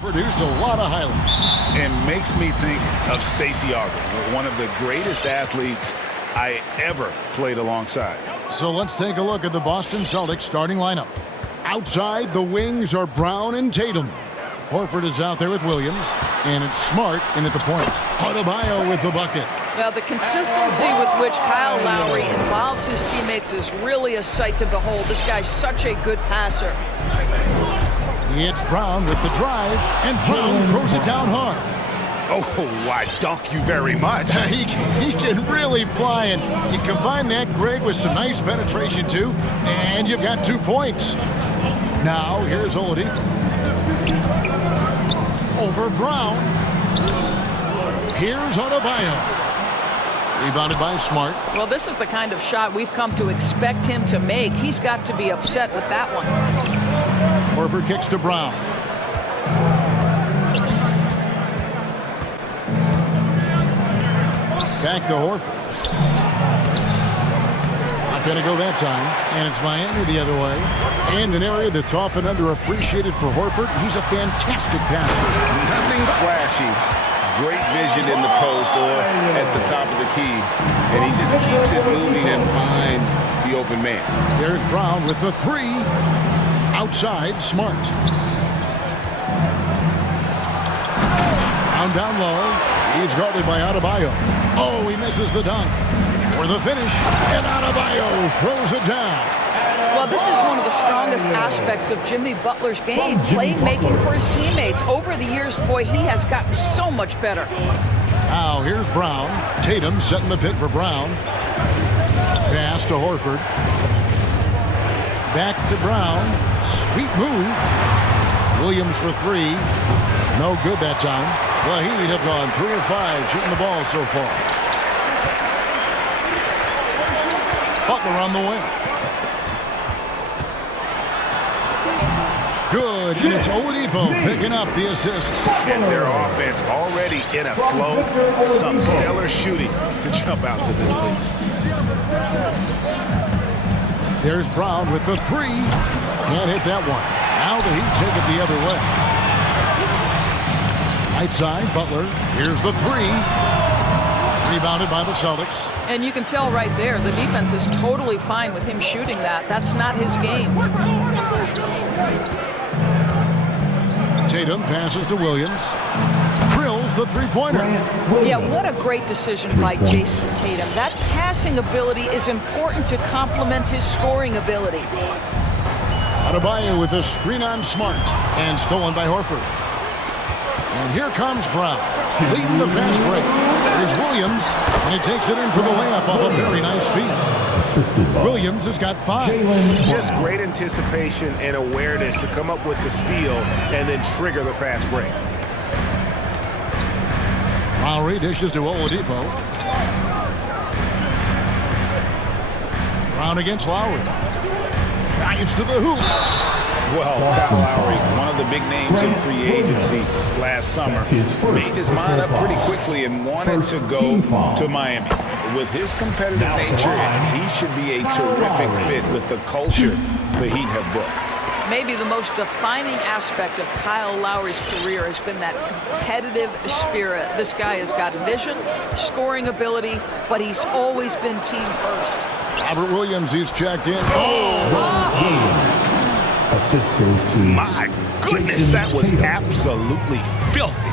Produce a lot of highlights. And makes me think of Stacey Augmon, one of the greatest athletes I ever played alongside. So let's take a look at the Boston Celtics starting lineup. Outside, the wings are Brown and Tatum. Horford is out there with Williams, and it's Smart in at the point. Adebayo with the bucket. Well, the consistency with which Kyle Lowry involves his teammates is really a sight to behold. This guy's such a good passer. It's Brown with the drive, and Brown throws it down hard. Oh, I dunk you very much. He can really fly, and you combine that, Greg, with some nice penetration, too, and you've got 2 points. Now, here's Oladipo. Over Brown. Here's Adebayo. Rebounded by Smart. Well, this is the kind of shot we've come to expect him to make. He's got to be upset with that one. Horford kicks to Brown. Back to Horford. Not going to go that time. And it's Miami the other way. And an area that's often underappreciated for Horford. He's a fantastic passer. Nothing flashy. Great vision in the post or at the top of the key. And he just keeps it moving and finds the open man. There's Brown with the 3. Outside, Smart. Down low. He's guarded by Adebayo. Oh, he misses the dunk. For the finish, and Adebayo throws it down. Well, this is one of the strongest aspects of Jimmy Butler's game, playmaking for his teammates. Over the years, boy, he has gotten so much better. Now, here's Brown. Tatum setting the pick for Brown. Pass to Horford. Back to Brown. Sweet move. Williams for 3. No good that time. The Heat have gone 3 of 5 shooting the ball so far. Butler on the wing. Good, and it's Oladipo picking up the assist. And their offense already in a flow. Some stellar shooting to jump out to this lead. There's Brown with the 3. Can't hit that one. Now the Heat take it the other way. Right side, Butler. Here's the 3. Rebounded by the Celtics. And you can tell right there, the defense is totally fine with him shooting that. That's not his game. Tatum passes to Williams. Drills the three-pointer. Yeah, what a great decision by Jason Tatum. That passing ability is important to complement his scoring ability. Adebayo with a screen on Smart. And stolen by Horford. And here comes Brown, leading the fast break. Here's Williams, and he takes it in for the layup off a very nice feed. Williams has got 5. Just great anticipation and awareness to come up with the steal and then trigger the fast break. Lowry dishes to Oladipo. Brown against Lowry. Drives to the hoop. Well, Kyle Lowry, one of the big names in free agency last summer, made his mind up pretty quickly and wanted to go to Miami. With his competitive nature, he should be a terrific fit with the culture the Heat have built. Maybe the most defining aspect of Kyle Lowry's career has been that competitive spirit. This guy has got vision, scoring ability, but he's always been team first. Robert Williams, he's checked in. Assist goes to... My goodness, that was absolutely filthy.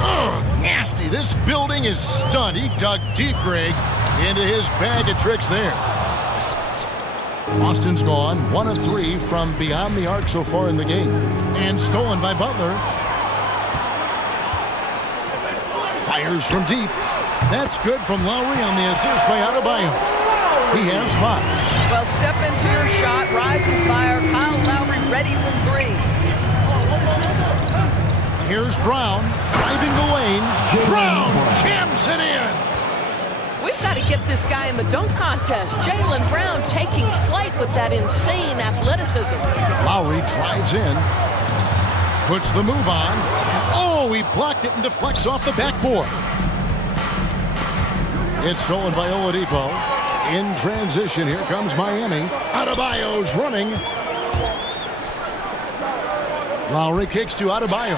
Nasty. This building is stunned. He dug deep, Greg, into his bag of tricks there. Austin's gone 1 of 3 from beyond the arc so far in the game. And stolen by Butler. Fires from deep. That's good from Lowry on the assist by Adebayo. He has 5. Well, step into your shot, rise and fire. Kyle Lowry ready from 3. Here's Brown, driving the lane. Brown jams it in. We've got to get this guy in the dunk contest. Jaylen Brown taking flight with that insane athleticism. Lowry drives in, puts the move on, and oh, he blocked it and deflects off the backboard. It's stolen by Oladipo. In transition, here comes Miami. Adebayo's running. Lowry kicks to Adebayo.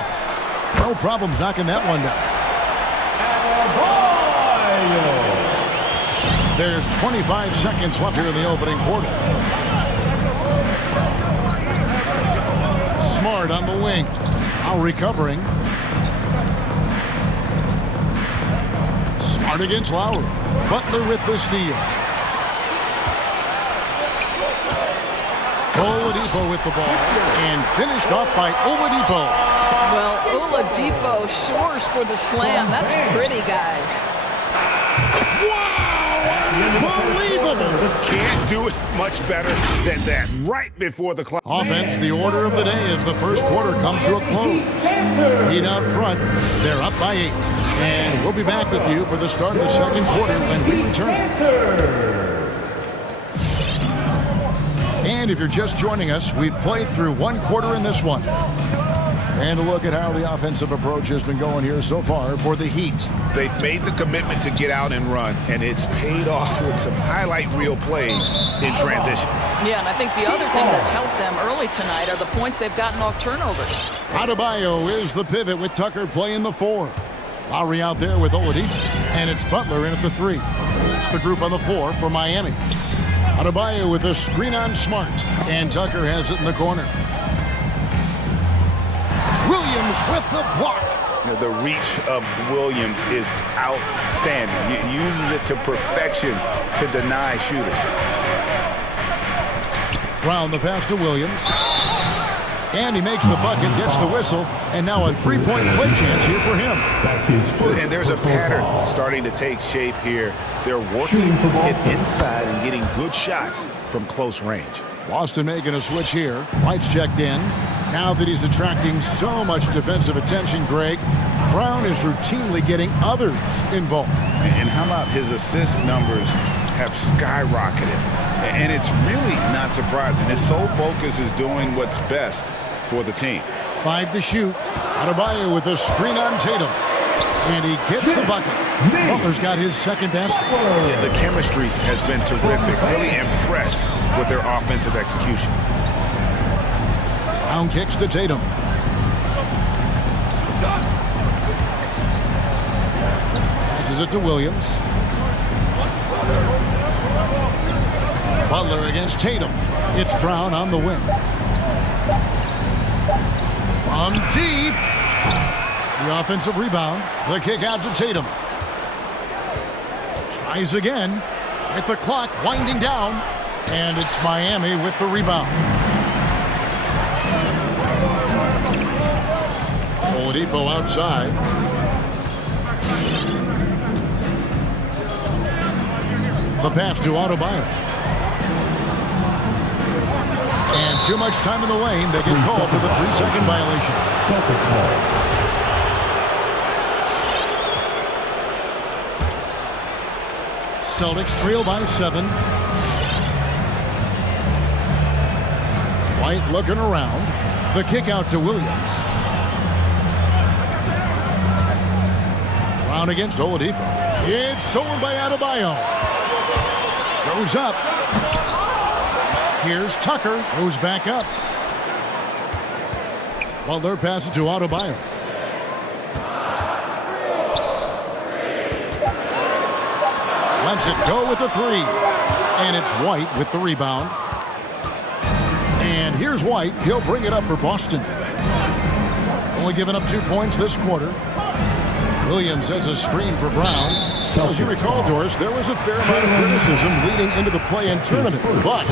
No problems knocking that one down. There's 25 seconds left here in the opening quarter. Smart on the wing. Now recovering. Smart against Lowry. Butler with the steal. Oladipo with the ball. And finished off by Oladipo. Well, Oladipo soars for the slam. That's pretty, guys. Unbelievable! Can't do it much better than that. Right before the clock. Offense, the order of the day as the first quarter comes to a close. Heat out front. They're up by 8. And we'll be back with you for the start of the second quarter when we return. And if you're just joining us, we've played through one quarter in this one. And a look at how the offensive approach has been going here so far for the Heat. They've made the commitment to get out and run, and it's paid off with some highlight reel plays in transition. Yeah, and I think the other thing that's helped them early tonight are the points they've gotten off turnovers. Adebayo is the pivot with Tucker playing the 4. Lowry out there with Oladipo, and it's Butler in at the 3. It's the group on the 4 for Miami. Adebayo with a screen on Smart, and Tucker has it in the corner. Williams with the block. The reach of Williams is outstanding. He uses it to perfection to deny shooters. Brown the pass to Williams. And he makes the bucket, gets the whistle, and now a three-point play chance here for him. That's his first. And there's a pattern starting to take shape here. They're working it inside and getting good shots from close range. Boston making a switch here. White's checked in. Now that he's attracting so much defensive attention, Greg, Brown is routinely getting others involved. And how about his assist numbers have skyrocketed? And it's really not surprising. His sole focus is doing what's best for the team. 5 to shoot. Adebayo with a screen on Tatum. And he gets the bucket. Butler's got his second basket. Yeah, the chemistry has been terrific. Really impressed with their offensive execution. Brown kicks to Tatum. Passes it to Williams. Butler against Tatum. It's Brown on the wing. From deep. The offensive rebound. The kick out to Tatum. Tries again with the clock winding down. And it's Miami with the rebound. Oladipo outside. The pass to Adebayo. And too much time in the lane. They get called for the 3-second violation. Second call. Celtics trail by 7. White looking around. The kick out to Williams. Brown against Oladipo. It's stolen by Adebayo. Goes up. Here's Tucker, who's back up. Butler passes to Adebayo. Lets it go with a 3. And it's White with the rebound. And here's White. He'll bring it up for Boston. Only giving up 2 points this quarter. Williams has a screen for Brown. As you recall, Doris, there was a fair amount of criticism leading into the play-in tournament, but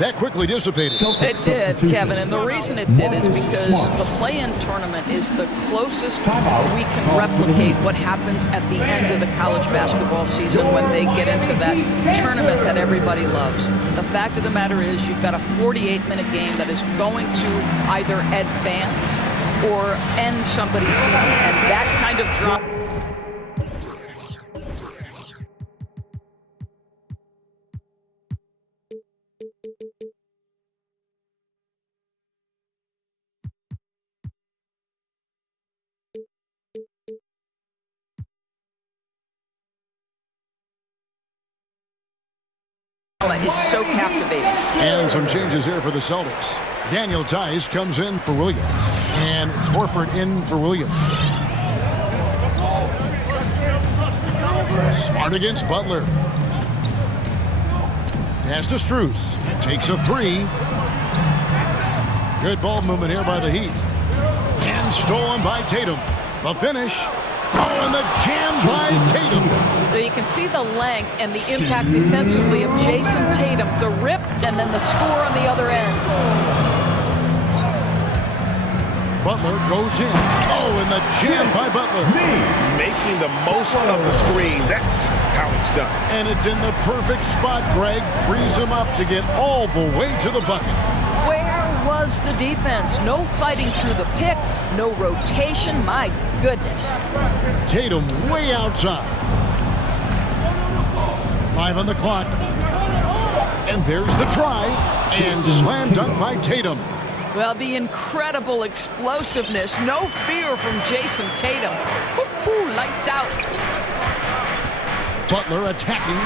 that quickly dissipated. It did, Kevin, and the reason it did is because the play-in tournament is the closest we can replicate what happens at the end of the college basketball season when they get into that tournament that everybody loves. The fact of the matter is you've got a 48-minute game that is going to either advance or end somebody's season, and that kind of drop. Is so captivating. And some changes here for the Celtics. Daniel Tice comes in for Williams. And it's Horford in for Williams. Smart against Butler. Pass to Strus. Takes a three. Good ball movement here by the Heat. And stolen by Tatum. The finish. Oh, and the jam by Tatum. So you can see the length and the impact defensively of Jason Tatum. The rip and then the score on the other end. Butler goes in. Oh, and the jam by Butler. Making the most of the screen. That's how it's done. And it's in the perfect spot. Greg frees him up to get all the way to the bucket. Where was the defense? No fighting through the pick, no rotation. My goodness. Tatum way outside. 5 on the clock. And there's the drive. And slam dunk by Tatum. Well, the incredible explosiveness. No fear from Jason Tatum. Woo-hoo, lights out. Butler attacking.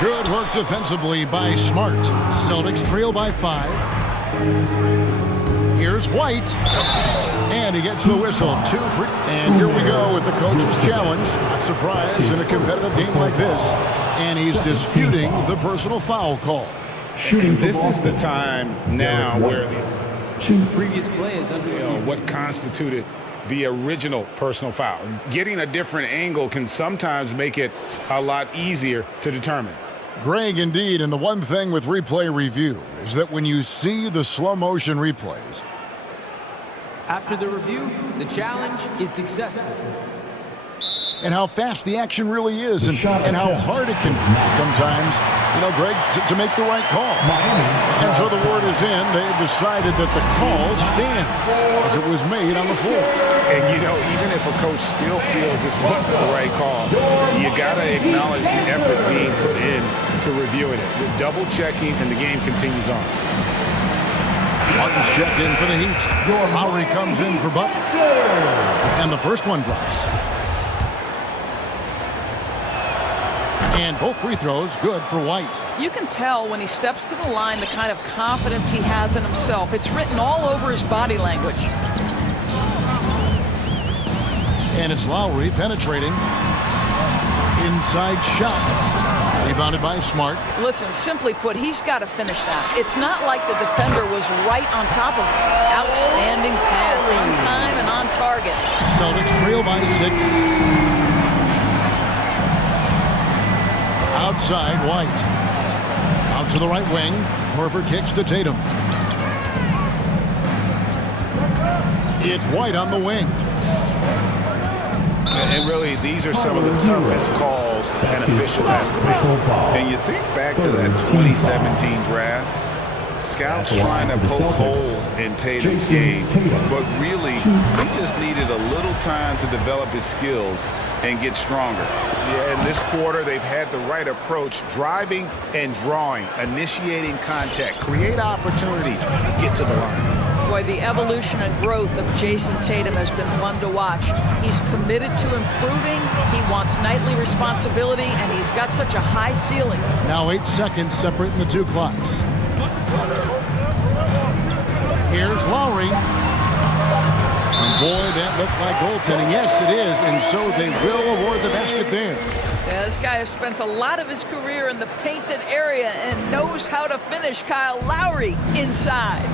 Good work defensively by Smart. Celtics trail by 5. Here's White. And he gets the whistle. 2 free. And here we go with the coach's challenge. Not surprised in a competitive game like this. And he's disputing the personal foul call. This is the time now where two previous players what constituted the original personal foul. Getting a different angle can sometimes make it a lot easier to determine. Greg, indeed, and the one thing with replay review is that when you see the slow motion replays. After the review, the challenge is successful. And how fast the action really is and how hard it can be sometimes, Greg, to make the right call. And so the word is in. They have decided that the call stands as it was made on the floor. And, even if a coach still feels this wasn't the right call, you got to acknowledge the effort being put in to reviewing it. The double checking, and the game continues on. Martin's checked in for the Heat. Lowry comes in for Butler. And the first one drops. And both free throws good for White. You can tell when he steps to the line the kind of confidence he has in himself. It's written all over his body language. And it's Lowry penetrating. Inside shot. Rebounded by Smart. Listen, simply put, he's got to finish that. It's not like the defender was right on top of him. Outstanding pass, on time and on target. Celtics trail by 6. Outside, White. Out to the right wing. Horford kicks to Tatum. It's White on the wing. And really, these are some of the toughest calls an official has to make. And you think back to that 2017 draft, scouts trying to poke holes in Tatum's game, but really, he just needed a little time to develop his skills and get stronger. Yeah, in this quarter, they've had the right approach, driving and drawing, initiating contact, create opportunities, get to the line. Boy, the evolution and growth of Jason Tatum has been fun to watch. He's committed to improving, he wants nightly responsibility, and he's got such a high ceiling. Now 8 seconds separating the two clocks. Here's Lowry. And boy, that looked like goaltending. Yes, it is, and so they will award the basket there. Yeah, this guy has spent a lot of his career in the painted area and knows how to finish. Kyle Lowry inside.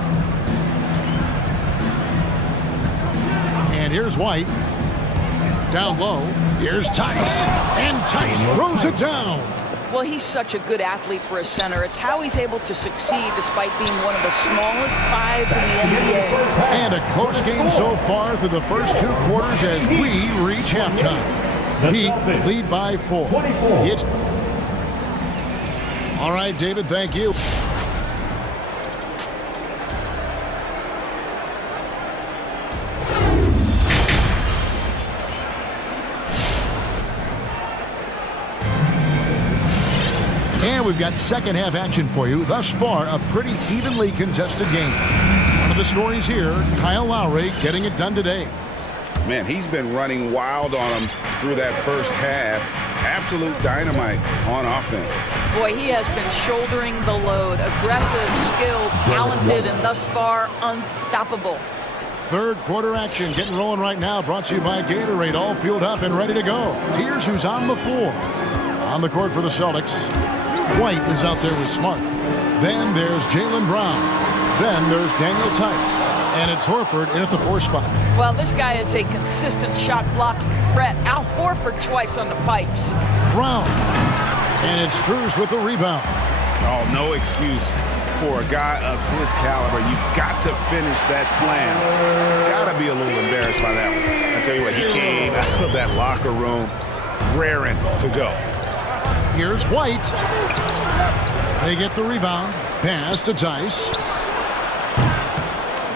And here's White. Down low. Here's Tice. And Tice throws it down. Well, he's such a good athlete for a center. It's how he's able to succeed despite being one of the smallest fives in the NBA. And a close game so far through the first 2 quarters as we reach halftime. Heat lead by 4. All right, David, thank you. And we've got second half action for you. Thus far, a pretty evenly contested game. One of the stories here, Kyle Lowry getting it done today. Man, he's been running wild on him through that first half. absolute dynamite on offense. Boy, he has been shouldering the load. Aggressive, skilled, talented, and thus far unstoppable. Third quarter action getting rolling right now, brought to you by Gatorade, all fueled up and ready to go. Here's who's on the floor. On the court for the Celtics, White is out there with Smart. Then there's Jaylen Brown. Then there's Daniel Tice. And it's Horford in at the 4 spot. Well, this guy is a consistent shot blocking threat. Al Horford twice on the pipes. Brown. And it's Cruz with the rebound. Oh, no excuse for a guy of his caliber. You've got to finish that slam. Got to be a little embarrassed by that one. I tell you what, he came out of that locker room raring to go. Here's White. They get the rebound. Pass to Tice.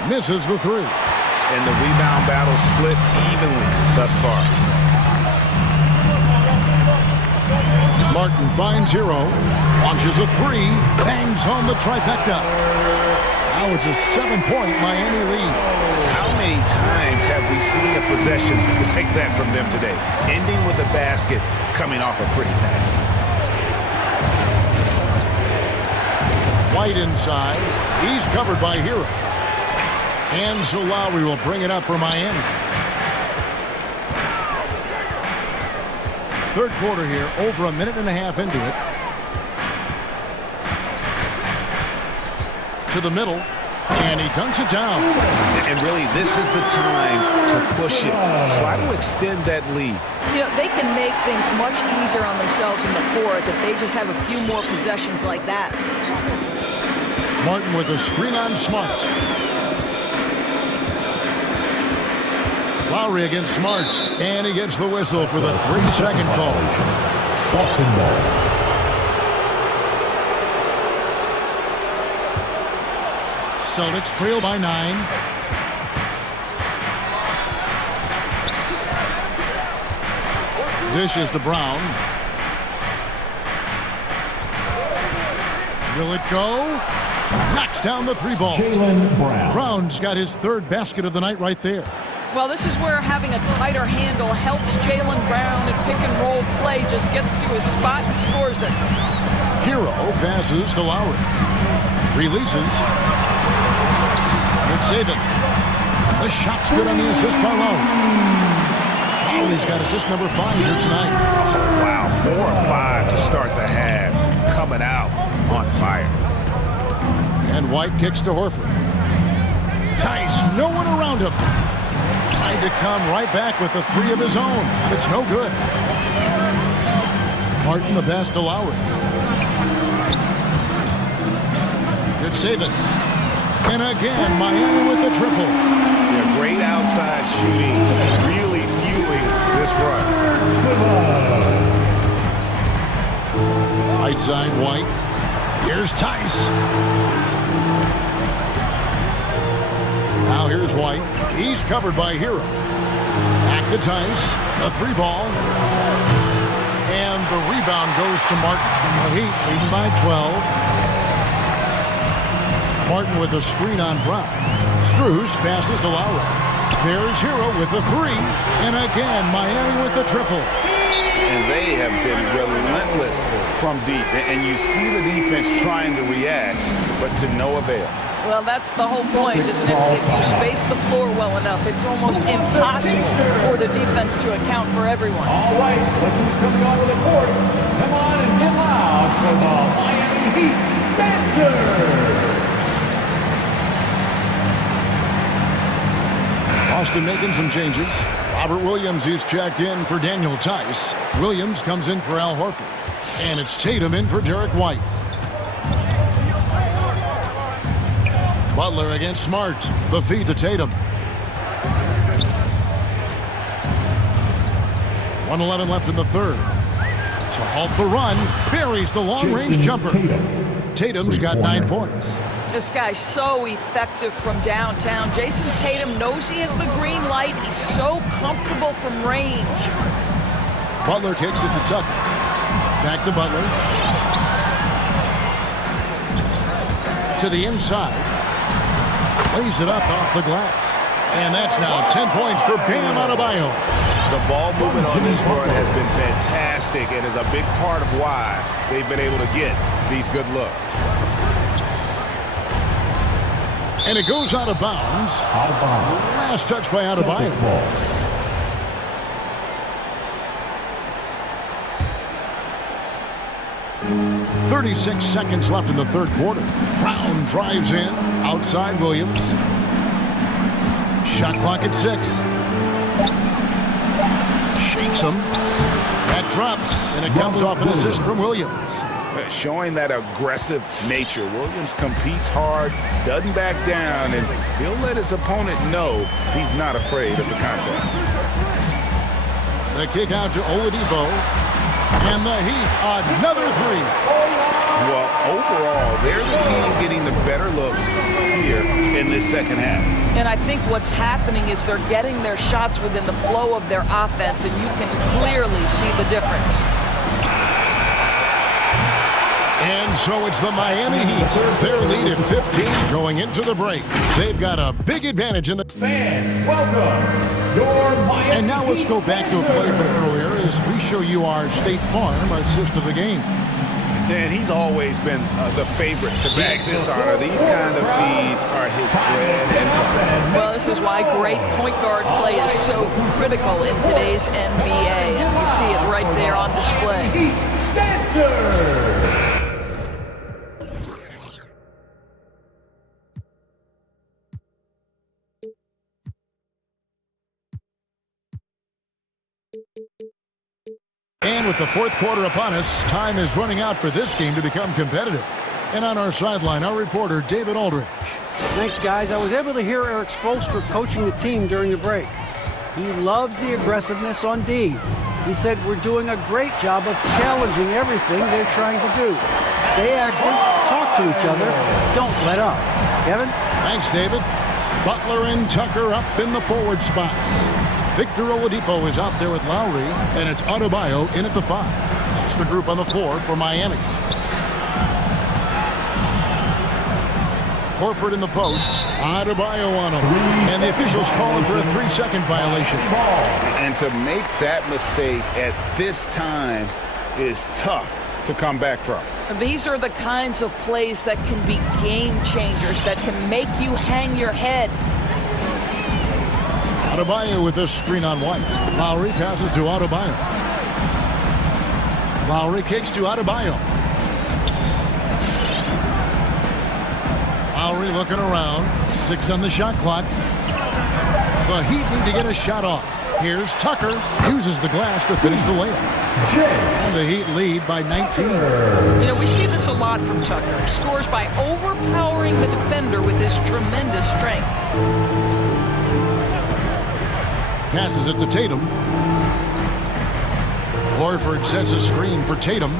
Misses the 3. And the rebound battle split evenly thus far. Martin finds Hero. Launches a 3. Bangs home the trifecta. Now it's a 7-point Miami lead. How many times have we seen a possession like that from them today? Ending with a basket, coming off a pretty pass. White inside. He's covered by Hero. And so Lowry will bring it up for Miami. Third quarter here, over a minute and a half into it. To the middle, and he dunks it down. And really, this is the time to push it. Try to extend that lead. You know, they can make things much easier on themselves in the fourth if they just have a few more possessions like that. Martin with a screen on Smart. Lowry against Smart, and he gets the whistle for the 3-second call. Boston ball. Celtics trail by 9. Dishes to Brown. Will it go? Knocks down the 3 ball. Jaylen Brown. Brown's got his 3rd basket of the night right there. Well, this is where having a tighter handle helps Jaylen Brown in pick-and-roll play. Just gets to his spot and scores it. Hero passes to Lowry. Releases. Good saving. The shot's good on the assist by Lowry. Lowry's got assist number 5 here tonight. Oh, wow, 4 or 5 to start the half. Coming out on fire. And White kicks to Horford. Tice, no one around him. Trying to come right back with the 3 of his own. It's no good. Martin the pass to Lowry. Good saving. And again, Miami with the triple. Yeah, great outside shooting. Really fueling this run. Right side, White. Here's Tice. Now here's White. He's covered by Hero. Back to Tice. The 3 ball. And the rebound goes to Martin. The Heat leading by 12. Martin with a screen on Brown. Strus passes to Lowry. There's Hero with the 3. And again, Miami with the triple. And they have been relentless from deep. And you see the defense trying to react, but to no avail. Well, that's the whole point, isn't it? If you space the floor well enough, it's almost impossible for the defense to account for everyone. All right, look who's coming onto the court. Come on and get loud for the Miami Heat Dancers. Austin making some changes. Robert Williams is checked in for Daniel Tice. Williams comes in for Al Horford. And it's Tatum in for Derek White. Butler against Smart. The feed to Tatum. 1:11 left in the third. To halt the run, buries the long-range jumper. Tatum's got 9 points. This guy's so effective from downtown. Jason Tatum knows he has the green light. He's so comfortable from range. Butler kicks it to Tucker. Back to Butler. To the inside. Lays it up off the glass. And that's now 10 points for Bam Adebayo. The ball movement on this run has been fantastic and is a big part of why they've been able to get these good looks. And it goes out of bounds. Last touch by Adebayo. 36 seconds left in the third quarter. Brown drives in. Outside Williams. Shot clock at 6. Shakes him. That drops, and it comes off an assist from Williams. Showing that aggressive nature. Williams competes hard, doesn't back down, and he'll let his opponent know he's not afraid of the contact. The kick out to Oladipo. And the Heat, another three. Well, overall, they're the team getting the better looks here in this second half. And I think what's happening is they're getting their shots within the flow of their offense, and you can clearly see the difference. And so it's the Miami Heat. Their lead at 15 going into the break. They've got a big advantage in the... Fans, welcome your Miami And now let's Heat. go back to a play from earlier as we show you our State Farm assist of the game. And he's always been the favorite to bag this honor. These kind of feeds are his bread and butter. Well, this is why great point guard play is so critical in today's NBA, and you see it right there on display. Heat Dancer. And with the fourth quarter upon us, time is running out for this game to become competitive. And on our sideline, our reporter, David Aldridge. Thanks, guys. I was able to hear Eric Spoelstra coaching the team during the break. He loves the aggressiveness on D. He said we're doing a great job of challenging everything they're trying to do. Stay active, talk to each other, don't let up. Kevin? Thanks, David. Butler and Tucker up in the forward spots. Victor Oladipo is out there with Lowry, and it's Adebayo in at the 5. That's the group on the floor for Miami. Horford in the post. Adebayo on him. And the officials calling for a 3-second violation. And to make that mistake at this time is tough to come back from. These are the kinds of plays that can be game changers, that can make you hang your head. Adebayo with this screen on White. Lowry passes to Adebayo. Lowry kicks to Adebayo. Lowry looking around. 6 on the shot clock. The Heat need to get a shot off. Here's Tucker. Uses the glass to finish the layup. And the Heat lead by 19. You know, we see this a lot from Tucker. Scores by overpowering the defender with his tremendous strength. Passes it to Tatum. Horford sets a screen for Tatum.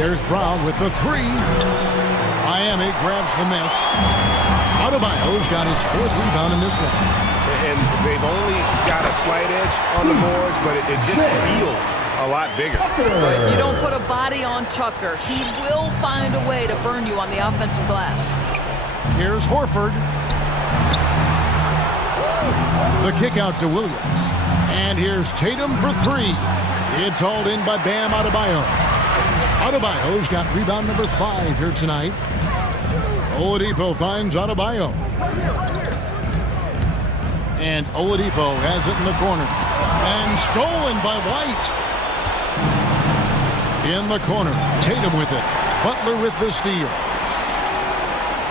There's Brown with the 3. Miami grabs the miss. Adebayo's got his 4th rebound in this one. And they've only got a slight edge on the boards, but it just feels a lot bigger. If you don't put a body on Tucker, he will find a way to burn you on the offensive glass. Here's Horford. The kick out to Williams. And here's Tatum for 3. It's hauled in by Bam Adebayo. Adebayo's got rebound number 5 here tonight. Oladipo finds Adebayo. And Oladipo has it in the corner. And stolen by White. In the corner. Tatum with it. Butler with the steal.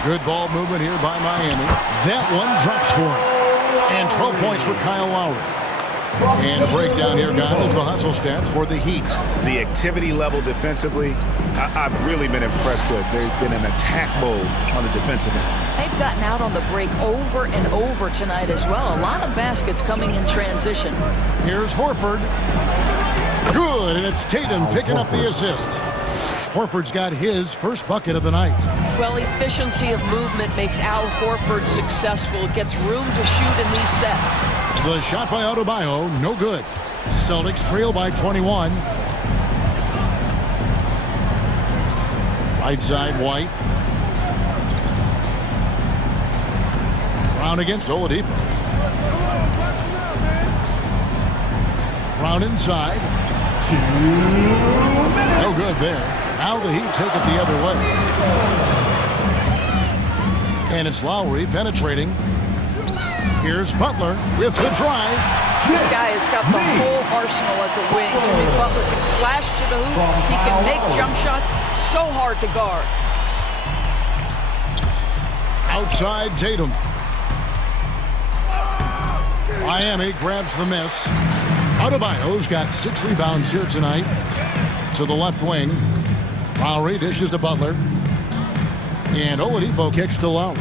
Good ball movement here by Miami. That one drops for him. And 12 points for Kyle Lowry. And a breakdown here, guys, the hustle stats for the Heat. The activity level defensively, I've really been impressed with. They've been in attack mode on the defensive end. They've gotten out on the break over and over tonight as well. A lot of baskets coming in transition. Here's Horford. Good, and it's Tatum picking up the assist. Horford's got his first bucket of the night. Well, efficiency of movement makes Al Horford successful. Gets room to shoot in these sets. The shot by Adebayo, no good. Celtics trail by 21. Right side, White. Brown against Oladipo. Brown inside. No good there. Now the Heat take it the other way. And it's Lowry penetrating. Here's Butler with the drive. This guy has got the whole arsenal as a wing. Jimmy Butler can slash to the hoop. He can make jump shots so hard to guard. Outside Tatum. Miami grabs the miss. Adebayo's got 6 rebounds here tonight. To the left wing. Lowry dishes to Butler. And Oladipo kicks to Lowry.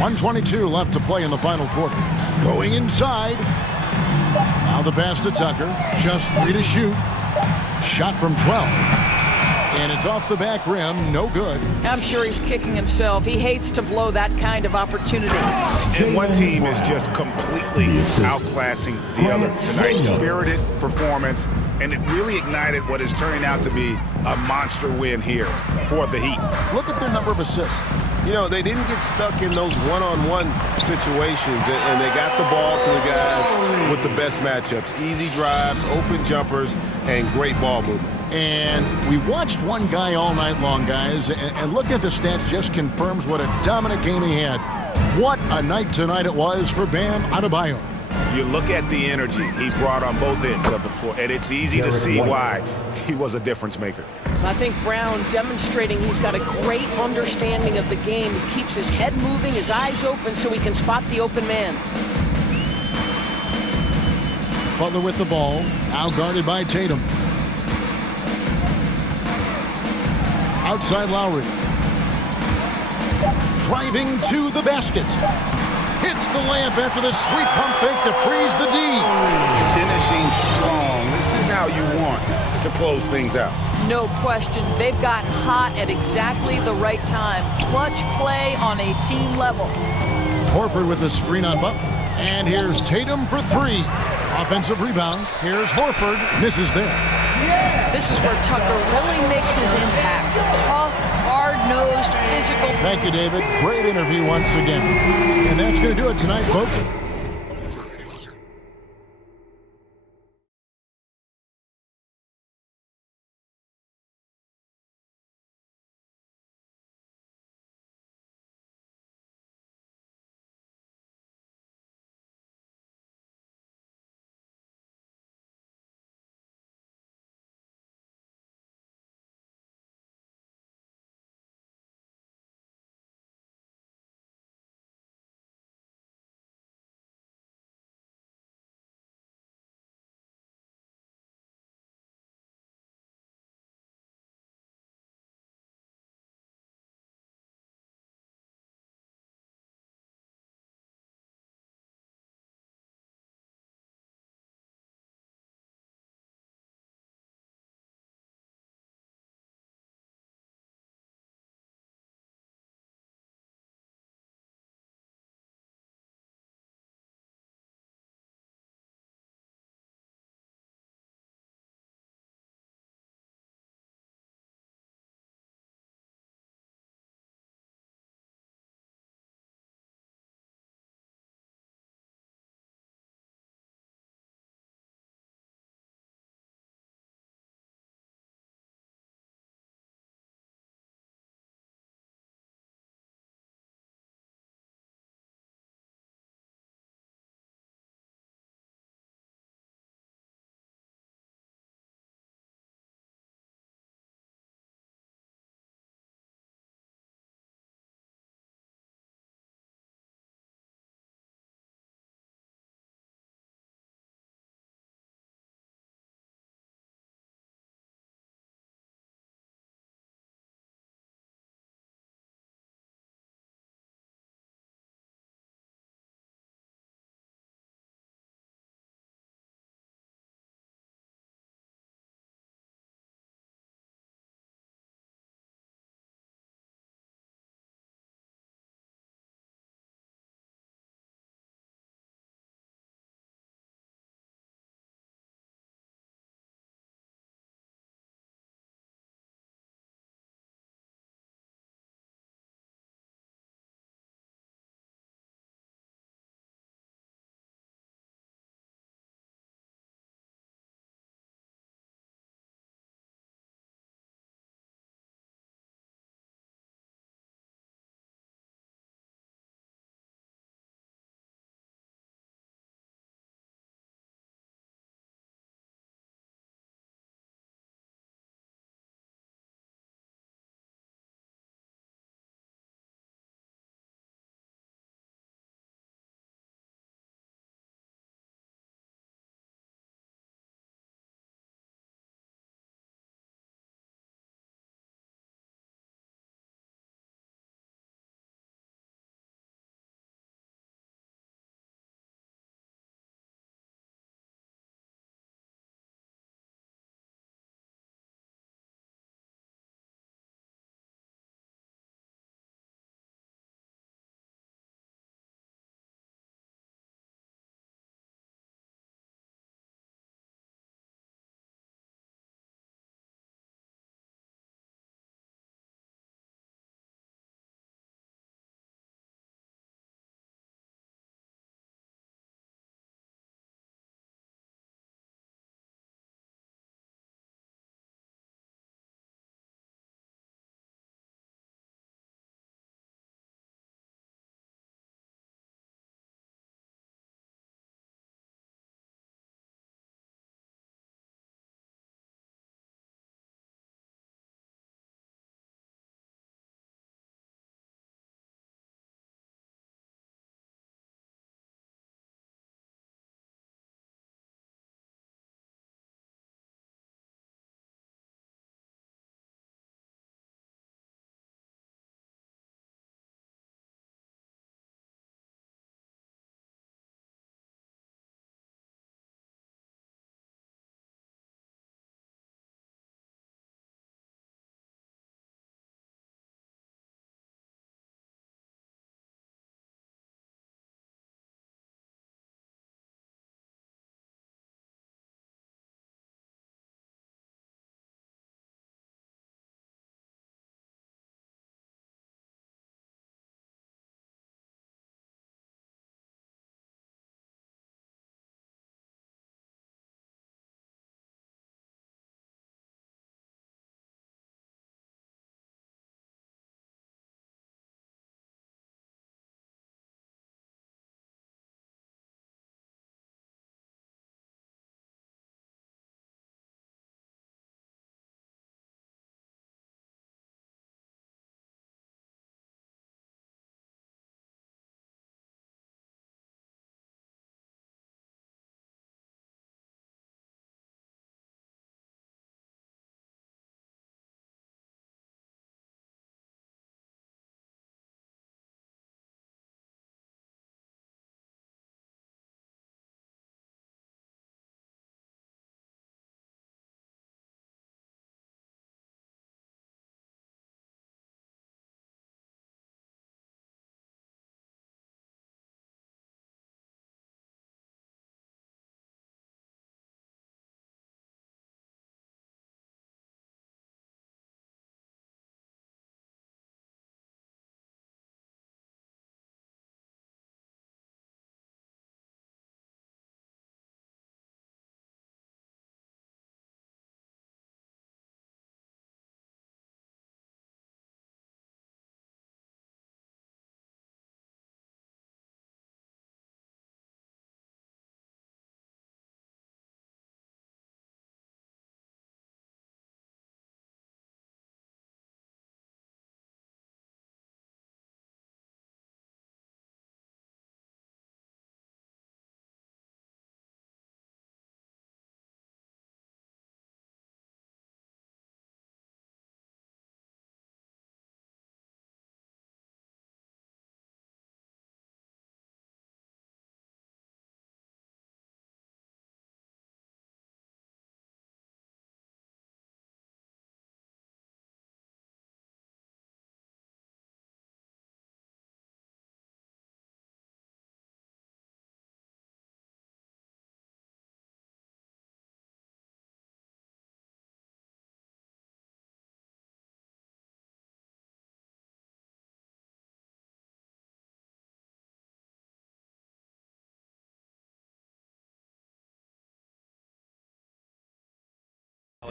1:22 left to play in the final quarter. Going inside. Now the pass to Tucker. Just 3 to shoot. Shot from 12. And it's off the back rim. No good. I'm sure he's kicking himself. He hates to blow that kind of opportunity. And one team is just completely outclassing the other tonight. Spirited performance, and it really ignited what is turning out to be a monster win here for the Heat. Look at their number of assists. You know, they didn't get stuck in those one-on-one situations, and they got the ball to the guys with the best matchups. Easy drives, open jumpers, and great ball movement. And we watched one guy all night long, guys, and looking at the stats just confirms what a dominant game he had. What a night tonight it was for Bam Adebayo. You look at the energy he brought on both ends of the floor, and it's easy to see why he was a difference maker. I think Brown demonstrating he's got a great understanding of the game. He keeps his head moving, his eyes open so he can spot the open man. Butler with the ball, now guarded by Tatum. Outside Lowry. Driving to the basket. Hits the layup after the sweet pump fake to freeze the D. Finishing strong. This is how you want to close things out. No question. They've gotten hot at exactly the right time. Clutch play on a team level. Horford with the screen on Butler. And here's Tatum for 3. Offensive rebound. Here's Horford. Misses there. This is where Tucker really makes his impact. Tough, hard-nosed, physical. Thank you, David. Great interview once again. And that's going to do it tonight, folks.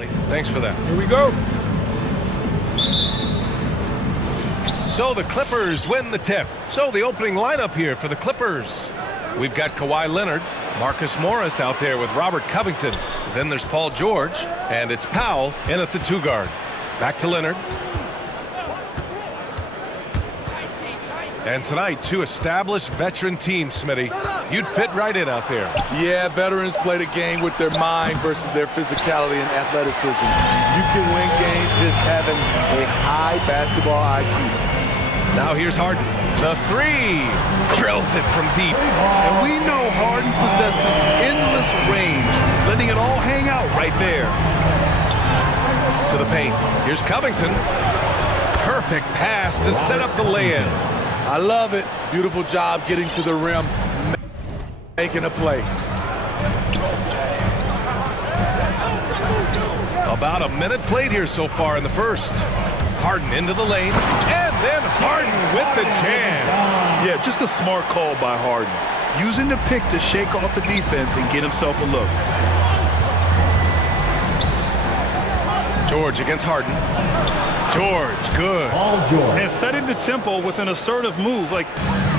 Thanks for that. Here we go. So the Clippers win the tip. So the opening lineup here for the Clippers. We've got Kawhi Leonard, Marcus Morris out there with Robert Covington. Then there's Paul George, and it's Powell in at the 2 guard. Back to Leonard. And tonight, 2 established veteran teams, Smitty. You'd fit right in out there. Yeah, veterans play the game with their mind versus their physicality and athleticism. You can win games just having a high basketball IQ. Now here's Harden. The 3 drills it from deep. And we know Harden possesses endless range, letting it all hang out right there. To the paint. Here's Covington. Perfect pass to set up the lay-in. I love it. Beautiful job getting to the rim, making a play. About a minute played here so far in the first. Harden into the lane, and then Harden with the jam. Yeah, just a smart call by Harden. Using the pick to shake off the defense and get himself a look. George against Harden. George, good. And setting the tempo with an assertive move. Like,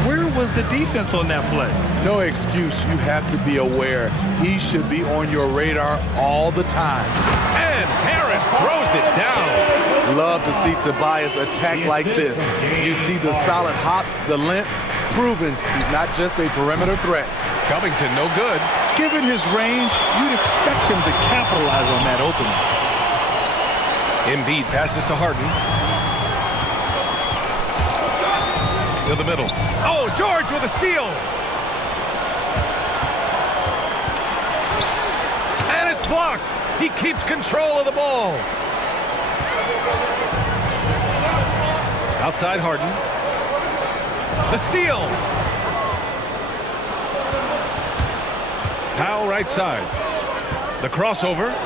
where was the defense on that play? No excuse. You have to be aware. He should be on your radar all the time. And Harris throws it down. Love to see Tobias attack like this. You see the solid hops, the length, proving he's not just a perimeter threat. Covington, no good. Given his range, you'd expect him to capitalize on that opening. Embiid passes to Harden. To the middle. Oh, George with a steal. And it's blocked. He keeps control of the ball. Outside Harden. The steal. Powell right side. The crossover.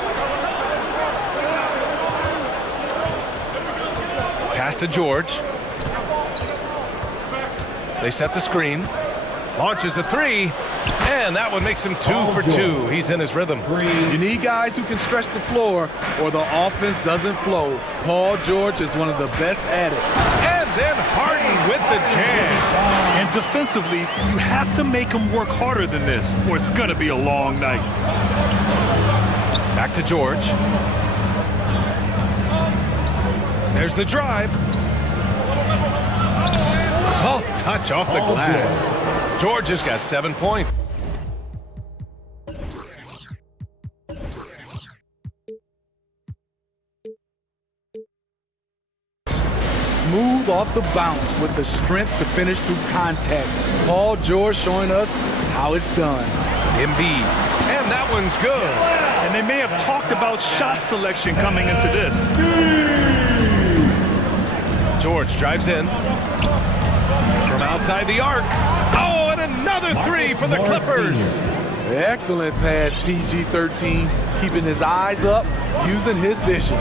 Pass to George. They set the screen. Launches a 3. And that one makes him 2 for 2. He's in his rhythm. You need guys who can stretch the floor or the offense doesn't flow. Paul George is one of the best at it. And then Harden with the jam. And defensively, you have to make him work harder than this, or it's going to be a long night. Back to George. There's the drive. Soft touch off the glass. George has got 7 points. Smooth off the bounce with the strength to finish through contact. Paul George showing us how it's done. Embiid. And that one's good. And they may have talked about shot selection coming into this. George drives in. From outside the arc. Oh, and another 3 for the Clippers. Excellent pass, PG-13, keeping his eyes up, using his vision.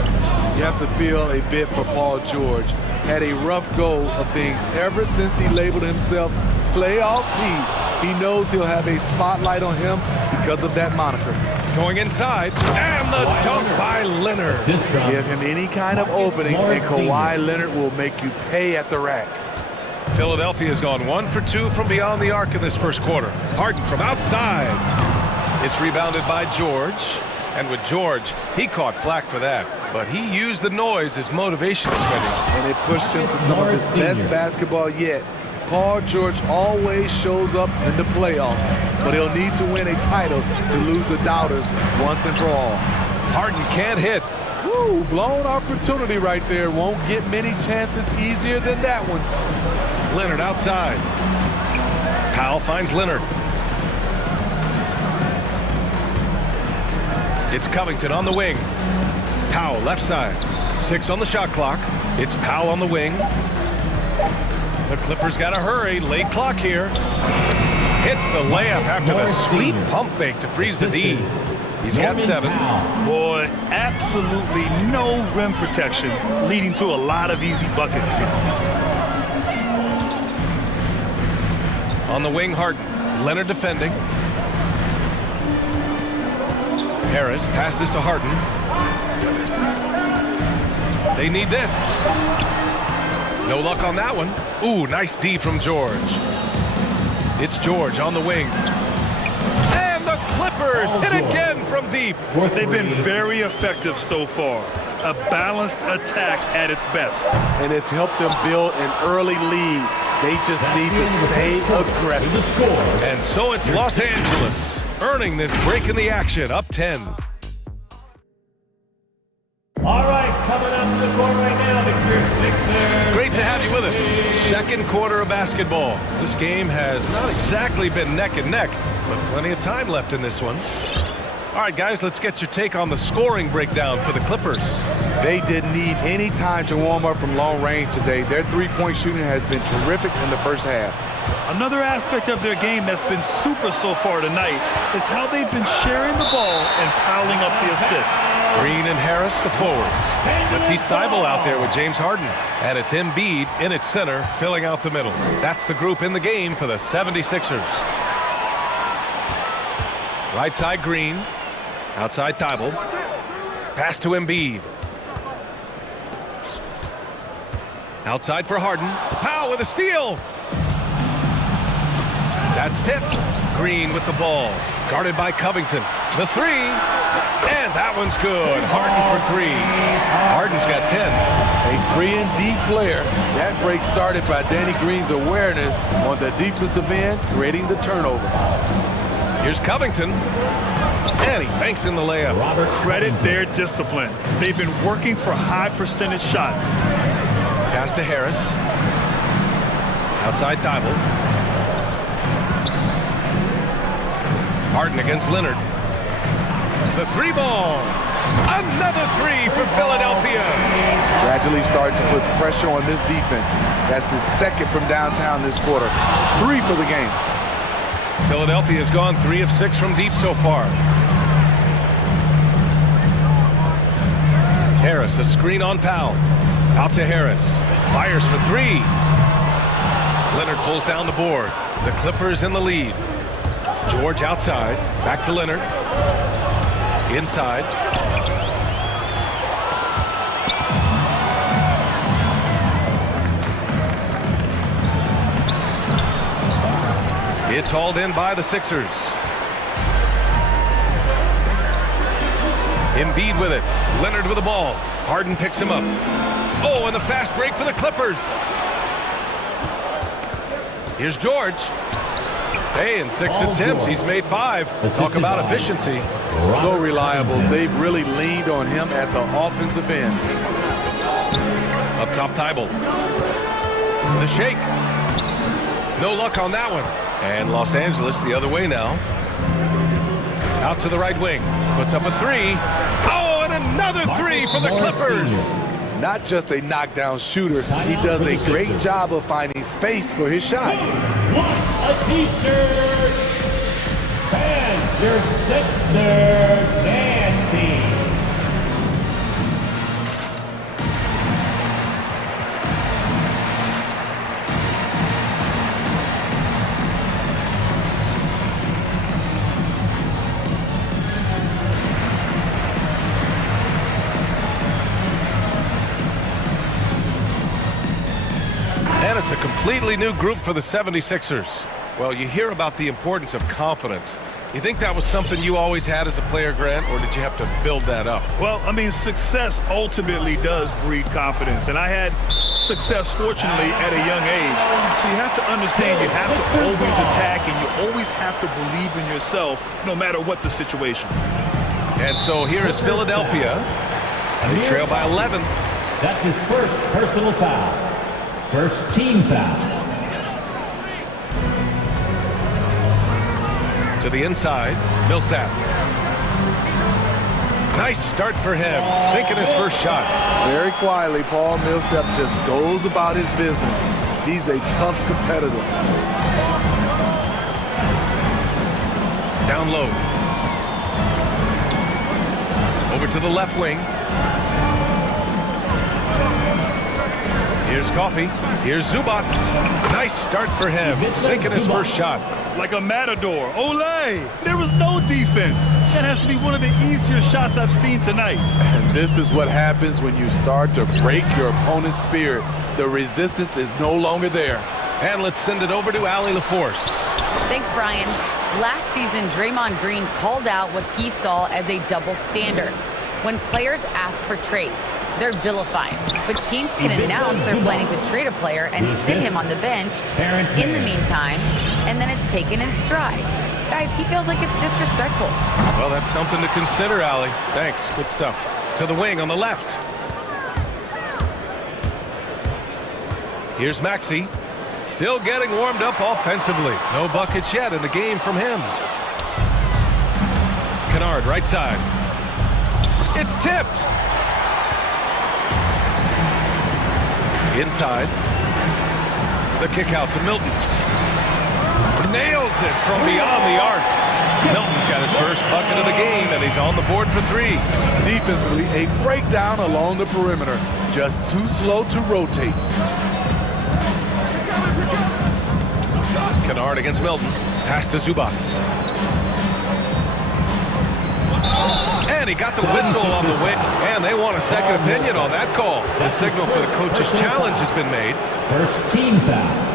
You have to feel a bit for Paul George. Had a rough go of things ever since he labeled himself Playoff P. He knows he'll have a spotlight on him because of that moniker. Going inside, and the dunk by Leonard. Give him any kind of opening, and Kawhi Leonard will make you pay at the rack. Philadelphia's gone 1 for 2 from beyond the arc in this first quarter. Harden from outside. It's rebounded by George. And with George, he caught flack for that. But he used the noise as motivation, Smitty. And it pushed him to some of his best basketball yet. Paul George always shows up in the playoffs, but he'll need to win a title to lose the doubters once and for all. Harden can't hit. Woo, blown opportunity right there. Won't get many chances easier than that one. Leonard outside. Powell finds Leonard. It's Covington on the wing. Powell left side. 6 on the shot clock. It's Powell on the wing. The Clippers got to hurry. Late clock here. Hits the layup after the sweet pump fake to freeze the D. He's got 7. Boy, absolutely no rim protection, leading to a lot of easy buckets here. On the wing, Harden. Leonard defending. Harris passes to Harden. They need this. No luck on that one. Ooh, nice D from George. It's George on the wing. And the Clippers hit again from deep. They've been very effective so far. A balanced attack at its best. And it's helped them build an early lead. They just need to stay aggressive. And so it's Los Angeles earning this break in the action, up 10. All right, coming up to the court right now, it's your Sixers. Great to have you with us. Second quarter of basketball. This game has not exactly been neck and neck, but plenty of time left in this one. All right, guys, let's get your take on the scoring breakdown for the Clippers. They didn't need any time to warm up from long range today. Their three-point shooting has been terrific in the first half. Another aspect of their game that's been super so far tonight is how they've been sharing the ball and piling up the assist. Green and Harris, the forwards. Matisse Thybulle out there with James Harden. And it's Embiid in its center, filling out the middle. That's the group in the game for the 76ers. Right side, Green. Outside, Thybulle. Pass to Embiid. Outside for Harden. Powell with a steal. That's tipped. Green with the ball. Guarded by Covington. The three. And that one's good. Harden for three. Harden's got 10. A 3-and-D player. That break started by Danny Green's awareness on the defensive end, creating the turnover. Here's Covington. And he banks in the layup. Credit their discipline. They've been working for high percentage shots. Pass to Harris. Outside Thybulle. Harden against Leonard. The three ball. Another three for Philadelphia. Gradually starting to put pressure on this defense. That's his second from downtown this quarter. 3 for the game. Philadelphia has gone 3 of 6 from deep so far. Harris, a screen on Powell. Out to Harris. Fires for 3. Leonard pulls down the board. The Clippers in the lead. George outside. Back to Leonard. Inside. It's hauled in by the Sixers. Embiid with it. Leonard with the ball. Harden picks him up. Oh, and the fast break for the Clippers. Here's George. Hey, in 6 attempts, he's made 5. Talk about efficiency. So reliable. They've really leaned on him at the offensive end. Up top, Thybulle. The shake. No luck on that one. And Los Angeles the other way now. Out to the right wing. Puts up a 3. Oh, and another 3 for the Clippers. Not just a knockdown shooter, he does a great job of finding space for his shot. What a t-shirt! And your Sixers nasty. And it's a completely new group for the 76ers. Well, you hear about the importance of confidence. You think that was something you always had as a player, Grant, or did you have to build that up? Well, I mean, success ultimately does breed confidence. And I had success, fortunately, at a young age. So you have to understand you have to always attack and you always have to believe in yourself no matter what the situation. And so here is Philadelphia. They trail by 11. That's his first personal foul. First team foul. To the inside, Millsap. Nice start for him, sinking his first shot. Very quietly, Paul Millsap just goes about his business. He's a tough competitor. Down low. Over to the left wing. Here's Coffey. Here's Zubats. Nice start for him, sinking his first shot. like a matador. Olay! There was no defense. That has to be one of the easier shots I've seen tonight. And this is what happens when you start to break your opponent's spirit. The resistance is no longer there. And let's send it over to Allie LaForce. Thanks, Brian. Last season, Draymond Green called out what he saw as a double standard. When players ask for trades, they're vilified. But teams can announce they're planning to trade a player and sit him on the bench in the meantime, and then it's taken in stride. Guys, he feels like it's disrespectful. Well, that's something to consider, Allie. Thanks. Good stuff. To the wing on the left. Here's Maxey. Still getting warmed up offensively. No buckets yet in the game from him. Kennard, right side. It's tipped. Inside. The kick out to Milton. Nails it from beyond the arc. Milton's got his first bucket of the game, and he's on the board for 3. Defensively, a breakdown along the perimeter. Just too slow to rotate. Kennard against Milton. Pass to Zubac. And he got the whistle on the way. And they want a second opinion on that call. The signal for the coach's challenge has been made. First team foul.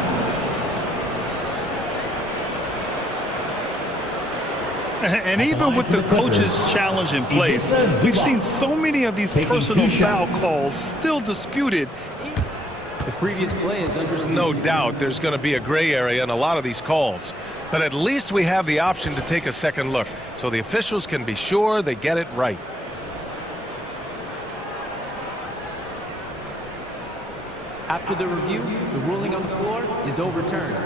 And even with the coach's challenge in place, we've seen so many of these personal foul calls still disputed. The previous play is under. No doubt there's going to be a gray area in a lot of these calls. But at least we have the option to take a second look, so the officials can be sure they get it right. After the review, the ruling on the floor is overturned.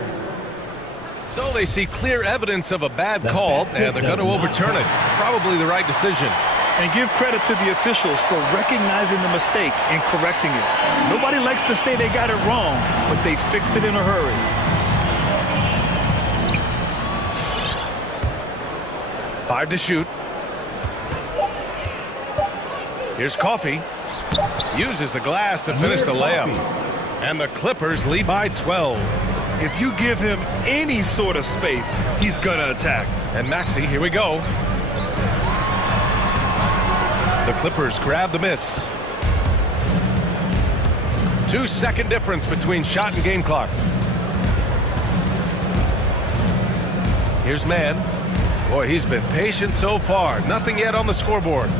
So they see clear evidence of a bad call, and they're going to overturn it. Probably the right decision. And give credit to the officials for recognizing the mistake and correcting it. Nobody likes to say they got it wrong, but they fixed it in a hurry. Five to shoot. Here's Coffey. Uses the glass to finish the layup. And the Clippers lead by 12. If you give him any sort of space, he's going to attack. And Maxey, here we go. The Clippers grab the miss. 2-second difference between shot and game clock. Here's Mann. Boy, he's been patient so far. Nothing yet on the scoreboard.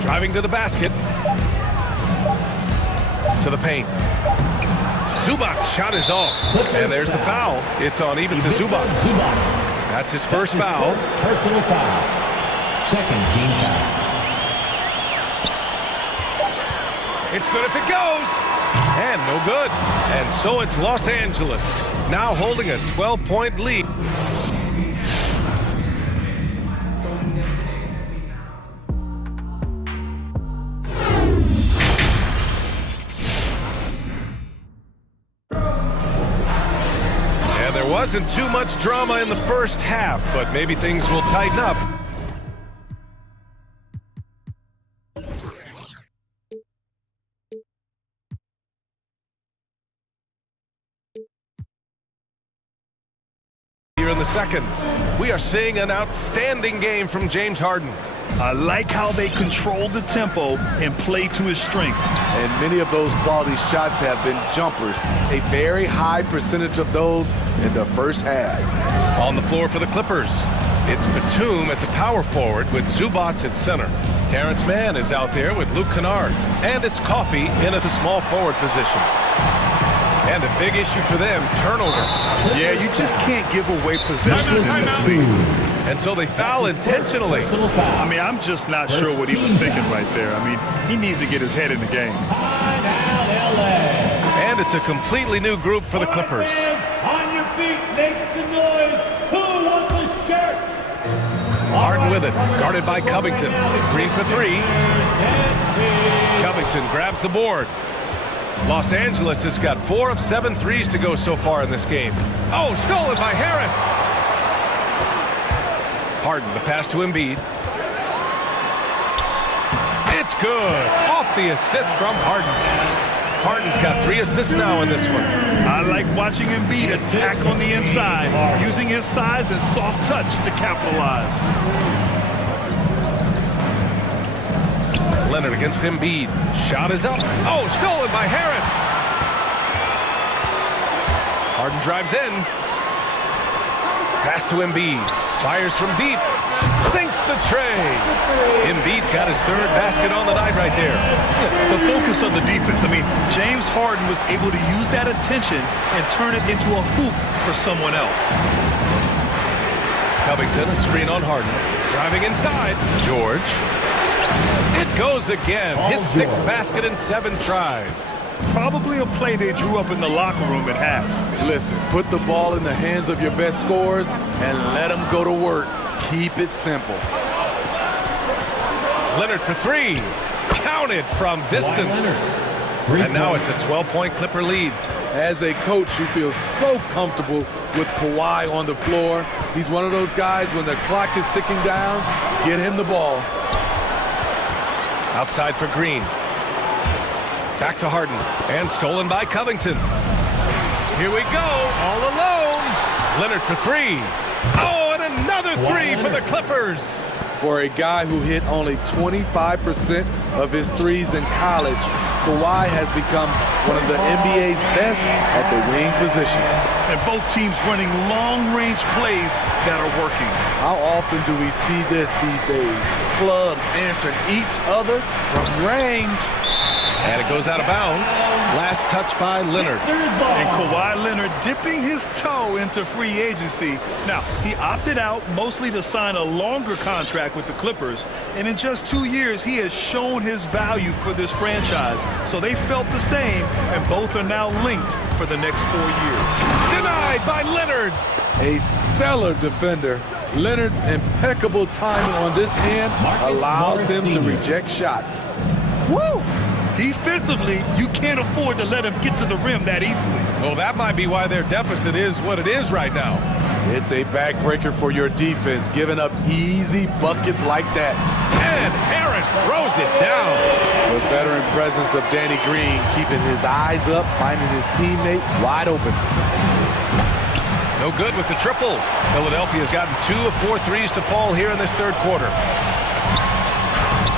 Driving to the basket. To the paint. Zubac's shot is off. And there's the foul. It's on even to Zubac. That's his first foul. Personal foul. Second team foul. It's good if it goes. And no good. And so it's Los Angeles, now holding a 12-point lead. And there wasn't too much drama in the first half, but maybe things will tighten up. In the second, we are seeing an outstanding game from James Harden. I like how they control the tempo and play to his strengths. And many of those quality shots have been jumpers. A very high percentage of those in the first half. On the floor for the Clippers, it's Batum at the power forward with Zubac at center. Terrence Mann is out there with Luke Kennard. And it's Coffey in at the small forward position. And a big issue for them, turnovers. Yeah, you just can't give away possessions in this league. And so they foul intentionally. I mean, I'm just not sure what he was thinking right there. I mean, he needs to get his head in the game. And it's a completely new group for the Clippers. On your feet, make some noise. Who wants a shirt? Harden with it, guarded by Covington. Green for 3. Covington grabs the board. Los Angeles has got 4 of 7 threes to go so far in this game. Oh, stolen by Harris. Harden, the pass to Embiid. It's good. Off the assist from Harden. Harden's got 3 assists now in this one. I like watching Embiid attack on the inside, using his size and soft touch to capitalize. Leonard against Embiid. Shot is up. Oh, stolen by Harris. Harden drives in. Pass to Embiid. Fires from deep. Sinks the tray. Embiid's got his 3rd basket on the night right there. The focus of the defense. I mean, James Harden was able to use that attention and turn it into a hoop for someone else. Covington, a screen on Harden. Driving inside. George. It goes again. His 6th basket in 7 tries. Probably a play they drew up in the locker room at half. Listen, put the ball in the hands of your best scorers and let them go to work. Keep it simple. Leonard for 3. Counted from distance. And now it's a 12-point Clipper lead. As a coach, you feel so comfortable with Kawhi on the floor. He's one of those guys, when the clock is ticking down, get him the ball. Outside for Green. Back to Harden. And stolen by Covington. Here we go. All alone. Leonard for 3. Oh, and another 3 for the Clippers. For a guy who hit only 25% of his threes in college, Kawhi has become one of the NBA's best at the wing position. And both teams running long-range plays that are working. How often do we see this these days? Clubs answering each other from range. And it goes out of bounds. Last touch by Leonard. And Kawhi Leonard dipping his toe into free agency. Now, he opted out mostly to sign a longer contract with the Clippers. And in just 2 years, he has shown his value for this franchise. So they felt the same, and both are now linked for the next 4 years. Denied by Leonard. A stellar defender. Leonard's impeccable timing on this end allows him to reject shots. Woo! Defensively, you can't afford to let him get to the rim that easily. Well, that might be why their deficit is what it is right now. It's a backbreaker for your defense, giving up easy buckets like that. And Harris throws it down. The veteran presence of Danny Green keeping his eyes up, finding his teammate wide open. No good with the triple. Philadelphia's gotten 2 of 4 threes to fall here in this 3rd quarter.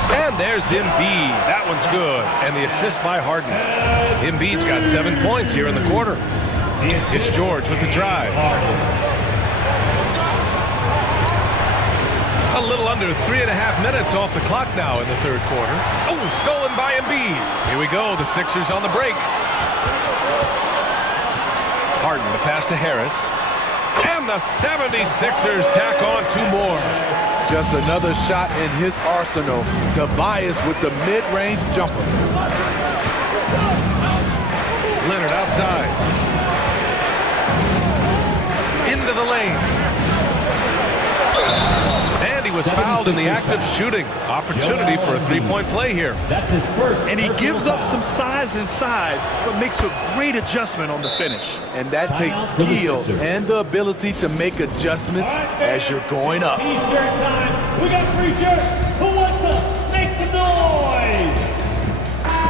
And there's Embiid. That one's good. And the assist by Harden. Embiid's got 7 points here in the quarter. It's George with the drive. A little under 3.5 minutes off the clock now in the 3rd quarter. Oh, stolen by Embiid. Here we go. The Sixers on the break. Harden, the pass to Harris. And the 76ers tack on 2 more. Just another shot in his arsenal. Tobias with the mid-range jumper. Leonard outside. Into the lane. And he was fouled in the act of shooting. Opportunity for a 3-point play here. That's his first. And he gives up some size inside, but makes a great adjustment on the finish. And that takes skill and the ability to make adjustments as you're going up. T-shirt time. We got free shirts. Who wants to make some noise?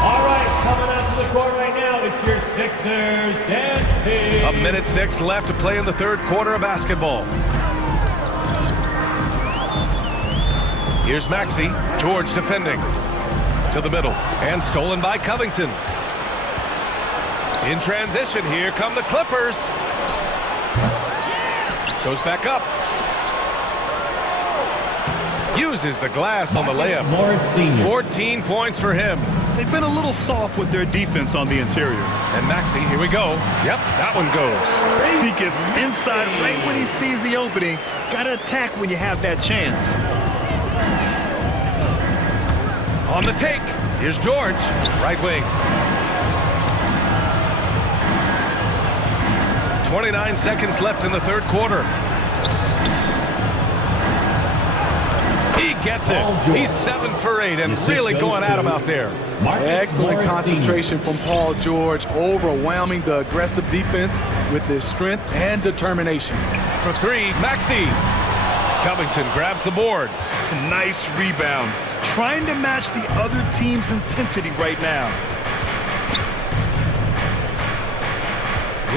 All right, coming out to the court right now, it's your Sixers dancing. 1:06 left to play in the 3rd quarter of basketball. Here's Maxey. George defending. To the middle. And stolen by Covington. In transition, here come the Clippers. Goes back up. Uses the glass on the layup. 14 points for him. They've been a little soft with their defense on the interior. And Maxey, here we go. Yep, that one goes. He gets inside right when he sees the opening. Gotta attack when you have that chance. On the take, here's George, right wing. 29 seconds left in the 3rd quarter. He gets it. He's 7 for 8 and really going at him out there. Excellent concentration from Paul George, overwhelming the aggressive defense with his strength and determination. For 3, Maxey. Covington grabs the board. Nice rebound. Trying to match the other team's intensity right now.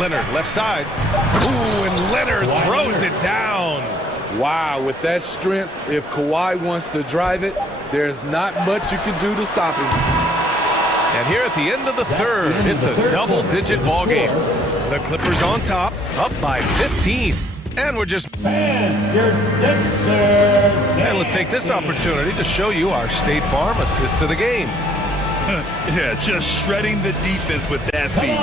Leonard, left side. Ooh, and Leonard throws it down. Wow, with that strength, if Kawhi wants to drive it, there's not much you can do to stop him. And here at the end of the third, it's a double-digit ball game. The Clippers on top, up by 15. And we're just... And your Sixers. And let's take this opportunity to show you our State Farm assist to the game. Yeah, just shredding the defense with that feed.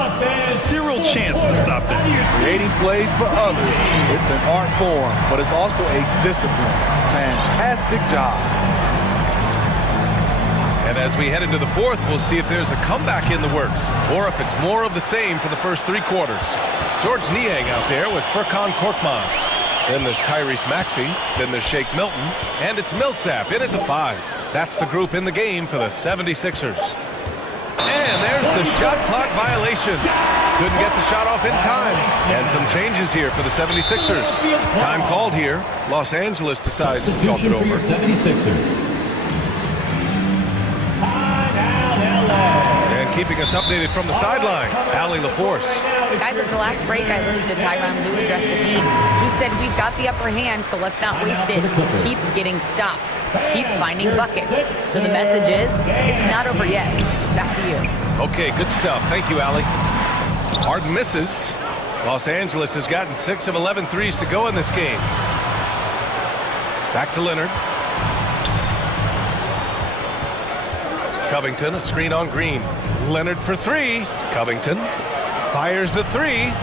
Zero chance to stop that. Creating plays for others. It's an art form, but it's also a discipline. Fantastic job. And as we head into the fourth, we'll see if there's a comeback in the works, or if it's more of the same for the first three quarters. George Niang out there with Furkan Korkmaz. Then there's Tyrese Maxey, then there's Shake Milton, and it's Millsap in at the 5. That's the group in the game for the 76ers. And there's the shot clock violation. Couldn't get the shot off in time. And some changes here for the 76ers. Time called here. Los Angeles decides to talk it over. And keeping us updated from the sideline, Allie LaForce. Guys, at the last break, I listened to Tyronn Lue address the team. He said, we've got the upper hand, so let's not waste it. Keep getting stops. Keep finding buckets. So the message is, it's not over yet. Back to you. Okay, good stuff. Thank you, Allie. Harden misses. Los Angeles has gotten 6 of 11 threes to go in this game. Back to Leonard. Covington, a screen on Green. Leonard for 3. Covington fires the 3.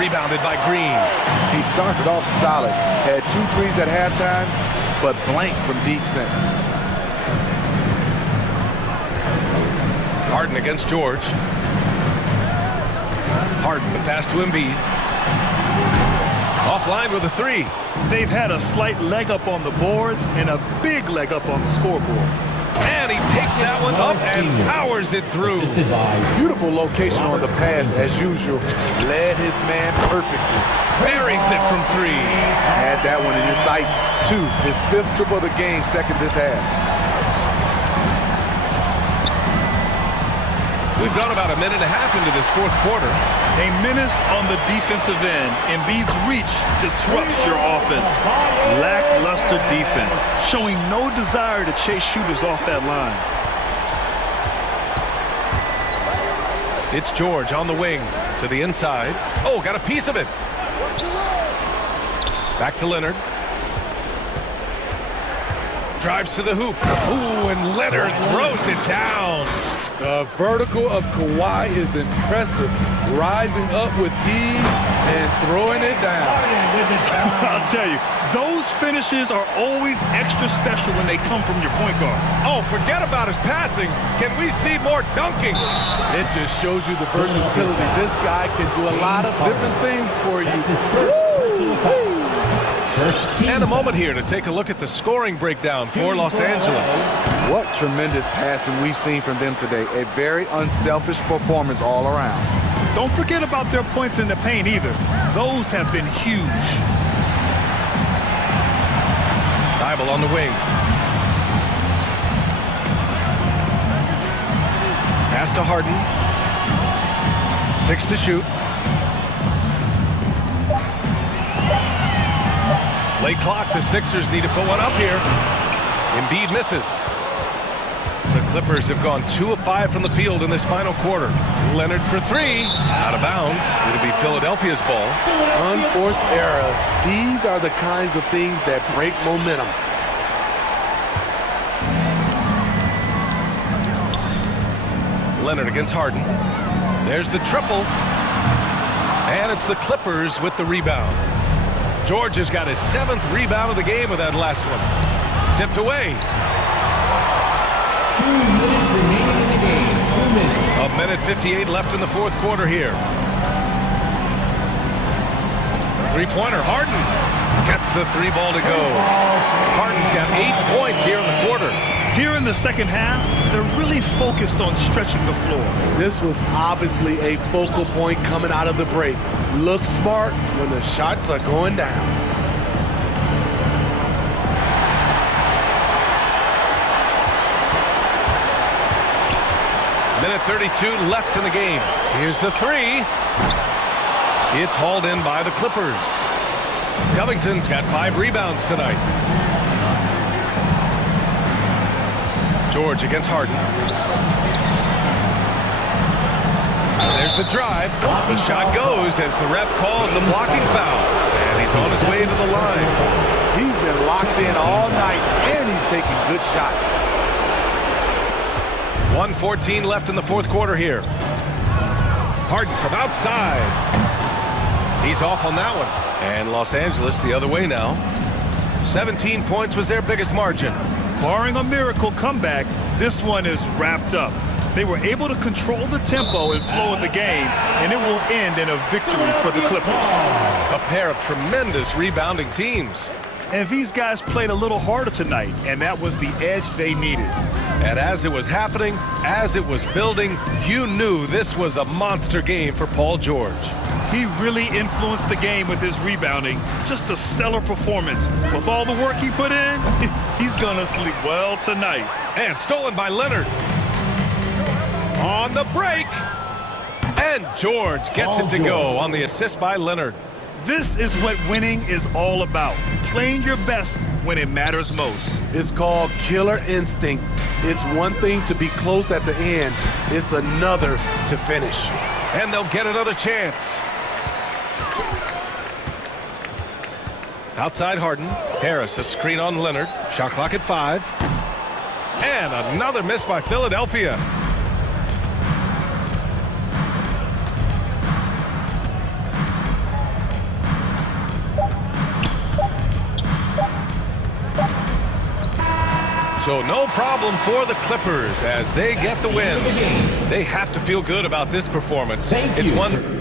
Rebounded by Green. He started off solid. Had 2 threes at halftime, but blank from deep since. Harden against George. Harden, the pass to Embiid. Offline with a 3. They've had a slight leg up on the boards and a big leg up on the scoreboard. And he takes that one up and powers it through. Beautiful location on the pass as usual. Led his man perfectly. Buries it from 3. Had that one in his sights, too. His 5th triple of the game, second this half. We've gone about a minute and a half into this fourth quarter. A menace on the defensive end. Embiid's reach disrupts your offense. Lackluster defense, showing no desire to chase shooters off that line. It's George on the wing to the inside. Oh, got a piece of it. Back to Leonard. Drives to the hoop. Ooh, and Leonard throws it down. The vertical of Kawhi is impressive, rising up with ease and throwing it down. I'll tell you, those finishes are always extra special when they come from your point guard. Oh, forget about his passing. Can we see more dunking? It just shows you the versatility. This guy can do a lot of different things for you. Woo! And a moment here to take a look at the scoring breakdown for Los Angeles. What tremendous passing we've seen from them today. A very unselfish performance all around. Don't forget about their points in the paint either. Those have been huge. Bible on the wing. Pass to Harden. 6 to shoot. Late clock, the Sixers need to put one up here. Embiid misses. The Clippers have gone 2 of 5 from the field in this final quarter. Leonard for 3, out of bounds. It'll be Philadelphia's ball. Unforced errors. These are the kinds of things that break momentum. Leonard against Harden. There's the triple. And it's the Clippers with the rebound. George has got his 7th rebound of the game with that last one. Tipped away. 2 minutes remaining in the game. 2 minutes. A minute 58 left in the fourth quarter here. Three-pointer, Harden gets the 3 ball to go. Harden's got 8 points here in the quarter. Here in the second half, they're really focused on stretching the floor. This was obviously a focal point coming out of the break. Look smart when the shots are going down. Minute 4:32 left in the game. Here's the three. It's hauled in by the Clippers. Covington's got 5 rebounds tonight. George against Harden. There's the drive. The shot goes as the ref calls the blocking foul. And he's on his way to the line. He's been locked in all night, and he's taking good shots. 1:14 left in the fourth quarter here. Harden from outside. He's off on that one. And Los Angeles the other way now. 17 points was their biggest margin. Barring a miracle comeback, this one is wrapped up. They were able to control the tempo and flow of the game, and it will end in a victory for the Clippers. A pair of tremendous rebounding teams. And these guys played a little harder tonight, and that was the edge they needed. And as it was happening, as it was building, you knew this was a monster game for Paul George. He really influenced the game with his rebounding. Just a stellar performance. With all the work he put in, he's gonna sleep well tonight. And stolen by Leonard. On the break. And George gets it to go on the assist by Leonard. This is what winning is all about. Playing your best when it matters most. It's called killer instinct. It's one thing to be close at the end. It's another to finish. And they'll get another chance. Outside Harden. Harris, a screen on Leonard. Shot clock at 5. And another miss by Philadelphia. So no problem for the Clippers as they get the win. They have to feel good about this performance. It's one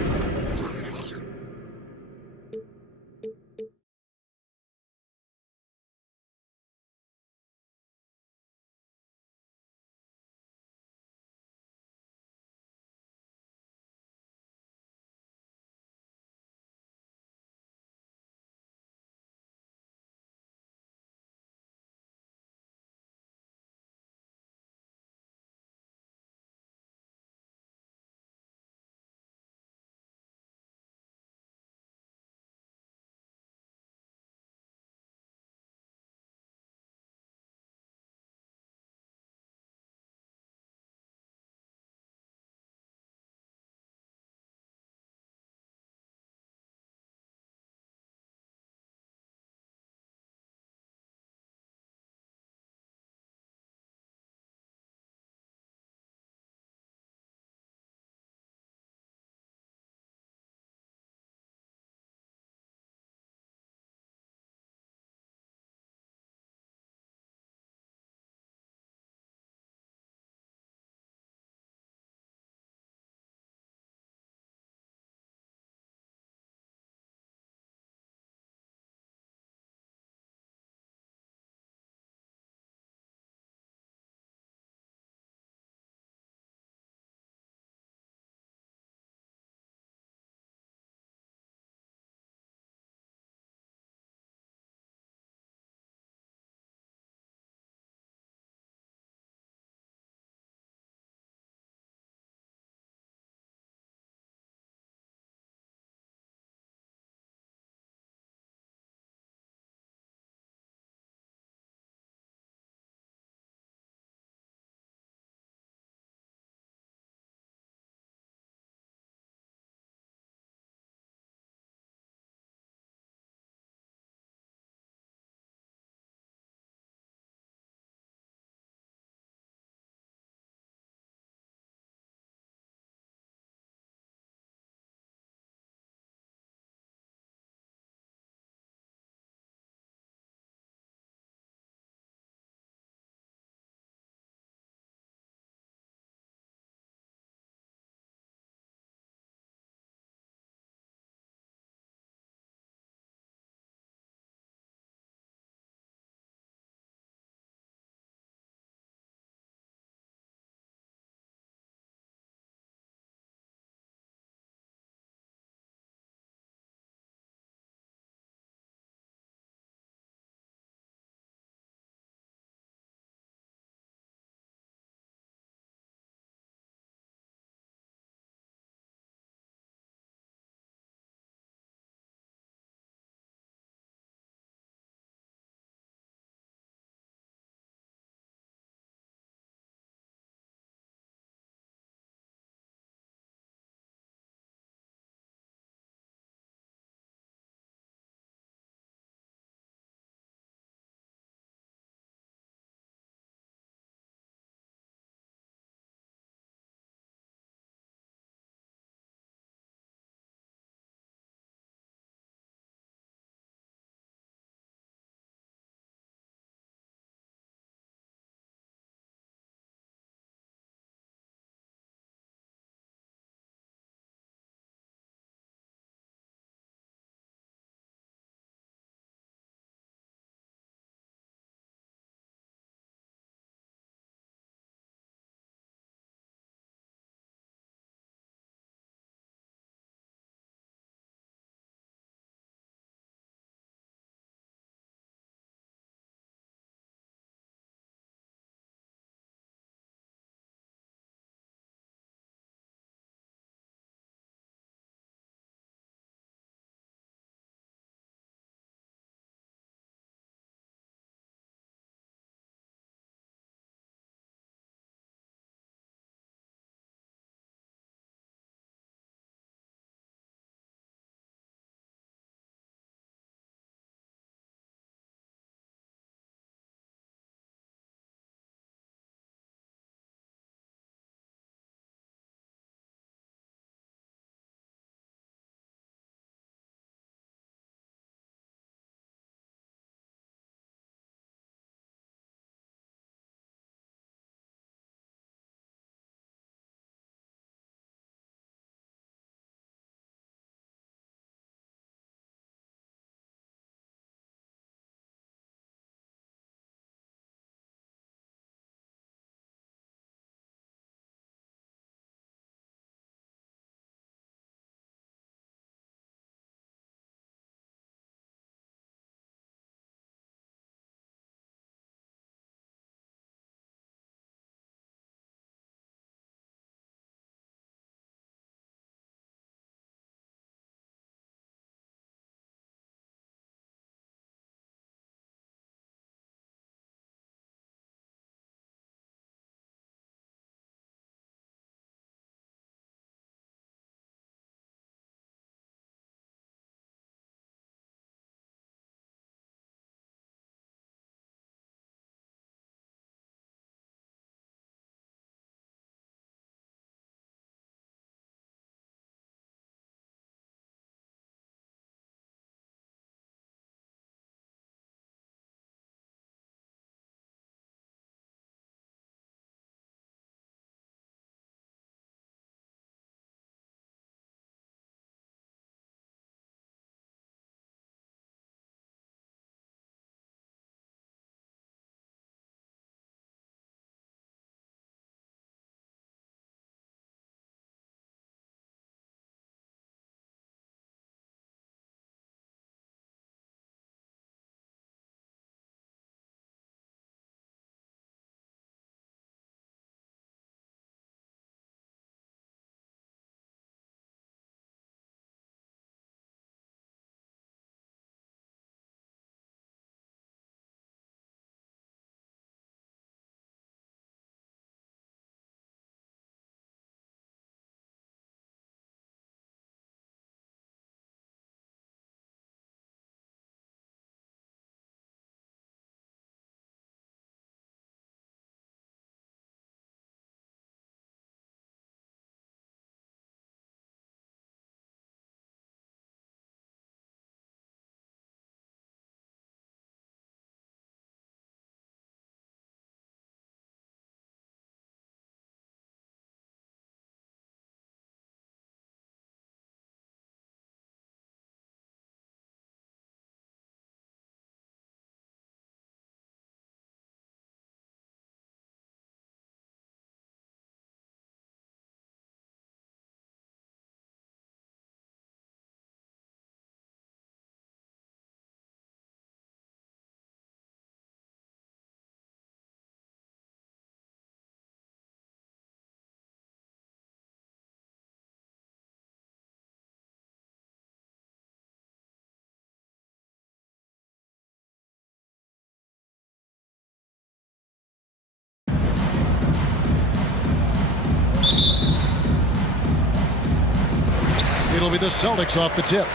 It'll be the Celtics off the tip.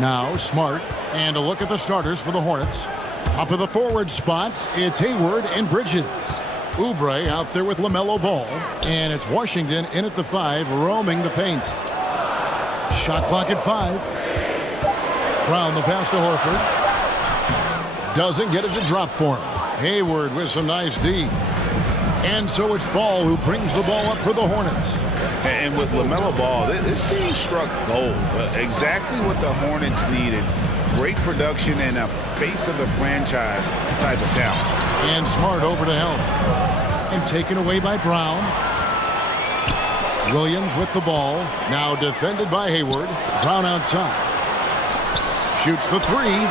Now Smart, and a look at the starters for the Hornets. Up at the forward spot, it's Hayward and Bridges. Oubre out there with LaMelo Ball, and it's Washington in at the 5, roaming the paint. Shot clock at 5. Brown the pass to Horford. Doesn't get it to drop for him. Hayward with some nice D. And so it's Ball who brings the ball up for the Hornets. And with LaMelo Ball, this team struck gold. Exactly what the Hornets needed. Great production and a face of the franchise type of talent. And Smart over to help. And taken away by Brown. Williams with the ball. Now defended by Hayward. Brown outside. Shoots the 3.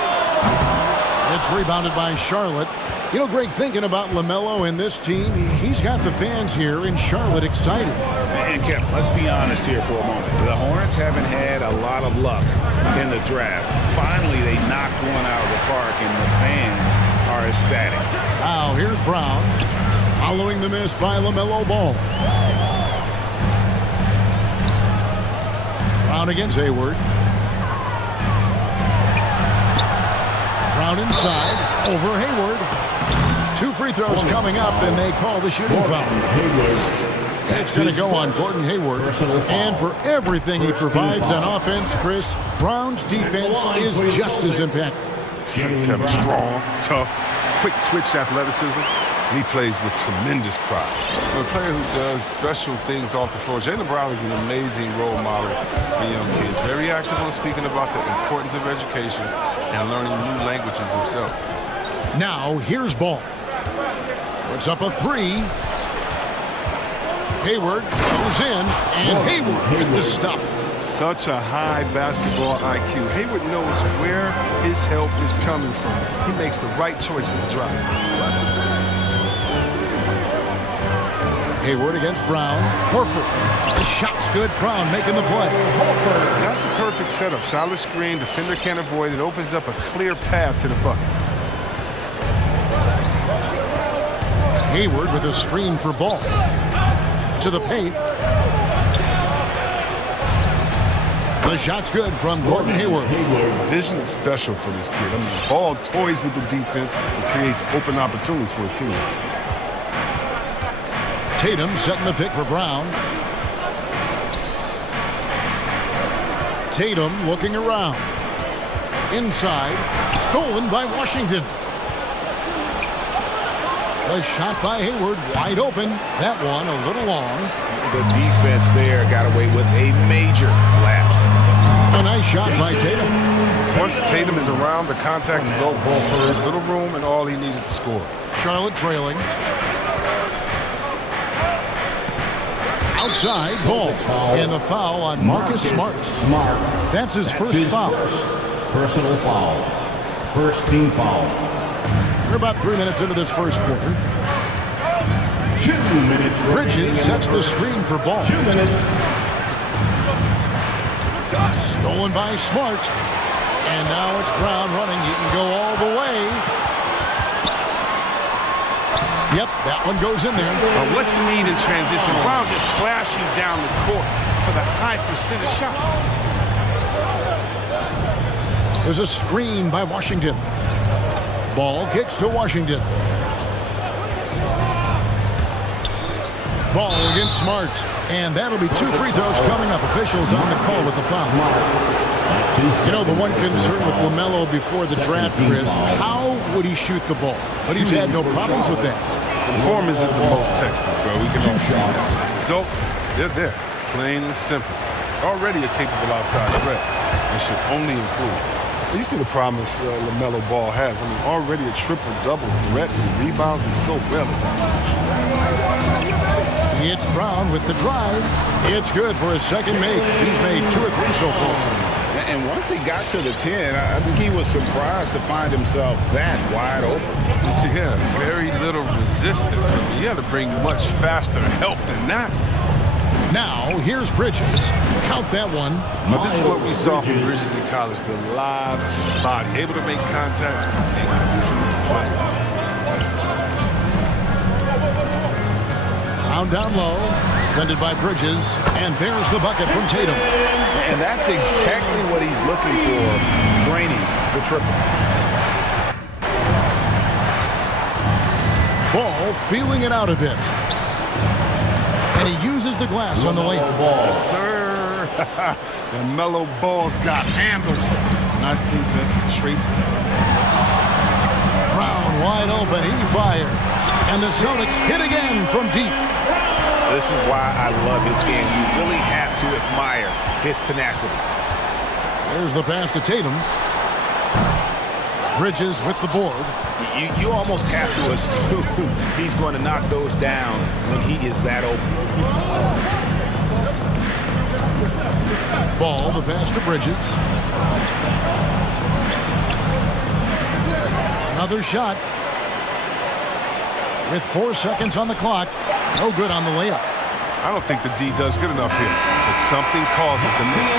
It's rebounded by Charlotte. You know, Greg, thinking about LaMelo and this team, he's got the fans here in Charlotte excited. And Kevin, let's be honest here for a moment. The Hornets haven't had a lot of luck in the draft. Finally, they knocked one out of the park, and the fans are ecstatic. Now, here's Brown, following the miss by LaMelo Ball. Brown against Hayward. Brown inside, over Hayward. 2 free throws coming up, and they call the shooting foul. It's going to go on Gordon Hayward. And for everything he provides on offense, Chris, Brown's defense is just as impactful. Kevin, strong, tough, quick twitch athleticism, and he plays with tremendous pride. A player who does special things off the floor. Jaylen Brown is an amazing role model for young kids. Very active on speaking about the importance of education and learning new languages himself. Now, here's Ball. Puts up a 3. Hayward goes in, and Hayward with the stuff. Such a high basketball IQ. Hayward knows where his help is coming from. He makes the right choice with the drive. Hayward against Brown. Horford. The shot's good. Brown making the play. That's a perfect setup. Solid screen. Defender can't avoid it. Opens up a clear path to the bucket. Hayward with a screen for Ball. To the paint. The shot's good from Gordon Hayward. Vision is special for this kid. I mean, Ball toys with the defense and creates open opportunities for his teammates. Tatum setting the pick for Brown. Tatum looking around. Inside. Stolen by Washington. The shot by Hayward, wide open. That one a little long. The defense there got away with a major lapse. A nice shot by Tatum. Once Tatum is around, the contact is over. For little room and all he needed to score. Charlotte trailing. Outside, Ball. And the foul on Marcus Smart. That's his first foul. Personal foul. First team foul. We're about 3 minutes into this first quarter. 2 minutes. Bridges sets the screen for Ball. 2 minutes. Stolen by Smart. And now it's Brown running. He can go all the way. Yep, that one goes in there. What's neat in transition? Brown just slashing down the court for the high percentage shot. There's a screen by Washington. Ball kicks to Washington. Ball against Smart. And that'll be 2 free throws coming up. Officials on the call with the foul. You know, the one concern with LaMelo before the draft, Chris, how would he shoot the ball? But he's had no problems with that. The form isn't the most textbook, bro. We can all see that. Results, they're there. Plain and simple. Already a capable outside threat. And should only improve. You see the promise LaMelo Ball has. I mean, already a triple-double threat and rebounds is so well in that position. It's Brown with the drive. It's good for his second make. He's made 2 or 3 so far. And once he got to the 10, I think he was surprised to find himself that wide open. Yeah, very little resistance. I mean, you got to bring much faster help than that. Now, here's Bridges. Count that one. But this is what we saw from Bridges in college, the live body, able to make contact and complete plays. Brown down low, defended by Bridges, and there's the bucket from Tatum. And that's exactly what he's looking for, draining the triple. Ball feeling it out a bit. And he uses the glass on the layup. Yes, sir. The mellow ball's got handles. And I think that's a trait. Brown wide open. He fires. And the Celtics hit again from deep. This is why I love his game. You really have to admire his tenacity. There's the pass to Tatum. Bridges with the board. You almost have to assume he's going to knock those down when he is that open. Ball, the pass to Bridges. Another shot. With 4 seconds on the clock. No good on the layup. I don't think the D does good enough here, but something causes the miss.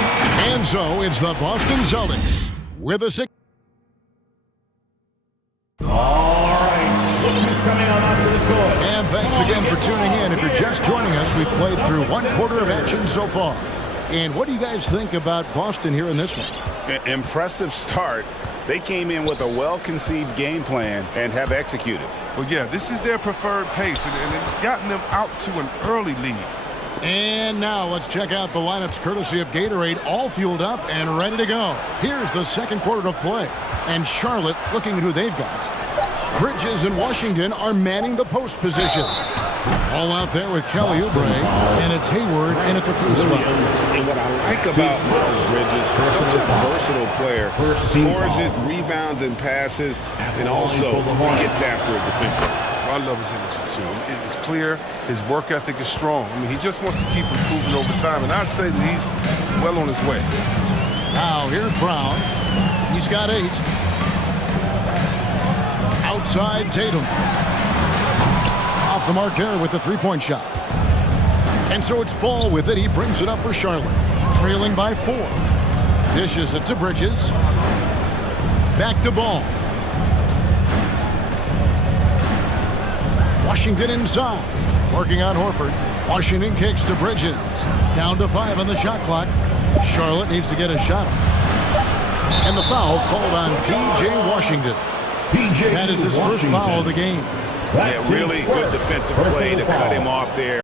And so it's the Boston Celtics with a 6. And thanks again for tuning in. If you're just joining us, we've played through 1/4 of action so far. And what do you guys think about Boston here in this one? Impressive start. They came in with a well-conceived game plan and have executed. Well, yeah, this is their preferred pace, and it's gotten them out to an early lead. And now let's check out the lineups courtesy of Gatorade, all fueled up and ready to go. Here's the second quarter of play. And Charlotte looking at who they've got. Bridges and Washington are manning the post position. All out there with Kelly Oubre, and it's Hayward in at the 3 spot. And what I like about Miles Bridges, such a versatile player, scores it, rebounds and passes, and also gets after it defensively. I love his energy, too. It's clear his work ethic is strong. I mean, he just wants to keep improving over time, and I'd say that he's well on his way. Now, here's Brown. He's got 8. Outside Tatum. Off the mark there with the 3-point shot. And so it's Ball with it. He brings it up for Charlotte. Trailing by 4. Dishes it to Bridges. Back to Ball. Washington inside. Working on Horford. Washington kicks to Bridges. Down to 5 on the shot clock. Charlotte needs to get a shot up. And the foul called on P.J. Washington. That is his first foul of the game. Yeah, really good defensive play to cut him off there.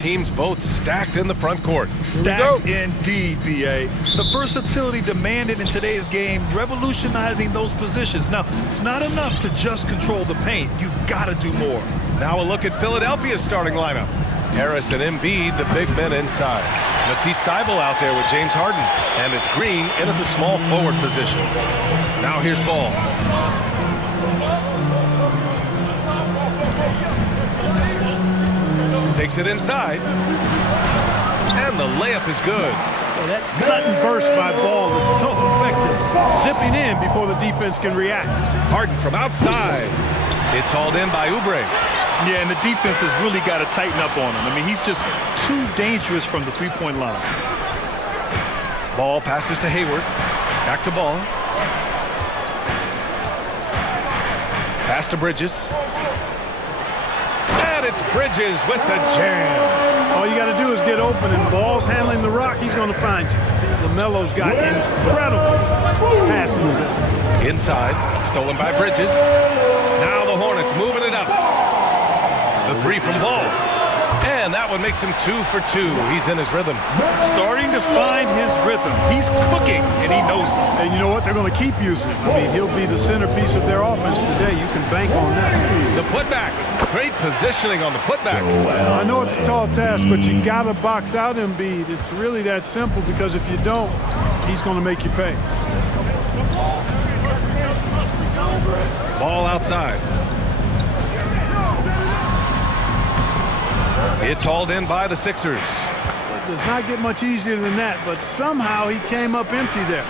Teams both stacked in the front court. Stacked indeed, BA. The versatility demanded in today's game, revolutionizing those positions. Now, it's not enough to just control the paint. You've got to do more. Now a look at Philadelphia's starting lineup. Harris and Embiid, the big men inside. Matisse Thybulle out there with James Harden. And it's Green in at the small forward position. Now here's Ball. Takes it inside. And the layup is good. Well, that sudden burst by Ball is so effective. Zipping in before the defense can react. Harden from outside. It's hauled in by Oubre. Yeah, and the defense has really got to tighten up on him. I mean, he's just too dangerous from the three-point line. Ball passes to Hayward. Back to Ball. Pass to Bridges. And it's Bridges with the jam. All you got to do is get open, and Ball's handling the rock. He's going to find you. LaMelo's got incredible passing ability. Inside, stolen by Bridges. Now the Hornets moving it up. The three from Ball. And that one makes him 2 for 2. He's in his rhythm. Starting to find his rhythm. He's cooking, and he knows it. And you know what? They're going to keep using him. I mean, he'll be the centerpiece of their offense today. You can bank on that. The putback. Great positioning on the putback. I know it's a tall task, but you got to box out Embiid. It's really that simple, because if you don't, he's going to make you pay. Ball outside. It's hauled in by the Sixers. It does not get much easier than that, but somehow he came up empty there.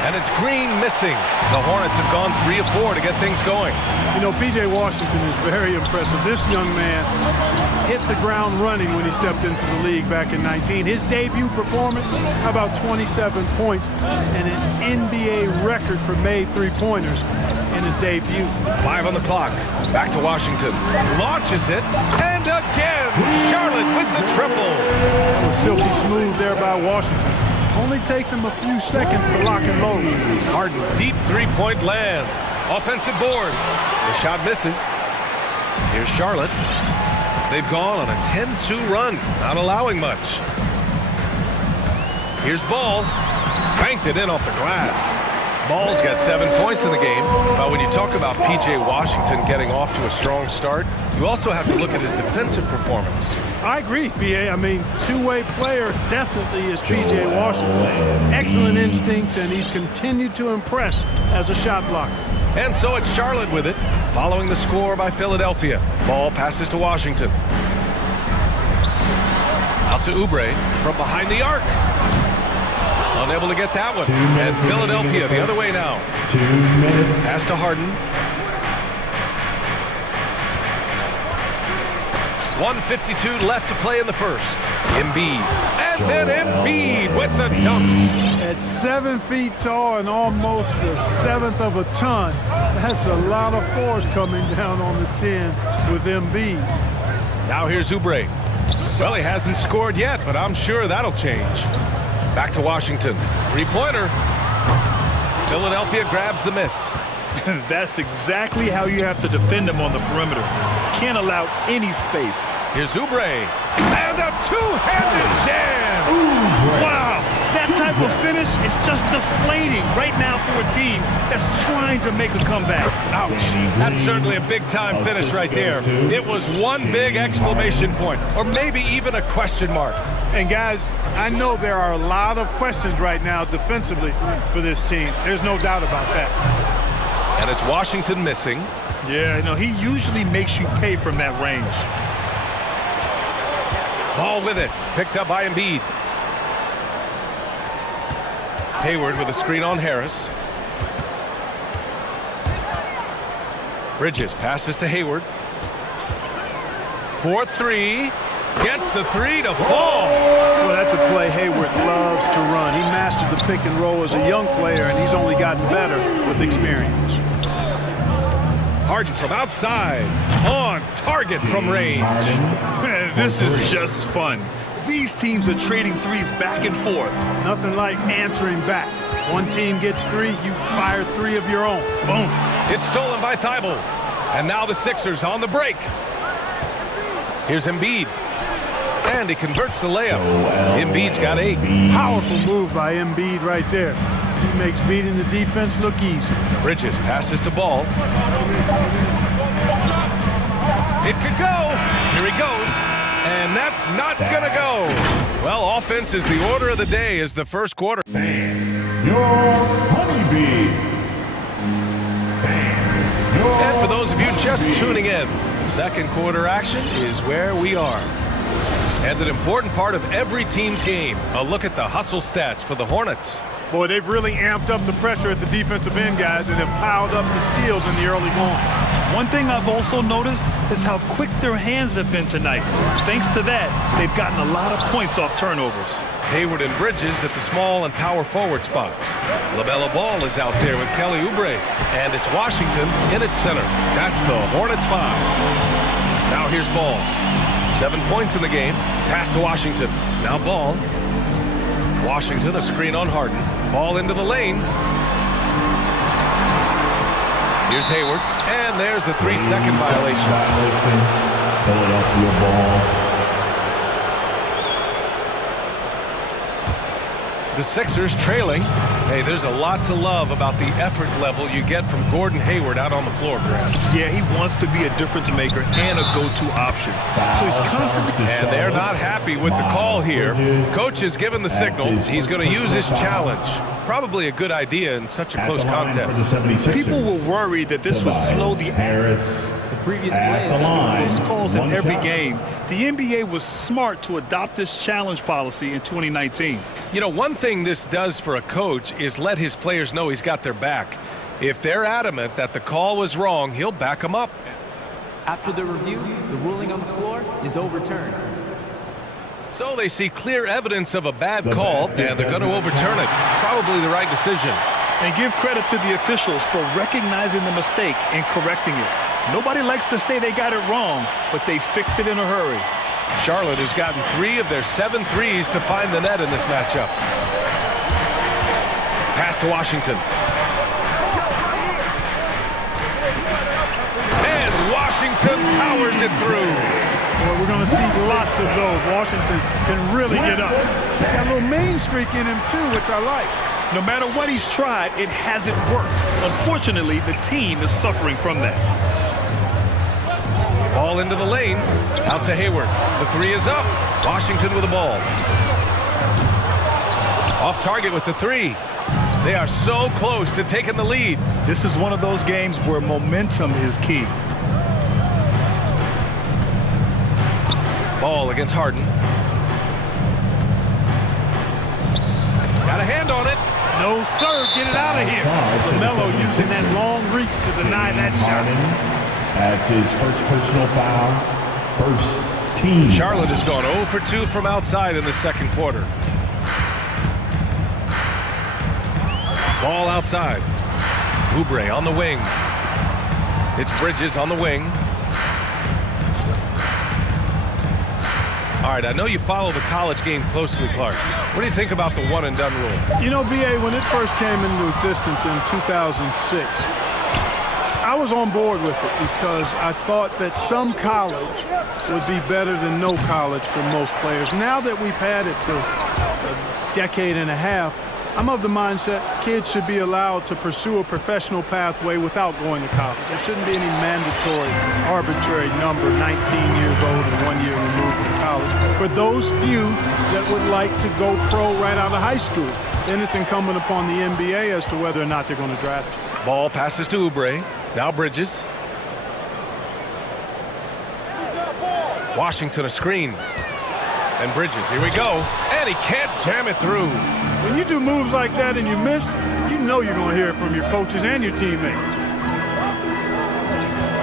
And it's Green missing. The Hornets have gone 3 of 4 to get things going. You know, P.J. Washington is very impressive. This young man hit the ground running when he stepped into the league back in 19. His debut performance, about 27 points and an NBA record for made three-pointers in a debut. 5 on the clock. Back to Washington. Launches it. And again, Charlotte with the triple. It was silky smooth there by Washington. Only takes him a few seconds to lock and load. Harden, deep three-point land. Offensive board. The shot misses. Here's Charlotte. They've gone on a 10-2 run, not allowing much. Here's Ball. Banked it in off the glass. Ball's got 7 points in the game. But when you talk about P.J. Washington getting off to a strong start, you also have to look at his defensive performance. I agree, B.A. I mean, two-way player definitely is P.J. Washington. Excellent instincts, and he's continued to impress as a shot blocker. And so it's Charlotte with it, following the score by Philadelphia. Ball passes to Washington. Out to Oubre from behind the arc. Unable to get that one. And Philadelphia the other way now. 2 minutes. Pass to Harden. 1:52 left to play in the first. Embiid. And then Embiid with the dunk. At 7 feet tall and almost a 1/7 of a ton, that's a lot of force coming down on the 10 with Embiid. Now here's Oubre. Well, he hasn't scored yet, but I'm sure that'll change. Back to Washington. Three-pointer. Philadelphia grabs the miss. That's exactly how you have to defend him on the perimeter. Can't allow any space. Here's Oubre. And a two-handed jam. Wow. That type of finish is just deflating right now for a team that's trying to make a comeback. Ouch. That's certainly a big-time finish right there. It was one big exclamation point, or maybe even a question mark. And guys, I know there are a lot of questions right now defensively for this team. There's no doubt about that. And it's Washington missing. Yeah, no, he usually makes you pay from that range. Ball with it. Picked up by Embiid. Hayward with a screen on Harris. Bridges passes to Hayward. 4-3. Gets the three to fall. Well, that's a play Hayward loves to run. He mastered the pick and roll as a young player, and he's only gotten better with experience. Harden from outside. On target from range. This is just fun. These teams are trading threes back and forth. Nothing like answering back. One team gets 3, you fire 3 of your own. Boom. It's stolen by Thybulle. And now the Sixers on the break. Here's Embiid. And he converts the layup. Embiid's got 8. Powerful move by Embiid right there. He makes beating the defense look easy. Bridges passes to Ball. It could go. Here he goes. And that's not going to go. Well, offense is the order of the day as the first quarter. Your honeybee. And for those of you just tuning in, second quarter action is where we are. And an important part of every team's game, a look at the hustle stats for the Hornets. Boy, they've really amped up the pressure at the defensive end, guys, and have piled up the steals in the early going. One thing I've also noticed is how quick their hands have been tonight. Thanks to that, they've gotten a lot of points off turnovers. Hayward and Bridges at the small and power forward spots. LaMelo Ball is out there with Kelly Oubre. And it's Washington in its center. That's the Hornets 5. Now here's Ball. 7 points in the game. Pass to Washington. Now Ball. Washington, a screen on Harden. Ball into the lane. Here's Hayward. And there's a 3-second violation. Philadelphia ball. The Sixers trailing. Hey, there's a lot to love about the effort level you get from Gordon Hayward out on the floor, Grant. Yeah, he wants to be a difference maker and a go-to option. So he's constantly... And they're not happy with the call here. Coach has given the signal. He's going to use his challenge. Probably a good idea in such a close contest. People were worried that this would slow the Previous plays close calls in every game. The NBA was smart to adopt this challenge policy in 2019. You know, one thing this does for a coach is let his players know he's got their back. If they're adamant that the call was wrong, he'll back them up. After the review, the ruling on the floor is overturned. So they see clear evidence of a bad call, and they're going to overturn it. Probably the right decision. And give credit to the officials for recognizing the mistake and correcting it. Nobody likes to say they got it wrong, but they fixed it in a hurry. Charlotte has gotten 3 of their 7 threes to find the net in this matchup. Pass to Washington. And Washington powers it through. Well, we're going to see lots of those. Washington can really get up. Got a little main streak in him, too, which I like. No matter what he's tried, it hasn't worked. Unfortunately, the team is suffering from that. Ball into the lane. Out to Hayward. The 3 is up. Washington with the ball. Off target with the 3. They are so close to taking the lead. This is one of those games where momentum is key. Ball against Harden. Got a hand on it. No, sir. Get it out of here. LaMelo using that long reach to deny that shot. That's his first personal foul. First team. Charlotte has gone 0 for 2 from outside in the second quarter. Ball outside. Oubre on the wing. It's Bridges on the wing. All right, I know you follow the college game closely, Clark. What do you think about the one-and-done rule? You know, B.A., when it first came into existence in 2006, I was on board with it because I thought that some college would be better than no college for most players. Now that we've had it for a decade and a half, I'm of the mindset kids should be allowed to pursue a professional pathway without going to college. There shouldn't be any mandatory, arbitrary number, 19 years old and 1 year removed from college. For those few that would like to go pro right out of high school, then it's incumbent upon the NBA as to whether or not they're going to draft you. Ball passes to Oubre. Now Bridges. Washington a screen. And Bridges, here we go. And he can't jam it through. When you do moves like that and you miss, you know you're going to hear it from your coaches and your teammates.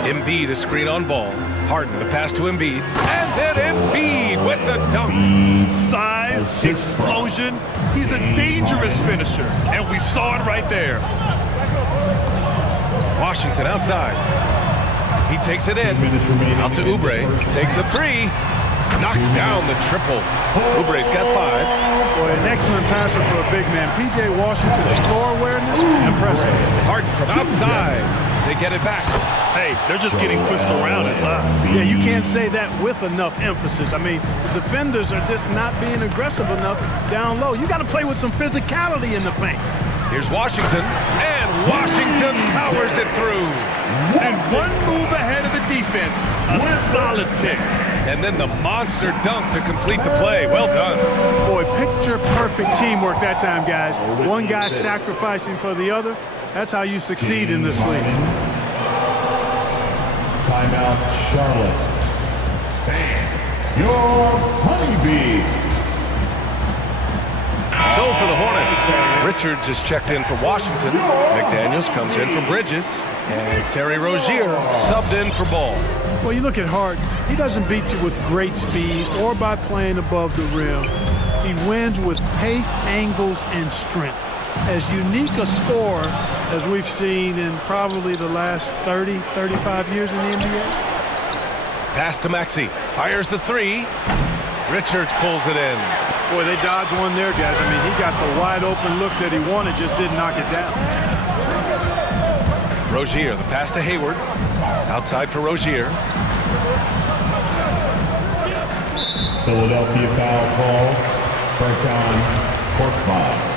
Embiid a screen on Ball. Harden the pass to Embiid. And then Embiid with the dunk. Size, explosion. He's a dangerous finisher. And we saw it right there. Washington outside. He takes it in. Out to Oubre. Takes a 3. Knocks down the triple. Oubre's got 5. Boy, an excellent passer for a big man. P.J. Washington's floor awareness and impressive. Harden from outside. They get it back. Hey, they're just getting pushed around inside. Yeah, you can't say that with enough emphasis. I mean, the defenders are just not being aggressive enough down low. You got to play with some physicality in the paint. Here's Washington, and Washington powers it through. And one move ahead of the defense. A solid pick. And then the monster dunk to complete the play. Well done. Boy, picture-perfect teamwork that time, guys. One guy sacrificing for the other. That's how you succeed in this league. Timeout, Charlotte. Bang. Your honeybee. So for the Hornets, Richards is checked in for Washington. McDaniels comes in for Bridges. And Terry Rozier subbed in for Ball. Well, you look at Harden. He doesn't beat you with great speed or by playing above the rim. He wins with pace, angles, and strength. As unique a scorer as we've seen in probably the last 30, 35 years in the NBA. Pass to Maxey. Fires the three. Richards pulls it in. Boy, they dodged one there, guys. I mean, he got the wide open look that he wanted, just didn't knock it down. Rozier, the pass to Hayward. Outside for Rozier. Philadelphia foul call. Break on Korkmaz.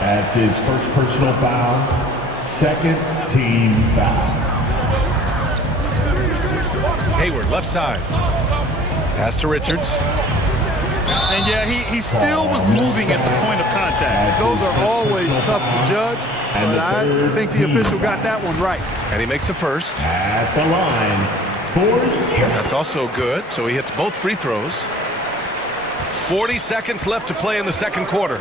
That's his first personal foul. Second team foul. Hayward, left side. Pass to Richards. And yeah, he still was moving at the point of contact. Those are always tough to judge, but I think the official got that one right. And he makes the first. At the line for That's also good, so he hits both free throws. 40 seconds left to play in the second quarter.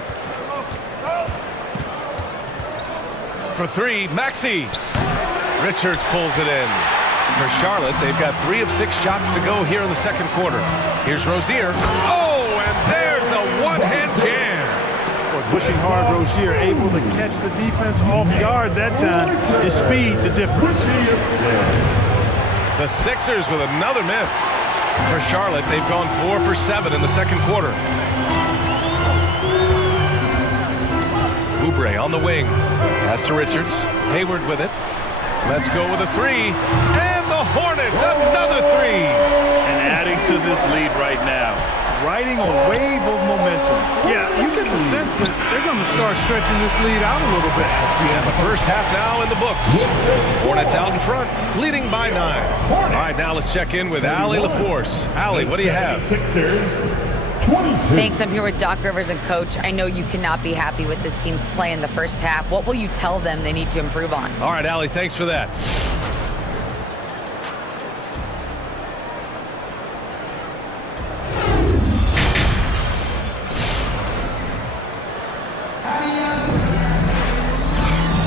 For three, Maxey. Richards pulls it in. For Charlotte, they've got 3 of 6 shots to go here in the second quarter. Here's Rozier. Oh, and there's a one-hand jam. Boy, pushing hard, Rozier able to catch the defense off guard that time. His speed, the difference. The Sixers with another miss. For Charlotte, they've gone 4 for 7 in the second quarter. Oubre on the wing. Pass to Richards. Hayward with it. Let's go with a three. And the Hornets, another three. And adding to this lead right now. Riding a wave of momentum. Yeah, you get the sense that they're going to start stretching this lead out a little bit. And the first half now in the books. Hornets out in front, leading by 9. All right, now let's check in with Allie LaForce. Allie, what do you have? Thanks. I'm here with Doc Rivers and Coach. I know you cannot be happy with this team's play in the first half. What will you tell them they need to improve on? All right, Allie, thanks for that.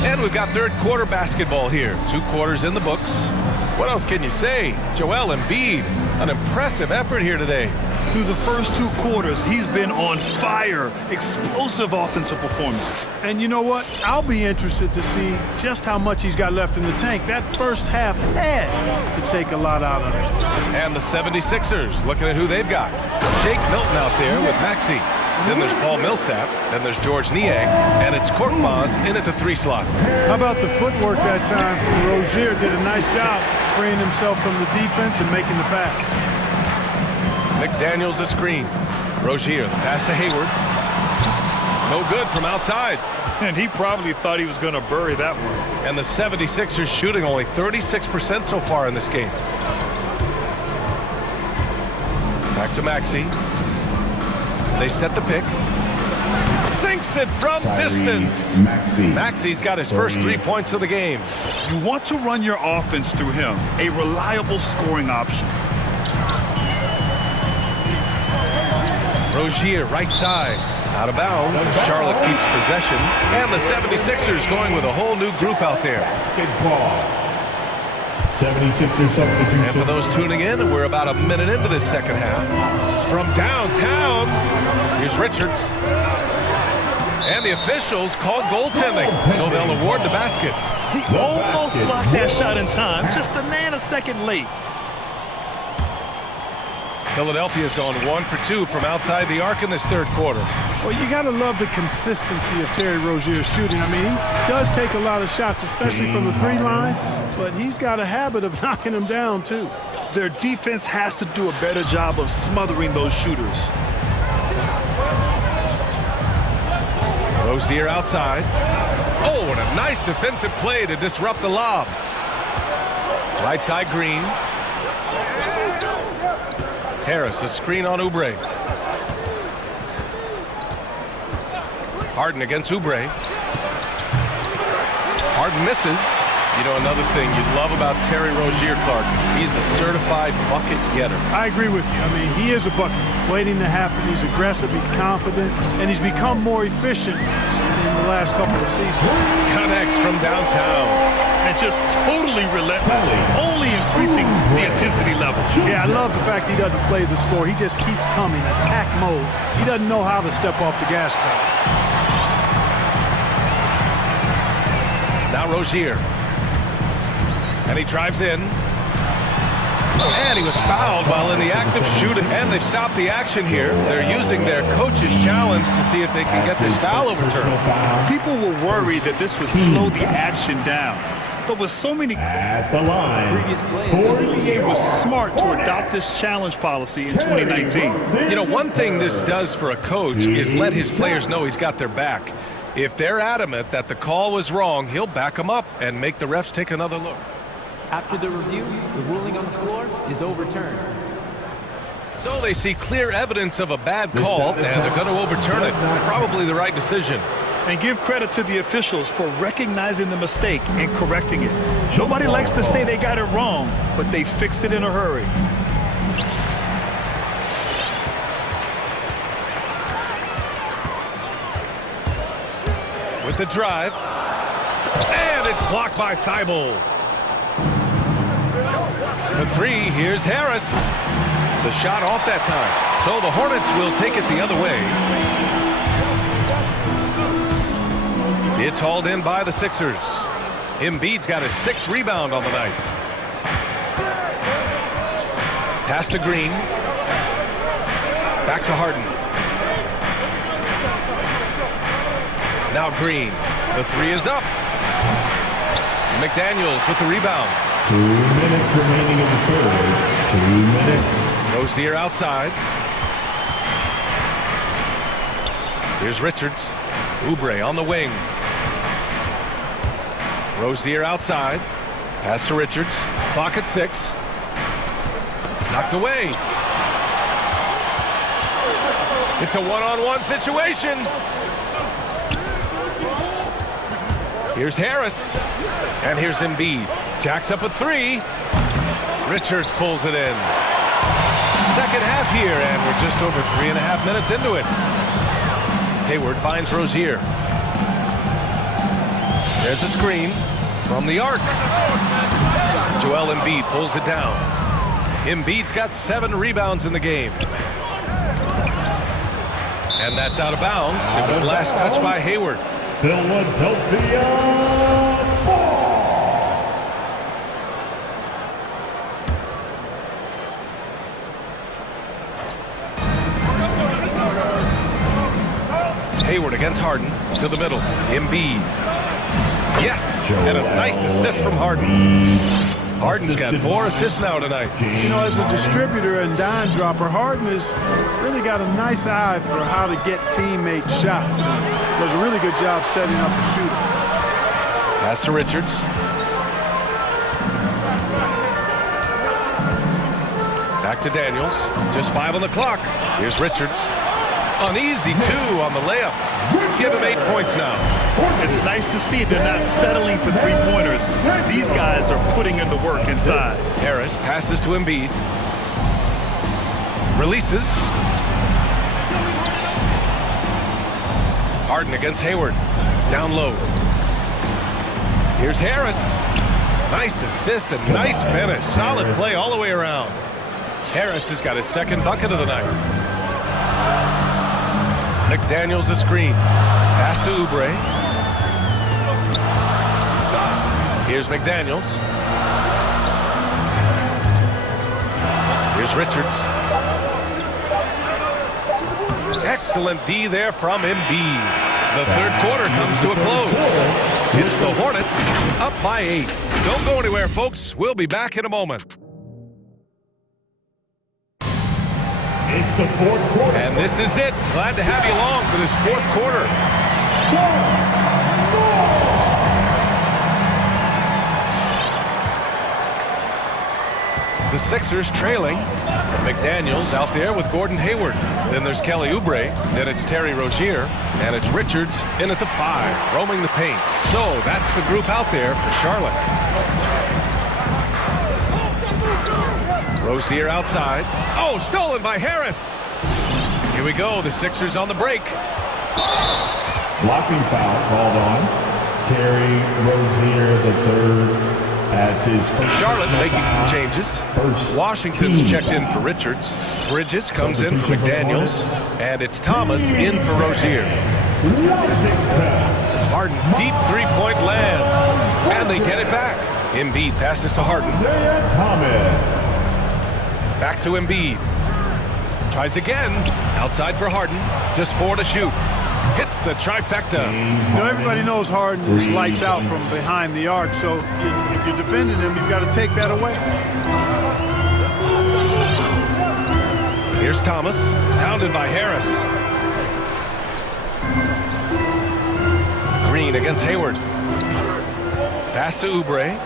And we've got third quarter basketball here. 2 quarters in the books. What else can you say? Joel Embiid, an impressive effort here today. Through the first 2 quarters, he's been on fire. Explosive offensive performance. And you know what? I'll be interested to see just how much he's got left in the tank. That first half had to take a lot out of it. And the 76ers, looking at who they've got. Jake Milton out there with Maxey. Then there's Paul Millsap. Then there's George Niang. And it's Korkmaz in at the 3 slot. How about the footwork that time from Rozier? Did a nice job freeing himself from the defense and making the pass. McDaniels a screen. Rozier, the pass to Hayward. No good from outside. And he probably thought he was going to bury that one. And the 76ers shooting only 36% so far in this game. Back to Maxey. They set the pick. Sinks it from distance. Maxey's got his first 3 points of the game. You want to run your offense through him. A reliable scoring option. Rozier, right side. Out of bounds. Charlotte keeps possession. And the 76ers going with a whole new group out there. 76ers substitution. And for those tuning in, we're about a minute into this second half. From downtown, here's Richards. And the officials called goaltending, so they'll award the basket. He almost blocked that shot in time, just a nanosecond late. Philadelphia's gone 1 for 2 from outside the arc in this third quarter. Well, you got to love the consistency of Terry Rozier's shooting. I mean, he does take a lot of shots, especially from the three line, but he's got a habit of knocking them down, too. Their defense has to do a better job of smothering those shooters. Rozier outside. Oh, and a nice defensive play to disrupt the lob. Right side Green. Harris, a screen on Oubre. Harden against Oubre. Harden misses. You know, another thing you'd love about Terry Rozier, Clark, he's a certified bucket getter. I agree with you. I mean, he is a bucket waiting to happen. He's aggressive, he's confident, and he's become more efficient in the last couple of seasons. Connects from downtown. And just totally relentless, only increasing the intensity level. Yeah, I love the fact he doesn't play the score. He just keeps coming, attack mode. He doesn't know how to step off the gas pedal. Now Rozier. And he drives in. And he was fouled while in the act of shooting. And they've stopped the action here. They're using their coach's challenge to see if they can get this foul overturned. People were worried that this would slow the action down. But with so many at the line, the NBA was smart to adopt this challenge policy in 2019. You know, one thing this does for a coach is let his players know he's got their back. If they're adamant that the call was wrong, he'll back them up and make the refs take another look. After the review, the ruling on the floor is overturned. So they see clear evidence of a bad call, and they're going to overturn it. Probably the right decision. And give credit to the officials for recognizing the mistake and correcting it. Nobody likes to say they got it wrong, but they fixed it in a hurry. With the drive, and it's blocked by Thibault. For three, here's Harris. The shot off that time. So the Hornets will take it the other way. It's hauled in by the Sixers. Embiid's got his 6th rebound on the night. Pass to Green. Back to Harden. Now Green. The 3 is up. McDaniels with the rebound. 2 minutes remaining in the third. 2 minutes. Rozier outside. Here's Richards. Oubre on the wing. Rozier outside. Pass to Richards. Clock at 6. Knocked away. It's a one-on-one situation. Here's Harris. And here's Embiid. Jacks up a 3. Richards pulls it in. Second half here, and we're just over 3.5 minutes into it. Hayward finds Rozier. There's a screen from the arc. Joel Embiid pulls it down. Embiid's got 7 rebounds in the game. And that's out of bounds. It was last touched by Hayward. Philadelphia. Hayward against Harden to the middle. Embiid. Yes, and a nice assist from Harden. Harden's got 4 assists now tonight. You know, as a distributor and dime dropper, Harden has really got a nice eye for how to get teammate shots. He does a really good job setting up the shooter. Pass to Richards. Back to Daniels. Just 5 on the clock. Here's Richards. An easy 2 on the layup. Give him 8 points now. It's nice to see they're not settling for 3-pointers. These guys are putting in the work inside. Harris passes to Embiid. Releases. Harden against Hayward. Down low. Here's Harris. Nice assist and nice finish. Solid play all the way around. Harris has got his 2nd bucket of the night. McDaniels a screen. Pass to Oubre. Here's McDaniels. Here's Richards. Excellent D there from Embiid. The third quarter comes to a close. It's the Hornets up by 8. Don't go anywhere, folks. We'll be back in a moment. It's the fourth quarter. And this is it. Glad to have you along for this fourth quarter. The Sixers trailing. McDaniels out there with Gordon Hayward. Then there's Kelly Oubre. Then it's Terry Rozier. And it's Richards in at the 5, roaming the paint. So that's the group out there for Charlotte. Rozier outside. Oh, stolen by Harris. Here we go. The Sixers on the break. Blocking foul called on Terry Rozier III. Charlotte making some changes. Washington's checked in for Richards. Bridges comes in for McDaniels. And it's Thomas in for Rozier. Harden, deep three-point land. And they get it back. Embiid passes to Harden. Back to Embiid. Tries again. Outside for Harden. Just 4 to shoot. Hits the trifecta. You know, everybody knows Harden is lights out from behind the arc, so if you're defending him, you've got to take that away. Here's Thomas, pounded by Harris. Green against Hayward. Pass to Oubre.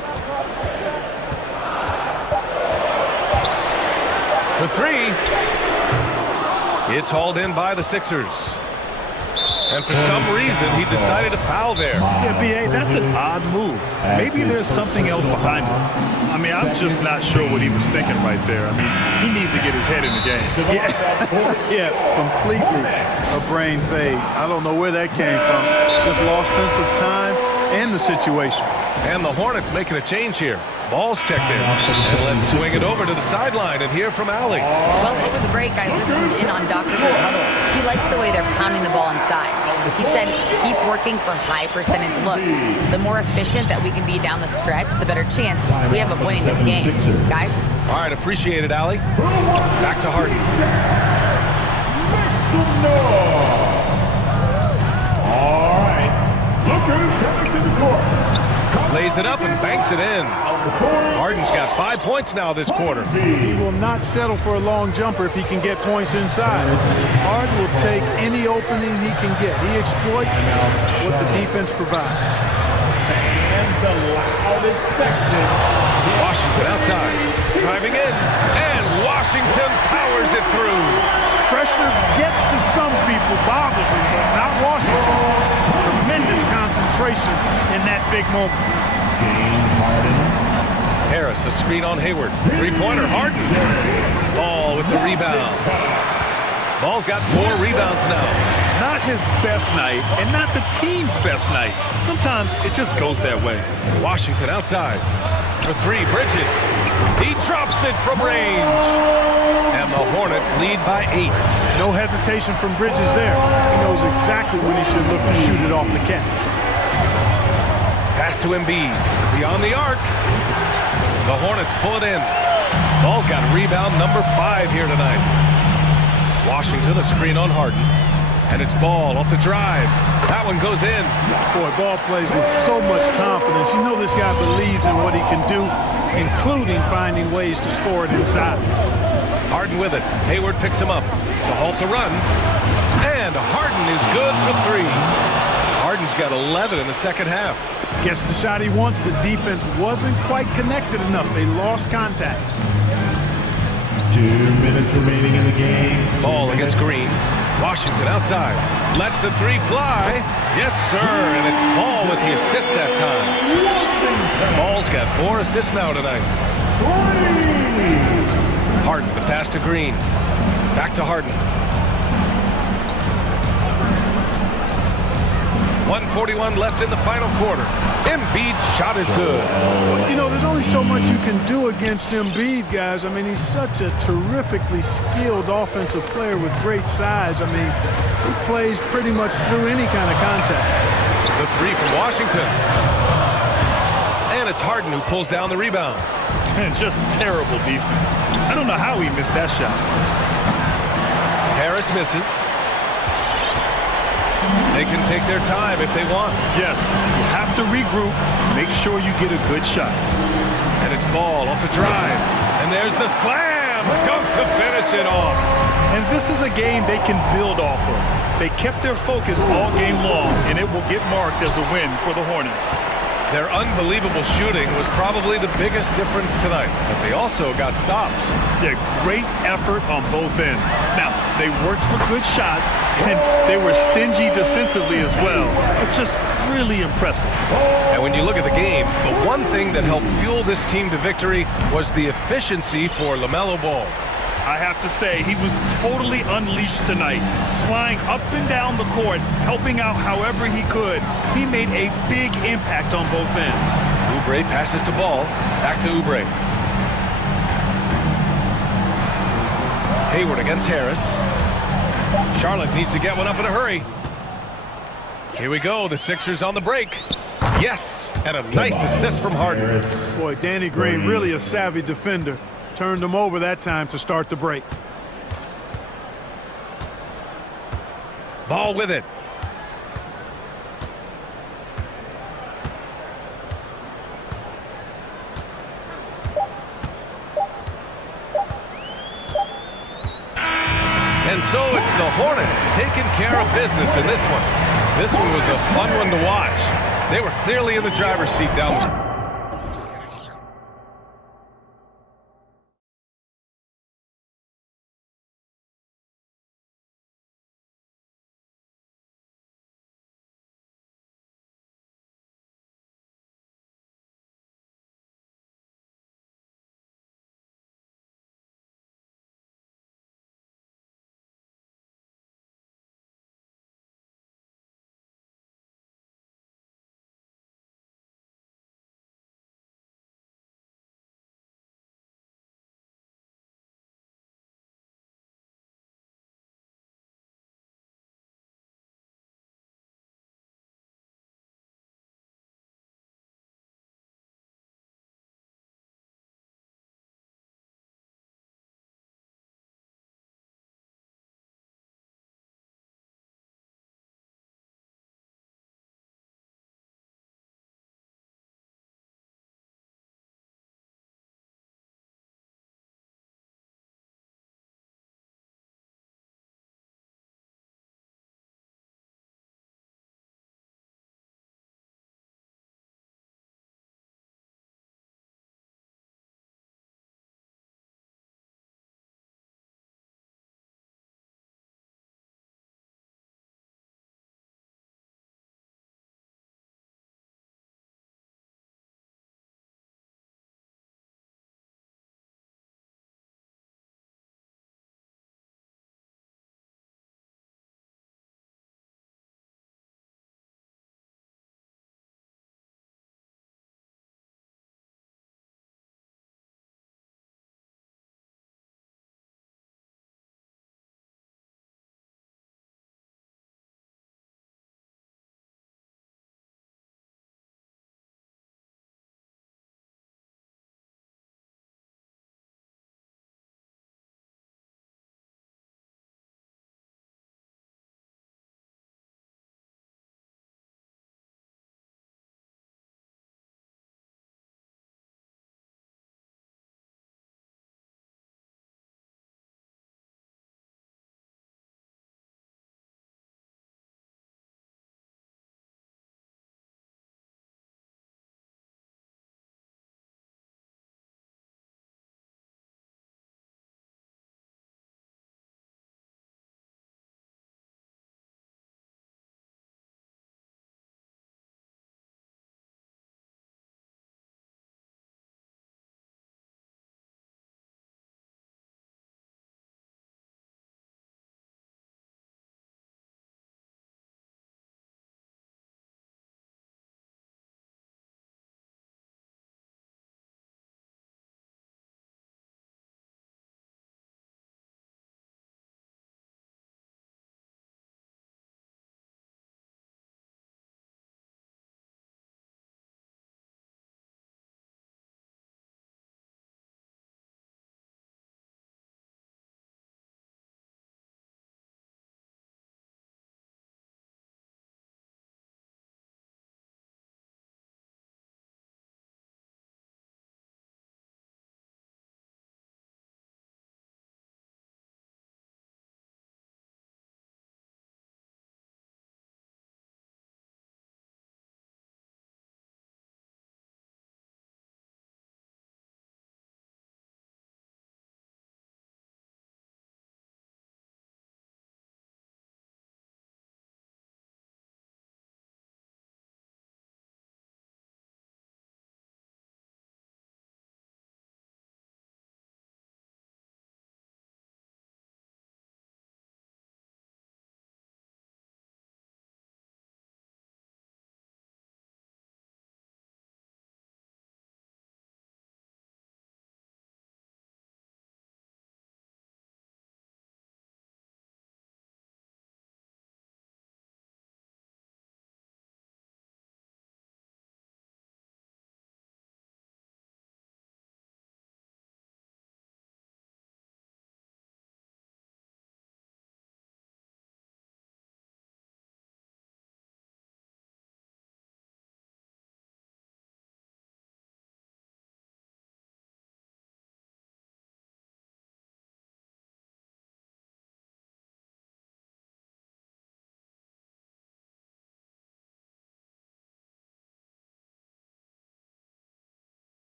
For 3. It's hauled in by the Sixers. And for some reason, he decided to foul there. Yeah, B.A., that's an odd move. Maybe there's something else behind it. I mean, I'm just not sure what he was thinking right there. I mean, he needs to get his head in the game. Yeah, completely a brain fade. I don't know where that came from. Just lost sense of time and the situation. And the Hornets making a change here. Ball's checked in. And let's swing it over to the sideline and hear from Allie. Well, over the break, I listened in on Dr. Bill's huddle. He likes the way they're pounding the ball inside. He said, keep working for high percentage looks. The more efficient that we can be down the stretch, the better chance we have of winning this game. Guys? All right, appreciate it, Allie. Back to Harden. All right. Lookers coming to the court. Lays it up and banks it in. Harden's got 5 points now this quarter. He will not settle for a long jumper if he can get points inside. Harden will take any opening he can get. He exploits what the defense provides. And the loudest section. Washington outside. Driving in. And Washington powers it through. Pressure gets to some people, bothers them, but not Washington. Tremendous concentration in that big moment. Harris, a screen on Hayward. Three-pointer, Harden. Ball with the rebound. Ball's got 4 rebounds now. Not his best night, and not the team's best night. Sometimes it just goes that way. Washington outside. For 3, Bridges. He drops it from range. And the Hornets lead by 8. No hesitation from Bridges there. He knows exactly when he should look to shoot it off the catch. Pass to Embiid. Beyond the arc. The Hornets pull it in. Ball's got rebound number 5 here tonight. Washington, a screen on Harden. And it's Ball off the drive. That one goes in. Boy, Ball plays with so much confidence. You know this guy believes in what he can do, including finding ways to score it inside. Harden with it. Hayward picks him up to halt the run. And Harden is good for 3. Harden's got 11 in the second half. Gets the shot he wants. The defense wasn't quite connected enough. They lost contact. 2 minutes remaining in the game. Ball against Green. Washington outside. Lets the 3 fly. Yes, sir. And it's Ball with the assist that time. Ball's got 4 assists now tonight. Harden, the pass to Green. Back to Harden. 1:41 left in the final quarter. Embiid's shot is good. Well, you know, there's only so much you can do against Embiid, guys. I mean, he's such a terrifically skilled offensive player with great size. I mean, he plays pretty much through any kind of contact. The 3 from Washington. And it's Harden who pulls down the rebound. Just terrible defense. I don't know how he missed that shot. Harris misses. They can take their time if they want. Yes, you have to regroup, make sure you get a good shot. And it's ball off the drive. And there's the slam! Dunk to finish it off. And this is a game they can build off of. They kept their focus all game long, and it will get marked as a win for the Hornets. Their unbelievable shooting was probably the biggest difference tonight, but they also got stops. Yeah, great effort on both ends. Now, they worked for good shots, and they were stingy defensively as well. Just really impressive. And when you look at the game, the one thing that helped fuel this team to victory was the efficiency for LaMelo Ball. I have to say, he was totally unleashed tonight, flying up and down the court, helping out however he could. He made a big impact on both ends. Oubre passes to Ball. Back to Oubre. Hayward against Harris. Charlotte needs to get one up in a hurry. Here we go, the Sixers on the break. Yes, and a nice assist from Harden. Boy, Danny Green, really a savvy defender. Turned him over that time to start the break. Ball with it. And so it's the Hornets taking care of business in this one. This one was a fun one to watch. They were clearly in the driver's seat down the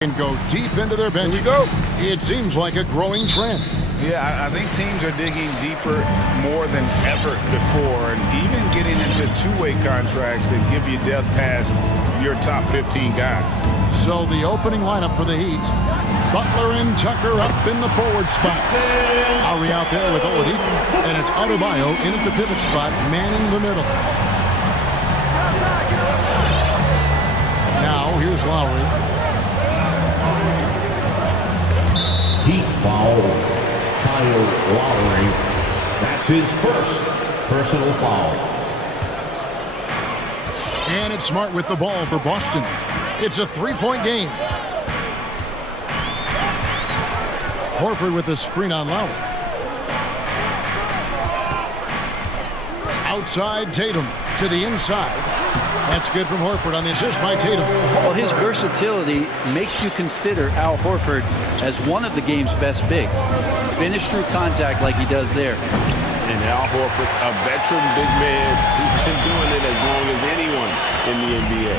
And go deep into their bench. Here we go. It seems like a growing trend. Yeah, I think teams are digging deeper more than ever before, and even getting into two-way contracts that give you depth past your top 15 guys. So the opening lineup for the Heat: Butler and Tucker up in the forward spot. Lowry out there with Oladipo, and it's Adebayo in at the pivot spot, manning the middle. Now here's Lowry. Heat foul. Kyle Lowry. That's his first personal foul. And it's Smart with the ball for Boston. It's a three-point game. Horford with the screen on Lowry. Outside Tatum to the inside. That's good from Horford on the assist by Tatum. Well, his versatility makes you consider Al Horford as one of the game's best bigs. Finish through contact like he does there. And Al Horford, a veteran big man, he's been doing it as long as anyone in the NBA.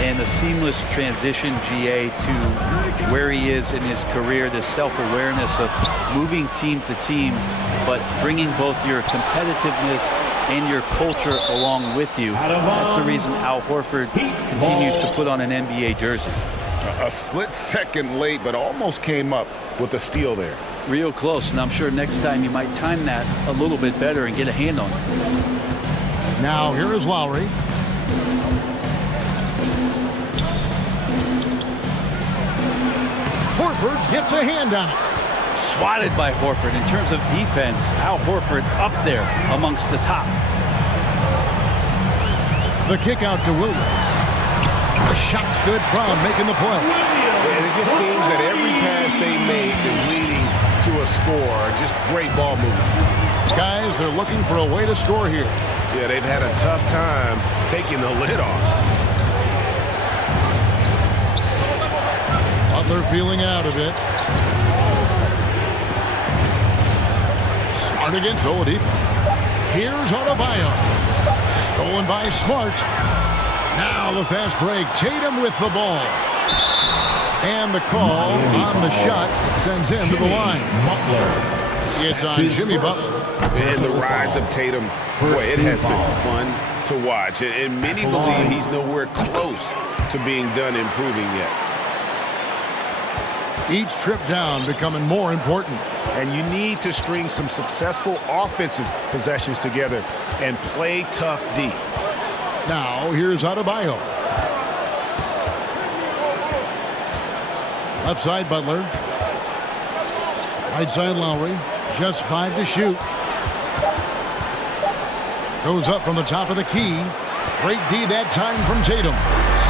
And a seamless transition, GA, to where he is in his career, this self-awareness of moving team to team, but bringing both your competitiveness and your culture along with you. That's the reason Al Horford continues to put on an NBA jersey. A split second late, but almost came up with a steal there. Real close, and I'm sure next time you might time that a little bit better and get a hand on it. Now here is Lowry. Horford gets a hand on it. Swatted by Horford. In terms of defense, Al Horford up there amongst the top. The kick out to Williams. The shot stood. Brown making the play. And it just seems that every pass they make is leading to a score. Just great ball movement. Guys, they're looking for a way to score here. Yeah, they've had a tough time taking the lid off. Butler feeling out of it. Smart against Oladipo. Here's Adebayo. Stolen by Smart. Now the fast break. Tatum with the ball. And the call on the shot sends him to the line. It's on Jimmy Butler. And the rise of Tatum, boy, it has been fun to watch. And many believe he's nowhere close to being done improving yet. Each trip down becoming more important. And you need to string some successful offensive possessions together and play tough deep. Now here's Adebayo. Left side Butler. Right side Lowry. Just 5 to shoot. Goes up from the top of the key. Great D that time from Tatum.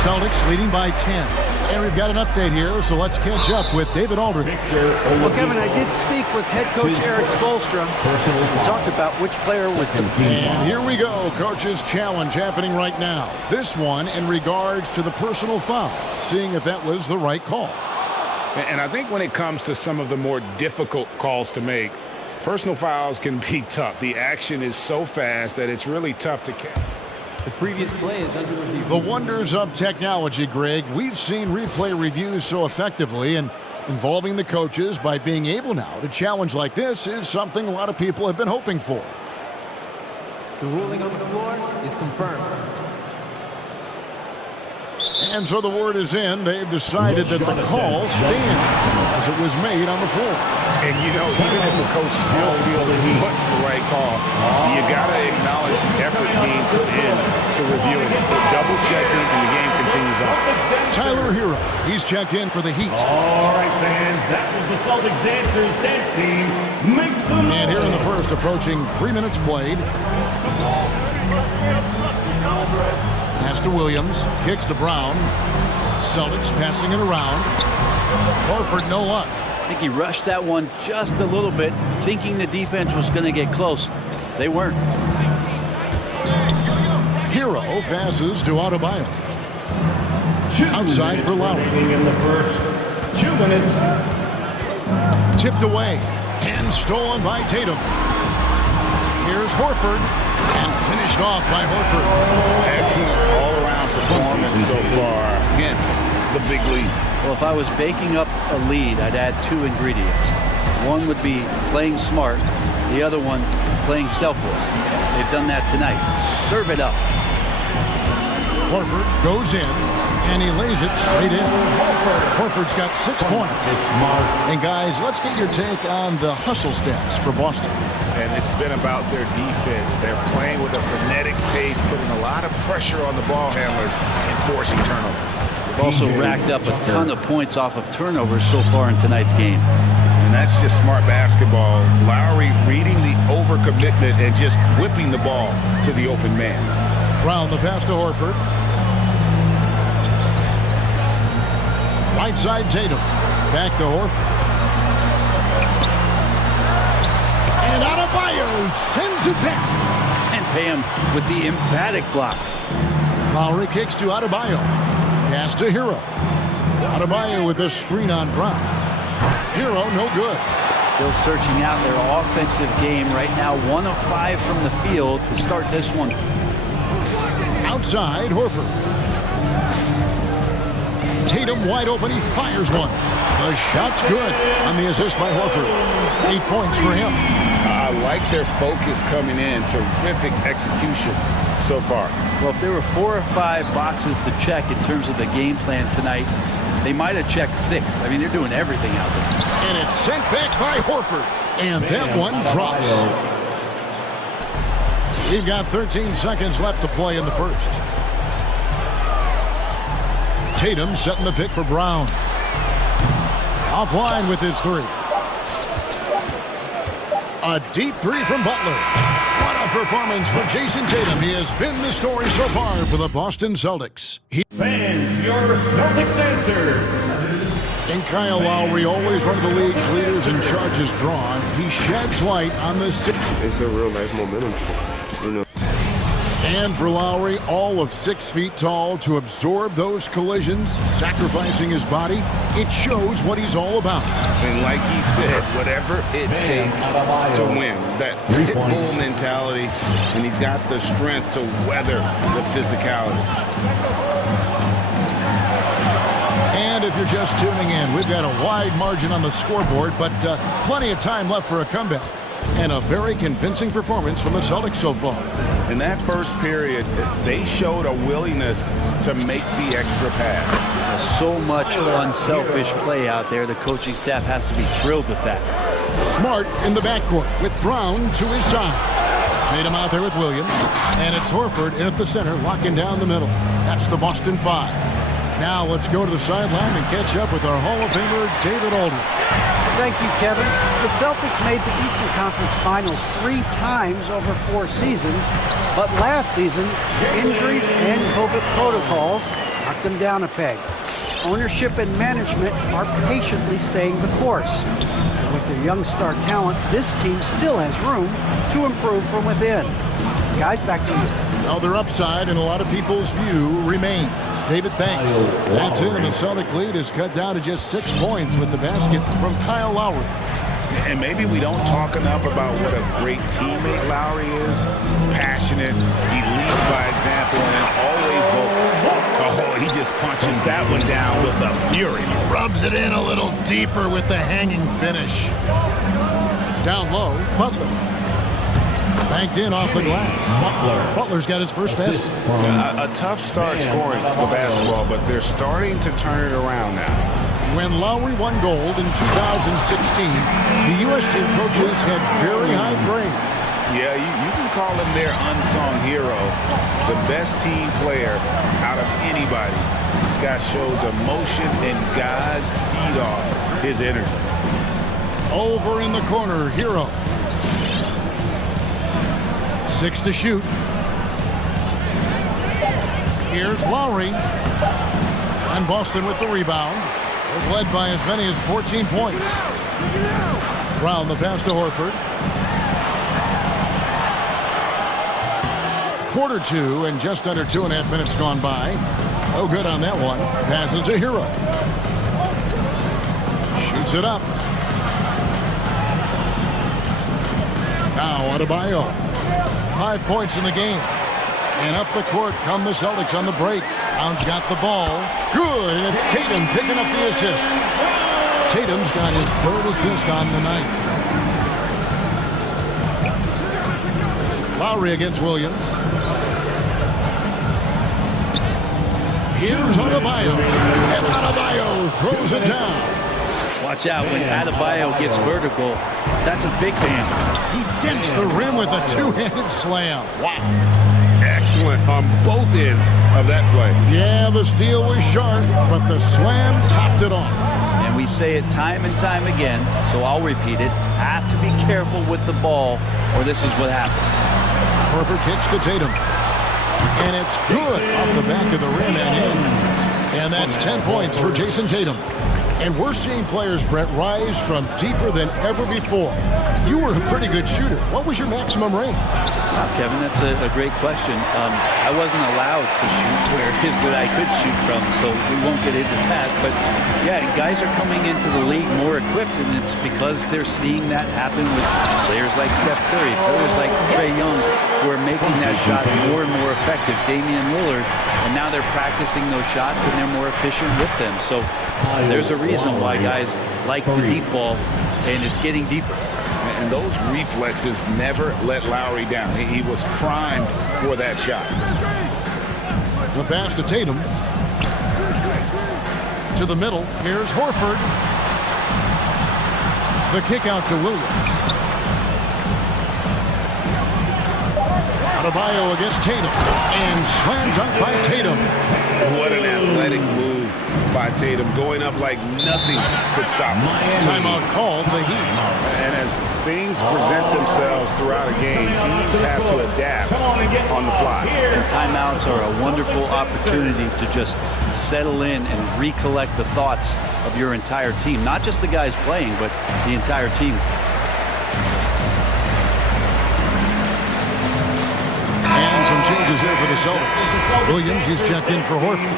Celtics leading by 10. And we've got an update here, so let's catch up with David Aldridge. Well, Kevin, I did speak with head coach Eric Spoelstra. We talked about which player was the And here we go, coach's challenge happening right now. This one in regards to the personal foul, seeing if that was the right call. And I think when it comes to some of the more difficult calls to make, personal fouls can be tough. The action is so fast that it's really tough to catch. The previous play is under review. The wonders of technology, Greg. We've seen replay reviews so effectively, and involving the coaches by being able now to challenge like this is something a lot of people have been hoping for. The ruling on the floor is confirmed. And so the word is in. They've decided that the call stands as it was made on the floor. And, you know, even if a coach still feels this wasn't the right call, you got to acknowledge the effort being put in to reviewing it. Double-checking, and the game continues on. Tyler Hero, he's checked in for the Heat. All right, fans, that was the Celtics Dancers dance team. Make some noise. And here in the first, approaching 3 minutes played. Pass to Williams, kicks to Brown. Celtics passing it around. Horford, no luck. I think he rushed that one just a little bit, thinking the defense was going to get close. They weren't. Hero passes to Adebayo. Outside for Lowry. In the first 2 minutes. Tipped away and stolen by Tatum. Here's Horford and finished off by Horford. Excellent all-around performance so far against the big league. Well, if I was baking up a lead, I'd add 2 ingredients. One would be playing smart, the other one playing selfless. They've done that tonight. Serve it up. Horford goes in, and he lays it straight in. Horford's got 6 points. And guys, let's get your take on the hustle stats for Boston. And it's been about their defense. They're playing with a frenetic pace, putting a lot of pressure on the ball handlers and forcing turnovers. They've also racked up a ton of points off of turnovers so far in tonight's game. And that's just smart basketball. Lowry reading the overcommitment and just whipping the ball to the open man. Brown the pass to Horford. Right side Tatum. Back to Horford. And Adebayo sends it back. And pay him with the emphatic block. Lowry kicks to Adebayo. Pass to Hero. Adebayo with a screen on Brown. Hero, no good. Still searching out their offensive game right now. 1 of 5 from the field to start this one. Outside, Horford. Tatum wide open, he fires one. The shot's good on the assist by Horford. 8 points for him. I like their focus coming in. Terrific execution so far. Well, if there were 4 or 5 boxes to check in terms of the game plan tonight, they might have checked 6. I mean, they're doing everything out there. And it's sent back by Horford. And that one drops. We've got 13 seconds left to play in the first. Tatum setting the pick for Brown. Offline with his 3. A deep 3 from Butler. What a performance for Jason Tatum. He has been the story so far for the Boston Celtics. Fans, your Celtics answer. And Kyle Lowry, always one of the league's leaders in charges drawn. He sheds light on the... It's a real life momentum, you know. And for Lowry, all of 6 feet tall, to absorb those collisions, sacrificing his body, it shows what he's all about. And like he said, whatever it takes to win, that pit bull mentality, and he's got the strength to weather the physicality. And if you're just tuning in, we've got a wide margin on the scoreboard, but plenty of time left for a comeback. And a very convincing performance from the Celtics so far. In that first period, they showed a willingness to make the extra pass. So much unselfish play out there. The coaching staff has to be thrilled with that. Smart in the backcourt with Brown to his side. Tatum out there with Williams. And it's Horford in at the center, locking down the middle. That's the Boston 5. Now let's go to the sideline and catch up with our Hall of Famer, David Aldridge. Thank you, Kevin. The Celtics made the Eastern Conference Finals 3 times over 4 seasons, but last season, injuries and COVID protocols knocked them down a peg. Ownership and management are patiently staying the course. With their young star talent, this team still has room to improve from within. Guys, back to you. Now their upside, in a lot of people's view, remains. David, thanks. That's it, and the Celtic lead is cut down to just 6 points with the basket from Kyle Lowry. And maybe we don't talk enough about what a great teammate Lowry is. Passionate, he leads by example, and always vocal. Oh, he just punches that one down with a fury. Rubs it in a little deeper with the hanging finish. Down low, Butler. Banked in off the glass. Butler's got his first basket. A tough start scoring the basketball, but they're starting to turn it around now. When Lowry won gold in 2016, the U.S. team coaches had very high praise. Yeah, you can call him their unsung hero, the best team player out of anybody. This guy shows emotion, and guys feed off his energy. Over in the corner, Hero. 6 to shoot. Here's Lowry. And Boston with the rebound. They've led by as many as 14 points. Brown the pass to Horford. Quarter 2 and just under 2.5 minutes gone by. No good on that one. Passes to Hero. Shoots it up. Now Adebayo. 5 points in the game. And up the court come the Celtics on the break. Brown's got the ball. Good, and it's Tatum picking up the assist. Tatum's got his 3rd assist on the night. Lowry against Williams. Here's Adebayo. And Adebayo throws it down. Watch out, when Adebayo gets vertical, that's a big thing. He dents the rim with a two-handed slam. Wow. Excellent on both ends of that play. Yeah, the steal was sharp, but the slam topped it off. And we say it time and time again, so I'll repeat it. Have to be careful with the ball, or this is what happens. Horford kicks to Tatum. And it's good off the back of the rim and in. And that's 10 points for Jason Tatum. And we're seeing players, Brett, rise from deeper than ever before. You were a pretty good shooter. What was your maximum range? Kevin, that's a great question. I wasn't allowed to shoot where it is that I could shoot from, so we won't get into that. But, yeah, guys are coming into the league more equipped, and it's because they're seeing that happen with players like Steph Curry, players like Trae Young, who are making that shot more and more effective, Damian Lillard, and now they're practicing those shots, and they're more efficient with them. So there's a reason why guys like the deep ball, and it's getting deeper. And those reflexes never let Lowry down. He was primed for that shot. The pass to Tatum. To the middle. Here's Horford. The kick out to Williams. Adebayo against Tatum. And slam dunk by Tatum. What an athletic move by Tatum, going up like nothing could stop him. Timeout called, the Heat. And as things present themselves throughout a game, teams have to adapt on the fly. And timeouts are a wonderful opportunity to just settle in and recollect the thoughts of your entire team. Not just the guys playing, but the entire team. And some changes here for the Celtics. Williams, he's checked in for Horford.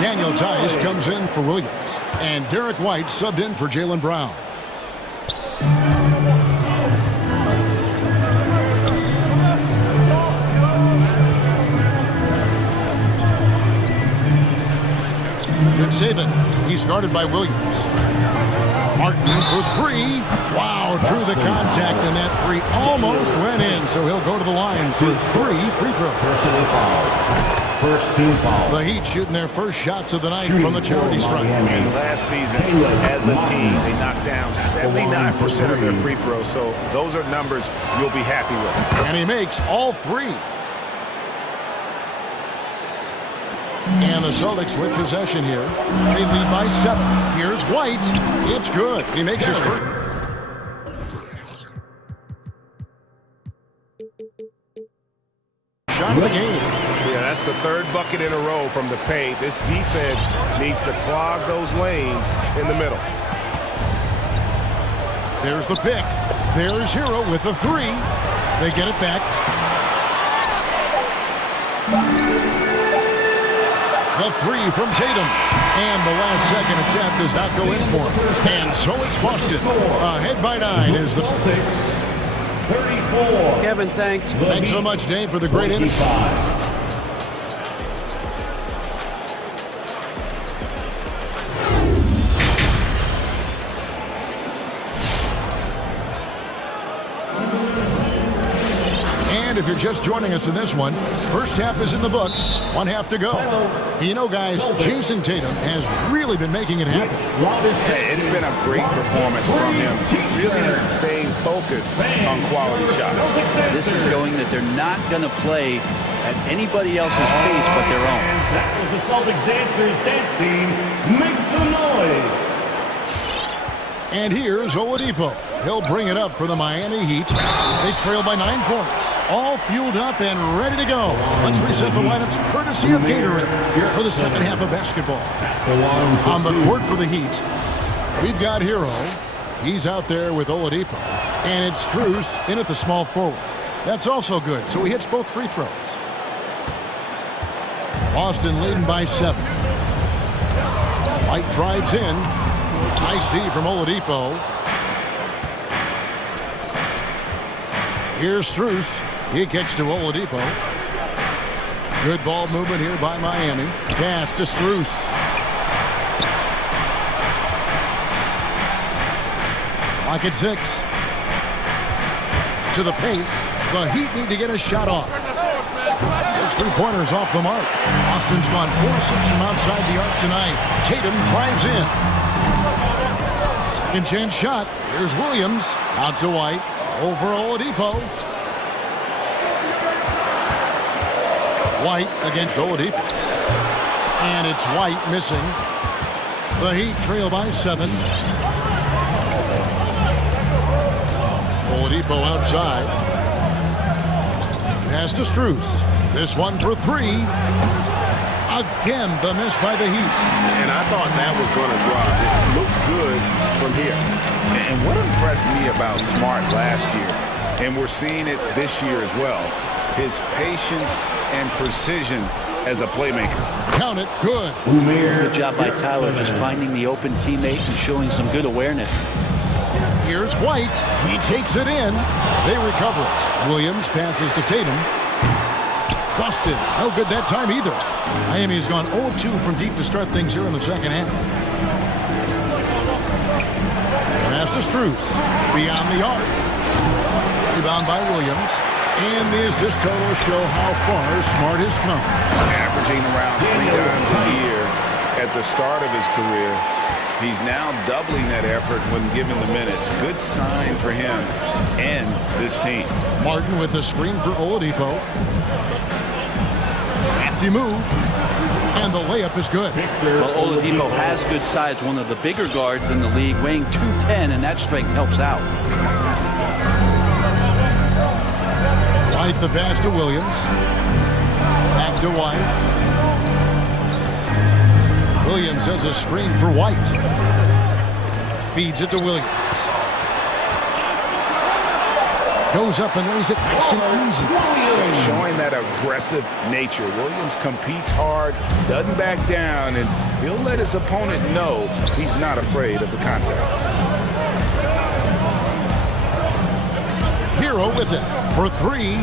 Daniel Tice comes in for Williams. And Derek White subbed in for Jaylen Brown. Good save it. He's guarded by Williams. Martin for three. Wow, drew the contact, and that three almost went in, so he'll go to the line for 3 free throws. Personal foul. First team foul. The Heat shooting their first shots of the night from the charity stripe. And last season, as a team, they knocked down 79% of their free throws, so those are numbers you'll be happy with. And he makes all 3. And the Celtics with possession here. They lead by 7. Here's White. It's good. He makes his first. Shot of the game. Yeah, that's the 3rd bucket in a row from the paint. This defense needs to clog those lanes in the middle. There's the pick. There's Hero with the 3. They get it back. The 3 from Tatum. And the last second attempt does not go in for him. And so it's Boston. Ahead by 9 is the... 34. Kevin, thanks. Thanks so much, Dave, for the great insight. And if you're just joining us in this one, first half is in the books. 1 half to go. You know, guys, Jason Tatum has really been making it happen. It's been a great performance from him. He really staying focused on quality shots. This is showing that they're not going to play at anybody else's pace but their own. That was the Celtics dancers dance team. Make some noise. And here's Oladipo. He'll bring it up for the Miami Heat. They trail by 9 points. All fueled up and ready to go. Let's reset the lineups courtesy of Gatorade for the second half of basketball. On the court for the Heat, we've got Hero. He's out there with Oladipo. And it's Strus in at the small forward. That's also good, so he hits both free throws. Boston leading by 7. White drives in. Nice D from Oladipo. Here's Strus. He kicks to Oladipo. Good ball movement here by Miami. Pass to Strus. Lock at 6. To the paint. The Heat need to get a shot off. Those 3-pointers off the mark. Austin's gone 4-6 from outside the arc tonight. Tatum drives in. Second chance shot. Here's Williams. Out to White. Over Oladipo. White against Oladipo. And it's White missing. The Heat trail by 7. Oladipo outside. Pass to Strus. This one for 3. Again, the miss by the Heat. And I thought that was going to drop. It looked good from here. And what impressed me about Smart last year, and we're seeing it this year as well, his patience and precision as a playmaker. Count it. Good. Good job by Tyler, just finding the open teammate and showing some good awareness. Here's White. He takes it in. They recover it. Williams passes to Tatum. Busted. No good that time either. Miami's gone 0-2 from deep to start things here in the second half. Pass to Strus. Beyond the arc. Rebound by Williams. And the assist total show how far Smart has come. Averaging around 3 times a year at the start of his career. He's now doubling that effort when given the minutes. Good sign for him and this team. Martin with the screen for Oladipo. Crafty move. And the layup is good. Well, Oladipo has good size, one of the bigger guards in the league, weighing 210, and that strength helps out. White the pass to Williams. Back to White. Williams sends a screen for White. Feeds it to Williams. Goes up and lays it nice and easy. Showing that aggressive nature. Williams competes hard, doesn't back down, and he'll let his opponent know he's not afraid of the contact. Hero with it for 3.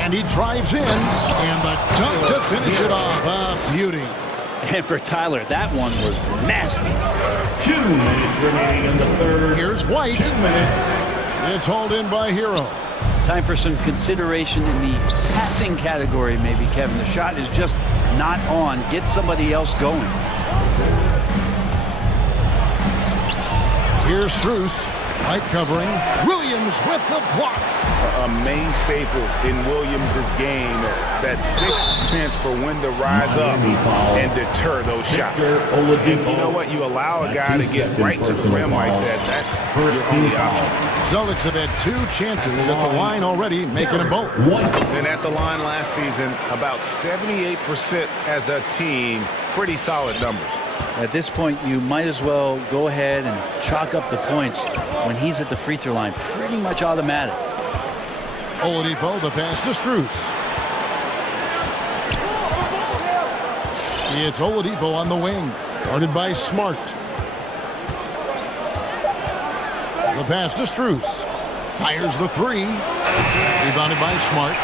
And he drives in, and the dunk to finish it off. A beauty. And for Tyler, that one was nasty. 2 minutes remaining in the third. Here's White. 2 minutes. It's hauled in by Hero. Time for some consideration in the passing category, maybe, Kevin. The shot is just not on. Get somebody else going. Here's Strus. White covering. Williams with the block. A main staple in Williams' game, that sixth sense for when to rise up and deter those shots. And you know what? You allow a guy to get right to the rim like that. That's your only option. Celtics have had 2 chances at the line already, making them both. And at the line last season, about 78% as a team. Pretty solid numbers. At this point, you might as well go ahead and chalk up the points when he's at the free throw line. Pretty much automatic. Oladipo, the pass to Strus. It's Oladipo on the wing, guarded by Smart. The pass to Strus. Fires the 3. Rebounded by Smart.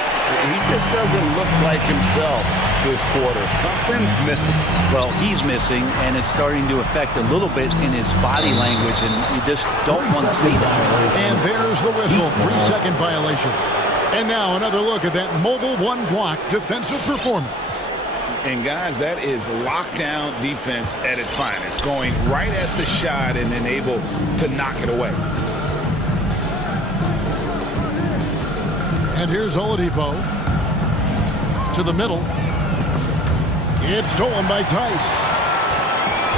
He just doesn't look like himself this quarter. Something's missing. Well, he's missing, and it's starting to affect a little bit in his body language, and you just don't want to see that. And there's the whistle, 3-second violation. And now another look at that mobile one-block defensive performance. And guys, that is lockdown defense at its finest, going right at the shot and then able to knock it away. And here's Oladipo to the middle. It's stolen by Tice.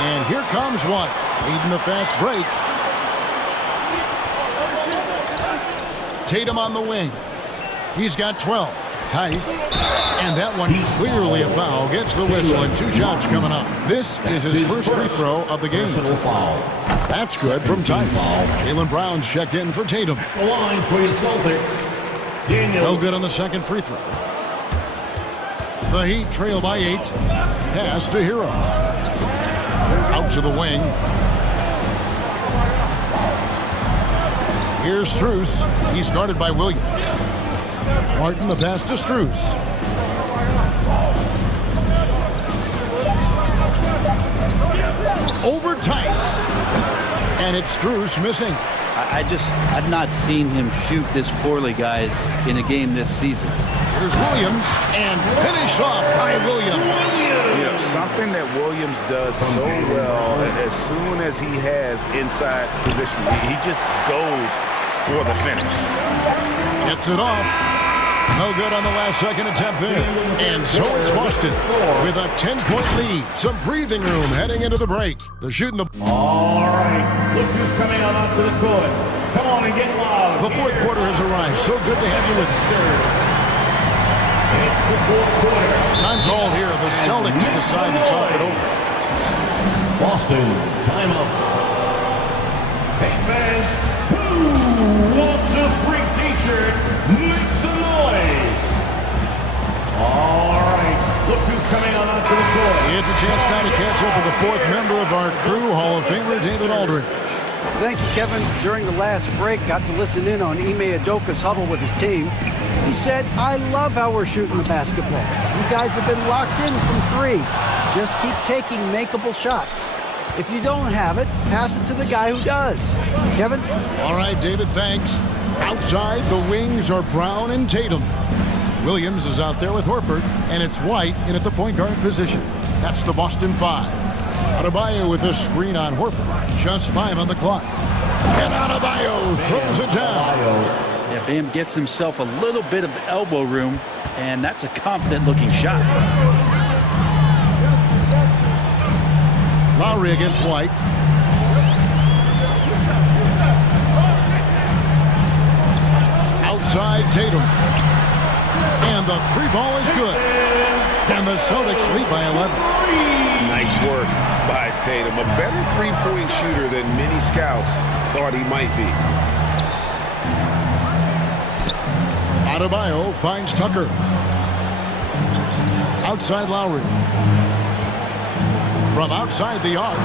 And here comes White, leading the fast break. Tatum on the wing. He's got 12. Tice. And that one clearly a foul. Gets the whistle and 2 shots coming up. This is his first free throw of the game. That's good from Tice. Jaylen Brown's checked in for Tatum. The line for your Celtics. No good on the second free throw. The Heat trail by 8. Pass to Hero. Out to the wing. Here's Strus. He's guarded by Williams. Martin, the pass to Strus. Over Tice. And it's Strus missing. I've not seen him shoot this poorly, guys, in a game this season. Here's Williams, and finished off by Williams. You know, something that Williams does so well, as soon as he has inside position, he just goes for the finish. Gets it off. No good on the last second attempt there. And so it's Boston with a 10-point lead. Some breathing room heading into the break. They're shooting the... All right, look who's coming on onto the court. Come on and get loud. The fourth quarter has arrived. So good to have you with us. It's the fourth quarter. Time called here. The Celtics decide to talk it over. Boston, timeout. Hey fans, who wants a free t-shirt? Make some noise. All right, look who's coming on onto the court. It's a chance now to catch up with the fourth member of our crew, Hall of Famer David Aldridge. Thank you, Kevin. During the last break, got to listen in on Ime Udoka's huddle with his team. He said, I love how we're shooting the basketball. You guys have been locked in from three. Just keep taking makeable shots. If you don't have it, pass it to the guy who does. Kevin? All right, David, thanks. Outside, the wings are Brown and Tatum. Williams is out there with Horford, and it's White in at the point guard position. That's the Boston Five. Adebayo with a screen on Horford. Just 5 on the clock. And Adebayo throws it down. Yeah, Bam gets himself a little bit of elbow room, and that's a confident-looking shot. Lowry against White. Outside Tatum. And the three ball is good. And the Celtics lead by 11. Nice work by Tatum. A better three-point shooter than many scouts thought he might be. Adebayo finds Tucker. Outside Lowry. From outside the arc.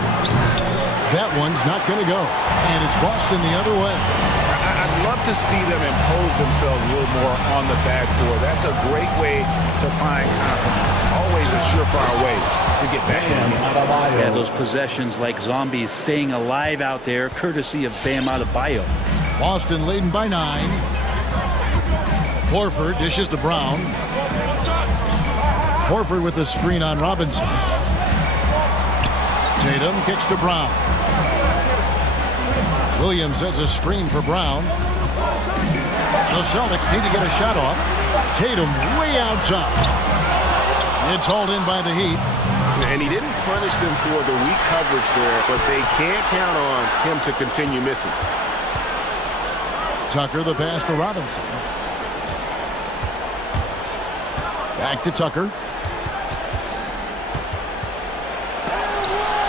That one's not going to go. And it's Boston the other way. I'd love to see them impose themselves a little more on the backboard. That's a great way to find confidence. Always a surefire way to get back in the game. Yeah, those possessions like zombies staying alive out there, courtesy of Bam Adebayo. Boston leading by 9. Horford dishes to Brown. Horford with the screen on Robinson. Tatum kicks to Brown. Williams sets a screen for Brown. The Celtics need to get a shot off. Tatum way outside. It's hauled in by the Heat. And he didn't punish them for the weak coverage there, but they can't count on him to continue missing. Tucker the pass to Robinson. Back to Tucker.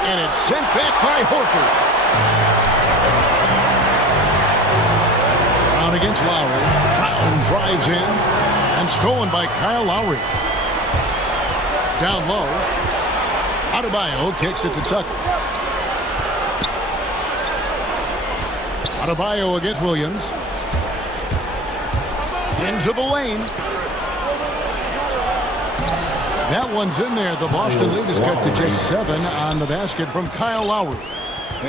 And it's sent back by Horford. Brown against Lowry. Brown drives in and stolen by Kyle Lowry. Down low. Adebayo kicks it to Tucker. Adebayo against Williams. Into the lane. That one's in there. The Boston lead is cut to just 7 on the basket from Kyle Lowry.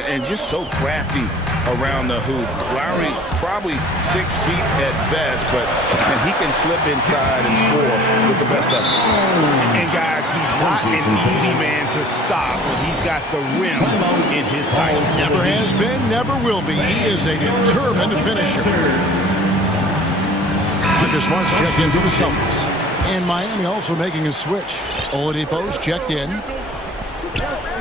And just so crafty around the hoop. Lowry probably 6 feet at best, but he can slip inside and score with the best of them. And guys, he's not an easy man to stop when he's got the rim in his sights. Never has been, never will be. He is a determined finisher. Marcus Smart's checked in for the Celtics. And Miami also making a switch. Oladipo's checked in.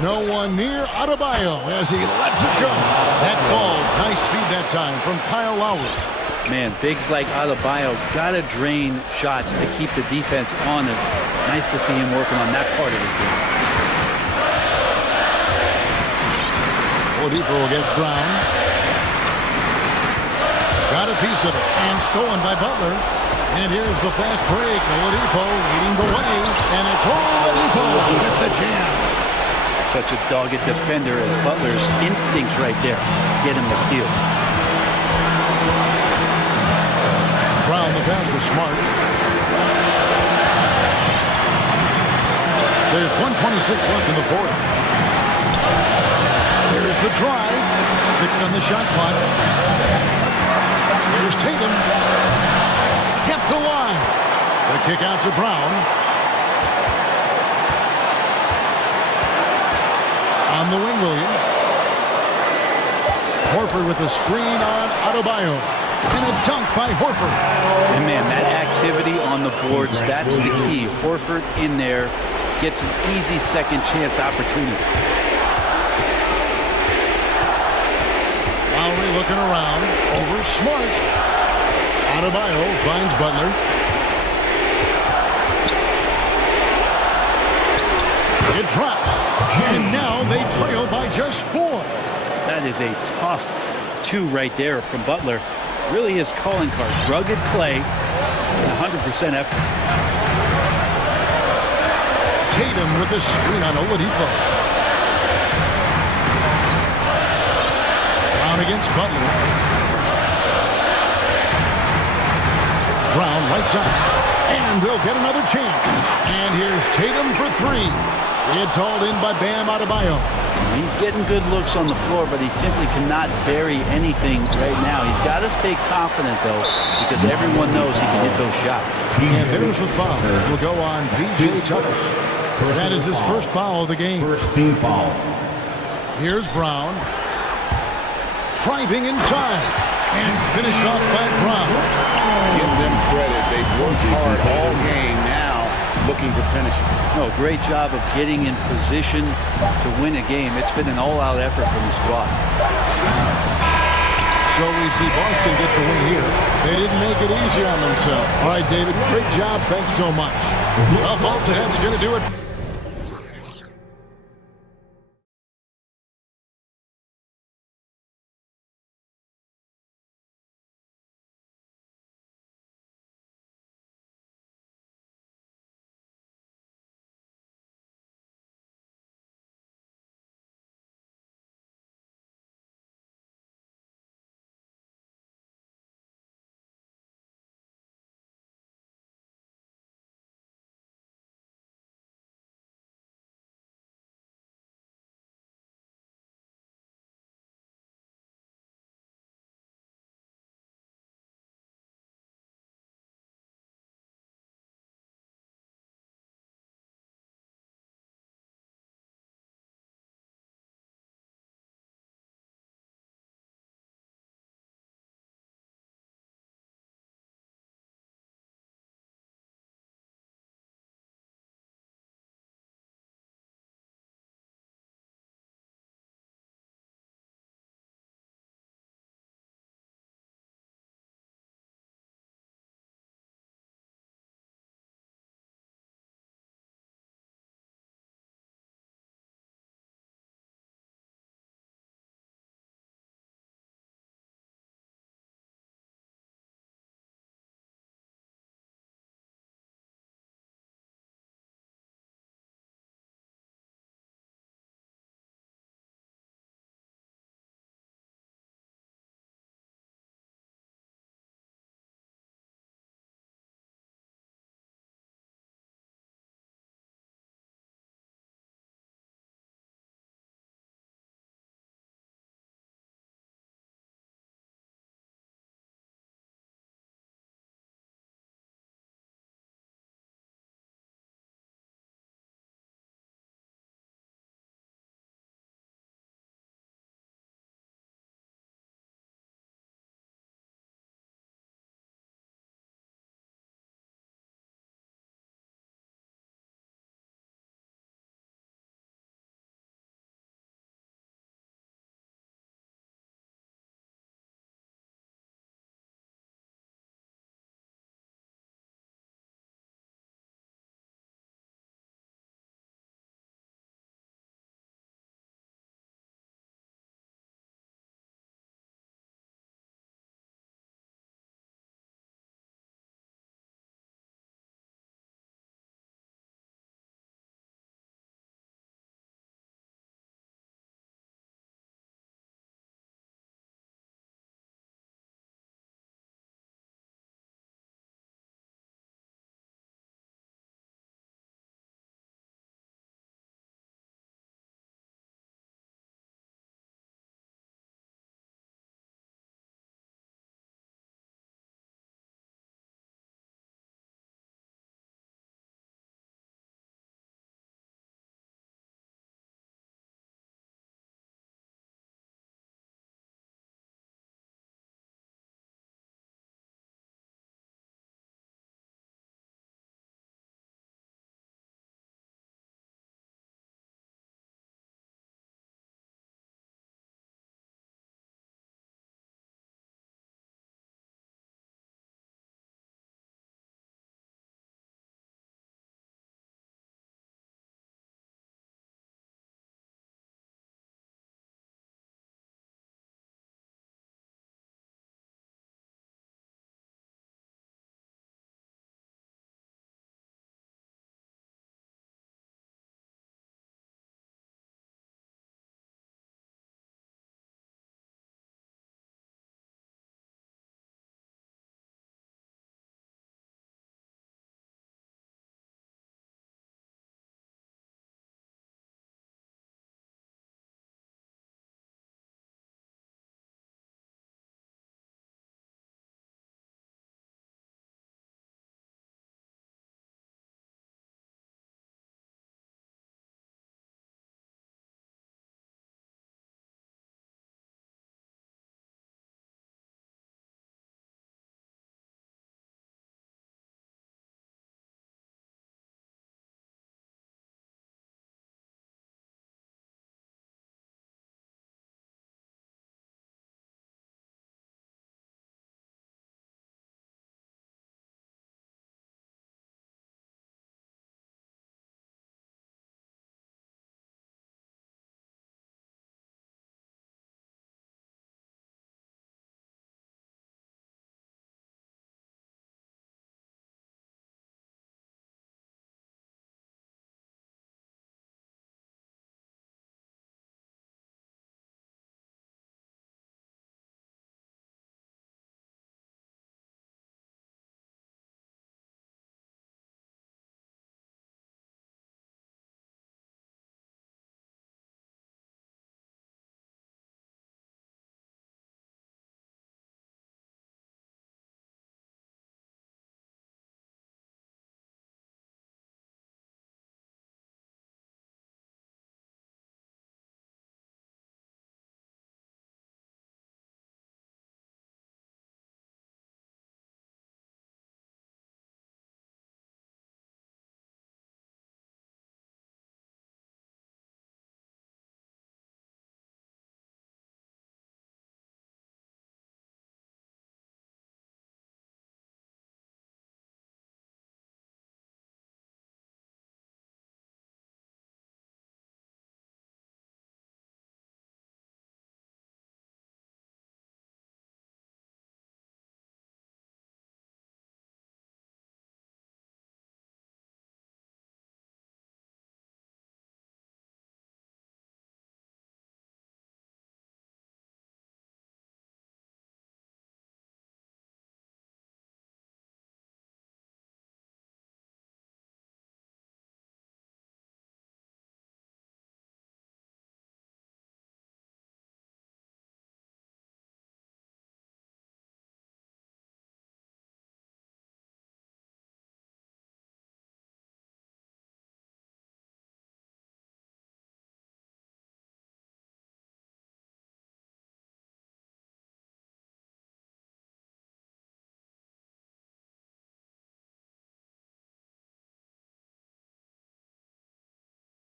No one near Adebayo as he lets it go. That falls. Nice feed that time from Kyle Lowry. Man, bigs like Adebayo gotta drain shots to keep the defense honest. Nice to see him working on that part of the game. Oladipo against Brown. Got a piece of it and stolen by Butler. And here's the fast break. Oladipo leading the way. And it's Oladipo with the jam. Such a dogged defender as Butler's instincts right there get him the steal. Brown the pass to to Smart. There's 1:26 left in the fourth. There's the drive. 6 on the shot clock. There's Tatum. Kept alive. The kick out to Brown. On the wing, Williams. Horford with a screen on Adebayo. And a dunk by Horford. And man, that activity on the boards, that's the key. Horford in there gets an easy second chance opportunity. Lowry looking around. Over Smart. Adebayo finds Butler. It drops. And now they trail by just 4. That is a tough 2 right there from Butler. Really his calling card. Rugged play and 100% effort. Tatum with the screen on Oladipo. Brown against Butler. Brown right side. And they'll get another chance. And here's Tatum for 3. It's hauled in by Bam Adebayo. He's getting good looks on the floor, but he simply cannot bury anything right now. He's got to stay confident, though, because everyone knows he can hit those shots. And there's the foul. Will go on P.J. Tucker. That is his first foul of the game. First team foul. Here's Brown. Driving inside. And finished off by Brown. Give them credit. They've worked hard all game now, looking to finish it. No, great job of getting in position to win a game. It's been an all-out effort from the squad. So we see Boston get the win here. They didn't make it easy on themselves. All right, David, great job. Thanks so much. Well, folks, that's going to do it.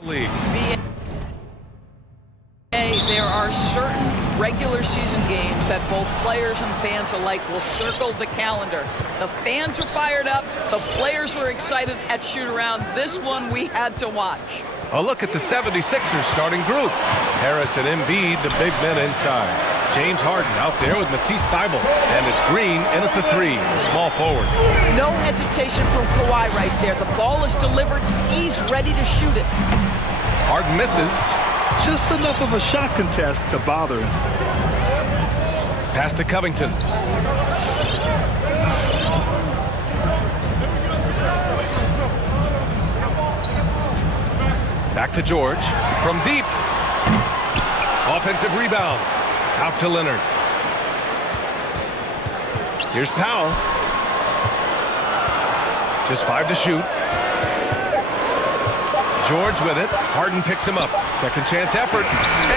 league. There are certain regular season games that both players and fans alike will circle the calendar. The fans are fired up. The players were excited at shoot-around. This one we had to watch. A look at the 76ers starting group. Harris and Embiid, the big men inside. James Harden out there with Matisse Thybulle. And it's Green in at the 3, the small forward. No hesitation from Kawhi right there. The ball is delivered. He's ready to shoot it. Harden misses. Just enough of a shot contest to bother him. Pass to Covington. Back to George. From deep. Offensive rebound. Out to Leonard. Here's Powell. Just 5 to shoot. George with it. Harden picks him up. Second chance effort.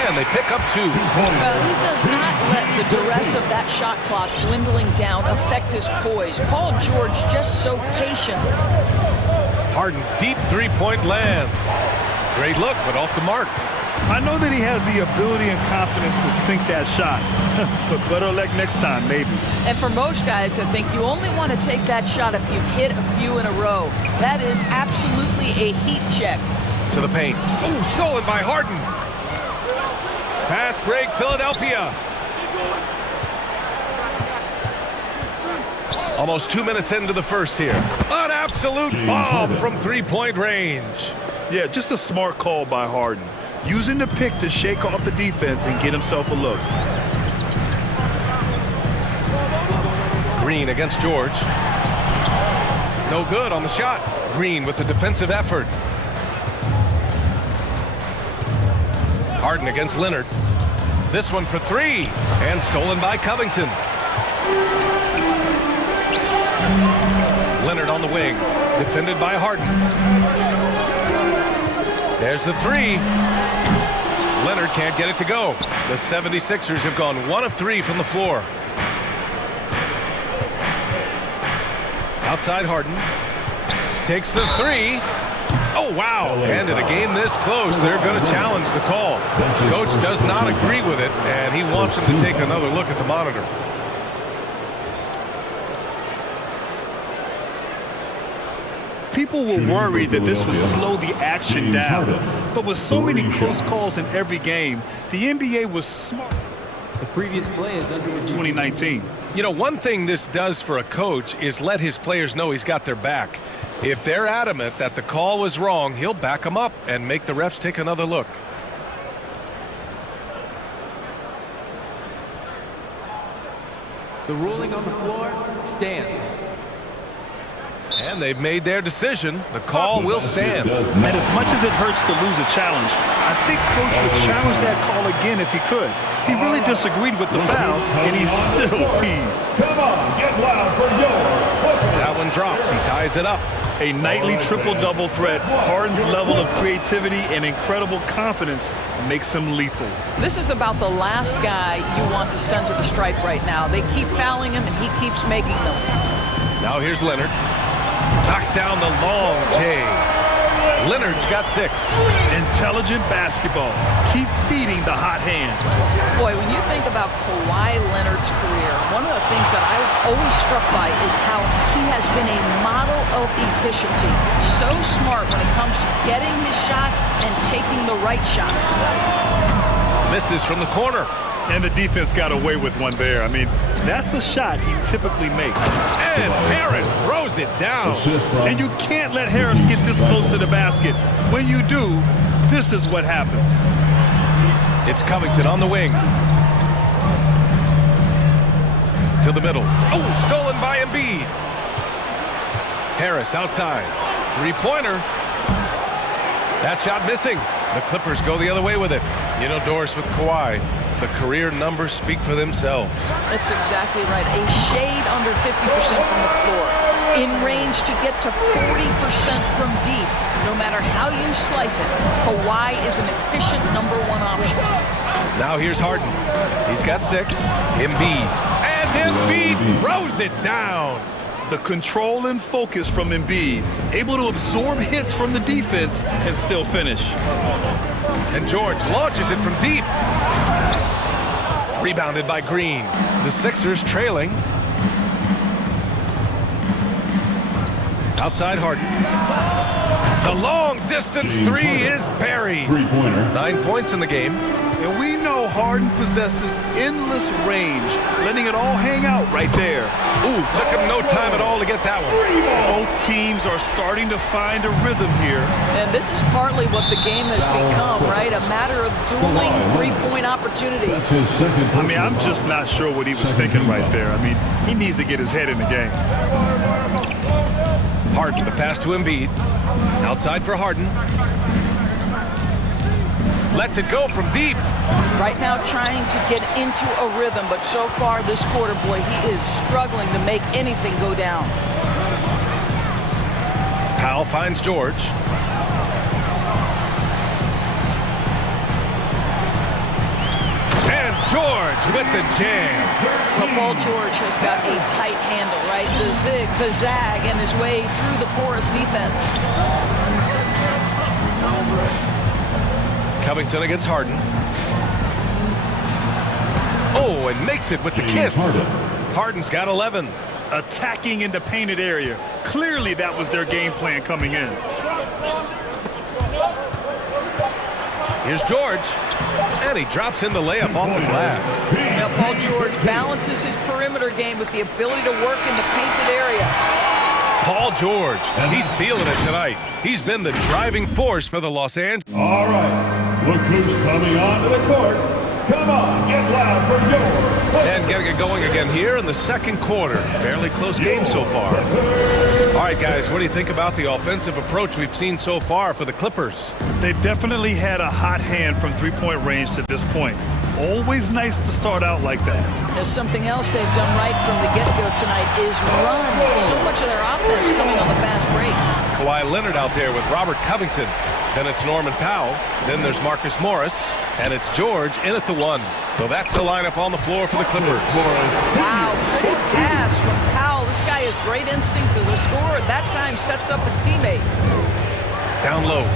And they pick up 2. He does not let the duress of that shot clock dwindling down affect his poise. Paul George just so patient. Harden, deep three-point land. Great look, but off the mark. I know that he has the ability and confidence to sink that shot. But better luck next time, maybe. And for most guys, I think you only want to take that shot if you've hit a few in a row. That is absolutely a heat check. To the paint. Oh, stolen by Harden. Fast break, Philadelphia. Almost 2 minutes into the first here. An absolute bomb from three-point range. Yeah, just a smart call by Harden. Using the pick to shake off the defense and get himself a look. Green against George. No good on the shot. Green with the defensive effort. Harden against Leonard. This one for 3. And stolen by Covington. Leonard on the wing. Defended by Harden. There's the 3. Leonard can't get it to go. The 76ers have gone 1 of 3 from the floor. Outside Harden. Takes the 3. Oh, wow. And in a game this close, they're going to challenge the call. Coach does not agree with it, and he wants him to take another look at the monitor. People will worry that this would slow the action down. But with so many close calls in every game, the NBA was smart. The previous play is under 2019. You know, one thing this does for a coach is let his players know he's got their back. If they're adamant that the call was wrong, he'll back them up and make the refs take another look. The ruling on the floor stands. And they've made their decision. The call will stand. And as much as it hurts to lose a challenge, I think Coach would challenge that call again if he could. He really disagreed with the foul, and he's still peeved. Come on, get loud for your... That one drops. He ties it up. A nightly triple-double threat. Harden's level of creativity and incredible confidence makes him lethal. This is about the last guy you want to send to the stripe right now. They keep fouling him, and he keeps making them. Now here's Leonard. Knocks down the long J. Leonard's got 6. Intelligent basketball. Keep feeding the hot hand. Boy, when you think about Kawhi Leonard's career, one of the things that I'm always struck by is how he has been a model of efficiency. So smart when it comes to getting his shot and taking the right shots. Misses from the corner. And the defense got away with one there. I mean, that's a shot he typically makes. And Harris throws it down. And you can't let Harris get this close to the basket. When you do, this is what happens. It's Covington on the wing. To the middle. Oh, stolen by Embiid. Harris outside. Three-pointer. That shot missing. The Clippers go the other way with it. You know, Doris, with Kawhi, the career numbers speak for themselves. That's exactly right. A shade under 50% from the floor. In range to get to 40% from deep. No matter how you slice it, Kawhi is an efficient #1 option. Now here's Harden. He's got 6. Embiid. And Embiid throws it down. The control and focus from Embiid, able to absorb hits from the defense and still finish. And George launches it from deep. Rebounded by Green. The Sixers trailing. Outside Harden. The long-distance three is buried. 9 points in the game. And we know Harden possesses endless range, letting it all hang out right there. Ooh, took him no time at all to get that one. Both teams are starting to find a rhythm here. And this is partly what the game has become, right? A matter of dueling three-point opportunities. I mean, I'm just not sure what he was thinking right there. I mean, he needs to get his head in the game. Harden, the pass to Embiid. Outside for Harden. Lets it go from deep. Right now trying to get into a rhythm, but so far this quarter, boy, he is struggling to make anything go down. Powell finds George. And George with the jam. Well, Paul George has got a tight handle, right? The zig, the zag, and his way through the porous defense. Covington against Harden. Oh, and makes it with the kiss. Harden's got 11. Attacking in the painted area. Clearly that was their game plan coming in. Here's George. And he drops in the layup off the glass. Now, Paul George balances his perimeter game with the ability to work in the painted area. Paul George, he's feeling it tonight. He's been the driving force for the Los Angeles. All right, look who's coming onto the court. Come on, get loud for your... And getting it going again here in the second quarter. Fairly close game so far. All right, guys, what do you think about the offensive approach we've seen so far for the Clippers? They definitely had a hot hand from three-point range to this point. Always nice to start out like that. There's something else they've done right from the get-go tonight is run. So much of their offense coming on the fast break. Kawhi Leonard out there with Robert Covington. Then it's Norman Powell. Then there's Marcus Morris. And it's George in at the one. So that's the lineup on the floor for the Clippers. Wow, pretty pass from Powell. This guy has great instincts as a scorer. That time sets up his teammate. Down low.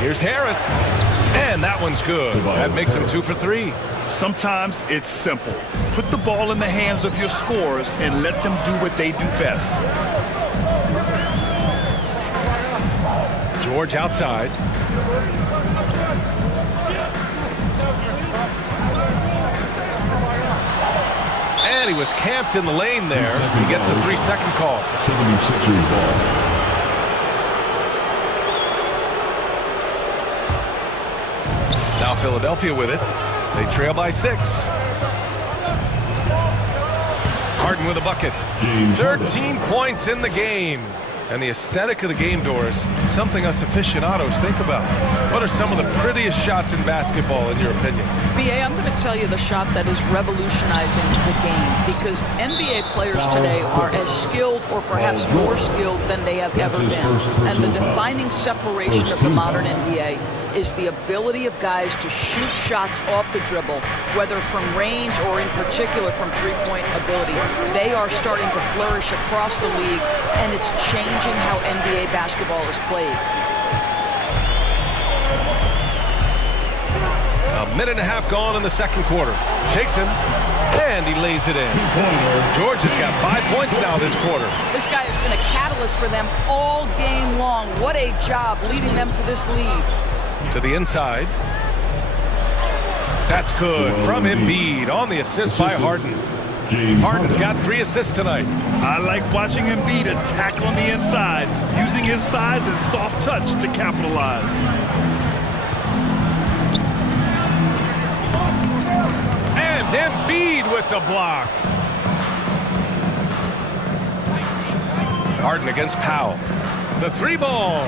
Here's Harris. And that one's good. That makes him 2 for 3. Sometimes it's simple. Put the ball in the hands of your scorers and let them do what they do best. George outside. And he was camped in the lane there. He gets a 3-second call. 76ers ball. Now Philadelphia with it. They trail by 6. Harden with a bucket. 13 points in the game. And the aesthetic of the game, Doris, something us aficionados think about. What are some of the prettiest shots in basketball, in your opinion? BA, I'm going to tell you the shot that is revolutionizing the game, because NBA players today are as skilled or perhaps more skilled than they have ever been. And the defining separation of the modern NBA is the ability of guys to shoot shots off the dribble, whether from range or in particular from three-point ability. They are starting to flourish across the league, and it's changing how NBA basketball is played. A minute and a half gone in the second quarter. Shakes him, and he lays it in. George has got 5 points now this quarter. This guy has been a catalyst for them all game long. What a job leading them to this lead. To the inside. That's good from Embiid on the assist by Harden. Harden's got 3 assists tonight. I like watching Embiid attack on the inside, using his size and soft touch to capitalize. And Embiid with the block. Harden against Powell. The 3-ball.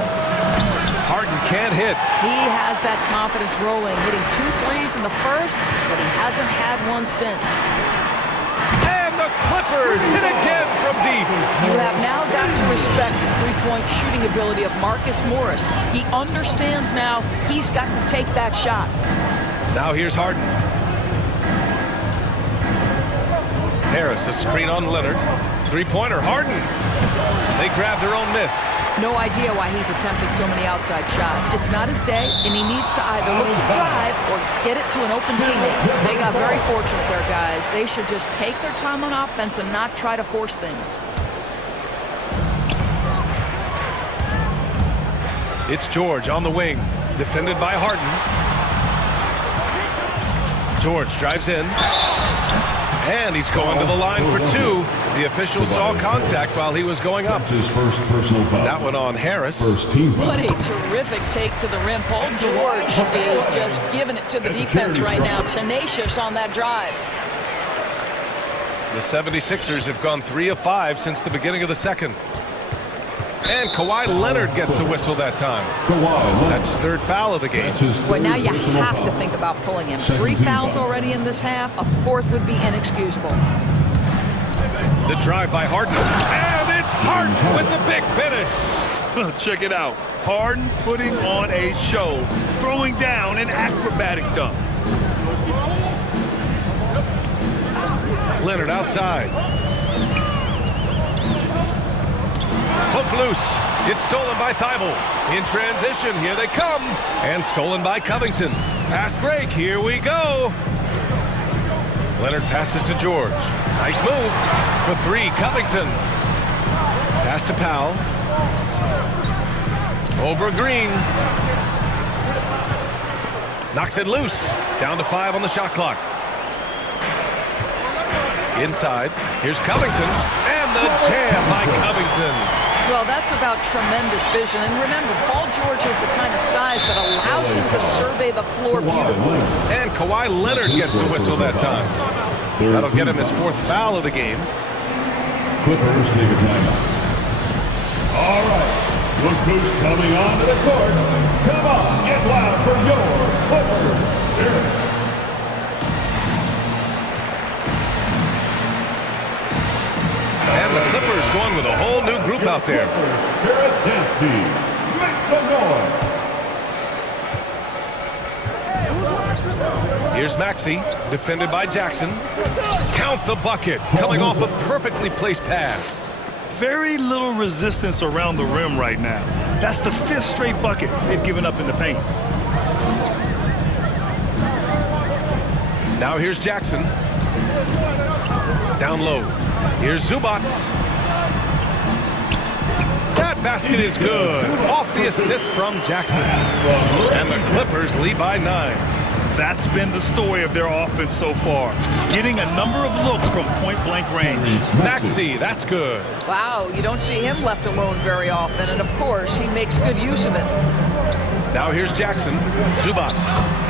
Harden can't hit. He has that confidence rolling, hitting 2 threes in the first, but he hasn't had one since. And the Clippers hit again from deep. You have now got to respect the three-point shooting ability of Marcus Morris. He understands now he's got to take that shot. Now here's Harden. Harris, a screen on Leonard. Three-pointer, Harden. They grab their own miss. No idea why he's attempting so many outside shots. It's not his day, and he needs to either look to drive or get it to an open teammate. They got very fortunate there, guys. They should just take their time on offense and not try to force things. It's George on the wing, defended by Harden. George drives in, and he's going to the line for two. The official saw contact while he was going up. His first personal foul. That one on Harris. First team foul. What a terrific take to the rim. Paul George is just giving it to the defense right now. Tenacious on that drive. The 76ers have gone 3 of 5 since the beginning of the second. And Kawhi Leonard gets a whistle that time. That's his third foul of the game. Well, now you have to think about pulling him. 3 fouls already in this half. A fourth would be inexcusable. The drive by Harden. And it's Harden with the big finish. Check it out. Harden putting on a show, throwing down an acrobatic dunk. Leonard outside. Hook loose. It's stolen by Thibault. In transition, here they come. And stolen by Covington. Fast break, here we go. Leonard passes to George. Nice move. For three, Covington. Pass to Powell. Over Green. Knocks it loose. Down to 5 on the shot clock. Inside. Here's Covington. And the jam by Covington. Well, that's about tremendous vision. And remember, Paul George has the kind of size that allows him to survey the floor beautifully. And Kawhi Leonard gets a whistle that time. That'll get him his 4th foul of the game. Clippers take a timeout. All right. Look who's coming onto the court. Come on, get loud for your Clippers. And the Clippers going with a whole new group out there. Spirit Dance Team. Make some noise. Here's Maxey, defended by Jackson. Count the bucket, coming off a perfectly placed pass. Very little resistance around the rim right now. That's the 5th straight bucket they've given up in the paint. Now here's Jackson. Down low. Here's Zubac. That basket is good. Off the assist from Jackson. And the Clippers lead by 9. That's been the story of their offense so far. Getting a number of looks from point-blank range. Maxey, that's good. Wow, you don't see him left alone very often. And, of course, he makes good use of it. Now here's Jackson. Zubac.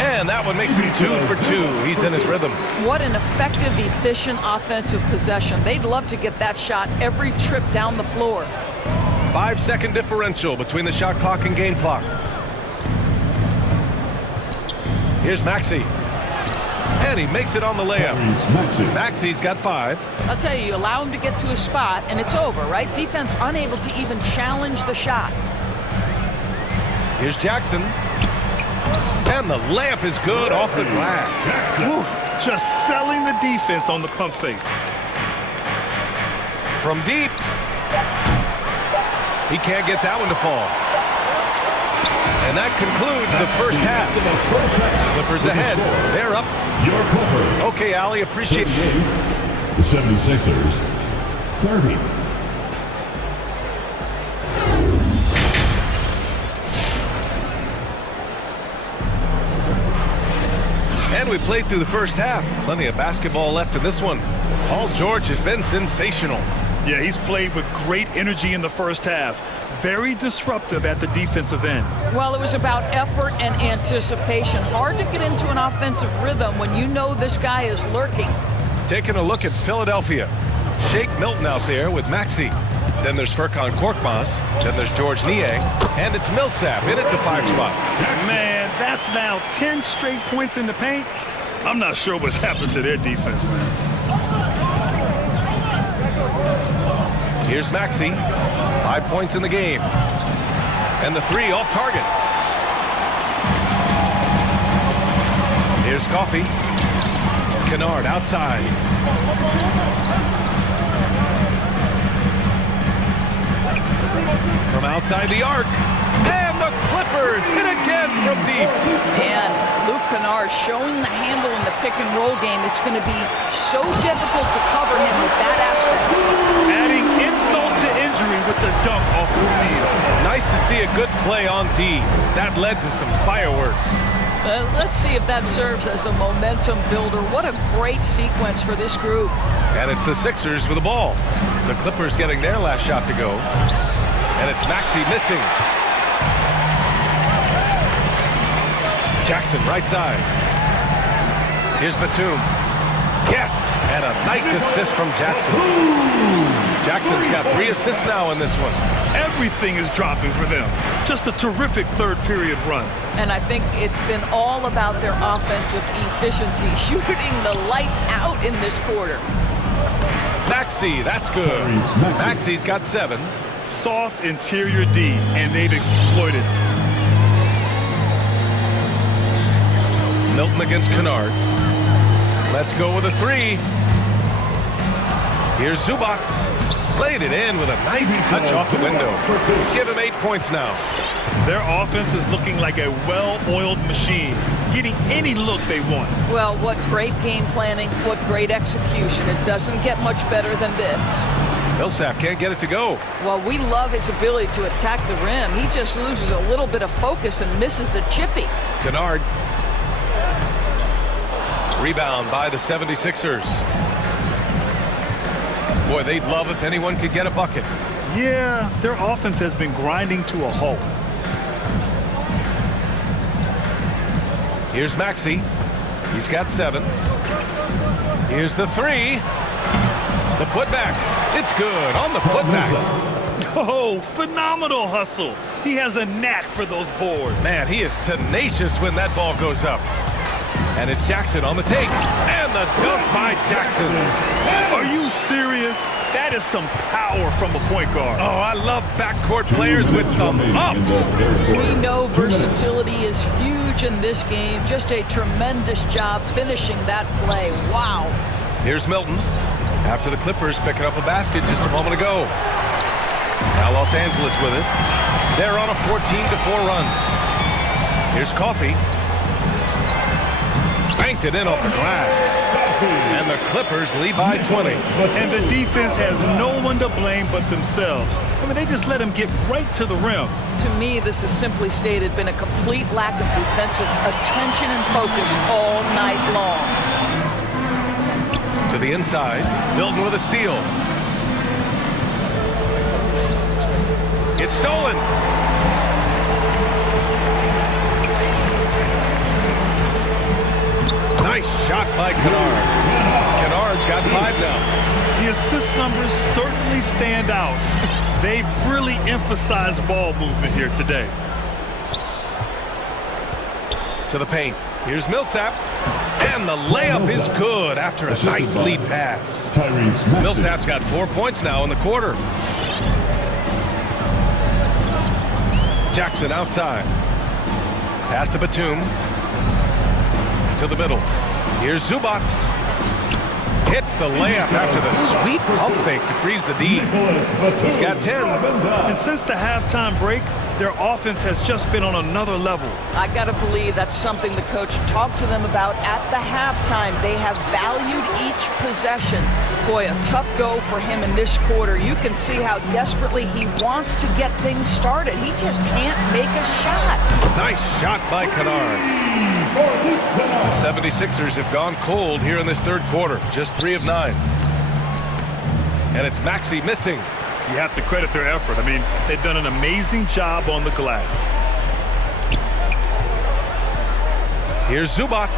And that one makes him 2 for 2. He's in his rhythm. What an effective, efficient offensive possession. They'd love to get that shot every trip down the floor. 5-second differential between the shot clock and game clock. Here's Maxey. And he makes it on the layup. Maxey's got 5. I'll tell you allow him to get to a spot, and it's over, right? Defense unable to even challenge the shot. Here's Jackson. And the layup is good off the glass. Woo, just selling the defense on the pump fake. From deep. He can't get that one to fall. And that concludes the first half. Clippers ahead. They're up. Okay, Ali, appreciate it. The 76ers, 30. And we played through the first half. Plenty of basketball left in this one. Paul George has been sensational. Yeah, he's played with great energy in the first half. Very disruptive at the defensive end. Well, it was about effort and anticipation. Hard to get into an offensive rhythm when you know this guy is lurking. Taking a look at Philadelphia. Shake Milton out there with Maxey. Then there's Furkan Korkmaz. Then there's George Niang. And it's Millsap in at the 5 spot. Man, that's now 10 straight points in the paint. I'm not sure what's happened to their defense, man. Here's Maxey. 5 points in the game. And the 3 off target. Here's Coffey. Kennard outside. from outside the arc. And the Clippers hit again from deep. And Luke Kennard showing the handle in the pick and roll game. It's going to be so difficult to cover him with that aspect. Adding insult to injury with the dunk off the steal. Nice to see a good play on D. That led to some fireworks. Let's see if that serves as a momentum builder. What a great sequence for this group. And it's the Sixers with the ball. The Clippers getting their last shot to go. And it's Maxey missing. Jackson, right side. Here's Batum. Yes! And a nice assist from Jackson. Jackson's got 3 assists now in this one. Everything is dropping for them. Just a terrific third period run. And I think it's been all about their offensive efficiency, shooting the lights out in this quarter. Maxey, that's good. Maxey's got 7. Soft interior D, and they've exploited. Milton against Kennard. Let's go with a 3. Here's Zubac. Played it in with a nice touch off the window. Give him 8 points now. Their offense is looking like a well-oiled machine, getting any look they want. Well, what great game planning, what great execution. It doesn't get much better than this. Millsap can't get it to go. Well, we love his ability to attack the rim. He just loses a little bit of focus and misses the chippy. Kennard. Rebound by the 76ers. Boy, they'd love if anyone could get a bucket. Yeah, their offense has been grinding to a halt. Here's Maxey. He's got 7. Here's the 3. The putback. It's good on the putback. Oh, phenomenal hustle. He has a knack for those boards. Man, he is tenacious when that ball goes up. And it's Jackson on the take. And the dunk by Jackson. Are you serious? That is some power from a point guard. Oh, I love backcourt players with some ups. We know versatility is huge in this game. Just a tremendous job finishing that play. Wow. Here's Milton. After the Clippers picking up a basket just a moment ago. Now Los Angeles with it. They're on a 14-4 run. Here's Coffey. Banked it in off the glass. And the Clippers lead by 20. And the defense has no one to blame but themselves. I mean, they just let him get right to the rim. To me, this is simply stated been a complete lack of defensive attention and focus all night long. To the inside, Milton with a steal. It's stolen. Nice shot by Kennard. Kennard's got 5 now. The assist numbers certainly stand out. They've really emphasized ball movement here today. To the paint. Here's Millsap. And the layup is good after a nice lead pass. Millsap's got 4 points now in the quarter. Jackson outside. Pass to Batum. To the middle. Here's Zubac. Hits the layup after the sweet pump fake to freeze the D. He's got 10. And since the halftime break, their offense has just been on another level. I gotta believe that's something the coach talked to them about at the halftime. They have valued each possession. Boy, a tough go for him in this quarter. You can see how desperately he wants to get things started. He just can't make a shot. Nice shot by Kennard. The 76ers have gone cold here in this third quarter. Just 3 of 9. And it's Maxey missing. You have to credit their effort. I mean, they've done an amazing job on the glass. Here's Zubac.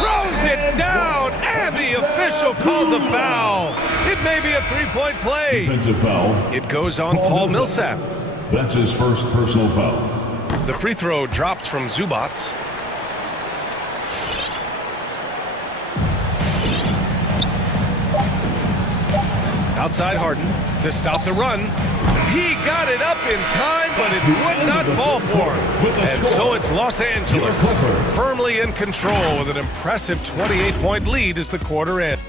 Throws it down, and the official calls a foul. It may be a 3-point play. Defensive foul. It goes on Paul Millsap. That's his first personal foul. The free throw drops from Zubac. Outside Harden to stop the run. He got it up in time, but it would not fall for him. And so it's Los Angeles firmly in control with an impressive 28-point lead as the quarter ends.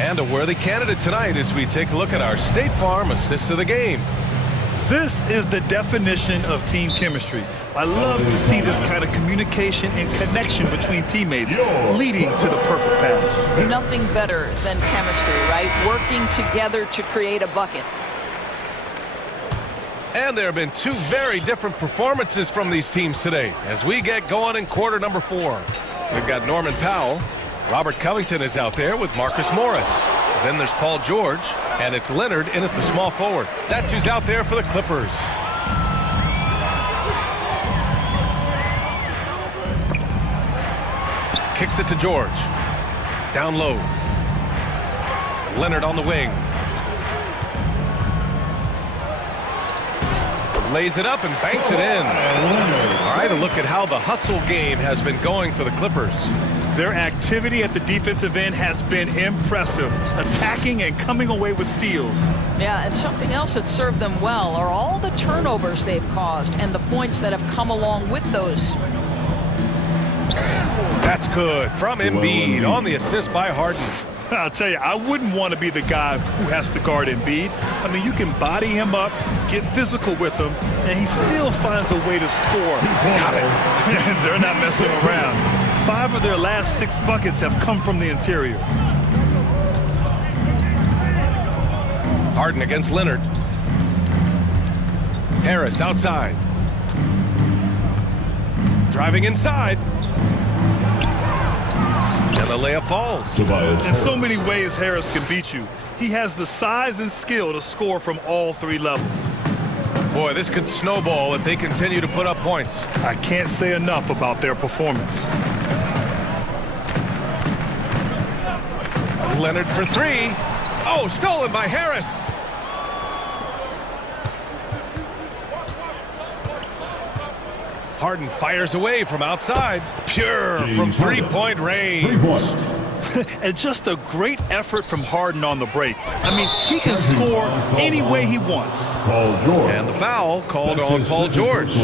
And a worthy candidate tonight as we take a look at our State Farm assist of the game. This is the definition of team chemistry. I love to see this kind of communication and connection between teammates leading to the perfect pass. Nothing better than chemistry, right? Working together to create a bucket. And there have been two very different performances from these teams today as we get going in quarter number 4. We've got Norman Powell. Robert Covington is out there with Marcus Morris. Then there's Paul George, and it's Leonard in at the small forward. That's who's out there for the Clippers. Kicks it to George. Down low. Leonard on the wing. Lays it up and banks it in. All right, a look at how the hustle game has been going for the Clippers. Their activity at the defensive end has been impressive, attacking and coming away with steals. Yeah, and something else that served them well are all the turnovers they've caused and the points that have come along with those. That's good from Embiid on the assist by Harden. I'll tell you, I wouldn't want to be the guy who has to guard Embiid. I mean, you can body him up, get physical with him, and he still finds a way to score. Got it. They're not messing around. 5 of their last 6 buckets have come from the interior. Harden against Leonard. Harris outside. Driving inside. And the layup falls. In so many ways, Harris can beat you. He has the size and skill to score from all 3 levels. Boy, this could snowball if they continue to put up points. I can't say enough about their performance. Leonard for 3. Oh, stolen by Harris. Harden fires away from outside. Pure from three-point range. And just a great effort from Harden on the break. I mean, he can score any way he wants. And the foul called on Paul George.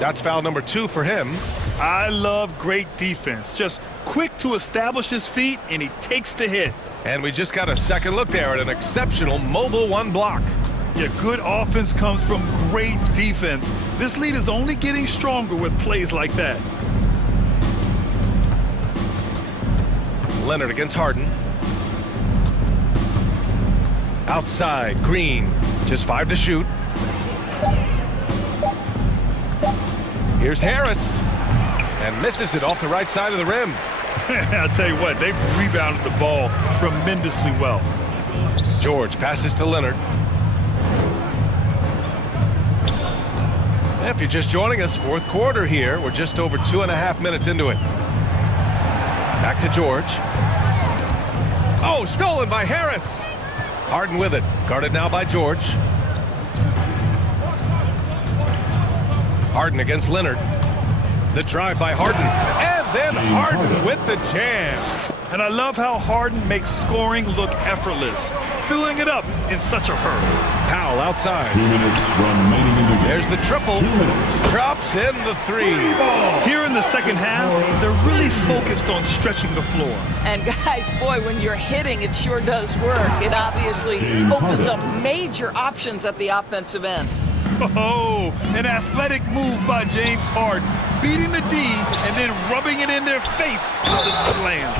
That's foul number 2 for him. I love great defense. Just quick to establish his feet, and he takes the hit. And we just got a second look there at an exceptional mobile 1 block. Yeah, good offense comes from great defense. This lead is only getting stronger with plays like that. Leonard against Harden. Outside, Green. Just 5 to shoot. Here's Harris. And misses it off the right side of the rim. I'll tell you what, they've rebounded the ball tremendously well. George passes to Leonard. If you're just joining us, 4th quarter here. We're just over 2.5 minutes into it. Back to George. Oh, stolen by Harris. Harden with it. Guarded now by George. Harden against Leonard. The drive by Harden. And then Harden with the jam. And I love how Harden makes scoring look effortless, filling it up in such a hurry. Powell outside. 2 minutes remaining in the game. There's the triple. Drops in the 3. Here in the second half, they're really focused on stretching the floor. And guys, boy, when you're hitting, it sure does work. It obviously opens up major options at the offensive end. Oh, an athletic move by James Harden, beating the D and then rubbing it in their face with a slam.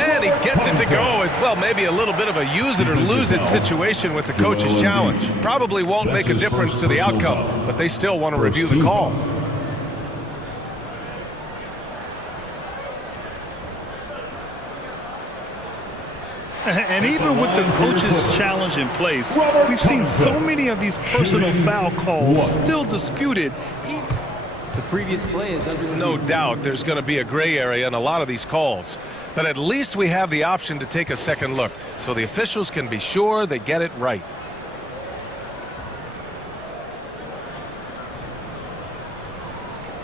And he gets it to go as well. Maybe a little bit of a use it or lose it situation with the coach's challenge. Probably won't make a difference to the outcome, but they still want to review the call. And even with the coach's challenge in place, we've seen so many of these personal foul calls still disputed. The previous play is under no doubt there's going to be a gray area in a lot of these calls. But at least we have the option to take a second look, so the officials can be sure they get it right.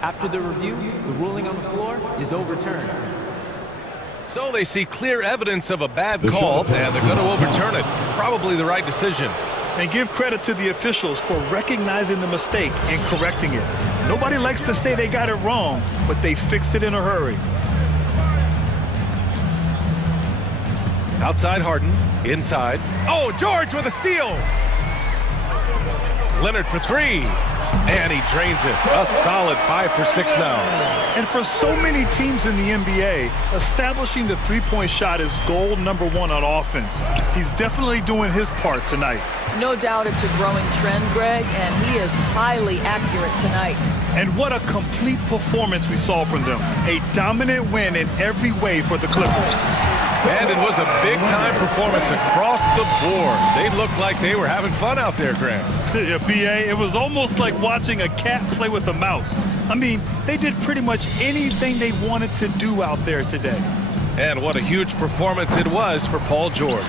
After the review, the ruling on the floor is overturned. So they see clear evidence of a bad call, and they're going to overturn it. Probably the right decision. And give credit to the officials for recognizing the mistake and correcting it. Nobody likes to say they got it wrong, but they fixed it in a hurry. Outside Harden. Inside. Oh, George with a steal. Leonard for three. And he drains it. A solid 5 for 6 now. And for so many teams in the NBA, establishing the three-point shot is goal number one on offense. He's definitely doing his part tonight. No doubt it's a growing trend, Greg, and he is highly accurate tonight. And what a complete performance we saw from them. A dominant win in every way for the Clippers. And it was a big-time performance across the board. They looked like they were having fun out there, Graham. Yeah, B.A., it was almost like watching a cat play with a mouse. I mean, they did pretty much anything they wanted to do out there today. And what a huge performance it was for Paul George.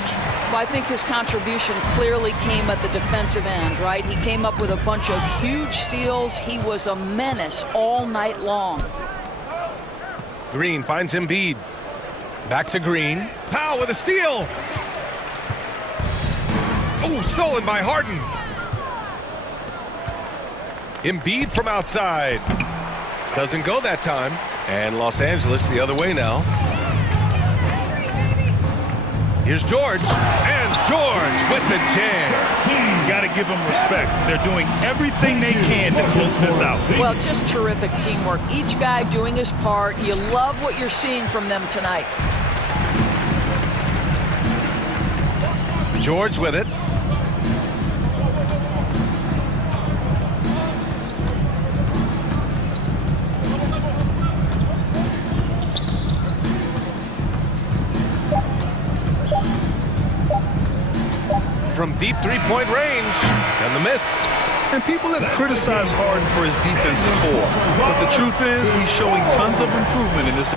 Well, I think his contribution clearly came at the defensive end, right? He came up with a bunch of huge steals. He was a menace all night long. Green finds Embiid. Back to Green. Powell with a steal. Oh, stolen by Harden. Embiid from outside. Doesn't go that time. And Los Angeles the other way now. Here's George. And George with the jam. Got to give them respect. They're doing everything they can to close this out. Well, just terrific teamwork. Each guy doing his part. You love what you're seeing from them tonight. George with it. From deep three-point range, and the miss. And people have criticized Harden for his defense before, but the truth is he's showing tons of improvement in this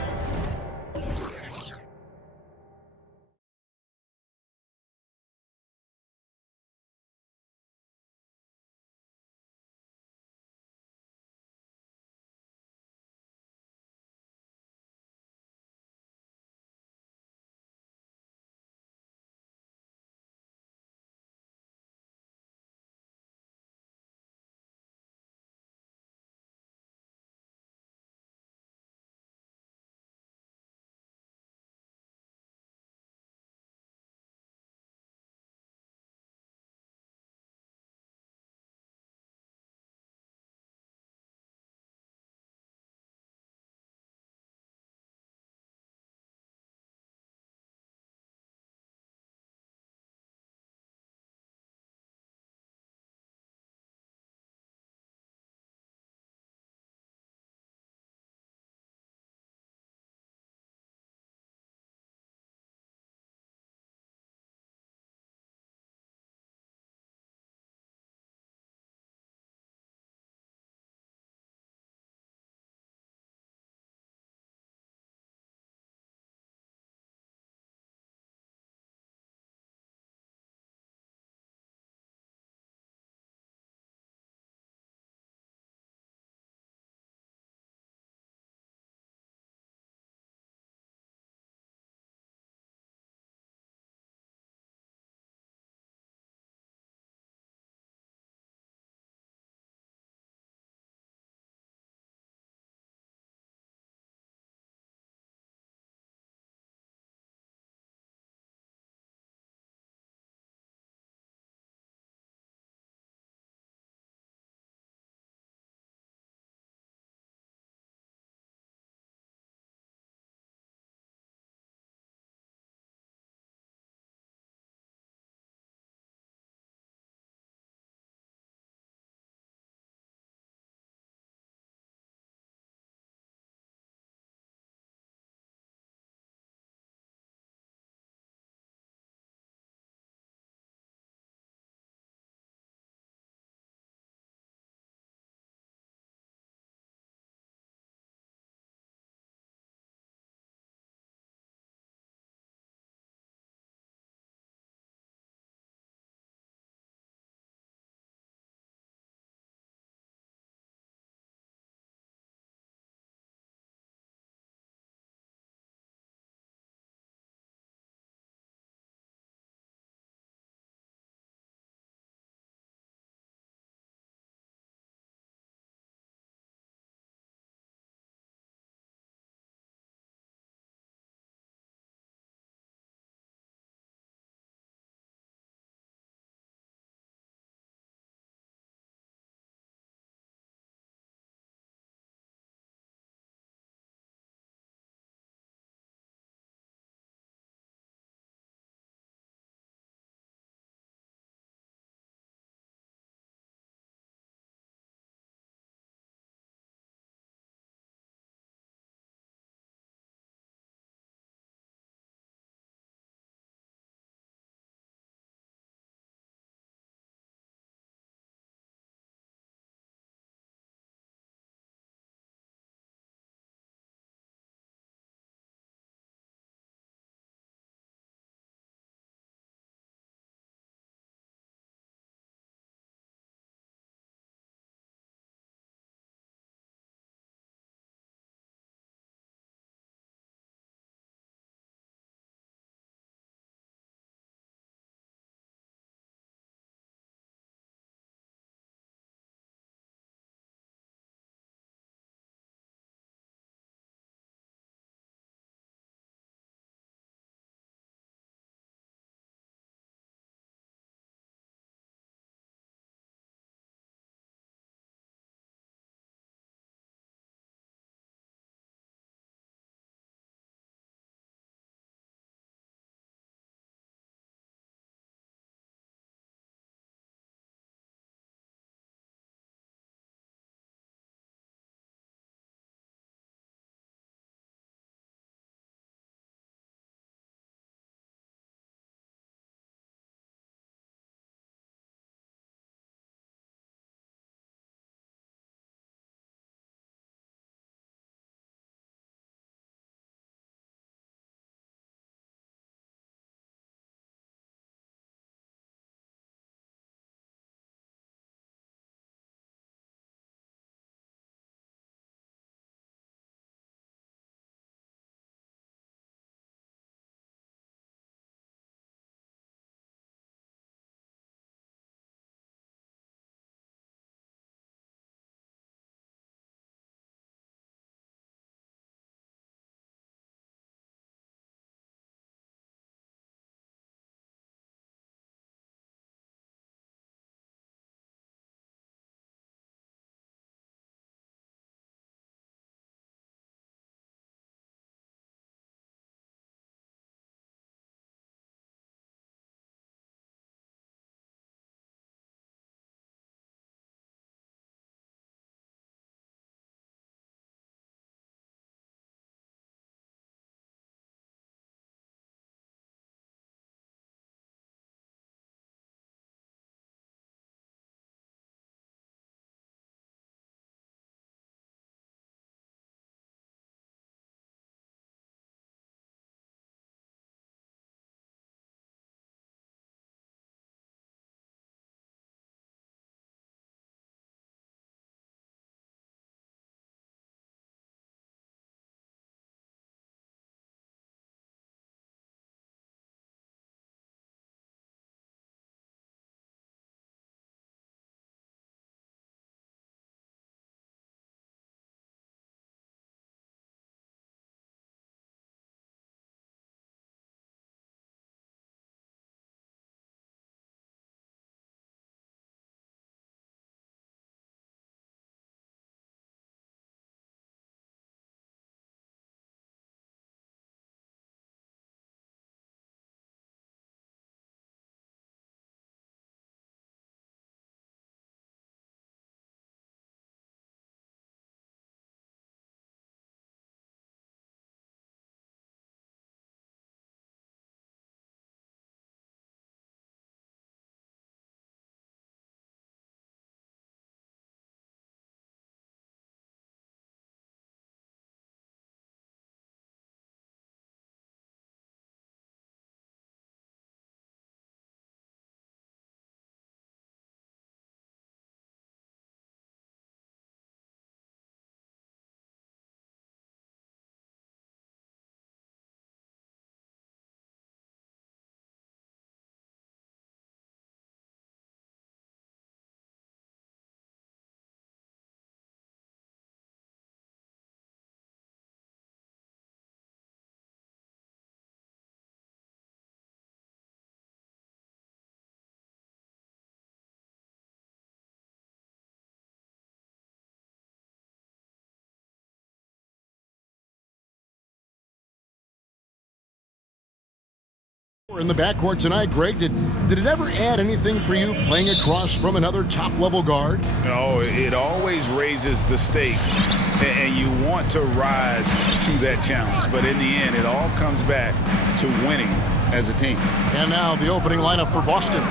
In the backcourt tonight, Greg, did it ever add anything for you playing across from another top-level guard? No, it always raises the stakes, and you want to rise to that challenge. But in the end, it all comes back to winning as a team. And now the opening lineup for Boston.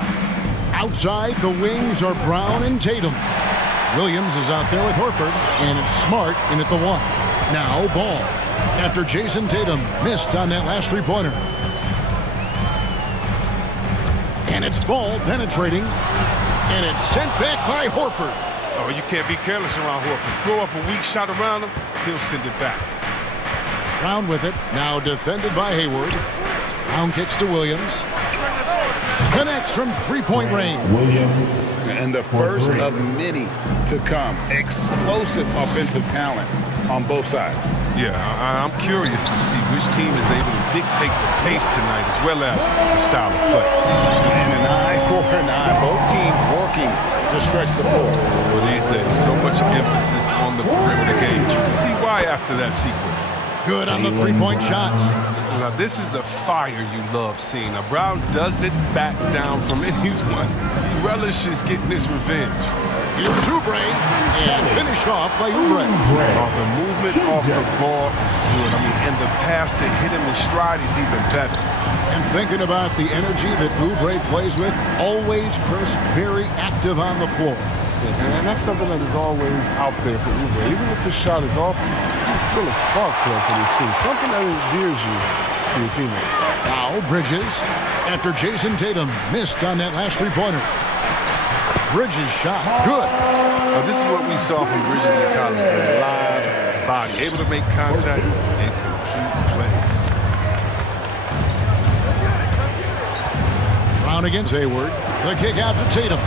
Outside, the wings are Brown and Tatum. Williams is out there with Horford, and it's Smart in at the 1. Now Ball, after Jason Tatum missed on that last three-pointer. And it's Ball penetrating, and it's sent back by Horford. Oh, you can't be careless around Horford. Throw up a weak shot around him, he'll send it back. Brown with it, now defended by Hayward. Brown kicks to Williams. Connects from three-point range. And the first of many to come. Explosive offensive talent on both sides. Yeah, I'm curious to see which team is able to dictate the pace tonight as well as the style of play. And an eye for an eye. Both teams working to stretch the floor. Well, these days, so much emphasis on the perimeter game. You can see why after that sequence. Good on the three-point shot. Now, this is the fire you love seeing. Now, Brown doesn't back down from anyone. He relishes getting his revenge. Here's Oubre, and finished off by Oubre. Oh, the movement off the ball is good. I mean, and the pass to hit him in stride is even better. And thinking about the energy that Oubre plays with, always, Chris, very active on the floor. And that's something that is always out there for Oubre. Even if the shot is off, he's still a spark plug for this team. Something that endears you to your teammates. Now Bridges, after Jason Tatum missed on that last three-pointer. Bridges shot, good. Now, this is what we saw from Bridges in college. The live body, able to make contact and complete plays. Brown against Hayward. The kick out to Tatum.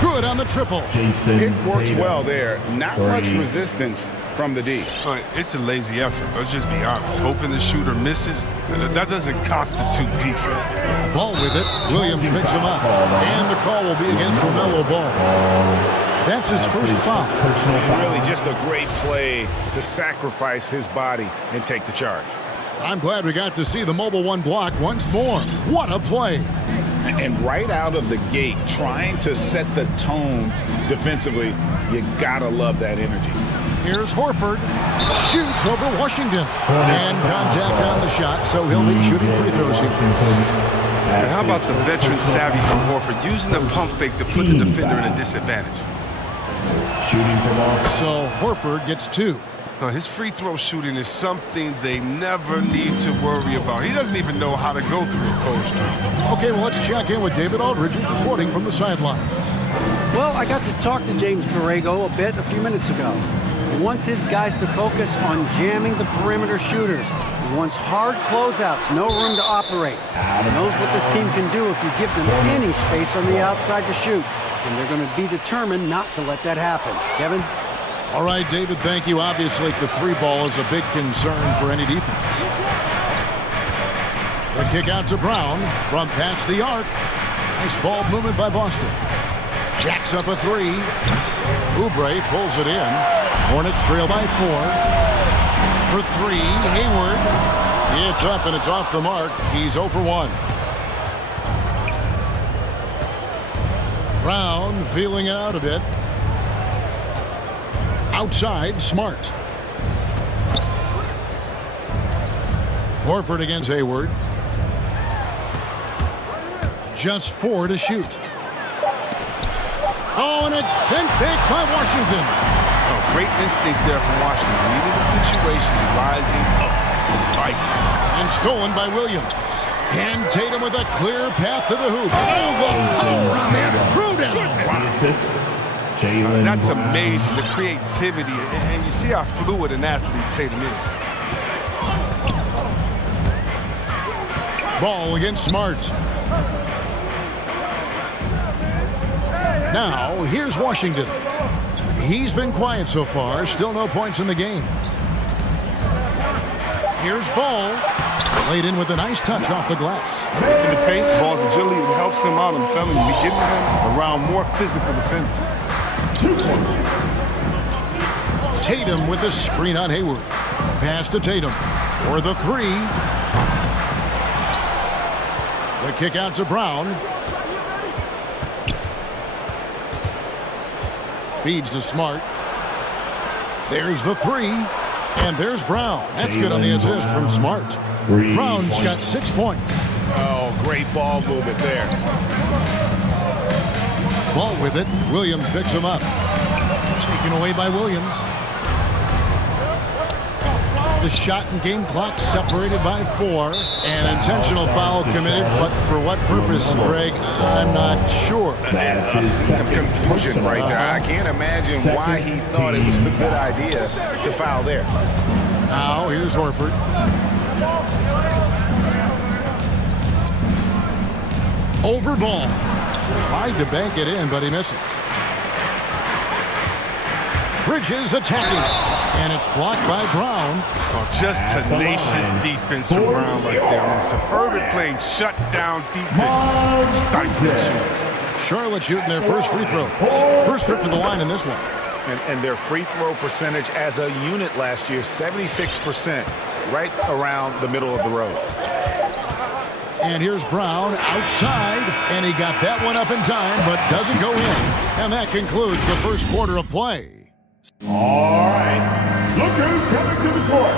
Good on the triple. It works well there. Not much resistance from the D. All right, it's a lazy effort. Let's just be honest. Hoping the shooter misses, that doesn't constitute defense. Ball with it. Williams picks him up. And the call will be against LaMelo Ball. That's his first foul. Really just a great play to sacrifice his body and take the charge. I'm glad we got to see the Mobile One block once more. What a play. And right out of the gate, trying to set the tone defensively, you gotta love that energy. Here's Horford. Shoots over Washington. And contact on the shot, so he'll be shooting free throws here. And how about the veteran savvy from Horford, using the pump fake to put the defender in a disadvantage? So Horford gets 2. Now, his free throw shooting is something they never need to worry about. He doesn't even know how to go through a cold streak. Okay, well, let's check in with David Aldridge, who's reporting from the sidelines. Well, I got to talk to James Borrego a bit a few minutes ago. He wants his guys to focus on jamming the perimeter shooters. He wants hard closeouts, no room to operate. He knows what this team can do if you give them any space on the outside to shoot. And they're going to be determined not to let that happen. Kevin? All right, David, thank you. Obviously, the three ball is a big concern for any defense. The kick out to Brown from past the arc. Nice ball movement by Boston. Jacks up a 3. Oubre pulls it in. Hornets trail by 4. For 3, Hayward. It's up and it's off the mark. He's 0 for 1. Brown feeling it out a bit. Outside, Smart. Horford against Hayward. Just 4 to shoot. Oh, and it's sent back by Washington. Oh, great instincts there from Washington. Reading the situation, rising up to spike. And stolen by Williams. And Tatum with a clear path to the hoop. Oh, the power on that threw down. Wow. That's amazing, the creativity, and you see how fluid an athlete Tatum is. Ball against Smart. Now, here's Washington. He's been quiet so far, still no points in the game. Here's Ball. Laid in with a nice touch off the glass. In the paint, Ball's agility, it helps him out, I'm telling you. We're getting him around more physical defenders. Tatum with the screen on Hayward. Pass to Tatum for the 3. The kick out to Brown. Feeds to Smart. There's the three. And there's Brown. That's good on the assist from Smart. Brown's got 6 points. Oh, great ball movement there. Ball with it. Williams picks him up. Taken away by Williams. The shot and game clock separated by 4. An intentional foul committed, but for what purpose, Greg? I'm not sure. A scene of confusion right there. I can't imagine why he thought it was a good idea to foul there. Now, here's Horford. Over ball. Tried to bank it in, but he misses. Bridges attacking, and it's blocked by Brown. Oh, just tenacious defense from Brown right there. I mean, superb playing shutdown defense. Stifling shooting. Charlotte shooting their first free throw. First trip to the line in this one. And their free throw percentage as a unit last year, 76%, right around the middle of the road. And here's Brown outside, and he got that one up in time, but doesn't go in. And that concludes the first quarter of play. All right, look who's coming to the court.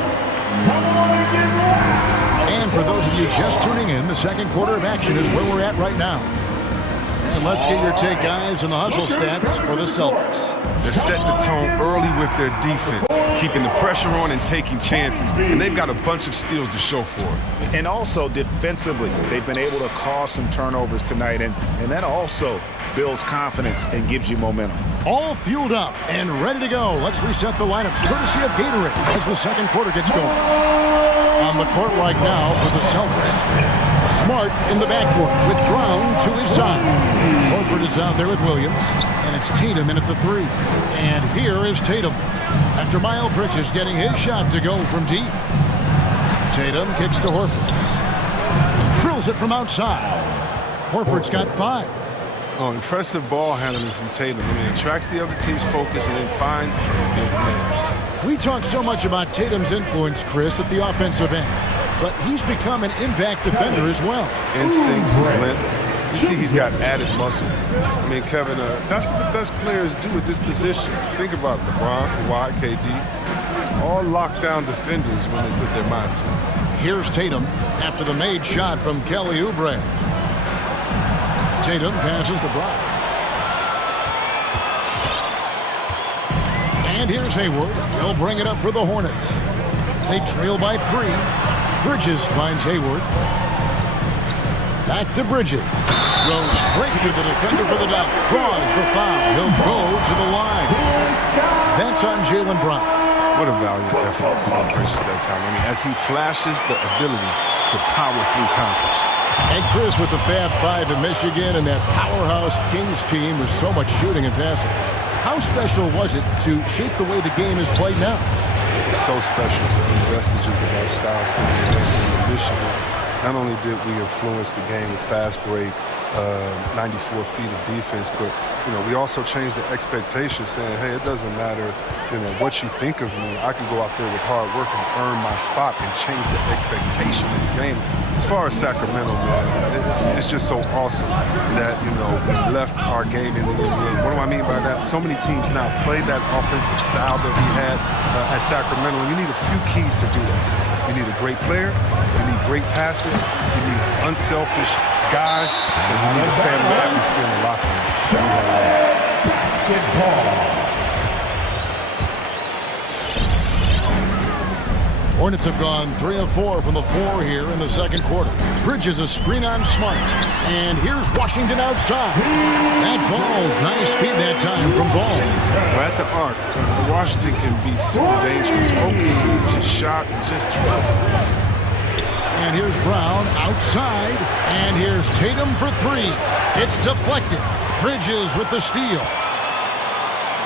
Come on and get loud. And for those of you just tuning in, the second quarter of action is where we're at right now. And let's get your take, guys, on the hustle stats for the Celtics. They're setting the tone early with their defense, keeping the pressure on and taking chances. And they've got a bunch of steals to show for it. And also defensively, they've been able to cause some turnovers tonight. And that also builds confidence and gives you momentum. All fueled up and ready to go. Let's reset the lineups, courtesy of Gatorade, as the second quarter gets going. On the court right now for the Celtics. Smart in the backcourt with Brown to his side. Horford is out there with Williams, and it's Tatum in at the 3. And here is Tatum, after Miles Bridges getting his shot to go from deep. Tatum kicks to Horford. Drills it from outside. Horford's got 5. Oh, impressive ball handling from Tatum. I mean, attracts the other team's focus and then finds the other man. We talk so much about Tatum's influence, Chris, at the offensive end. But he's become an impact defender as well. Instincts, length. You see he's got added muscle. I mean, Kevin, that's what the best players do at this position. Think about it. LeBron, Kawhi, KD. All lockdown defenders when they put their minds to it. Here's Tatum after the made shot from Kelly Oubre. Tatum passes to Brown. And here's Hayward. He'll bring it up for the Hornets. They trail by 3. Bridges finds Hayward. Back to Bridges. Goes straight to the defender for the dunk. Draws the foul. He'll go to the line. That's on Jaylen Brown. What a valiant effort from Bridges that time. I mean, as he flashes the ability to power through contact. And Chris with the Fab 5 in Michigan and that powerhouse Kings team with so much shooting and passing. How special was it to shape the way the game is played now? It's so special to see vestiges of our style still in the game in Michigan. Not only did we influence the game with fast break, 94 feet of defense, but we also changed the expectation, saying, hey, it doesn't matter what you think of me. I can go out there with hard work and earn my spot and change the expectation of the game. As far as Sacramento, man, it's just so awesome that we left our game in the NBA. What do I mean by that? So many teams now play that offensive style that we had at Sacramento, and you need a few keys to do that. You need a great player, you need great passers, you need unselfish guys, and you need a family atmosphere in the locker room. Basketball. Hornets have gone 3 of 4 from the floor here in the second quarter. Bridges a screen on Smart. And here's Washington outside. That falls. Nice feed that time from Ball. Well, at the arc, Washington can be so dangerous. Focuses his shot and just drills. And here's Brown outside. And here's Tatum for 3. It's deflected. Bridges with the steal.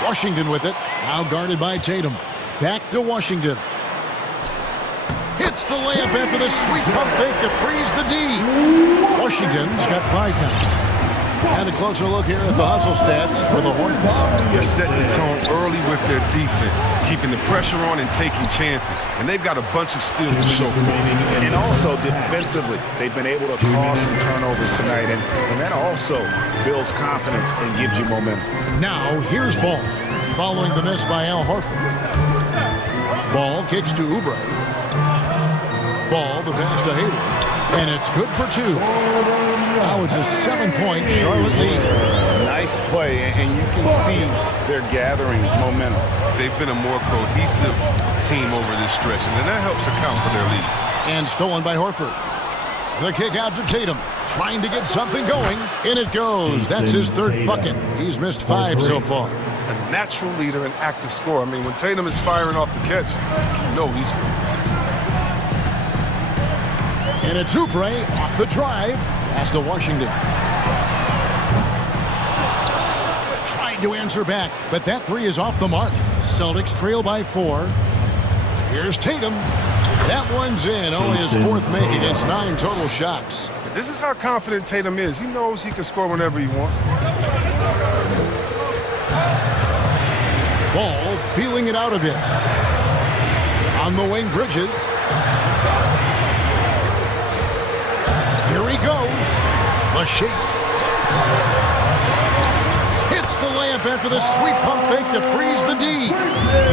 Washington with it. Now guarded by Tatum. Back to Washington. Hits the layup after the sweet pump fake to freeze the D. Washington's got 5 now. And a closer look here at the hustle stats for the Hornets. They're setting the tone early with their defense, keeping the pressure on and taking chances. And they've got a bunch of steals to show for it. And also defensively, they've been able to cause some turnovers tonight, and that also builds confidence and gives you momentum. Now, here's Ball, following the miss by Al Horford. Ball kicks to Oubre. Ball, the pass to Hayward, and it's good for two. Now it's a 7-point Charlotte lead. Nice play, and you can see they're gathering momentum. They've been a more cohesive team over this stretch, and that helps account for their lead. And stolen by Horford. The kick out to Tatum, trying to get something going. In it goes. That's his third bucket. He's missed 5 so far. A natural leader and active scorer. I mean, when Tatum is firing off the catch, you know he's free. And it's Oubre off the drive. Pass to Washington. Tried to answer back, but that three is off the mark. Celtics trail by 4. Here's Tatum. That one's in. Only his fourth make against 9 total shots. This is how confident Tatum is. He knows he can score whenever he wants. Ball feeling it out a bit. On the wing, Bridges. Here he goes. A shake. Hits the layup after the sweet pump fake to freeze the D.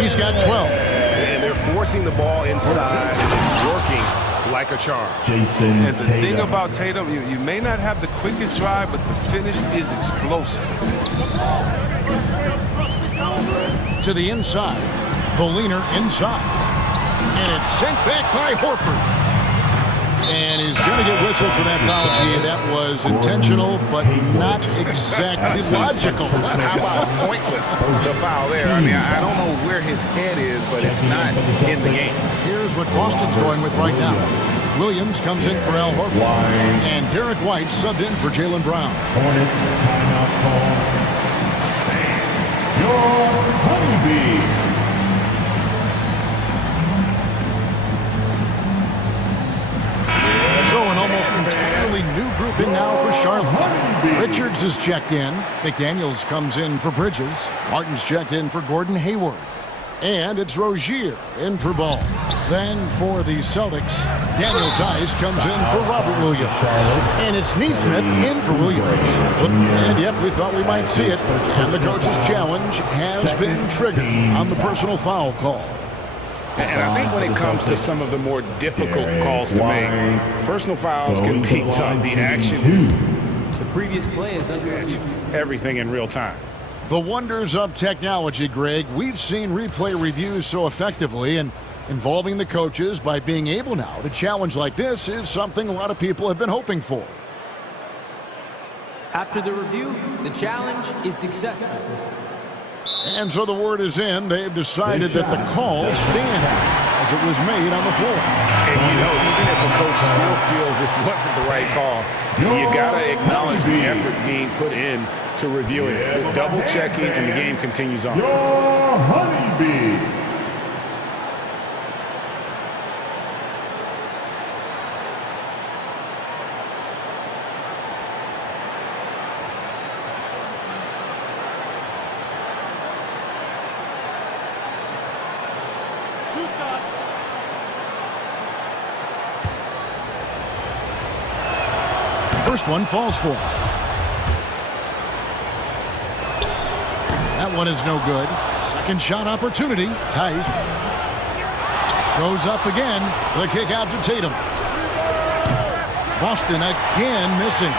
He's got 12. And they're forcing the ball inside, and it's working like a charm. And the thing about Tatum, you may not have the quickest drive, but the finish is explosive. To the inside. The leaner inside. And it's sent back by Horford. And he's going to get whistled for that foul, G. That was intentional, but not exactly logical. How about pointless to foul there? I mean, I don't know where his head is, but it's not in the game. Here's what Boston's going with right now. Williams comes in for Al Horford. And Derek White subbed in for Jaylen Brown. Hornets timeout call. Your honeybee. So an almost entirely new grouping now for Charlotte. Richards is checked in. McDaniels comes in for Bridges. Martin's checked in for Gordon Hayward. And it's Rozier in for Ball. Then for the Celtics, Daniel Tice comes in for Robert Williams. And it's Neesmith in for Williams. And yep, we thought we might see it. And the coach's challenge has been triggered on the personal foul call. And I think when it comes to some of the more difficult calls to make, personal fouls can be tough. The action is the previous play is under everything in real time. The wonders of technology, Greg. We've seen replay reviews so effectively, and involving the coaches by being able now to challenge like this is something a lot of people have been hoping for. After the review, the challenge is successful. And so the word is in. They've decided that the call stands as it was made on the floor. And you know, even if a coach still feels this wasn't the right call, you got to acknowledge the effort being put in to reviewing it. The double checking, and the game continues on. Your honeybee. First one falls for. That one is no good. Second shot opportunity. Tice goes up again. The kick out to Tatum. Boston again missing.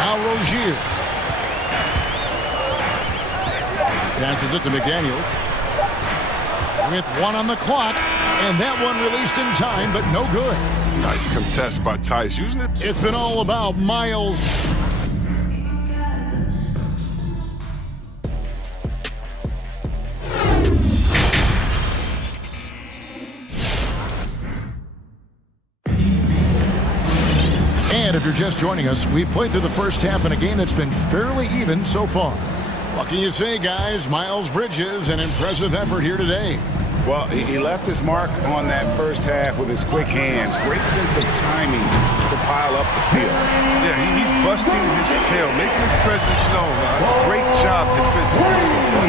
Now Rozier. Passes it to McDaniels. With one on the clock. And that one released in time, but no good. Nice contest by Tice. Using it. It's been all about Miles. And if you're just joining us, we've played through the first half in a game that's been fairly even so far. What can you say, guys? Miles Bridges, an impressive effort here today. Well, he left his mark on that first half with his quick hands. Great sense of timing to pile up the steals. Yeah, he's busting his tail, making his presence known. Great job defensively so far.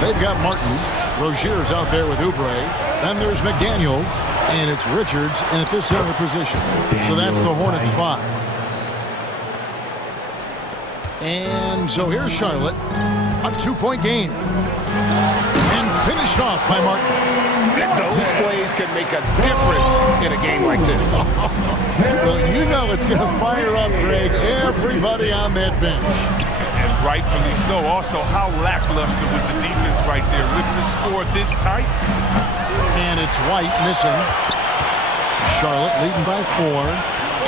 They've got Martin. Rozier's out there with Oubre. Then there's McDaniels, and it's Richards in at this center position. So that's the Hornets' 5. And so here's Charlotte, a 2-point game. And finished off by Martin. Those plays can make a difference in a game like this. Well, you know it's going to fire up, Greg, everybody on that bench. And rightfully so. Also, how lackluster was the defense right there with the score this tight. And it's White missing. Charlotte leading by 4.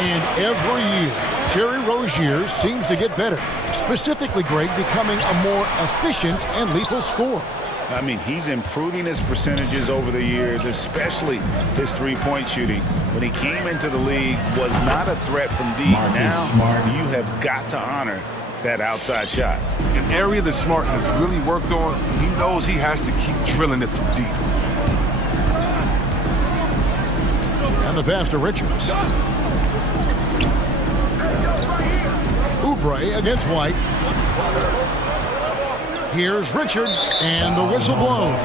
And every year, Terry Rozier seems to get better. Specifically, Greg, becoming a more efficient and lethal scorer. I mean, he's improving his percentages over the years, especially his three-point shooting. When he came into the league, was not a threat from deep. Now, you have got to honor that outside shot. An area that Smart has really worked on, he knows he has to keep drilling it from deep. And the pass to Richards. Oubre against White. Here's Richards, and the whistle blows.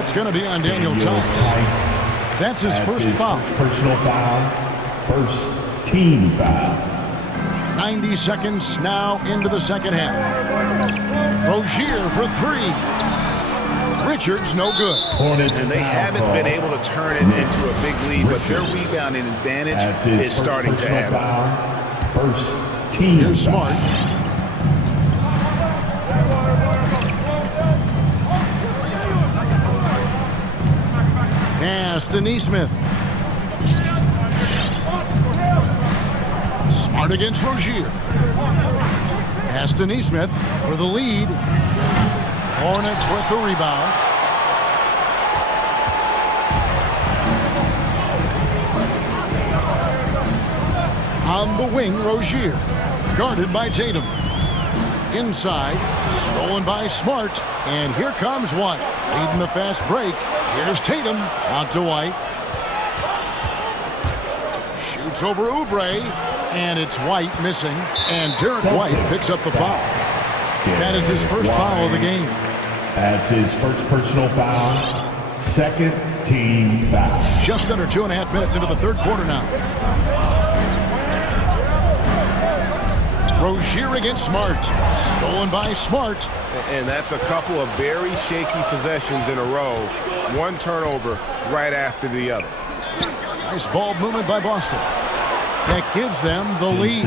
It's going to be on Daniel Tice. That's his first foul. Personal foul, first team foul. 90 seconds now into the second half. Rozier for 3. Richards, no good. And they haven't been able to turn it into a big lead, but their rebounding advantage is starting to add up. First team. Here's Smart. Pass to Neesmith. Smart against Rozier. Pass to Neesmith for the lead. Hornets with the rebound. On the wing, Rozier. Guarded by Tatum. Inside, stolen by Smart. And here comes White. Leading the fast break. Here's Tatum, out to White. Shoots over Oubre, and it's White missing. And Derek White picks up the foul. That is his first foul of the game. That's his first personal foul, second team foul. Just under 2.5 minutes into the third quarter now. Rozier against Smart. Stolen by Smart. And that's a couple of very shaky possessions in a row. One turnover right after the other. Nice ball movement by Boston. That gives them the lead.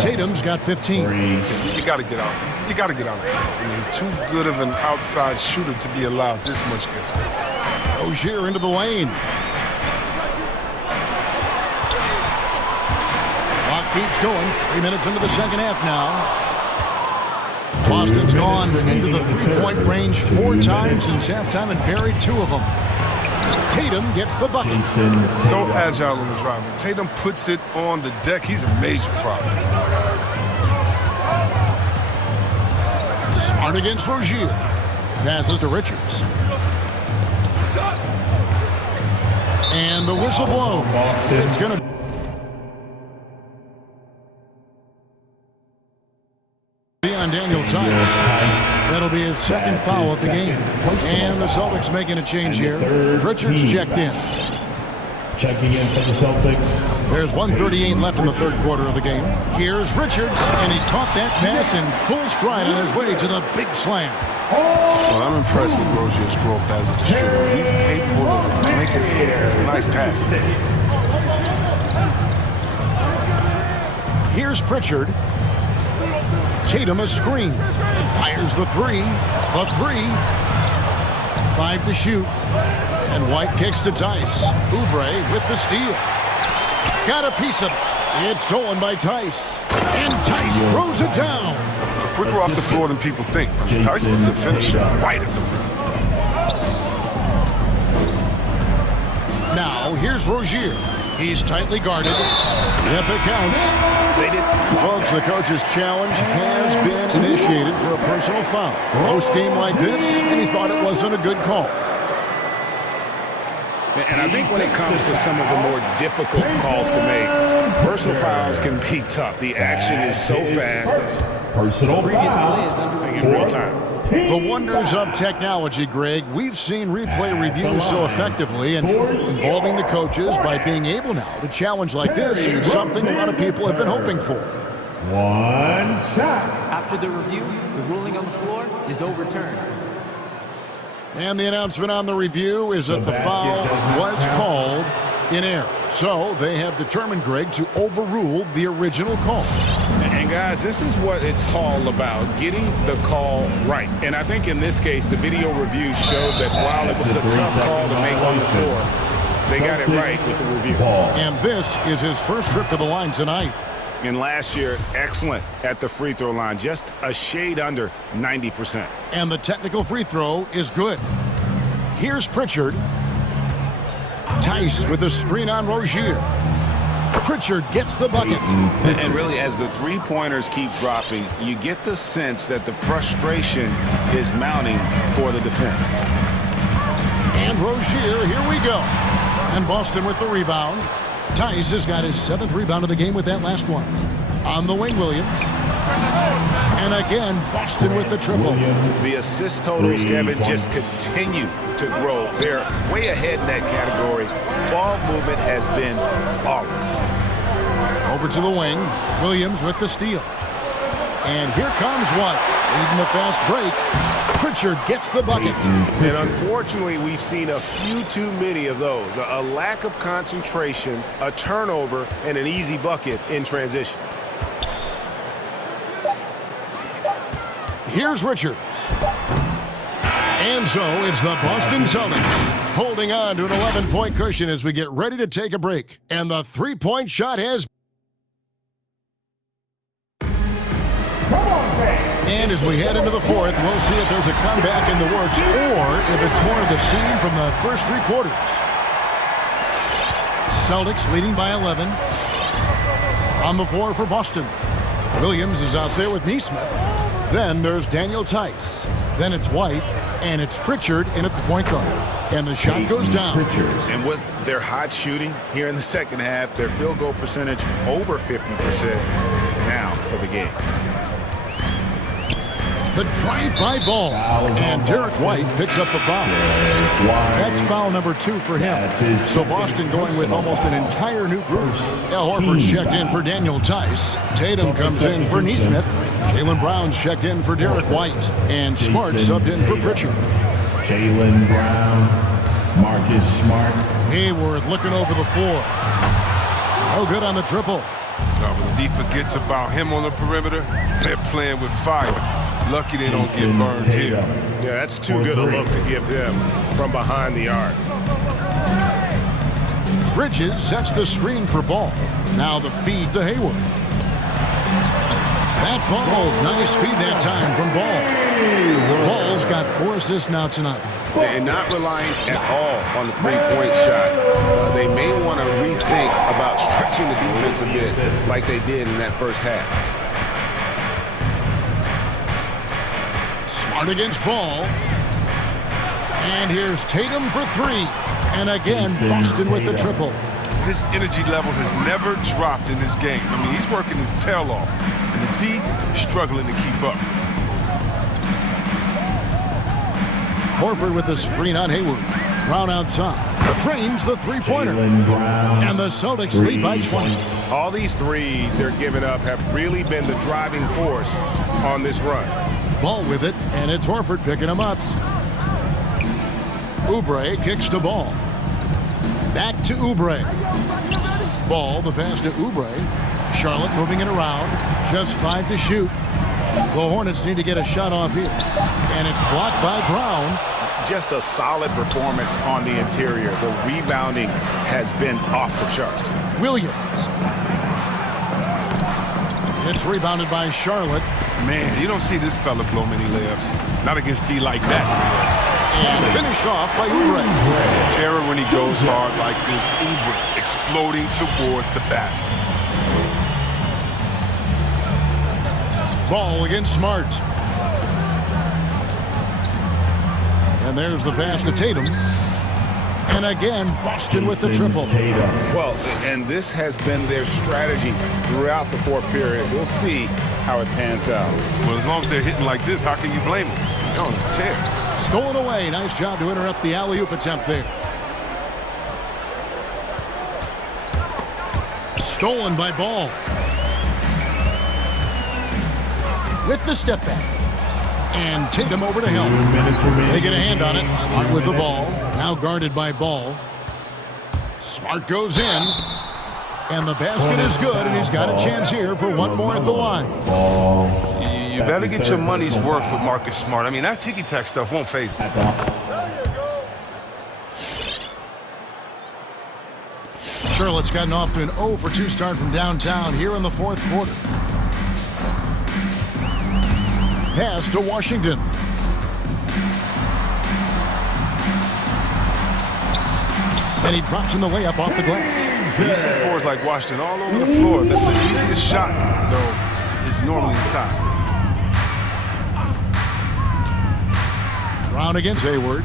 Tatum's got 15. You got to get out. You got to get out of Tatum. I mean, he's too good of an outside shooter to be allowed this much airspace. Rozier into the lane. Clock keeps going. 3 minutes into the second half now. Boston's gone into the three-point range 4 times since halftime and buried 2 of them. Tatum gets the bucket. So agile on the drive. Tatum puts it on the deck. He's a major problem. Smart against Rozier. Passes to Richards. And the whistle blows. It's going to be on Daniel Tice. That'll be his second foul of the game. And the Celtics making a change here. Richards checked in. Checking in for the Celtics. There's 1:38 left in the third quarter of the game. Here's Richards, and he caught that pass in full stride on his way to the big slam. Well, I'm impressed with Rozier's growth as a distributor. He's capable of making some nice passes. Here's Pritchard. Tatum a screen. Fires the 3. The 3. 5 to shoot. And White kicks to Tice. Oubre with the steal. Got a piece of it. It's stolen by Tice. And Tice throws it down. Quicker off the floor than people think. Tice is the finisher right at the rim. Now, here's Rozier. He's tightly guarded. Yep, it counts. They did. Folks, the coach's challenge has been initiated for a personal foul. Close game like this, and he thought it wasn't a good call. And I think when it comes to some of the more difficult calls to make, personal fouls can be tough. The action is so fast. Personal foul. In real time. The wonders of technology, Greg. We've seen replay reviews so effectively, and involving the coaches by being able now to challenge like this is something a lot of people have been hoping for. One shot. After the review, the ruling on the floor is overturned. And the announcement on the review is that the foul was called in error. So they have determined, Greg, to overrule the original call. And guys, this is what it's all about, getting the call right. And I think in this case, the video review showed that while it was a tough call to make on the floor, they got it right with the review. And this is his first trip to the line tonight. And last year, excellent at the free throw line, just a shade under 90%. And the technical free throw is good. Here's Pritchard. Tice with a screen on Rozier. Pritchard gets the bucket. And really, as the three-pointers keep dropping, you get the sense that the frustration is mounting for the defense. And Rozier, here we go. And Boston with the rebound. Tice has got his 7th rebound of the game with that last one. On the wing, Williams. And again, Boston with the triple. The assist totals, Kevin, just continue to grow. They're way ahead in that category. Ball movement has been flawless. Over to the wing. Williams with the steal. And here comes one. Leading the fast break. Pritchard gets the bucket. And unfortunately, we've seen a few too many of those. A lack of concentration, a turnover, and an easy bucket in transition. Here's Richards. And so it's the Boston Celtics holding on to an 11-point cushion as we get ready to take a break. And the three-point shot has... And as we head into the fourth, we'll see if there's a comeback in the works or if it's more of the scene from the first 3 quarters. Celtics leading by 11. On the floor for Boston. Williams is out there with Nesmith. Then there's Daniel Tice. Then it's White, and it's Pritchard in at the point guard. And the shot goes down. And with their hot shooting here in the second half, their field goal percentage over 50% now for the game. The drive-by ball, and Derek White picks up the foul. That's foul number 2 for him. So Boston going with almost an entire new group. Al Horford's checked in for Daniel Tice. Tatum comes in for Nesmith. Jaylen Brown's checked in for Derek White. And Smart subbed in for Pritchard. Jaylen Brown, Marcus Smart. Hayward looking over the floor. No good on the triple. When D forgets about him on the perimeter, they're playing with fire. Lucky they don't get burned here. Yeah, that's too good a look to give him from behind the arc. Bridges sets the screen for Ball. Now the feed to Hayward. That falls. Nice feed that time from Ball. Ball's got 4 assists now tonight. And not relying at all on the three-point shot. They may want to rethink about stretching the defense a bit like they did in that first half. Smart against Ball. And here's Tatum for 3. And again, Boston with the triple. His energy level has never dropped in this game. I mean, he's working his tail off. And the D is struggling to keep up. Horford with the screen on Hayward. Brown outside. Drains the three-pointer. And the Celtics lead by 20. All these threes they're giving up have really been the driving force on this run. Ball with it, and it's Horford picking him up. Oubre kicks to Ball. Back to Oubre. Ball, the pass to Oubre. Charlotte moving it around. Just 5 to shoot. The Hornets need to get a shot off here. And it's blocked by Brown. Just a solid performance on the interior. The rebounding has been off the charts. Williams. It's rebounded by Charlotte. Man, you don't see this fella blow many layups. Not against D like that. And finished off by Oubre. Terror when he goes hard like this. Oubre exploding towards the basket. Ball against Smart. And there's the pass to Tatum. And again, Boston with the triple. Well, and this has been their strategy throughout the fourth period. We'll see how it pans out. Well, as long as they're hitting like this, how can you blame them? They're on a tear. Stolen away. Nice job to interrupt the alley-oop attempt there. Stolen by Ball. With the step back. And Tatum over to help. They get a hand on it. Smart with the ball. Now guarded by Ball. Smart goes in. And the basket is good, and he's got a chance here for one more at the line. You better get your money's worth with Marcus Smart. I mean, that ticky-tack stuff won't phase him. Charlotte's gotten off to an 0 for 2 start from downtown here in the fourth quarter. Pass to Washington. And he drops in the layup off the glass. You see fours like Washington all over the floor. The easiest shot, though, is normally inside. Brown against Hayward.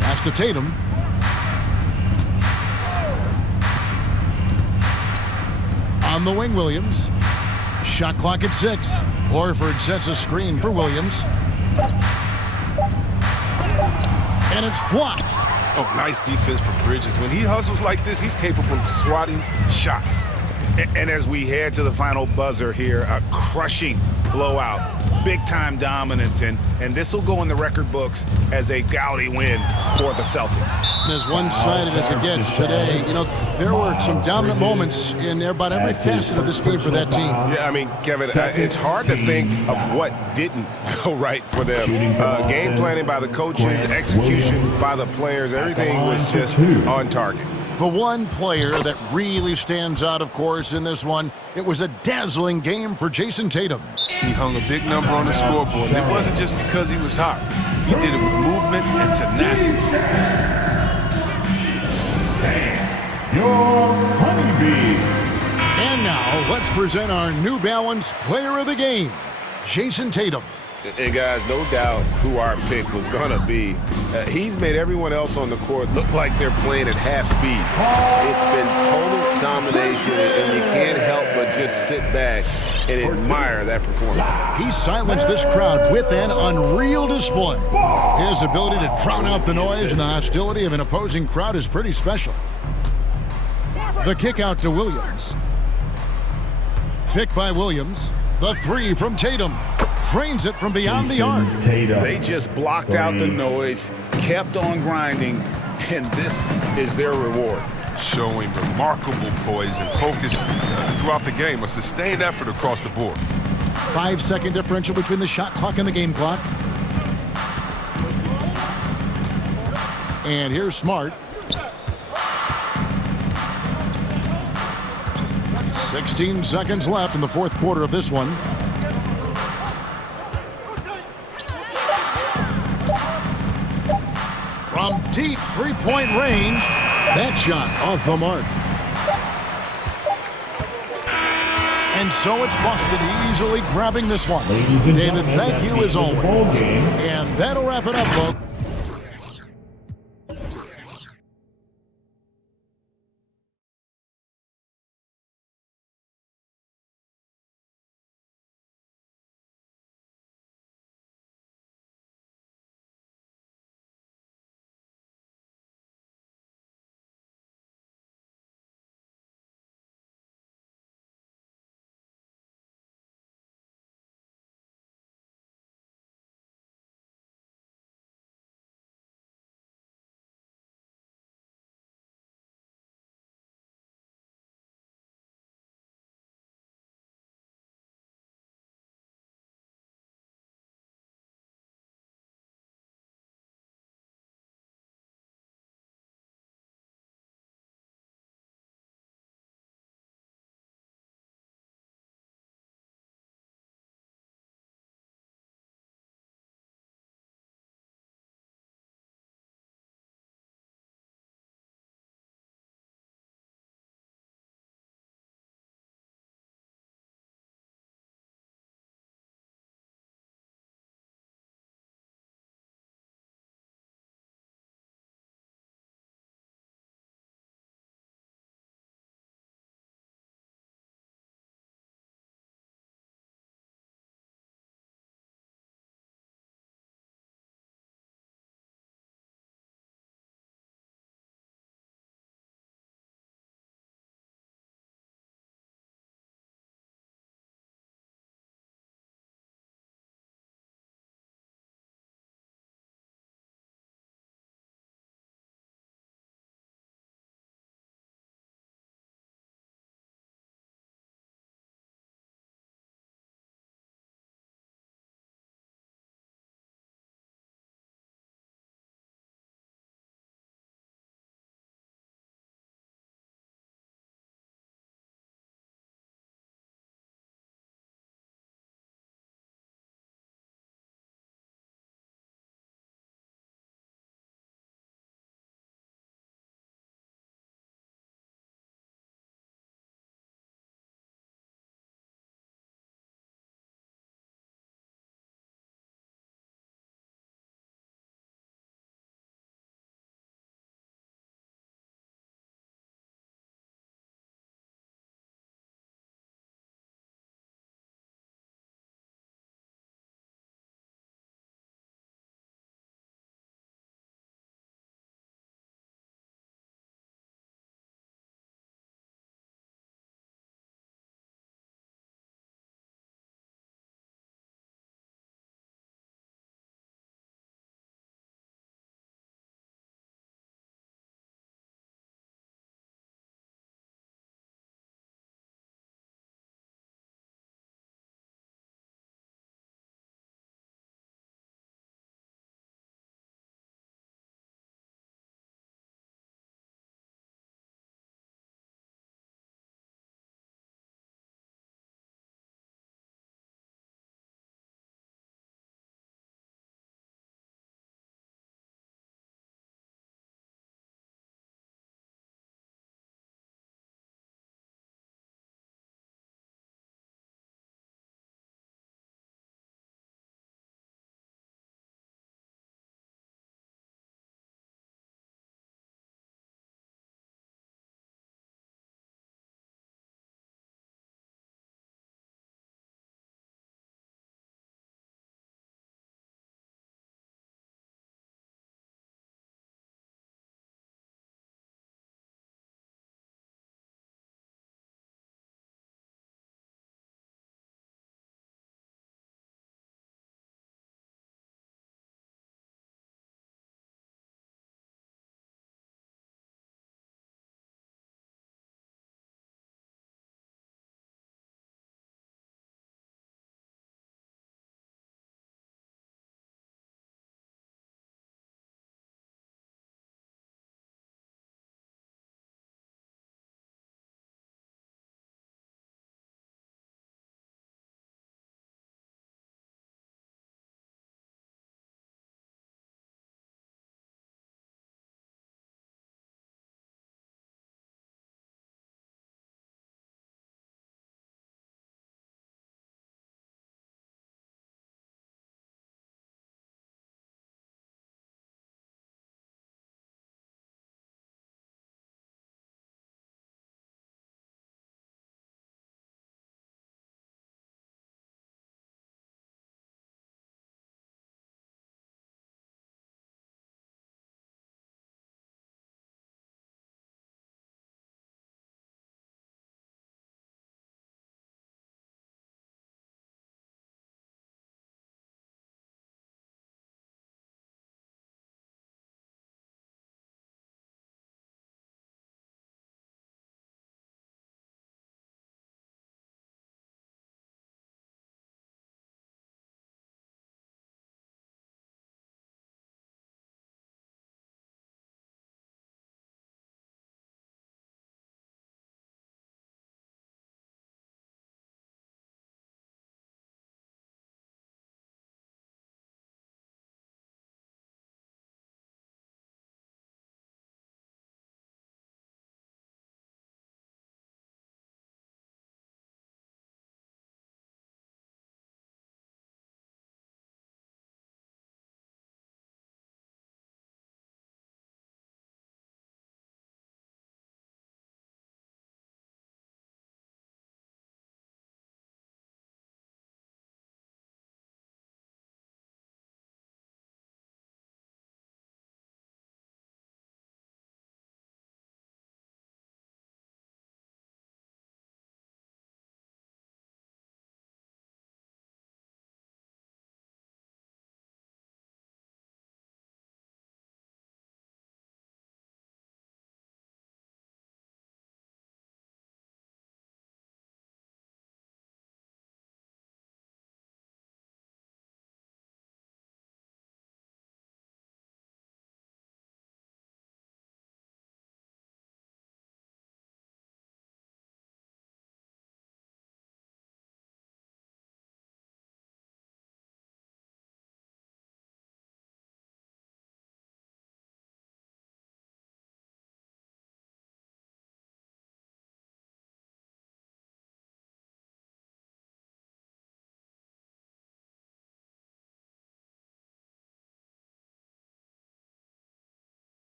Pass to Tatum. On the wing, Williams. Shot clock at 6. Horford sets a screen for Williams. And it's blocked. Oh, nice defense for Bridges. When he hustles like this, he's capable of swatting shots. And as we head to the final buzzer here, a crushing blowout. Big-time dominance, and this will go in the record books as a gaudy win for the Celtics. As one-sided as it gets today, you know, there were some dominant moments in about every facet of this game for that team. Yeah, I mean, Kevin, it's hard to think of what didn't go right for them. Game planning by the coaches, execution by the players, everything was just on target. The one player that really stands out, of course, in this one, it was a dazzling game for Jason Tatum. He hung a big number on the scoreboard, and it wasn't just because he was hot. He did it with movement and tenacity. Your honeybee. And now, let's present our New Balance Player of the Game, Jason Tatum. And guys, no doubt who our pick was going to be. He's made everyone else on the court look like they're playing at half speed. It's been total domination, and you can't help but just sit back and admire that performance. He silenced this crowd with an unreal display. His ability to drown out the noise and the hostility of an opposing crowd is pretty special. The kick out to Williams. Pick by Williams. The three from Tatum. Drains it from beyond the arc. They just blocked out the noise, kept on grinding, and this is their reward. Showing remarkable poise and focus throughout the game, a sustained effort across the board. 5-second differential between the shot clock and the game clock. And here's Smart. 16 seconds left in the fourth quarter of this one. From deep three-point range, that shot off the mark. And so it's Boston easily grabbing this one. David, thank you as always. And that'll wrap it up, folks.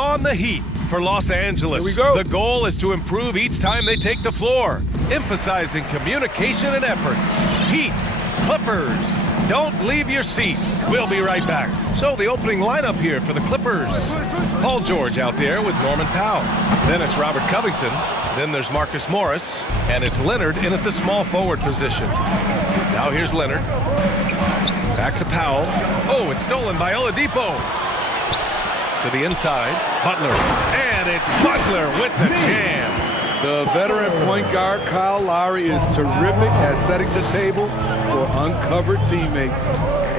on the Heat for Los Angeles. Here we go. The goal is to improve each time they take the floor, emphasizing communication and effort. Heat, Clippers, don't leave your seat. We'll be right back. So the opening lineup here for the Clippers. Paul George out there with Norman Powell. Then it's Robert Covington. Then there's Marcus Morris. And it's Leonard in at the small forward position. Now here's Leonard. Back to Powell. Oh, it's stolen by Oladipo. To the inside, Butler. And it's Butler with the jam. The veteran point guard, Kyle Lowry, is terrific at setting the table for uncovered teammates.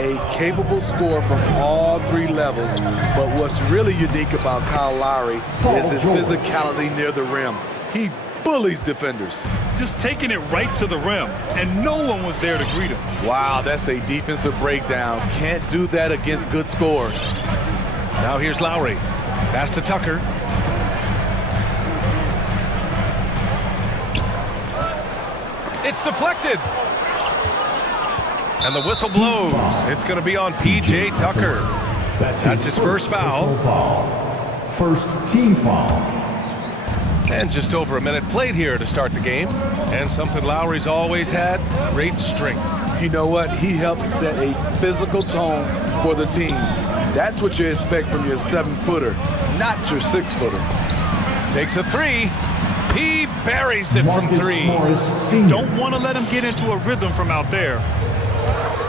A capable scorer from all three levels. But what's really unique about Kyle Lowry is his physicality near the rim. He bullies defenders. Just taking it right to the rim, and no one was there to greet him. Wow, that's a defensive breakdown. Can't do that against good scorers. Now here's Lowry. Pass to Tucker. It's deflected. And the whistle blows. It's going to be on P.J. Tucker. That's his first foul. First team foul. And just over a minute played here to start the game. And something Lowry's always had, great strength. You know what? He helps set a physical tone for the team. That's what you expect from your 7-footer, not your 6-footer. Takes a three. He buries it from three. Don't want to let him get into a rhythm from out there.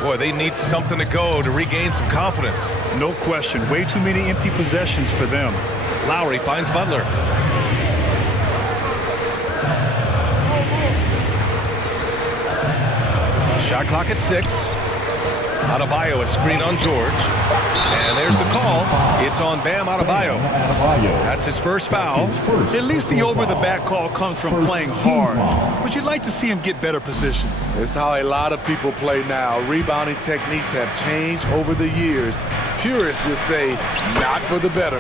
Boy, they need something to go to regain some confidence. No question. Way too many empty possessions for them. Lowry finds Butler. Shot clock at 6. Adebayo, a screen on George. And there's the call. It's on Bam Adebayo. That's his first foul. At least the over-the-back call comes from playing hard. But you'd like to see him get better position. It's how a lot of people play now. Rebounding techniques have changed over the years. Purists would say, not for the better.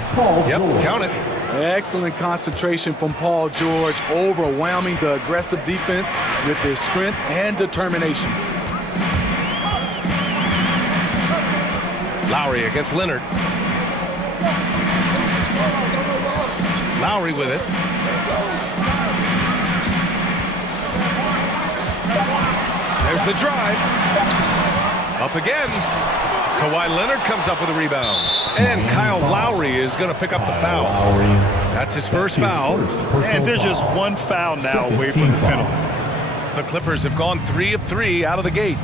Yep, count it. Excellent concentration from Paul George, overwhelming the aggressive defense with his strength and determination. Lowry against Leonard. Lowry with it. There's the drive. Up again. Kawhi Leonard comes up with a rebound. And Kyle Lowry is going to pick up the foul. That's his first foul. And there's just one foul now away from the penalty. The Clippers have gone 3 of 3 out of the gate.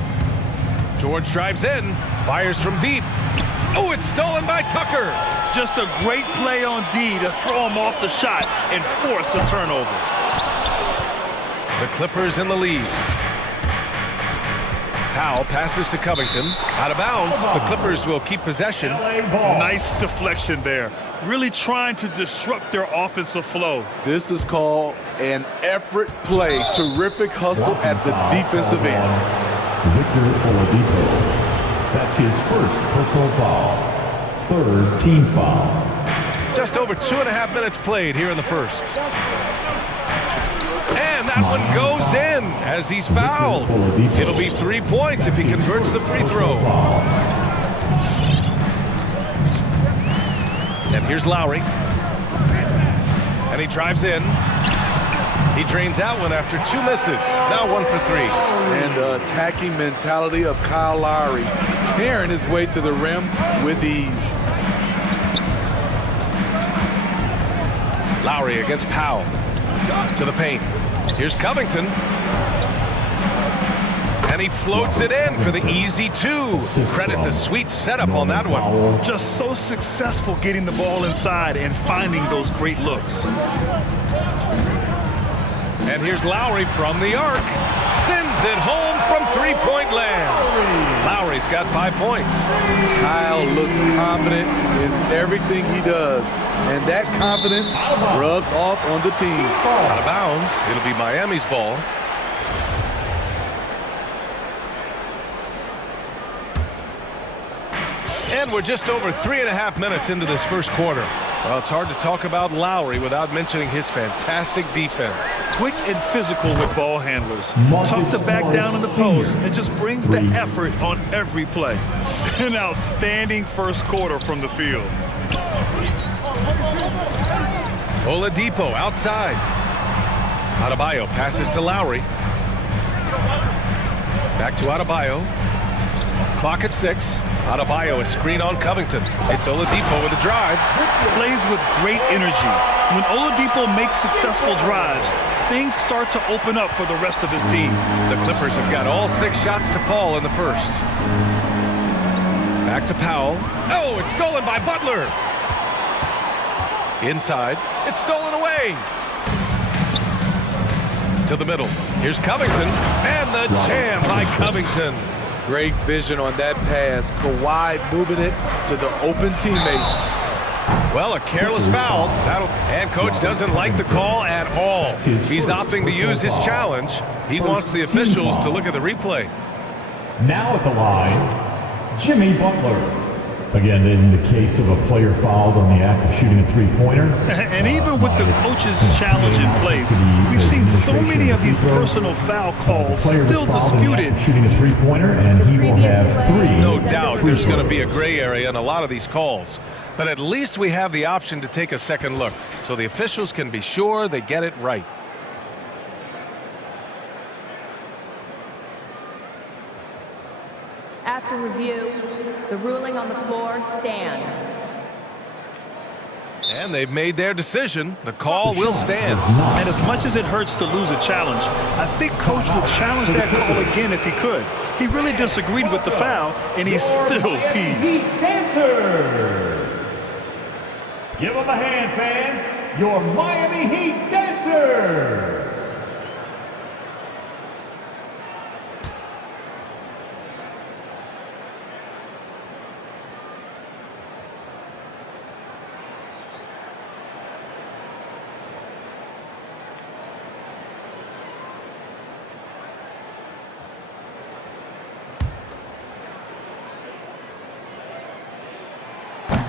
George drives in, fires from deep. Oh, it's stolen by Tucker. Just a great play on D to throw him off the shot and force a turnover. The Clippers in the lead. Powell passes to Covington. Out of bounds, the Clippers will keep possession. Nice deflection there. Really trying to disrupt their offensive flow. This is called an effort play. Terrific hustle at the defensive end. Victor Oladipo. That's his first personal foul. Third team foul. Just over 2.5 minutes played here in the first. And that one goes in as he's fouled. It'll be 3 points if he converts the free throw. And here's Lowry. And he drives in. He drains out one after 2 misses. Now 1 for 3. And the attacking mentality of Kyle Lowry, tearing his way to the rim with ease. Lowry against Powell. To the paint. Here's Covington. And he floats it in for the easy 2. Credit the sweet setup on that one. Just so successful getting the ball inside and finding those great looks. And here's Lowry from the arc. Sends it home from three-point land. Lowry's got 5 points. Kyle looks confident in everything he does. And that confidence rubs off on the team. Out of bounds. It'll be Miami's ball. And we're just over 3.5 minutes into this first quarter. Well, it's hard to talk about Lowry without mentioning his fantastic defense. Quick and physical with ball handlers. Tough to back down in the post and just brings the effort on every play. An outstanding first quarter from the field. Oladipo outside. Adebayo passes to Lowry. Back to Adebayo. Clock at 6. Adebayo, a screen on Covington. It's Oladipo with a drive. Plays with great energy. When Oladipo makes successful drives, things start to open up for the rest of his team. The Clippers have got all 6 shots to fall in the first. Back to Powell. Oh, it's stolen by Butler. Inside. It's stolen away. To the middle. Here's Covington. And the jam by Covington. Great vision on that pass. Kawhi moving it to the open teammate. Well, a careless foul. And coach doesn't like the call at all. He's opting to use his challenge. He wants the officials to look at the replay. Now at the line, Jimmy Butler. Again, in the case of a player fouled on the act of shooting a three-pointer. And even with the coach's challenge in place, we've seen so many of these personal foul calls still disputed. Shooting a three-pointer, and he will have 3. No doubt there's going to be a gray area in a lot of these calls. But at least we have the option to take a second look, so the officials can be sure they get it right. After review, the ruling on the floor stands. And they've made their decision. The call will stand. And as much as it hurts to lose a challenge, I think coach will challenge that call again if he could. He really disagreed with the foul, and he's still peeved. Heat dancers! Give them a hand, fans. Your Miami Heat dancers!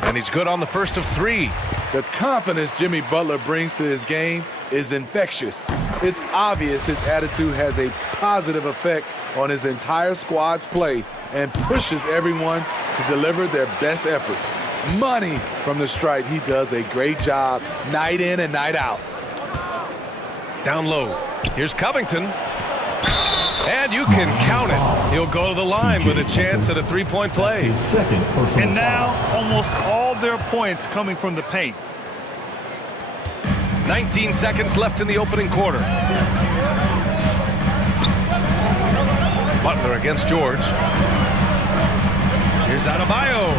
And he's good on the first of 3. The confidence Jimmy Butler brings to his game is infectious. It's obvious his attitude has a positive effect on his entire squad's play and pushes everyone to deliver their best effort. Money from the stripe. He does a great job night in and night out. Down low. Here's Covington. And you can count it. He'll go to the line with a chance at a three-point play. And now almost all their points coming from the paint. 19 seconds left in the opening quarter. Butler against George. Here's Adebayo.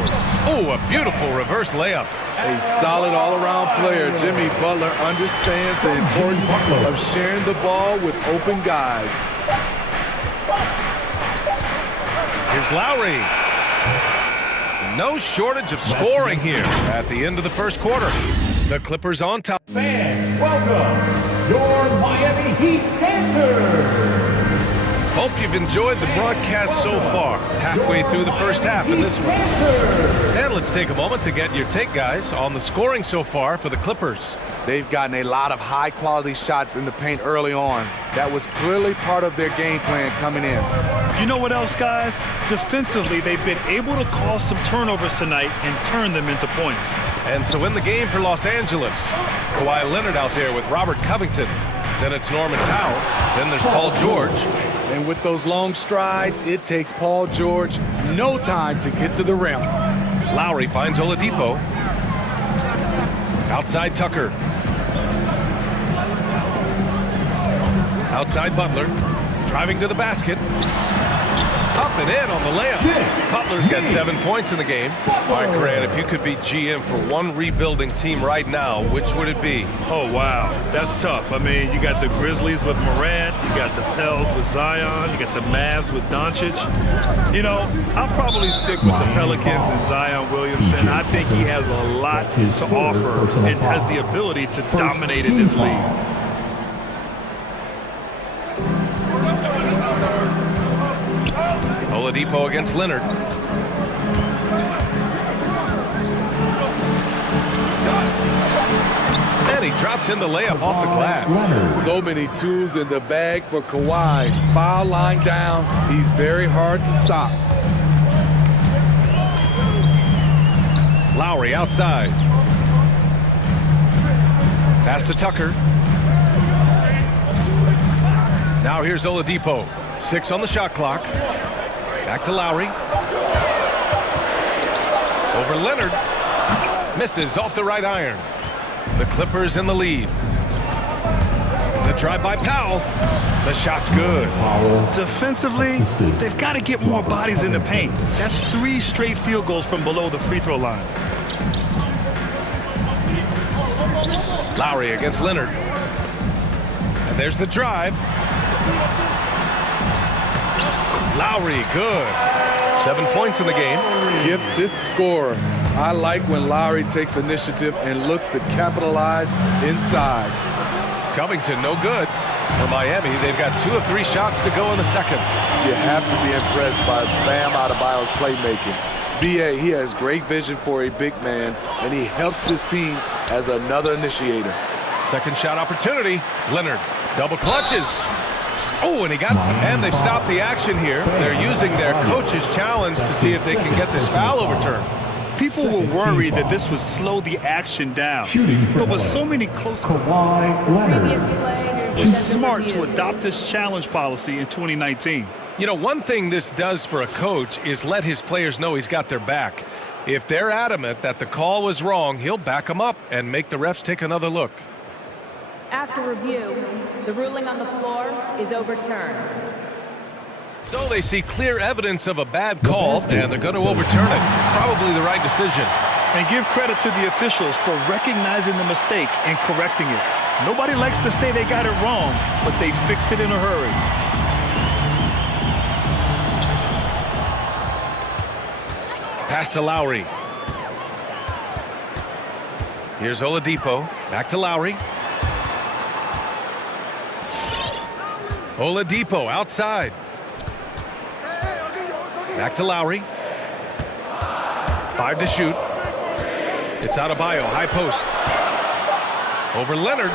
Oh, a beautiful reverse layup. A solid all-around player. Jimmy Butler understands the importance of sharing the ball with open guys. Here's Lowry. No shortage of scoring here at the end of the first quarter. The Clippers on top. Fans, welcome your Miami Heat dancers. Hope you've enjoyed the broadcast so far. Halfway through the first half in this one. And let's take a moment to get your take, guys, on the scoring so far for the Clippers. They've gotten a lot of high-quality shots in the paint early on. That was clearly part of their game plan coming in. You know what else, guys? Defensively, they've been able to cause some turnovers tonight and turn them into points. And so in the game for Los Angeles, Kawhi Leonard out there with Robert Covington. Then it's Norman Powell. Then there's Paul George. And with those long strides, it takes Paul George no time to get to the rim. Lowry finds Oladipo. Outside Tucker. Outside Butler. Driving to the basket. Up and in on the layup. Butler's got 7 points in the game. All right, Grant, if you could be GM for one rebuilding team right now, which would it be? Oh, wow. That's tough. I mean, you got the Grizzlies with Morant. You got the Pels with Zion. You got the Mavs with Doncic. You know, I'll probably stick with the Pelicans and Zion Williamson. I think he has a lot to offer and has the ability to dominate in this league. Oladipo against Leonard. And he drops in the layup off the glass. So many tools in the bag for Kawhi. Foul line down. He's very hard to stop. Lowry outside. Pass Pass to Tucker. Now here's Oladipo. 6 on the shot clock. Back to Lowry. Over Leonard. Misses off the right iron. The Clippers in the lead. The drive by Powell. The shot's good. Defensively, they've got to get more bodies in the paint. That's 3 straight field goals from below the free throw line. Lowry against Leonard. And there's the drive. Lowry, good. 7 points in the game. Gifted scorer. I like when Lowry takes initiative and looks to capitalize inside. Covington, no good. For Miami, they've got 2 of 3 shots to go in the second. You have to be impressed by Bam Adebayo's playmaking. B.A., he has great vision for a big man, and he helps this team as another initiator. Second shot opportunity. Leonard, double clutches. Oh, and and they've stopped the action here. They're using their coach's challenge to see if they can get this foul overturned. People were worried that this would slow the action down. But with so many close... It was smart to adopt this challenge policy in 2019. You know, one thing this does for a coach is let his players know he's got their back. If they're adamant that the call was wrong, he'll back them up and make the refs take another look. After review, the ruling on the floor is overturned. So they see clear evidence of a bad call, and they're going to overturn it. Probably the right decision. And give credit to the officials for recognizing the mistake and correcting it. Nobody likes to say they got it wrong, but they fixed it in a hurry. Pass to Lowry. Here's Oladipo. Back to Lowry. Oladipo outside. Back to Lowry. 5 to shoot. It's Adebayo, high post. Over Leonard.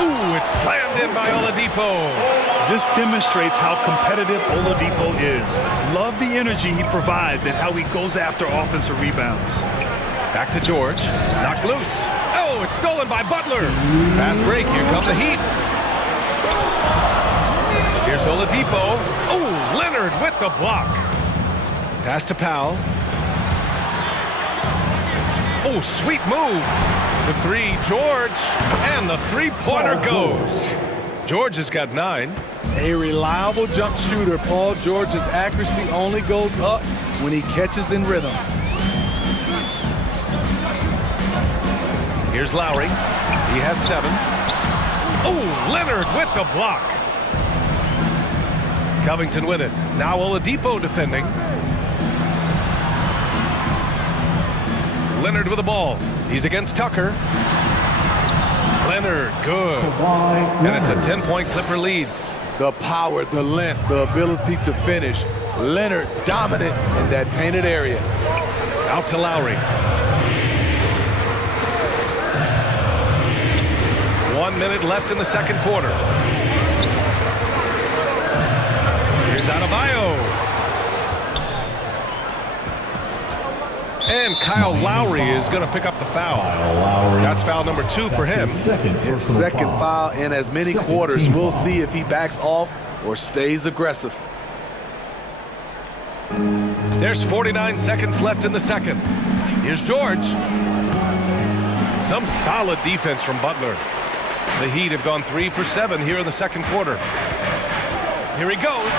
Ooh, it's slammed in by Oladipo. This demonstrates how competitive Oladipo is. Love the energy he provides and how he goes after offensive rebounds. Back to George. Knocked loose. Oh, it's stolen by Butler. Fast break. Here come the Heat. Here's Oladipo. Oh, Leonard with the block. Pass to Powell. Oh, sweet move. The 3, George. And the 3-pointer goes. George has got 9. A reliable jump shooter. Paul George's accuracy only goes up when he catches in rhythm. Here's Lowry. He has 7. Oh, Leonard with the block. Covington with it. Now Oladipo defending. Leonard with the ball. He's against Tucker. Leonard, good. And it's a 10-point Clipper lead. The power, the length, the ability to finish. Leonard dominant in that painted area. Out to Lowry. 1 minute left in the second quarter. Here's Adebayo. And Kyle Lowry is going to pick up the foul. That's foul number 2 for him. His second foul in as many quarters. We'll see if he backs off or stays aggressive. There's 49 seconds left in the second. Here's George. Some solid defense from Butler. The Heat have gone 3 for 7 here in the second quarter. Here he goes.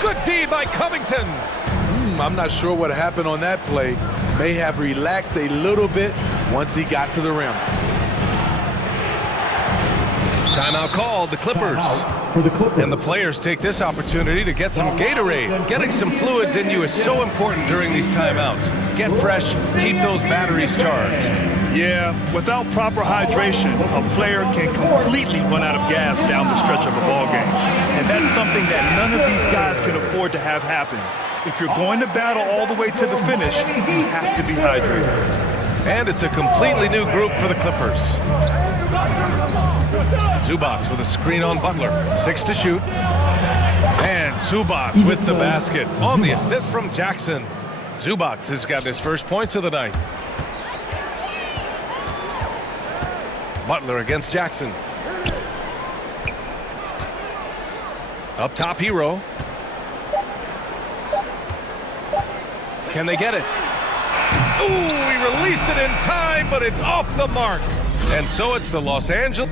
Good D by Covington. I'm not sure what happened on that play. May have relaxed a little bit once he got to the rim. Timeout called, the Clippers. And the players take this opportunity to get some Gatorade. Getting some fluids in you is so important during these timeouts. Get fresh, keep those batteries charged. Yeah, without proper hydration, a player can completely run out of gas down the stretch of a ball game. And that's something that none of these guys can afford to have happen. If you're going to battle all the way to the finish, you have to be hydrated. And it's a completely new group for the Clippers. Zubac with a screen on Butler. 6 to shoot. And Zubac with the basket on the assist from Jackson. Zubac has got his first points of the night. Butler against Jackson. Up top, Hero. Can they get it? Ooh, he released it in time, but it's off the mark. And so it's the Los Angeles.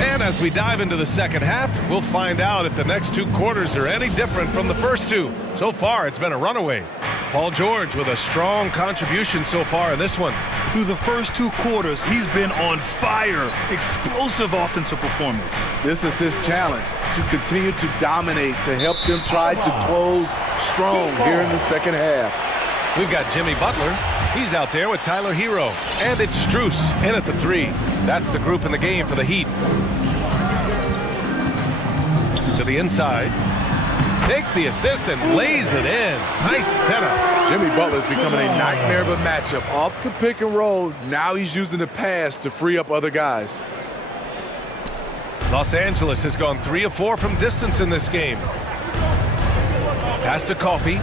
And as we dive into the second half, we'll find out if the next 2 quarters are any different from the first 2. So far, it's been a runaway. Paul George with a strong contribution so far in this one. Through the first 2 quarters, he's been on fire. Explosive offensive performance. This is his challenge, to continue to dominate, to help them try to close strong here in the second half. We've got Jimmy Butler. He's out there with Tyler Hero. And it's Strus in at the 3. That's the group in the game for the Heat. To the inside. Takes the assist and lays it in. Nice setup. Jimmy Butler's becoming a nightmare of a matchup. Off the pick and roll, now he's using the pass to free up other guys. Los Angeles has gone 3 of 4 from distance in this game. Pass to Coffey.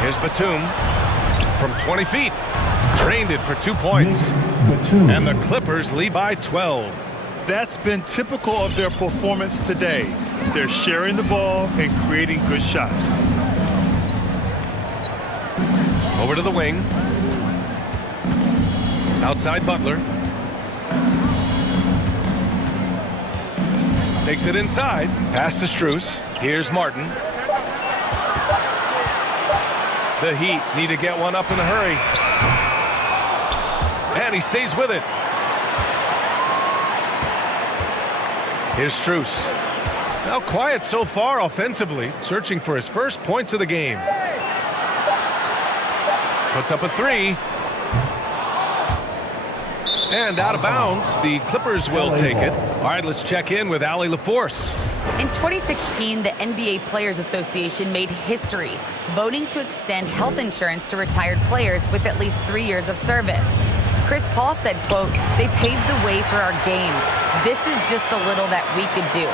Here's Batum from 20 feet. Drained it for 2 points. And the Clippers lead by 12. That's been typical of their performance today. They're sharing the ball and creating good shots. Over to the wing. Outside Butler. Takes it inside. Pass to Strus. Here's Martin. The Heat need to get one up in a hurry. And he stays with it. Here's Strus. Now quiet so far offensively, searching for his first points of the game. Puts up a 3. And out of bounds, the Clippers will take it. All right, let's check in with Allie LaForce. In 2016, the NBA Players Association made history, voting to extend health insurance to retired players with at least 3 years of service. Chris Paul said, quote, "They paved the way for our game. This is just the little that we could do.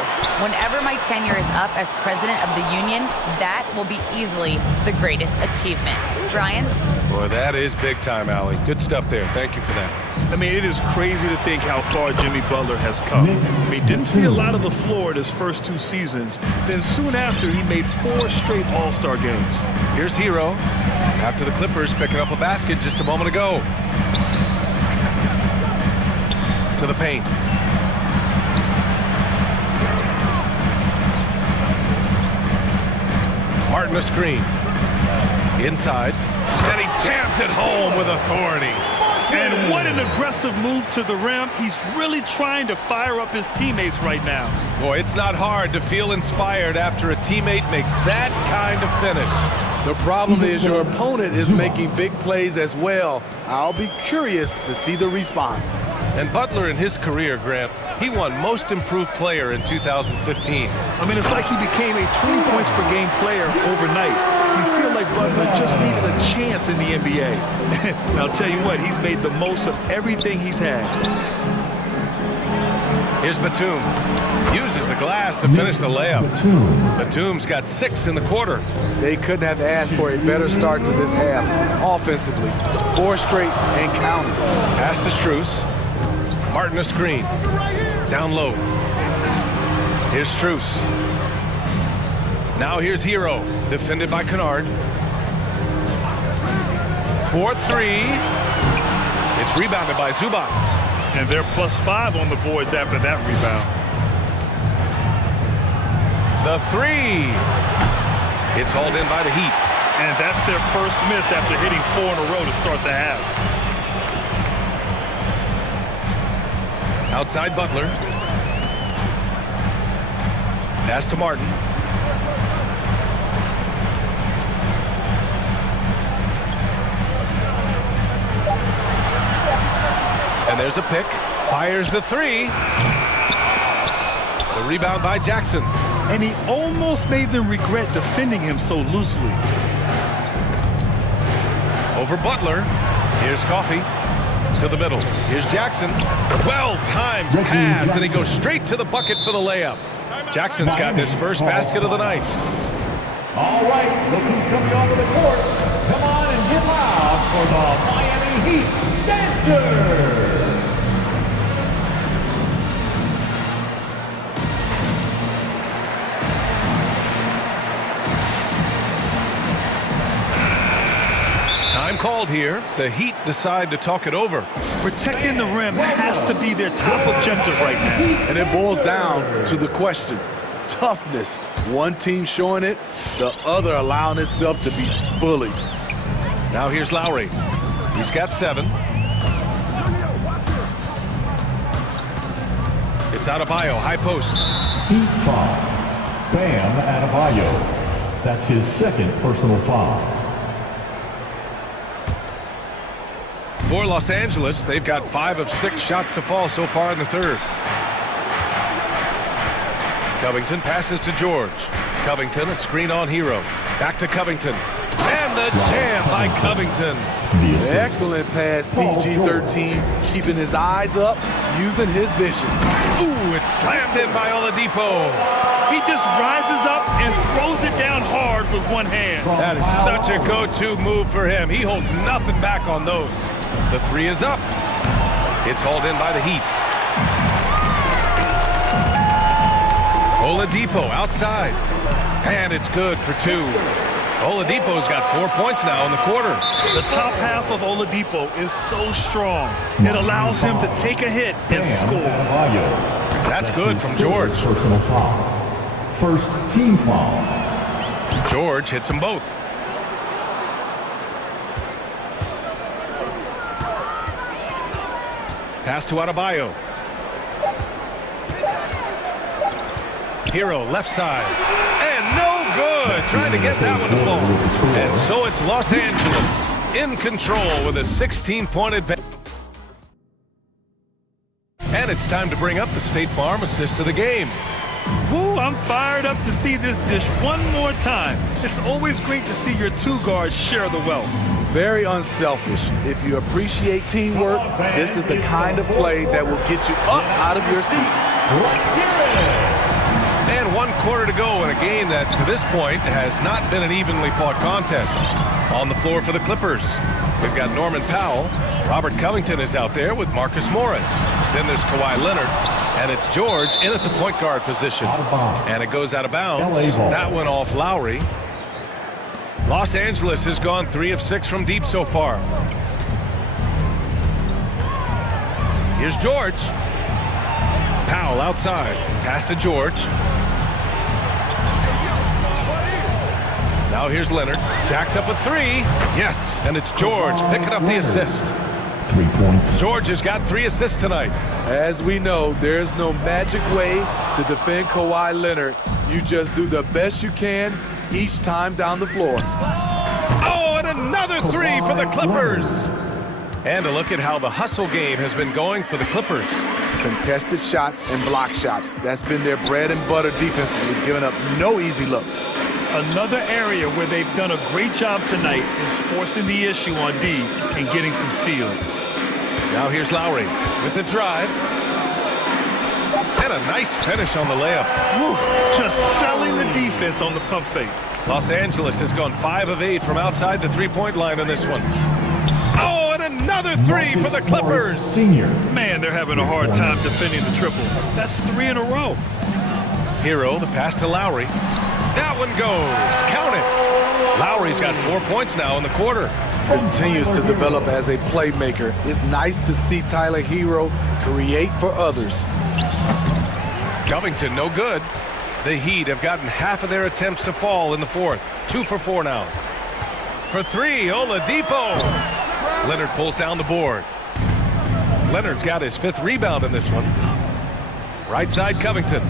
Whenever my tenure is up as president of the union, that will be easily the greatest achievement." Brian? Boy, that is big time, Allie. Good stuff there. Thank you for that. I mean, it is crazy to think how far Jimmy Butler has come. I mean, didn't see a lot of the floor in his first 2 seasons. Then soon after, he made 4 straight All-Star games. Here's Hero. After the Clippers picking up a basket just a moment ago. To the paint. Martin a screen. Inside. And he jams it home with authority. And what an aggressive move to the rim. He's really trying to fire up his teammates right now. Boy, it's not hard to feel inspired after a teammate makes that kind of finish. The problem is your opponent is making big plays as well. I'll be curious to see the response. And Butler in his career, Grant, he won Most Improved Player in 2015. I mean, it's like he became a 20 points per game player overnight. You feel like Butler just needed a chance in the NBA. And I'll tell you what, he's made the most of everything he's had. Here's Batum. Uses the glass to finish the layup. Batum's got 6 in the quarter. They couldn't have asked for a better start to this half offensively. 4 straight and counting. Pass to Strus. Martin a screen. Down low. Here's Strus. Now here's Hero. Defended by Kennard. 4-3. It's rebounded by Zubats. And they're +5 on the boards after that rebound. The 3. It's hauled in by the Heat. And that's their first miss after hitting 4 in a row to start the half. Outside Butler. Pass to Martin. And there's a pick. Fires the 3. The rebound by Jackson. And he almost made them regret defending him so loosely. Over Butler. Here's Coffee. To the middle. Here's Jackson. Well-timed pass, and he goes straight to the bucket for the layup. Jackson's gotten his first basket of the night. All right, look who's coming onto the court. Come on and get loud for the Miami Heat Dancers. Time called here. The Heat decide to talk it over. Protecting the rim has to be their top objective right now. And it boils down to the question. Toughness. One team showing it, the other allowing itself to be bullied. Now here's Lowry. He's got 7. It's Adebayo, high post. Heat foul. Bam Adebayo. That's his second personal foul. For Los Angeles, they've got 5 of 6 shots to fall so far in the third. Covington passes to George. Covington, a screen on Hero. Back to Covington. And the jam by Covington. Excellent pass, PG-13, keeping his eyes up, using his vision. Ooh, it's slammed in by Oladipo. He just rises up and throws it down hard with one hand. That is such a go-to move for him. He holds nothing back on those. The 3 is up. It's hauled in by the Heat. Oladipo outside. And it's good for 2. Oladipo's got 4 points now in the quarter. The top half of Oladipo is so strong. It allows him to take a hit and score. That's good from George. Personal foul. First team foul. George hits them both. Pass to Adebayo. Hero left side. And no good. Trying to get that one to fall. And so it's Los Angeles in control with a 16-point advantage. And it's time to bring up the State Farm assist of the game. Woo, I'm fired up to see this dish one more time. It's always great to see your 2 guards share the wealth. Very unselfish. If you appreciate teamwork, this is the kind of play that will get you up out of your seat. And 1 quarter to go in a game that, to this point, has not been an evenly fought contest. On the floor for the Clippers, we've got Norman Powell. Robert Covington is out there with Marcus Morris. Then there's Kawhi Leonard. And it's George in at the point guard position. And it goes out of bounds. That went off Lowry. Los Angeles has gone 3 of 6 from deep so far. Here's George. Powell outside. Pass to George. Now here's Leonard. Jacks up a 3. Yes, and it's George picking up the assist. 3 points. George has got 3 assists tonight. As we know, there's no magic way to defend Kawhi Leonard. You just do the best you can each time down the floor. Oh, and another 3 for the Clippers. And a look at how the hustle game has been going for the Clippers. Contested shots and block shots. That's been their bread and butter defensively, giving up no easy looks. Another area where they've done a great job tonight is forcing the issue on D and getting some steals. Now here's Lowry with the drive. And a nice finish on the layup. Woo, just selling the defense on the pump fake. Los Angeles has gone 5 of 8 from outside the 3-point line in this one. Oh, and another 3 for the Clippers. Senior. Man, they're having a hard time defending the triple. That's 3 in a row. Hero, the pass to Lowry. That one goes. Count it. Lowry's got 4 points now in the quarter. Continues to develop as a playmaker. It's nice to see Tyler Hero create for others. Covington, no good. The Heat have gotten half of their attempts to fall in the fourth. 2 for 4 now. For 3, Oladipo. Leonard pulls down the board. Leonard's got his 5th rebound in this one. Right side, Covington.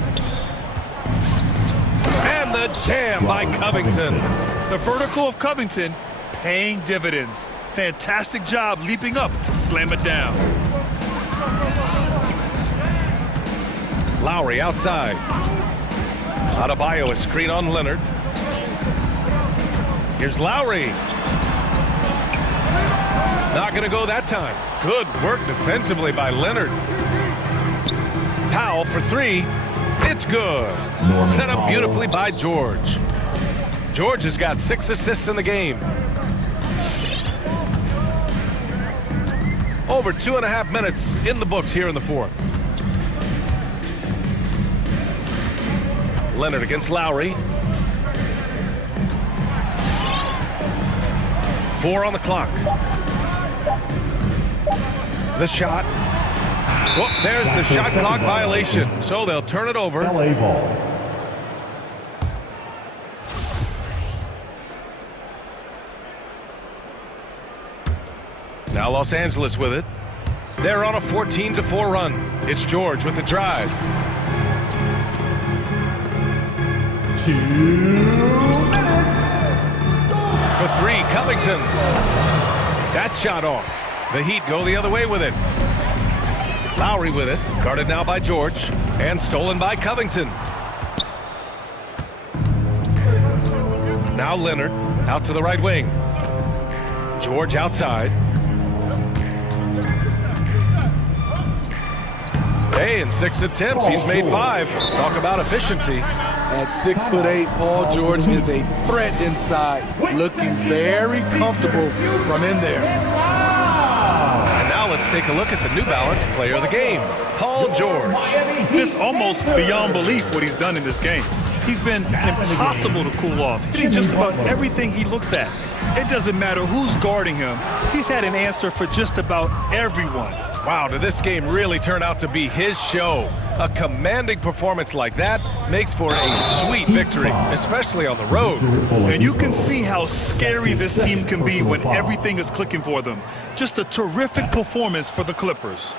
And the jam by Covington. The vertical of Covington paying dividends. Fantastic job leaping up to slam it down. Lowry outside. Adebayo, a screen on Leonard. Here's Lowry. Not going to go that time. Good work defensively by Leonard. Powell for three. It's good. Set up beautifully by George. George has got 6 assists in the game. Over 2.5 minutes in the books here in the fourth. Leonard against Lowry. 4 on the clock. The shot. Well, there's the shot clock violation. So they'll turn it over. LA ball. Now Los Angeles with it. They're on a 14-4 run. It's George with the drive. 2 minutes. For three, Covington. That shot off. The Heat go the other way with it. Lowry with it. Guarded now by George. And stolen by Covington. Now Leonard out to the right wing. George outside. Hey, in 6 attempts, he's made 5. Talk about efficiency. At 6'8", Paul George is a threat inside, looking very comfortable from in there. And now let's take a look at the New Balance player of the game, Paul George. It's almost beyond belief what he's done in this game. He's been impossible to cool off, hitting just about everything he looks at. It doesn't matter who's guarding him. He's had an answer for just about everyone. Wow, did this game really turn out to be his show? A commanding performance like that makes for a sweet victory, especially on the road. And you can see how scary this team can be when everything is clicking for them. Just a terrific performance for the Clippers.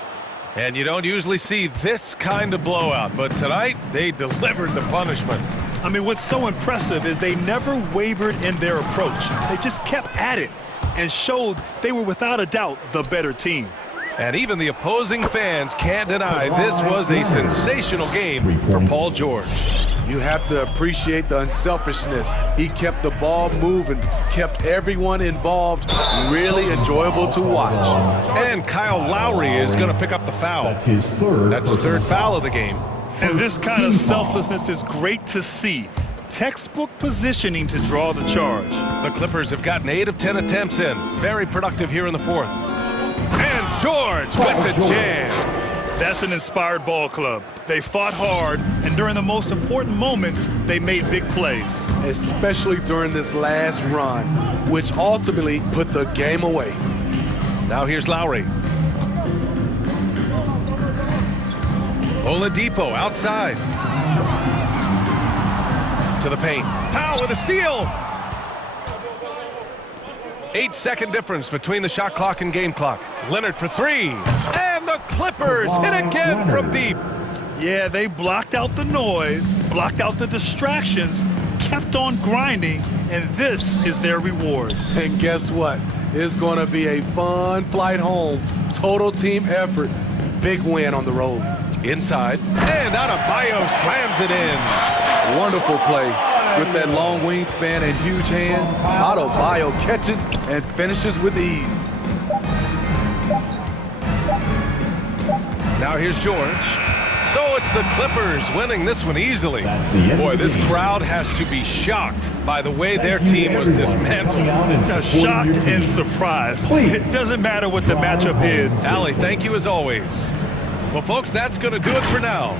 And you don't usually see this kind of blowout, but tonight they delivered the punishment. I mean, what's so impressive is they never wavered in their approach. They just kept at it and showed they were without a doubt the better team. And even the opposing fans can't deny this was a sensational game for Paul George. You have to appreciate the unselfishness. He kept the ball moving, kept everyone involved, really enjoyable to watch. And Kyle Lowry is going to pick up the foul. That's his third foul of the game. And this kind of selflessness is great to see. Textbook positioning to draw the charge. The Clippers have gotten 8 of 10 attempts in. Very productive here in the fourth. And George with the jam. That's an inspired ball club. They fought hard, and during the most important moments, they made big plays. Especially during this last run, which ultimately put the game away. Now here's Lowry. Oladipo outside. To the paint. Powell with a steal. 8-second difference between the shot clock and game clock. Leonard for three. And the Clippers hit again from deep. Yeah, they blocked out the noise, blocked out the distractions, kept on grinding, and this is their reward. And guess what? It's going to be a fun flight home. Total team effort. Big win on the road. Inside. And Adebayo slams it in. Wonderful play. With that long wingspan and huge hands, Adebayo catches and finishes with ease. Now here's George. So it's the Clippers winning this one easily. Boy, this crowd has to be shocked by the way their team was dismantled. Shocked and surprised. It doesn't matter what the matchup is. Allie, thank you as always. Well, folks, that's going to do it for now.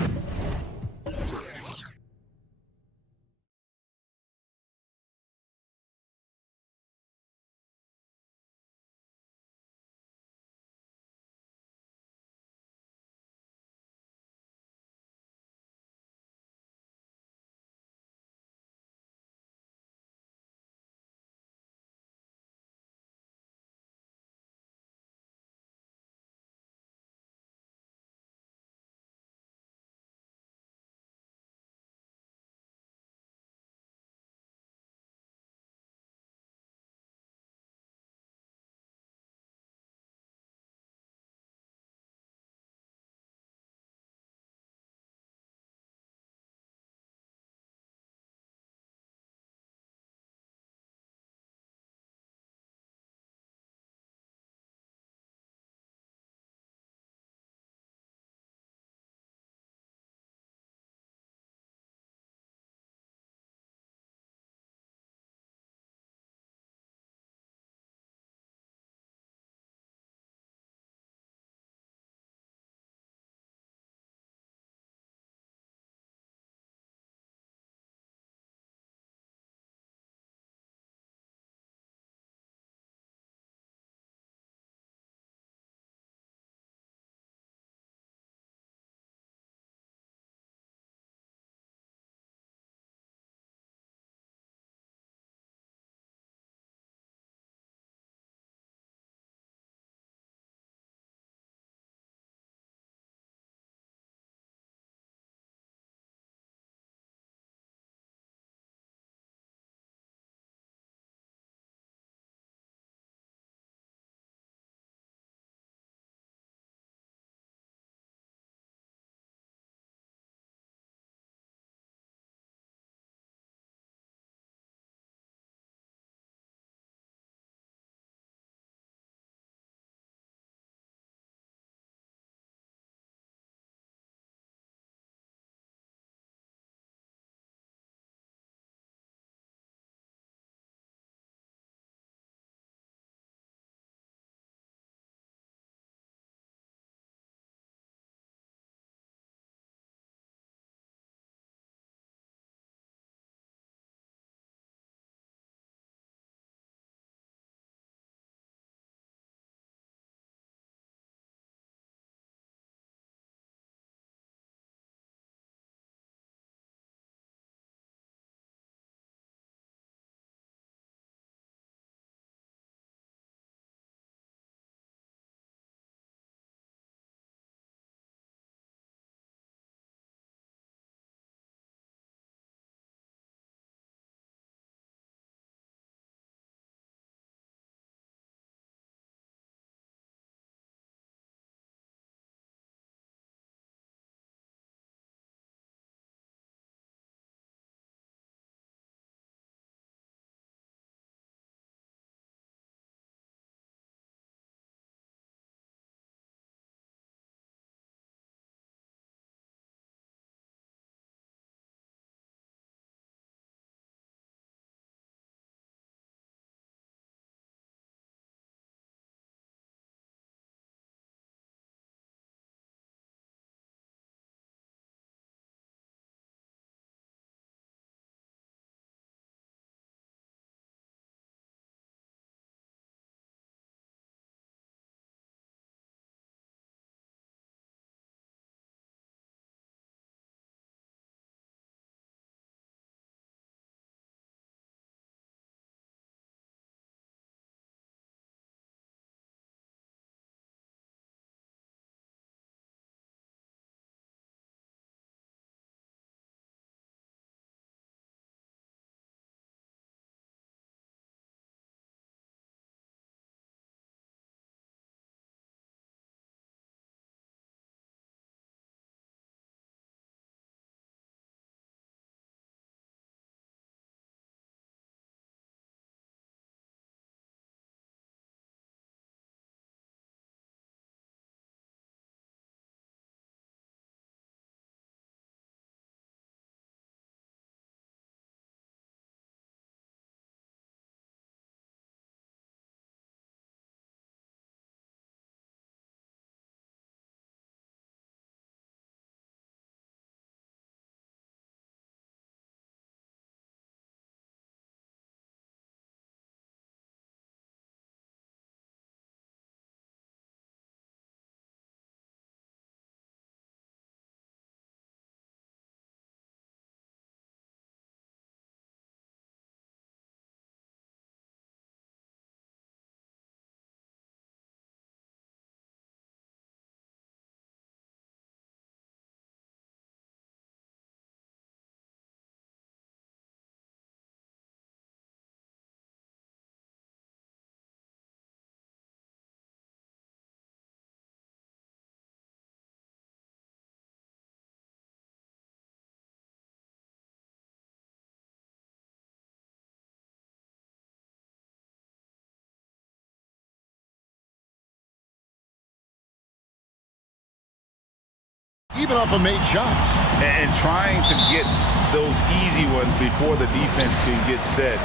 even off of made shots. And trying to get those easy ones before the defense can get set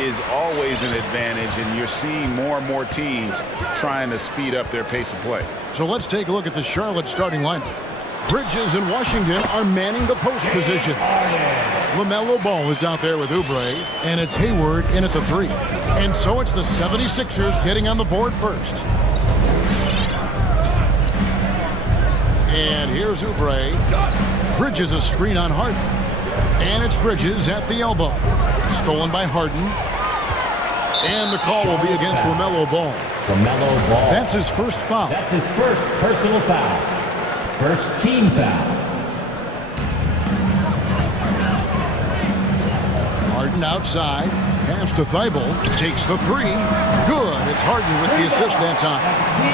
is always an advantage, and you're seeing more and more teams trying to speed up their pace of play. So let's take a look at the Charlotte starting lineup. Bridges and Washington are manning the post position. LaMelo Ball is out there with Oubre, and it's Hayward in at the 3. And so it's the 76ers getting on the board first. And here's Oubre. Bridges a screen on Harden. And it's Bridges at the elbow. Stolen by Harden. And the call will be against LaMelo Ball. LaMelo Ball. That's his first foul. That's his first personal foul. First team foul. Harden outside. Pass to Thibault. Takes the 3. Good. It's Harden with the assist that time.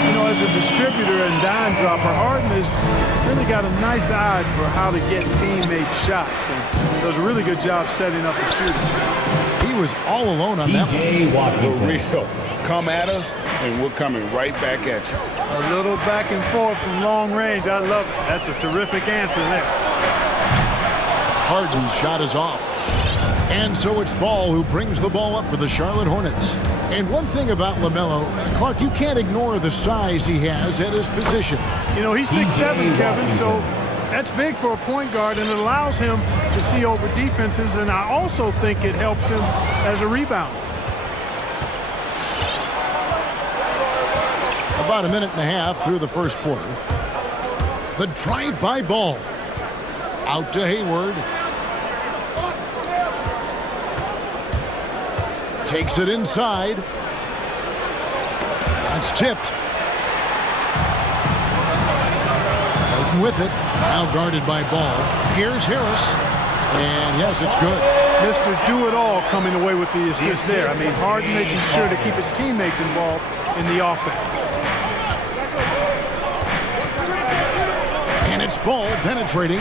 You know, as a distributor and dime dropper, Harden has really got a nice eye for how to get teammate shots. And does a really good job setting up the shooters. He was all alone on that one. For real. Come at us, and we're coming right back at you. A little back and forth from long range. I love it. That's a terrific answer there. Harden's shot is off. And so it's Ball who brings the ball up for the Charlotte Hornets. And one thing about LaMelo, Clark, you can't ignore the size he has at his position. You know, he's 6'7", Kevin, so that's big for a point guard, and it allows him to see over defenses, and I also think it helps him as a rebounder. About a minute and a half through the first quarter. The drive-by Ball. Out to Hayward. Takes it inside. That's tipped. Harden with it. Now guarded by Ball. Here's Harris. And yes, it's good. Mr. Do-It-All coming away with the assist there. I mean, Harden making sure to keep his teammates involved in the offense. And it's Ball penetrating.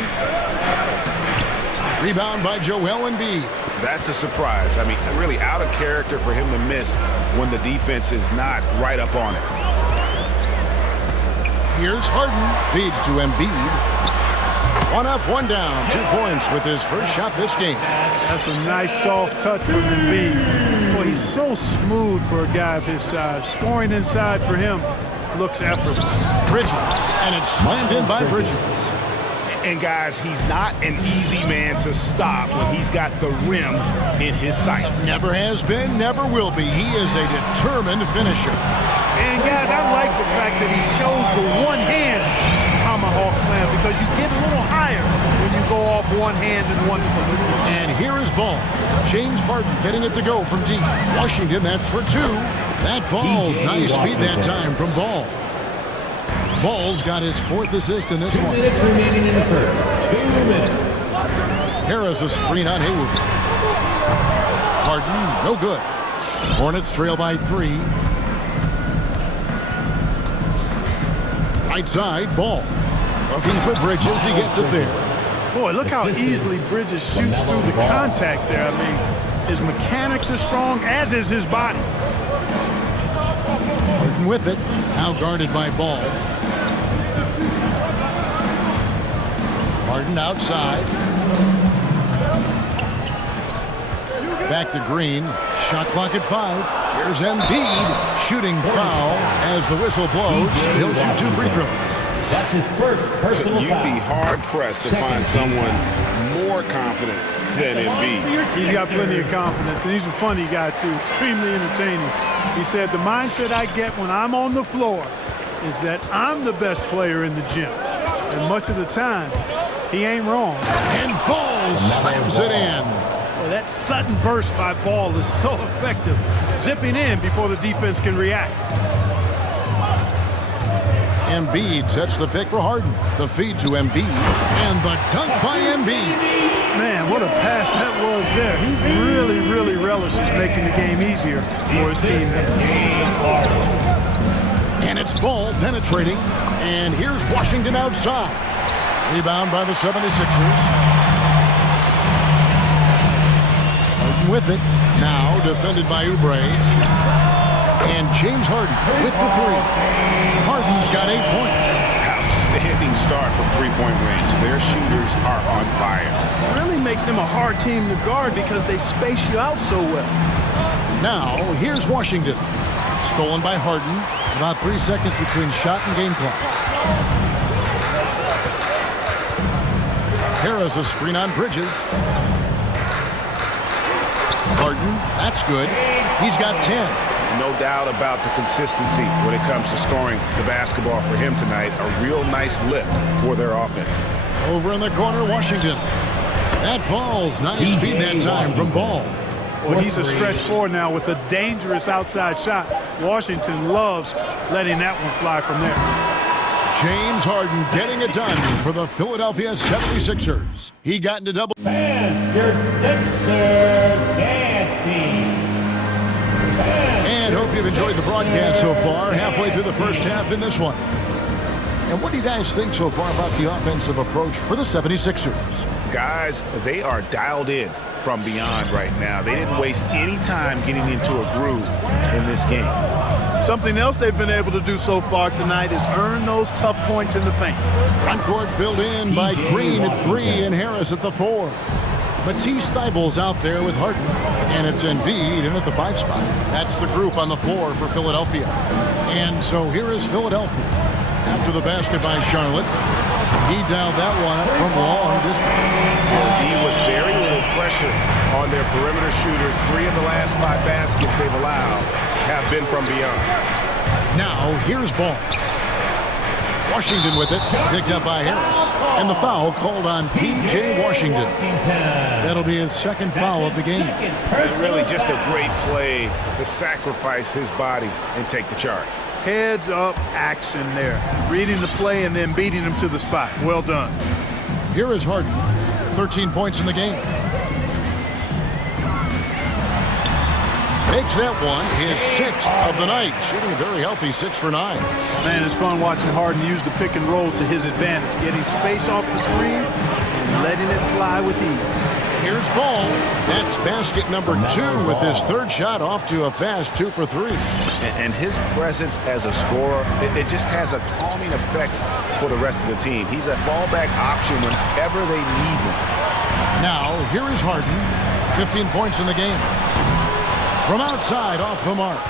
Rebound by Joel Embiid. That's a surprise. I mean, really out of character for him to miss when the defense is not right up on it. Here's Harden. Feeds to Embiid. One up, one down. 2 points with his first shot this game. That's a nice soft touch from Embiid. Boy, he's so smooth for a guy of his size. Scoring inside for him looks effortless. Bridges, and it's slammed in by Bridges. And guys, he's not an easy man to stop when he's got the rim in his sights. Never has been, never will be. He is a determined finisher. And guys, I like the fact that he chose the one-hand tomahawk slam because you get a little higher when you go off one hand and 1 foot. And here is Ball. James Harden getting it to go from deep. Washington, that's for 2. That falls. Nice feed that time from Ball. Ball's got his 4th assist in this 2 one. 2 minutes remaining in the first. 2 minutes. Harris a screen on Hayward. Harden, no good. Hornets trail by 3. Right side, Ball. Looking for Bridges, he gets it there. Boy, look how easily Bridges shoots through the contact there. I mean, his mechanics are strong, as is his body. Harden with it, now guarded by Ball. Harden outside. Back to Green. Shot clock at 5. Here's Embiid. Shooting foul as the whistle blows. He'll shoot 2 free throws. That's his first personal You'd foul. be hard-pressed to find someone more confident than Embiid. He's got plenty of confidence, and he's a funny guy, too. Extremely entertaining. He said, the mindset I get when I'm on the floor is that I'm the best player in the gym. And much of the time, he ain't wrong. And Ball slams it in. Well, that sudden burst by Ball is so effective, zipping in before the defense can react. Embiid sets the pick for Harden. The feed to Embiid. And the dunk by Embiid. Man, what a pass that was there. He really, really relishes making the game easier for his teammates. And it's Ball penetrating. And here's Washington outside. Rebound by the 76ers. Harden with it. Now defended by Oubre. And James Harden with the 3. Harden's got 8 points. outstanding start from three-point range. Their shooters are on fire. It really makes them a hard team to guard because they space you out so well. Now, here's Washington. Stolen by Harden. About 3 seconds between shot and game clock. Harris a screen on Bridges. Harden, that's good. He's got 10. No doubt about the consistency when it comes to scoring the basketball for him tonight. A real nice lift for their offense. Over in the corner, Washington. That falls. Nice feed that time from Ball. Well, he's a stretch four now with a dangerous outside shot. Washington loves letting that one fly from there. James Harden getting it done for the Philadelphia 76ers. He got into double. And your Sixers dance team. And hope you've enjoyed the broadcast so far. Halfway through the first half in this one. And what do you guys think so far about the offensive approach for the 76ers? Guys, they are dialed in from beyond right now. They didn't waste any time getting into a groove in this game. Something else they've been able to do so far tonight is earn those tough points in the paint. Front court filled in by Green at 3 and Harris at the 4. Matisse Thybulle's out there with Harden. And it's Embiid in at the 5 spot. That's the group on the floor for Philadelphia. And so here is Philadelphia. After the basket by Charlotte, he dialed that one up from long distance. He was very little pressure on their perimeter shooters. 3 of the last 5 baskets they've allowed have been from beyond. Now, here's Ball. Washington with it, picked up by Harris. And the foul called on P.J. Washington. That'll be his second foul of the game. And really just a great play to sacrifice his body and take the charge. Heads up action there. Reading the play and then beating him to the spot. Well done. Here is Harden. 13 points in the game. Makes that one his 6th of the night. Shooting a very healthy 6 for 9. Man, it's fun watching Harden use the pick and roll to his advantage. Getting space off the screen and letting it fly with ease. Here's Ball. That's basket number 2 with his 3rd shot off to a fast 2 for 3. And his presence as a scorer, it just has a calming effect for the rest of the team. He's a fallback option whenever they need him. Now, here is Harden. 15 points in the game. From outside, off the mark.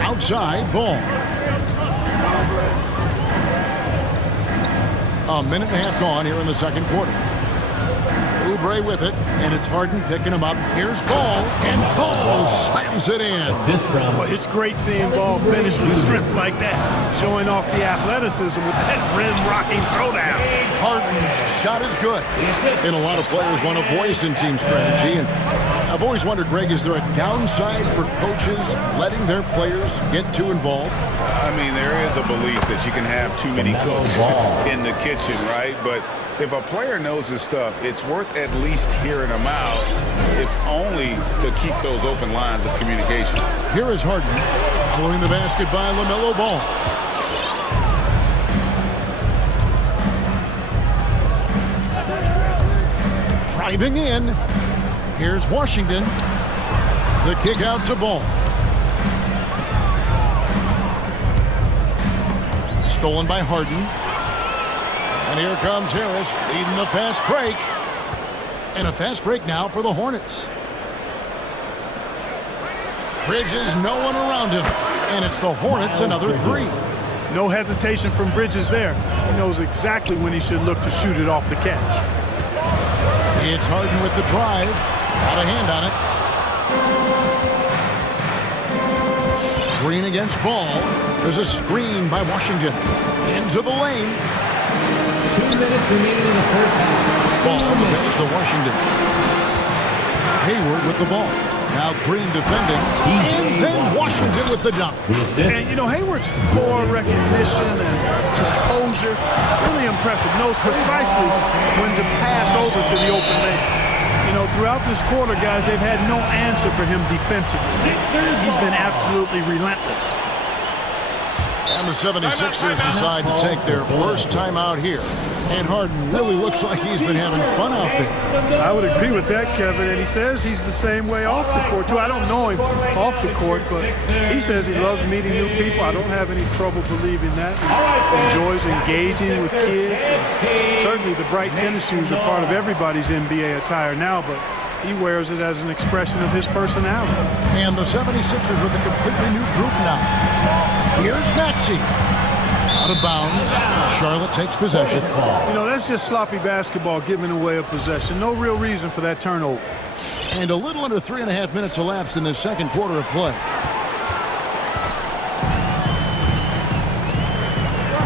Outside, Ball. A minute and a half gone here in the second quarter. Oubre with it, and it's Harden picking him up. Here's Ball, and Ball slams it in. Well, it's great seeing Ball finish with strength like that, showing off the athleticism with that rim-rocking throwdown. Harden's shot is good. And a lot of players want a voice in team strategy. And I've always wondered, Greg, is there a downside for coaches letting their players get too involved? I mean, there is a belief that you can have too many cooks in the kitchen, right? But if a player knows his stuff, it's worth at least hearing him out, if only to keep those open lines of communication. Here is Harden, following the basket by LaMelo Ball. Driving in. Here's Washington. The kick out to Ball. Stolen by Harden. And here comes Harris leading the fast break. And a fast break now for the Hornets. Bridges, no one around him. And it's the Hornets, another 3. No hesitation from Bridges there. He knows exactly when he should look to shoot it off the catch. It's Harden with the drive. Got a hand on it. Green against Ball. There's a screen by Washington. Into the lane. 2 minutes remaining in the first half. Ball goes to Washington. Hayward with the ball. Now Green defending. And then Washington with the dunk. And, you know, Hayward's floor recognition and composure, really impressive. Knows precisely when to pass over to the open man. You know, throughout this quarter, guys, they've had no answer for him defensively. He's been absolutely relentless. And the 76ers decide to take their first time out here. And Harden really looks like he's been having fun out there. I would agree with that, Kevin. And he says he's the same way off the court, too. I don't know him off the court, but he says he loves meeting new people. I don't have any trouble believing that. He enjoys engaging with kids. And certainly the bright tennis shoes are part of everybody's NBA attire now, but he wears it as an expression of his personality. And the 76ers with a completely new group now. Here's Maxey. Out of bounds. Charlotte takes possession. You know, that's just sloppy basketball, giving away a possession. No real reason for that turnover. And a little under 3.5 minutes elapsed in the second quarter of play.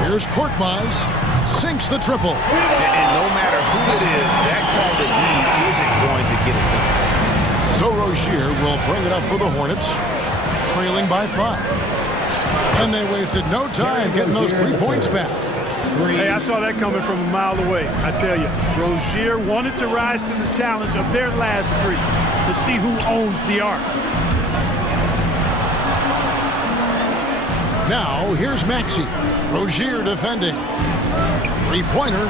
Here's Korkmaz. Sinks the triple. And no matter who it is, that kind of lead isn't going to get it done. So Rozier will bring it up for the Hornets, trailing by 5. And they wasted no time getting those 3 points back. Hey, I saw that coming from a mile away. I tell you, Rozier wanted to rise to the challenge of their last 3 to see who owns the arc. Now, here's Maxey. Rozier defending. Three-pointer.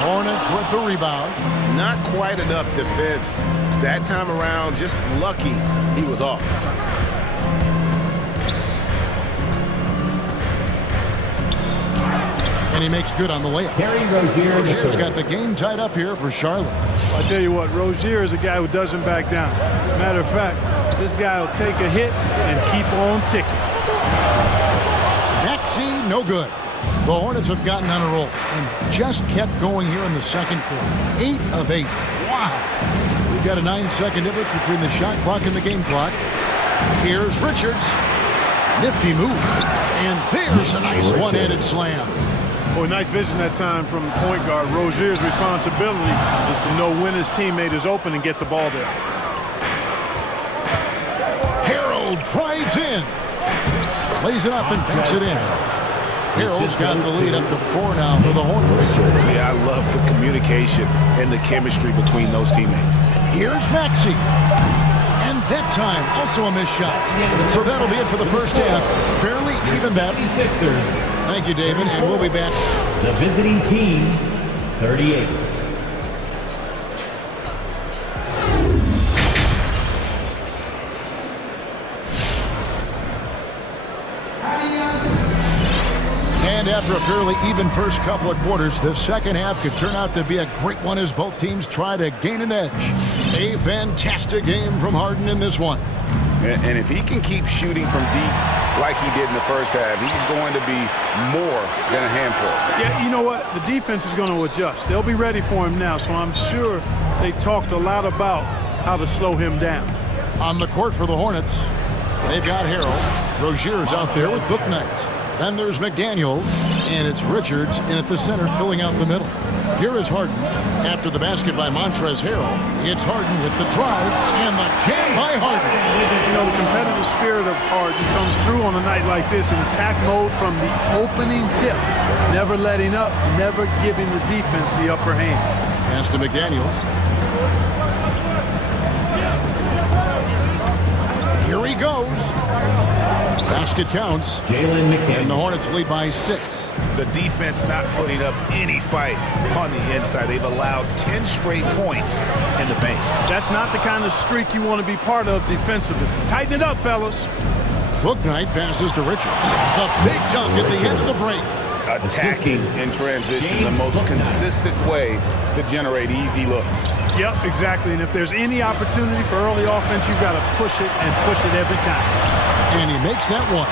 Hornets with the rebound. Not quite enough defense. That time around, just lucky he was off. And he makes good on the layup. Rozier's got the game tied up here for Charlotte. I tell you what, Rozier is a guy who doesn't back down. Matter of fact, this guy will take a hit and keep on ticking. Maxey, no good. The Hornets have gotten on a roll and just kept going here in the second quarter. 8 of 8. Wow. We've got a 9-second difference between the shot clock and the game clock. Here's Richards. Nifty move. And there's a nice one-handed slam. Boy, nice vision that time from the point guard. Rozier's responsibility is to know when his teammate is open and get the ball there. Harold drives in. Plays it up and banks it in. Harold's got the lead up to 4 now for the Hornets. Yeah, I love the communication and the chemistry between those teammates. Here's Maxey. And that time, also a missed shot. So that'll be it for the first half. Fairly even bet. Thank you, David, and we'll be back. The visiting team, 38. And after a fairly even first couple of quarters, the second half could turn out to be a great one as both teams try to gain an edge. A fantastic game from Harden in this one. And if he can keep shooting from deep like he did in the first half, he's going to be more than a handful. Yeah, you know what? The defense is going to adjust. They'll be ready for him now, so I'm sure they talked a lot about how to slow him down. On the court for the Hornets, they've got Harold. Rozier's out there with Bouknight. Then there's McDaniels, and it's Richards in at the center filling out the middle. Here is Harden. After the basket by Montrezl Harrell, it's Harden with the drive and the jam by Harden. You know, the competitive spirit of Harden comes through on a night like this in attack mode from the opening tip. Never letting up, never giving the defense the upper hand. Pass to McDaniels. Here he goes. Basket counts. And the Hornets lead by 6. The defense not putting up any fight on the inside. They've allowed 10 straight points in the paint. That's not the kind of streak you want to be part of defensively. Tighten it up, fellas. Bouknight passes to Richards. A big dunk at the end of the break. Attacking in transition, the most consistent way to generate easy looks. Yep, exactly. And if there's any opportunity for early offense, you've got to push it and push it every time. And he makes that one.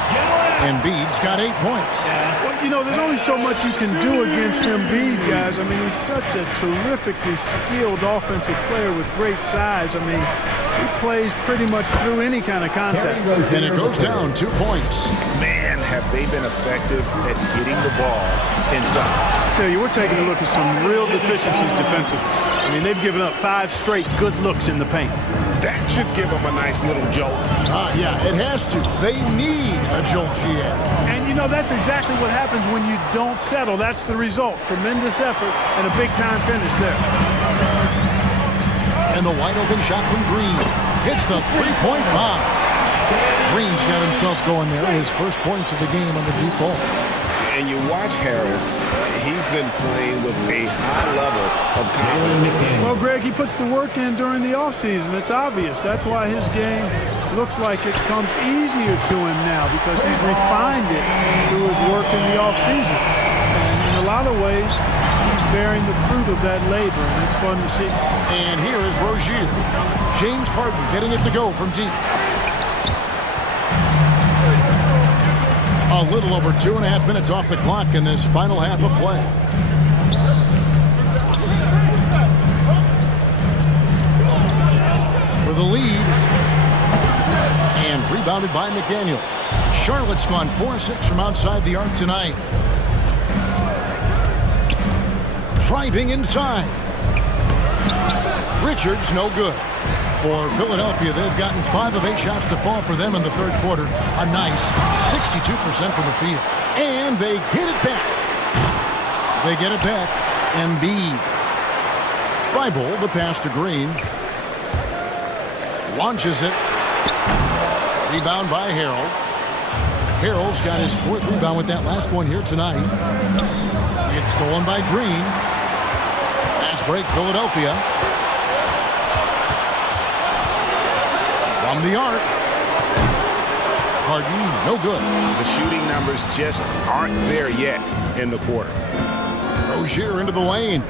Embiid's got 8 points. Well, you know, there's only so much you can do against Embiid, guys. I mean, he's such a terrifically skilled offensive player with great size. I mean, he plays pretty much through any kind of contact. And it goes down 2 points. Man, have they been effective at getting the ball inside. I tell you, we're taking a look at some real deficiencies defensively. I mean, they've given up 5 straight good looks in the paint. That should give them a nice little jolt. Yeah, it has to. They need a jolt, GM. And, you know, that's exactly what happens when you don't settle. That's the result. Tremendous effort and a big-time finish there. And the wide-open shot from Green hits the three-point bomb. Green's got himself going there. His first points of the game on the deep ball. And you watch Harris, he's been playing with a high level of confidence. Well, Greg, he puts the work in during the offseason. It's obvious. That's why his game looks like it comes easier to him now, because he's refined it through his work in the offseason. And in a lot of ways, he's bearing the fruit of that labor, and it's fun to see. And here is Rozier. James Harden getting it to go from deep. A little over 2.5 minutes off the clock in this final half of play. For the lead. And rebounded by McDaniels. Charlotte's gone 4-6 from outside the arc tonight. Driving inside. Richards, no good. For Philadelphia, they've gotten 5 of 8 shots to fall for them in the third quarter. A nice 62% from the field. And they get it back. They get it back. Embiid. Thibault, the pass to Green. Launches it. Rebound by Harrell. Harrell's got his 4th rebound with that last one here tonight. It's stolen by Green. Fast break, Philadelphia. From the arc. Harden, no good. The shooting numbers just aren't there yet in the quarter. Rozier into the lane.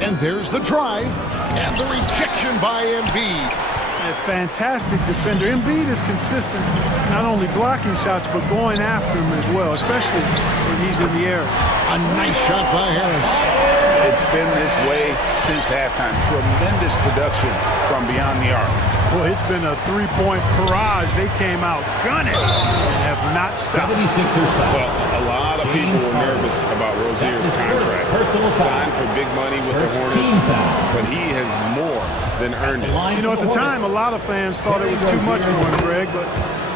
And there's the drive. And the rejection by Embiid. A fantastic defender. Embiid is consistent, not only blocking shots, but going after him as well, especially when he's in the air. A nice shot by Harris. It's been this way since halftime. Tremendous production from beyond the arc. Well, it's been a three-point barrage. They came out gunning and have not stopped. Well, a lot of people were nervous about Rozier's contract. Signed for big money with the Hornets, but he has more than earned it. You know, at the time, a lot of fans thought it was too much for him, Greg, but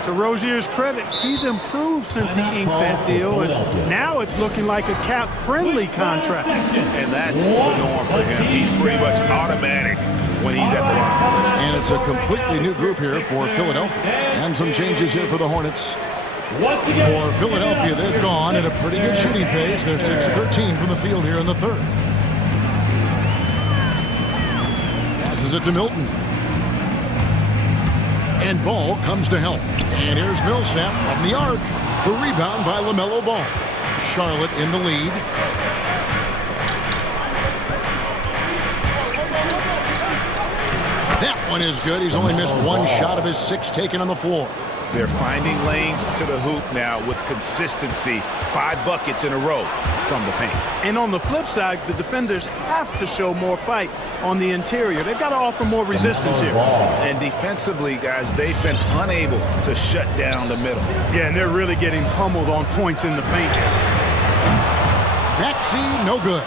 to Rozier's credit, he's improved since he inked that deal, and now it's looking like a cap-friendly contract. And that's the norm for him. He's pretty much automatic when he's at the line. And it's a completely new group here for Philadelphia. And some changes here for the Hornets. For Philadelphia, they've gone at a pretty good shooting pace. They're 6-13 from the field here in the third. Passes it to Milton. And ball comes to help. And here's Millsap from the arc. The rebound by LaMelo Ball. Charlotte in the lead. That one is good. He's only missed 1 shot of his 6 taken on the floor. They're finding lanes to the hoop now with consistency. 5 buckets in a row from the paint. And on the flip side, the defenders have to show more fight on the interior. They've got to offer more resistance here. And defensively, guys, they've been unable to shut down the middle. Yeah, and they're really getting pummeled on points in the paint. Maxey, no good.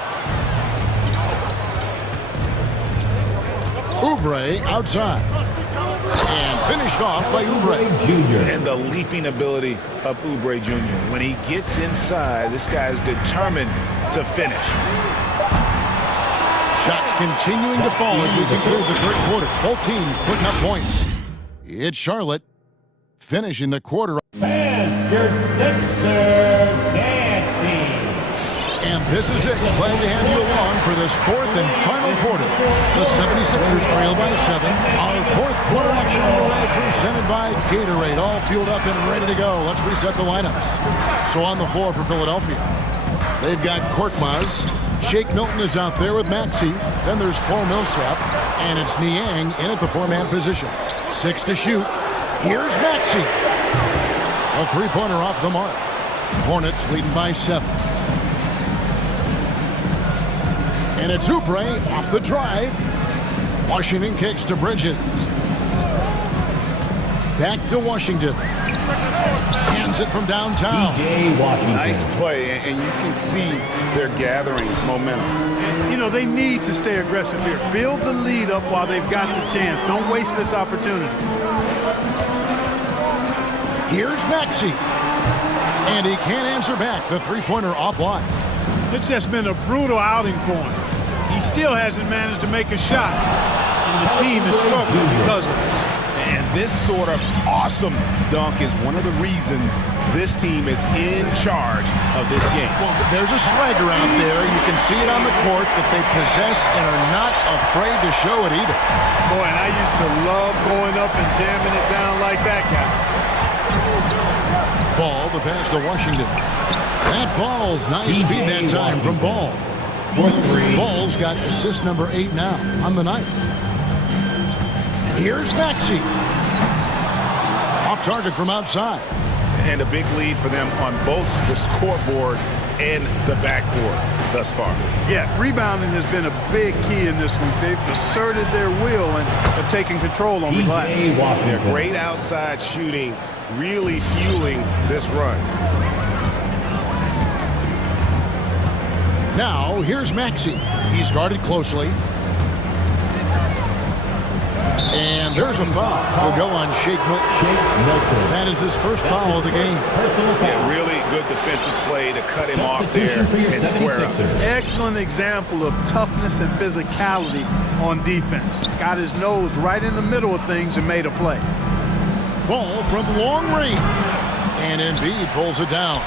Oubre outside. And finished off by Oubre. And the leaping ability of Oubre Jr. When he gets inside, this guy is determined to finish. Shots continuing to fall as we conclude the third quarter. Both teams putting up points. It's Charlotte finishing the quarter. And your Sixers dancing. And this is it. Glad to have you along for this 4th and final quarter. The 76ers trail by 7. Our 4th quarter action underway, presented by Gatorade. All fueled up and ready to go. Let's reset the lineups. So on the floor for Philadelphia, they've got Korkmaz. Shake Milton is out there with Maxey. Then there's Paul Millsap. And it's Niang in at the 4-man position. 6 to shoot. Here's Maxey. A 3-pointer off the mark. Hornets leading by 7. And it's Oubre off the drive. Washington kicks to Bridges. Back to Washington. Hands it from downtown. Nice play, and you can see they're gathering momentum. You know, they need to stay aggressive here. Build the lead up while they've got the chance. Don't waste this opportunity. Here's Maxey. And he can't answer back. The 3-pointer offline. It's just been a brutal outing for him. He still hasn't managed to make a shot, and the team is struggling because of it. And this sort of awesome dunk is one of the reasons this team is in charge of this game. Well, there's a swagger out there. You can see it on the court that they possess and are not afraid to show it either. Boy, and I used to love going up and jamming it down like that guy. Ball, the pass to Washington. That falls. Nice feed that time from Ball. Ball's got assist number 8 now on the night. Here's Maxey. Off target from outside. And a big lead for them on both the scoreboard and the backboard thus far. Yeah, rebounding has been a big key in this one. They've asserted their will and have taken control on the glass. Their great outside shooting really fueling this run. Now, here's Maxey. He's guarded closely. And there's a foul. Will go on Shake Milton. That is his first foul of the game. Yeah, really good defensive play to cut him off there and square up. Excellent example of toughness and physicality on defense. Got his nose right in the middle of things and made a play. Ball from long range. And Embiid pulls it down.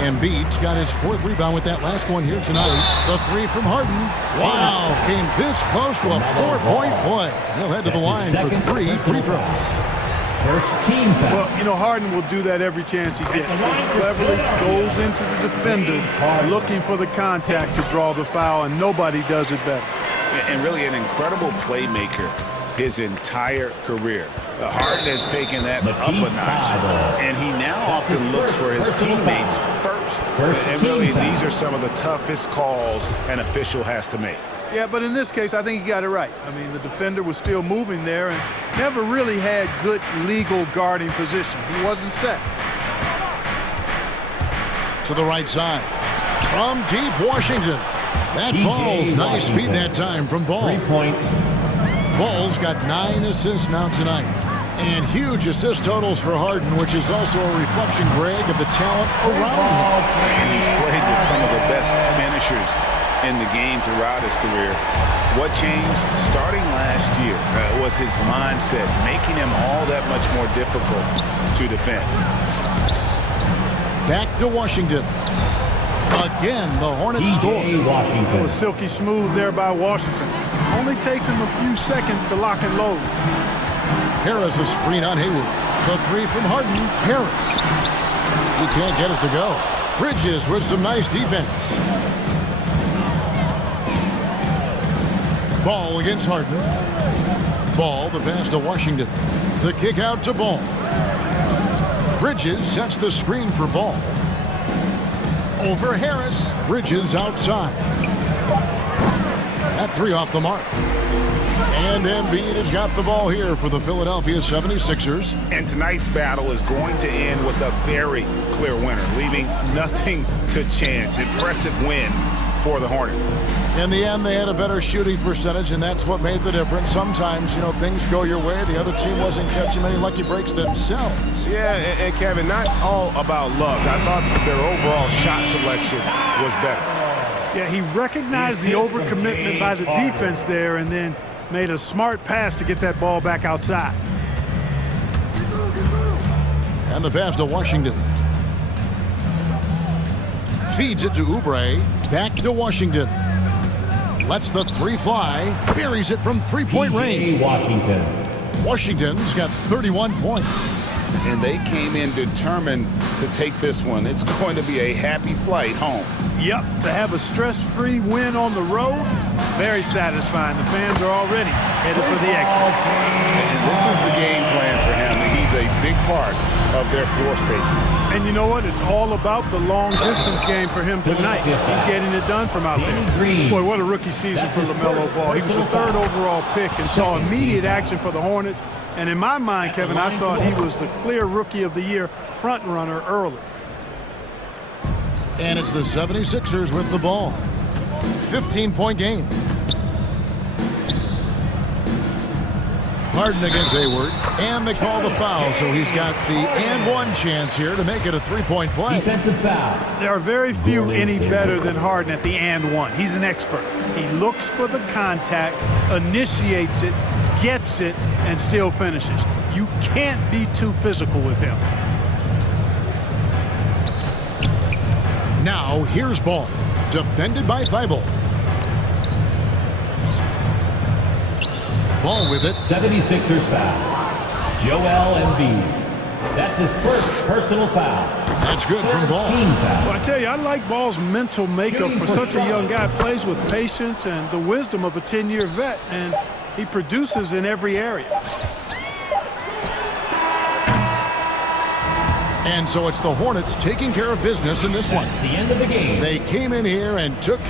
Embiid's got his 4th rebound with that last one here tonight. The 3 from Harden. Wow, came this close to a 4-point play. He'll head to the line for 3 free throws. First team foul. Well, you know, Harden will do that every chance he gets. He cleverly goes into the defender looking for the contact to draw the foul, and nobody does it better. And really an incredible playmaker his entire career. Harden has taken that up a notch, and he now often looks for his teammates first. And really, these are some of the toughest calls an official has to make. Yeah, but in this case, I think he got it right. I mean, the defender was still moving there and never really had good legal guarding position. He wasn't set. To the right side. From deep Washington. That falls. Nice feed that time from Ball. 3 points. Ball's got 9 assists now tonight. And huge assist totals for Harden, which is also a reflection, Greg, of the talent around him. And he's played with some of the best finishers in the game throughout his career. What changed starting last year was his mindset, making him all that much more difficult to defend. Back to Washington. Again, the Hornets score. It was silky smooth there by Washington. Only takes him a few seconds to lock and load. Harris a screen on Hayward. The 3 from Harden. Harris. He can't get it to go. Bridges with some nice defense. Ball against Harden. Ball, the pass to Washington. The kick out to Ball. Bridges sets the screen for Ball. Over Harris. Bridges outside. That 3 off the mark. And Embiid has got the ball here for the Philadelphia 76ers. And tonight's battle is going to end with a very clear winner, leaving nothing to chance. Impressive win for the Hornets. In the end, they had a better shooting percentage, and that's what made the difference. Sometimes, you know, things go your way. The other team wasn't catching many lucky breaks themselves. Yeah, and Kevin, not all about luck. I thought their overall shot selection was better. Yeah, he recognized the overcommitment by the defense there and then made a smart pass to get that ball back outside. And the pass to Washington. Feeds it to Oubre. Back to Washington. Lets the 3 fly. Buries it from 3-point range. Washington's got 31 points. And they came in determined to take this one. It's going to be a happy flight home. Yep, to have a stress-free win on the road, very satisfying. The fans are already headed for the exit. And this is the game plan for him. He's a big part of their floor spacing. And you know what? It's all about the long-distance game for him tonight. He's getting it done from out there. Boy, what a rookie season for LaMelo Ball. He was the 3rd overall pick and saw immediate action for the Hornets. And in my mind, Kevin, I thought he was the clear Rookie of the Year front-runner early. And it's the 76ers with the ball. 15-point game. Harden against Hayward, and they call the foul, so he's got the and-one chance here to make it a 3-point play. Defensive foul. There are very few any better than Harden at the and-one. He's an expert. He looks for the contact, initiates it, gets it, and still finishes. You can't be too physical with him. Now, here's ball. Defended by Thibault. Ball with it. 76ers foul. Joel Embiid. That's his first personal foul. That's good from Ball. Well, I tell you, I like Ball's mental makeup for such a young guy. Plays with patience and the wisdom of a 10-year vet, and he produces in every area. And so it's the Hornets taking care of business in this one. The end of the game. They came in here and took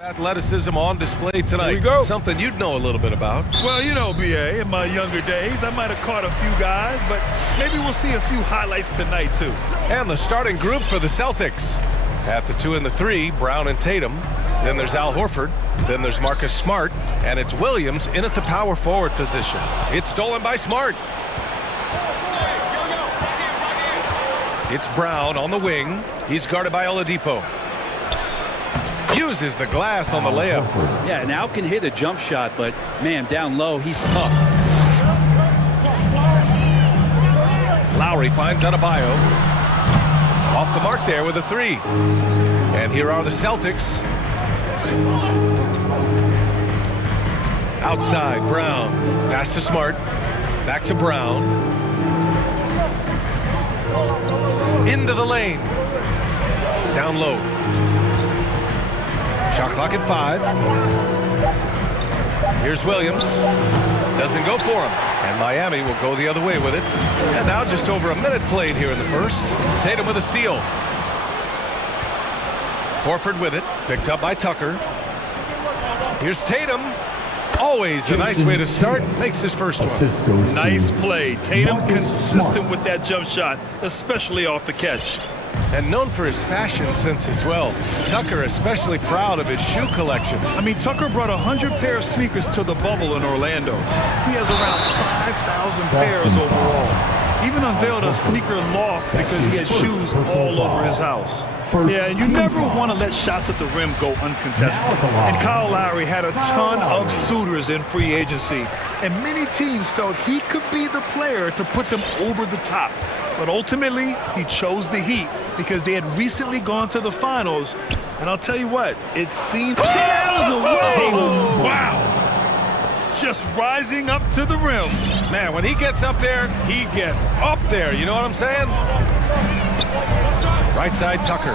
Athleticism on display tonight. Here we go. Something you'd know a little bit about. Well, you know, BA, in my younger days, I might have caught a few guys, but maybe we'll see a few highlights tonight, too. And the starting group for the Celtics. At the 2 and the 3, Brown and Tatum. Then there's Al Horford. Then there's Marcus Smart. And it's Williams in at the power forward position. It's stolen by Smart. It's Brown on the wing. He's guarded by Oladipo. Uses the glass on the layup. Yeah, and Al can hit a jump shot, but man, down low, he's tough. Lowry finds Adebayo. Off the mark there with a 3. And here are the Celtics. Outside, Brown. Pass to Smart. Back to Brown. Into the lane. Down low. Shot clock at 5. Here's Williams. Doesn't go for him. And Miami will go the other way with it. And now just over a minute played here in the first. Tatum with a steal. Horford with it. Picked up by Tucker. Here's Tatum. Always a nice way to start. Makes his first one. Nice play. Tatum consistent with that jump shot, especially off the catch. And known for his fashion sense as well. Tucker especially proud of his shoe collection. I mean, Tucker brought 100 pair of sneakers to the bubble in Orlando. He has around 5,000 pairs overall. Even unveiled a sneaker loft because he had shoes all over his house. Yeah, you never want to let shots at the rim go uncontested. And Kyle Lowry had a ton of suitors in free agency, and many teams felt he could be the player to put them over the top. But ultimately, he chose the Heat because they had recently gone to the finals. And I'll tell you what, it seemed... Get out of the way! Wow! Just rising up to the rim. Man, when he gets up there, he gets up there. You know what I'm saying? Right side, Tucker.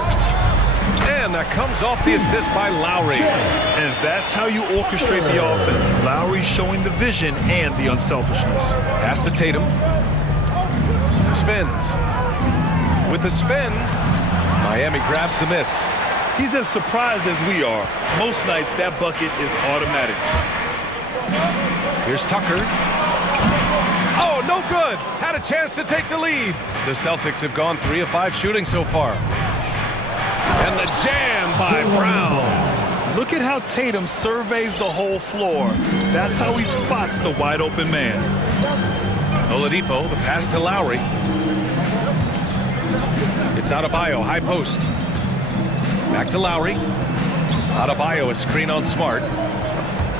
And that comes off the assist by Lowry. And that's how you orchestrate the offense. Lowry showing the vision and the unselfishness. Pass to Tatum. Spins. With the spin, Miami grabs the miss. He's as surprised as we are. Most nights, that bucket is automatic. Here's Tucker. Oh, no good. Had a chance to take the lead. The Celtics have gone 3 of 5 shooting so far. And the jam by Brown. Look at how Tatum surveys the whole floor. That's how he spots the wide open man. Oladipo, the pass to Lowry. It's Adebayo, high post. Back to Lowry. Adebayo, a screen on Smart.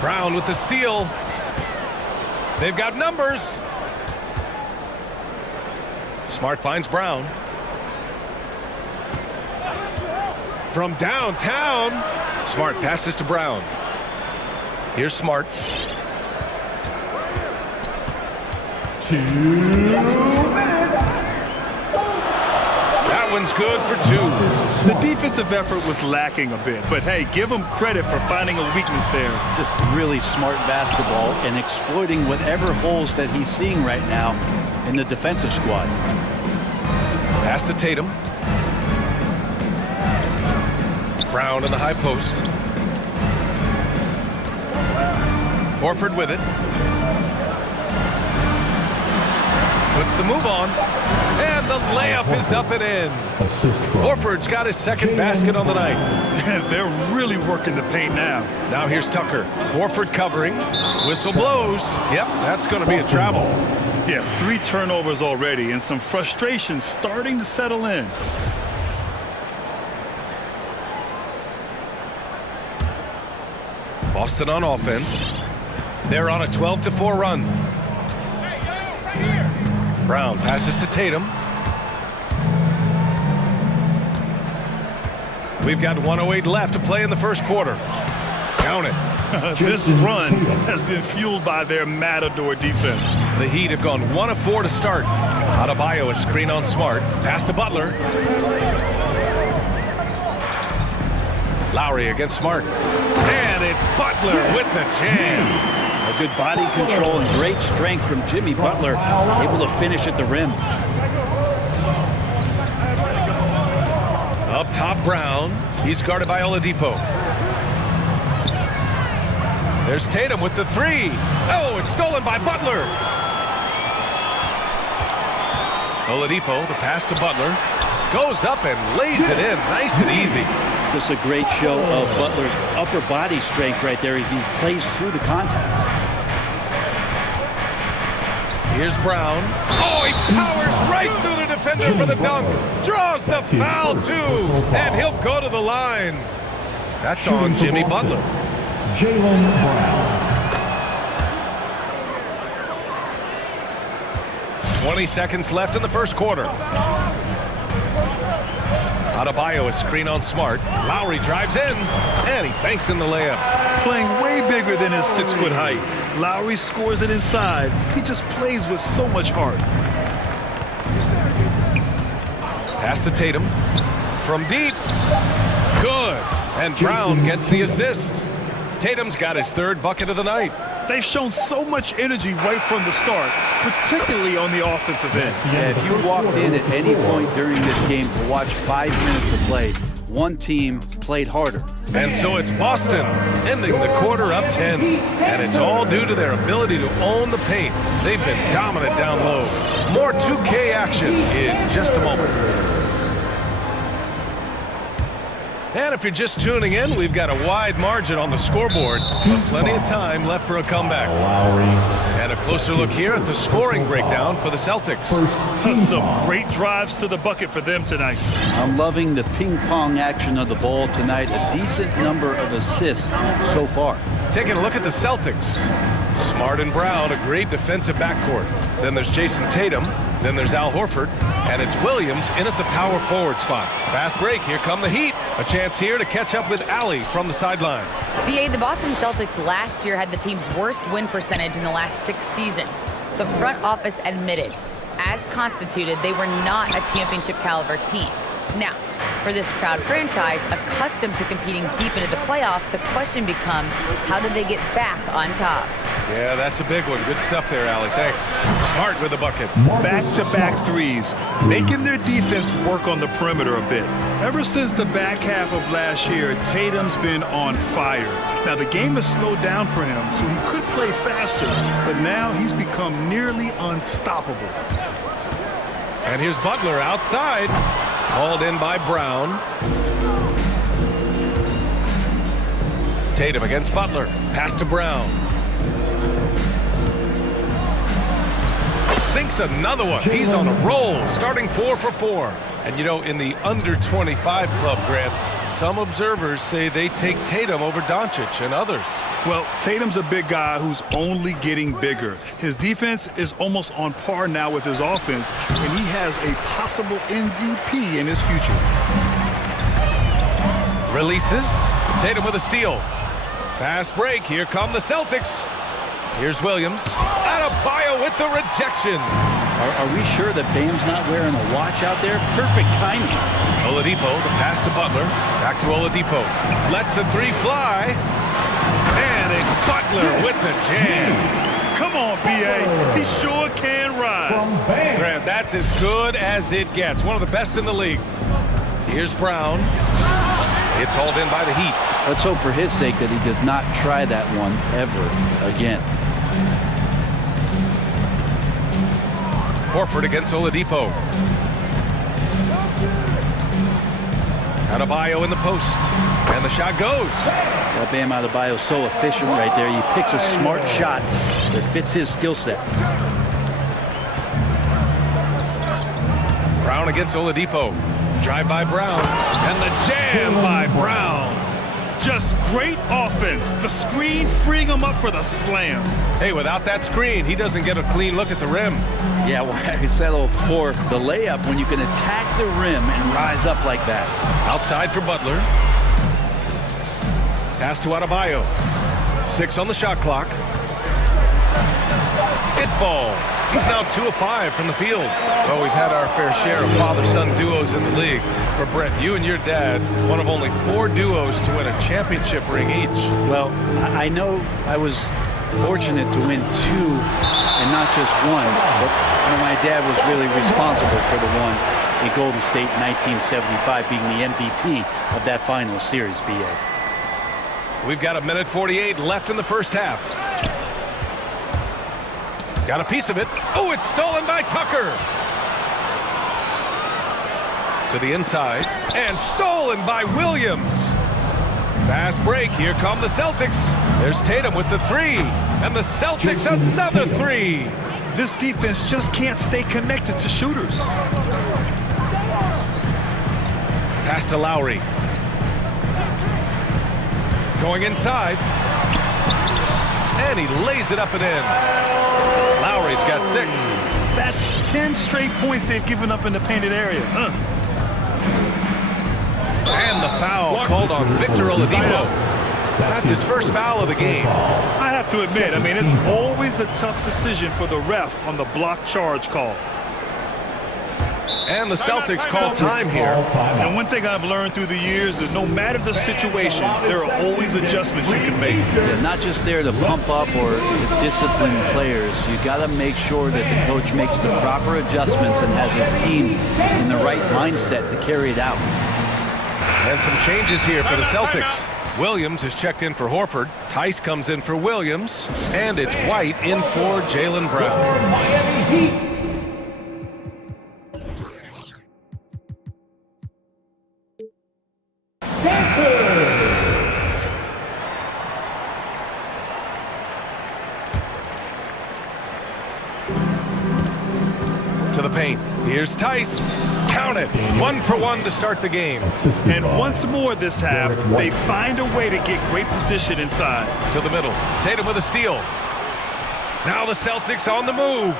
Brown with the steal. They've got numbers. Smart finds Brown. From downtown, Smart passes to Brown. Here's Smart. 2 minutes. That one's good for 2. The defensive effort was lacking a bit, but hey, give him credit for finding a weakness there. Just really smart basketball and exploiting whatever holes that he's seeing right now in the defensive squad. Pass to Tatum. Brown in the high post. Horford with it. Puts the move on. And the layup is up and in. Horford's got his second basket on the night. They're really working the paint now. Now here's Tucker. Horford covering. Whistle blows. Yep, that's going to be a travel. Yeah, 3 turnovers already and some frustration starting to settle in. Boston on offense. They're on a 12-4 run. Brown passes to Tatum. We've got 1:08 left to play in the first quarter. Count it. This run has been fueled by their Matador defense. The Heat have gone 1 of 4 to start. Adebayo, a screen on Smart. Pass to Butler. Lowry against Smart. And it's Butler with the jam. A good body control and great strength from Jimmy Butler, able to finish at the rim. Up top, Brown. He's guarded by Oladipo. There's Tatum with the three. Oh, it's stolen by Butler. Oladipo, the pass to Butler. Goes up and lays it in, nice and easy. Just a great show of Butler's upper body strength right there as he plays through the contact. Here's Brown. Oh, he powers right through the defender for the dunk. Draws the foul, too. And he'll go to the line. That's on Jimmy Butler. Jaylen Brown. 20 seconds left in the first quarter. Adebayo, a screen on Smart. Lowry drives in, and he banks in the layup. Playing way bigger than his 6-foot height. Lowry scores it inside. He just plays with so much heart. Pass to Tatum. From deep. Good. And Brown gets the assist. Tatum's got his third bucket of the night. They've shown so much energy right from the start, particularly on the offensive end. Yeah, if you walked in at any point during this game to watch 5 minutes of play, one team played harder. And so it's Boston, ending the quarter up 10. And it's all due to their ability to own the paint. They've been dominant down low. More 2K action in just a moment. And if you're just tuning in, we've got a wide margin on the scoreboard, but plenty of time left for a comeback. And a closer look here at the scoring breakdown for the Celtics. Some great drives to the bucket for them tonight. I'm loving the ping-pong action of the ball tonight. A decent number of assists so far. Taking a look at the Celtics. Smart and Brown, a great defensive backcourt. Then there's Jason Tatum. Then there's Al Horford. And it's Williams in at the power forward spot. Fast break. Here come the Heat. A chance here to catch up with Allie from the sideline. BA, the Boston Celtics last year had the team's worst win percentage in the last 6 seasons. The front office admitted, as constituted, they were not a championship caliber team. Now, for this proud franchise, accustomed to competing deep into the playoffs, the question becomes, how do they get back on top? Yeah, that's a big one. Good stuff there, Allie. Thanks. Smart with the bucket. Back-to-back threes, making their defense work on the perimeter a bit. Ever since the back half of last year, Tatum's been on fire. Now, the game has slowed down for him, so he could play faster, but now he's become nearly unstoppable. And here's Butler outside. Hauled in by Brown. Tatum against Butler. Pass to Brown. Sinks another one. He's on a roll, starting 4 for 4. And you know, in the under 25 club, Grant, some observers say they take Tatum over Doncic and others. Well, Tatum's a big guy who's only getting bigger. His defense is almost on par now with his offense, and he has a possible MVP in his future. Releases. Tatum with a steal. Fast break. Here come the Celtics. Here's Williams. Adebayo with the rejection. Are we sure that Bam's not wearing a watch out there? Perfect timing. Oladipo, the pass to Butler. Back to Oladipo. Lets the three fly. And it's Butler with the jam. Come on, B.A. He sure can rise. Grant, that's as good as it gets. One of the best in the league. Here's Brown. It's hauled in by the Heat. Let's hope for his sake that he does not try that one ever again. Horford against Oladipo. Adebayo in the post. And the shot goes. Well, Bam Adebayo is so efficient right there. He picks a smart shot that fits his skill set. Brown against Oladipo. Drive by Brown. And the jam by Brown. Just great offense. The screen freeing him up for the slam. Hey, without that screen, he doesn't get a clean look at the rim. Yeah, why settle for the layup when you can attack the rim and rise up like that? Outside for Butler. Pass to Adebayo. 6 on the shot clock. It falls. He's now 2 of 5 from the field. Well, we've had our fair share of father-son duos in the league. For Brett, you and your dad, one of only 4 duos to win a championship ring each. Well, I know I was fortunate to win 2 and not just 1, but my dad was really responsible for the one in Golden State in 1975, being the MVP of that final series, BA. We've got 1:48 left in the first half. Got a piece of it. Oh, it's stolen by Tucker. To the inside. And stolen by Williams. Fast break. Here come the Celtics. There's Tatum with the three. And the Celtics another three. This defense just can't stay connected to shooters. Pass to Lowry. Going inside. And he lays it up and in. Lowry's got 6. That's 10 straight points they've given up in the painted area. And the foul called on Victor Oladipo. That's his first foul of the game. I have to admit, I mean, it's always a tough decision for the ref on the block charge call. And the Celtics call time here. And one thing I've learned through the years is no matter the situation, there are always adjustments you can make. Yeah, not just there to pump up or to discipline players. You got to make sure that the coach makes the proper adjustments and has his team in the right mindset to carry it out. And some changes here for the Celtics. Williams is checked in for Horford. Tice comes in for Williams. And it's White in for Jaylen Brown. Miami Heat. To the paint. Here's Tice. Count it. 1 for 1 to start the game. And once more this half, they find a way to get great position inside. To the middle. Tatum with a steal. Now the Celtics on the move.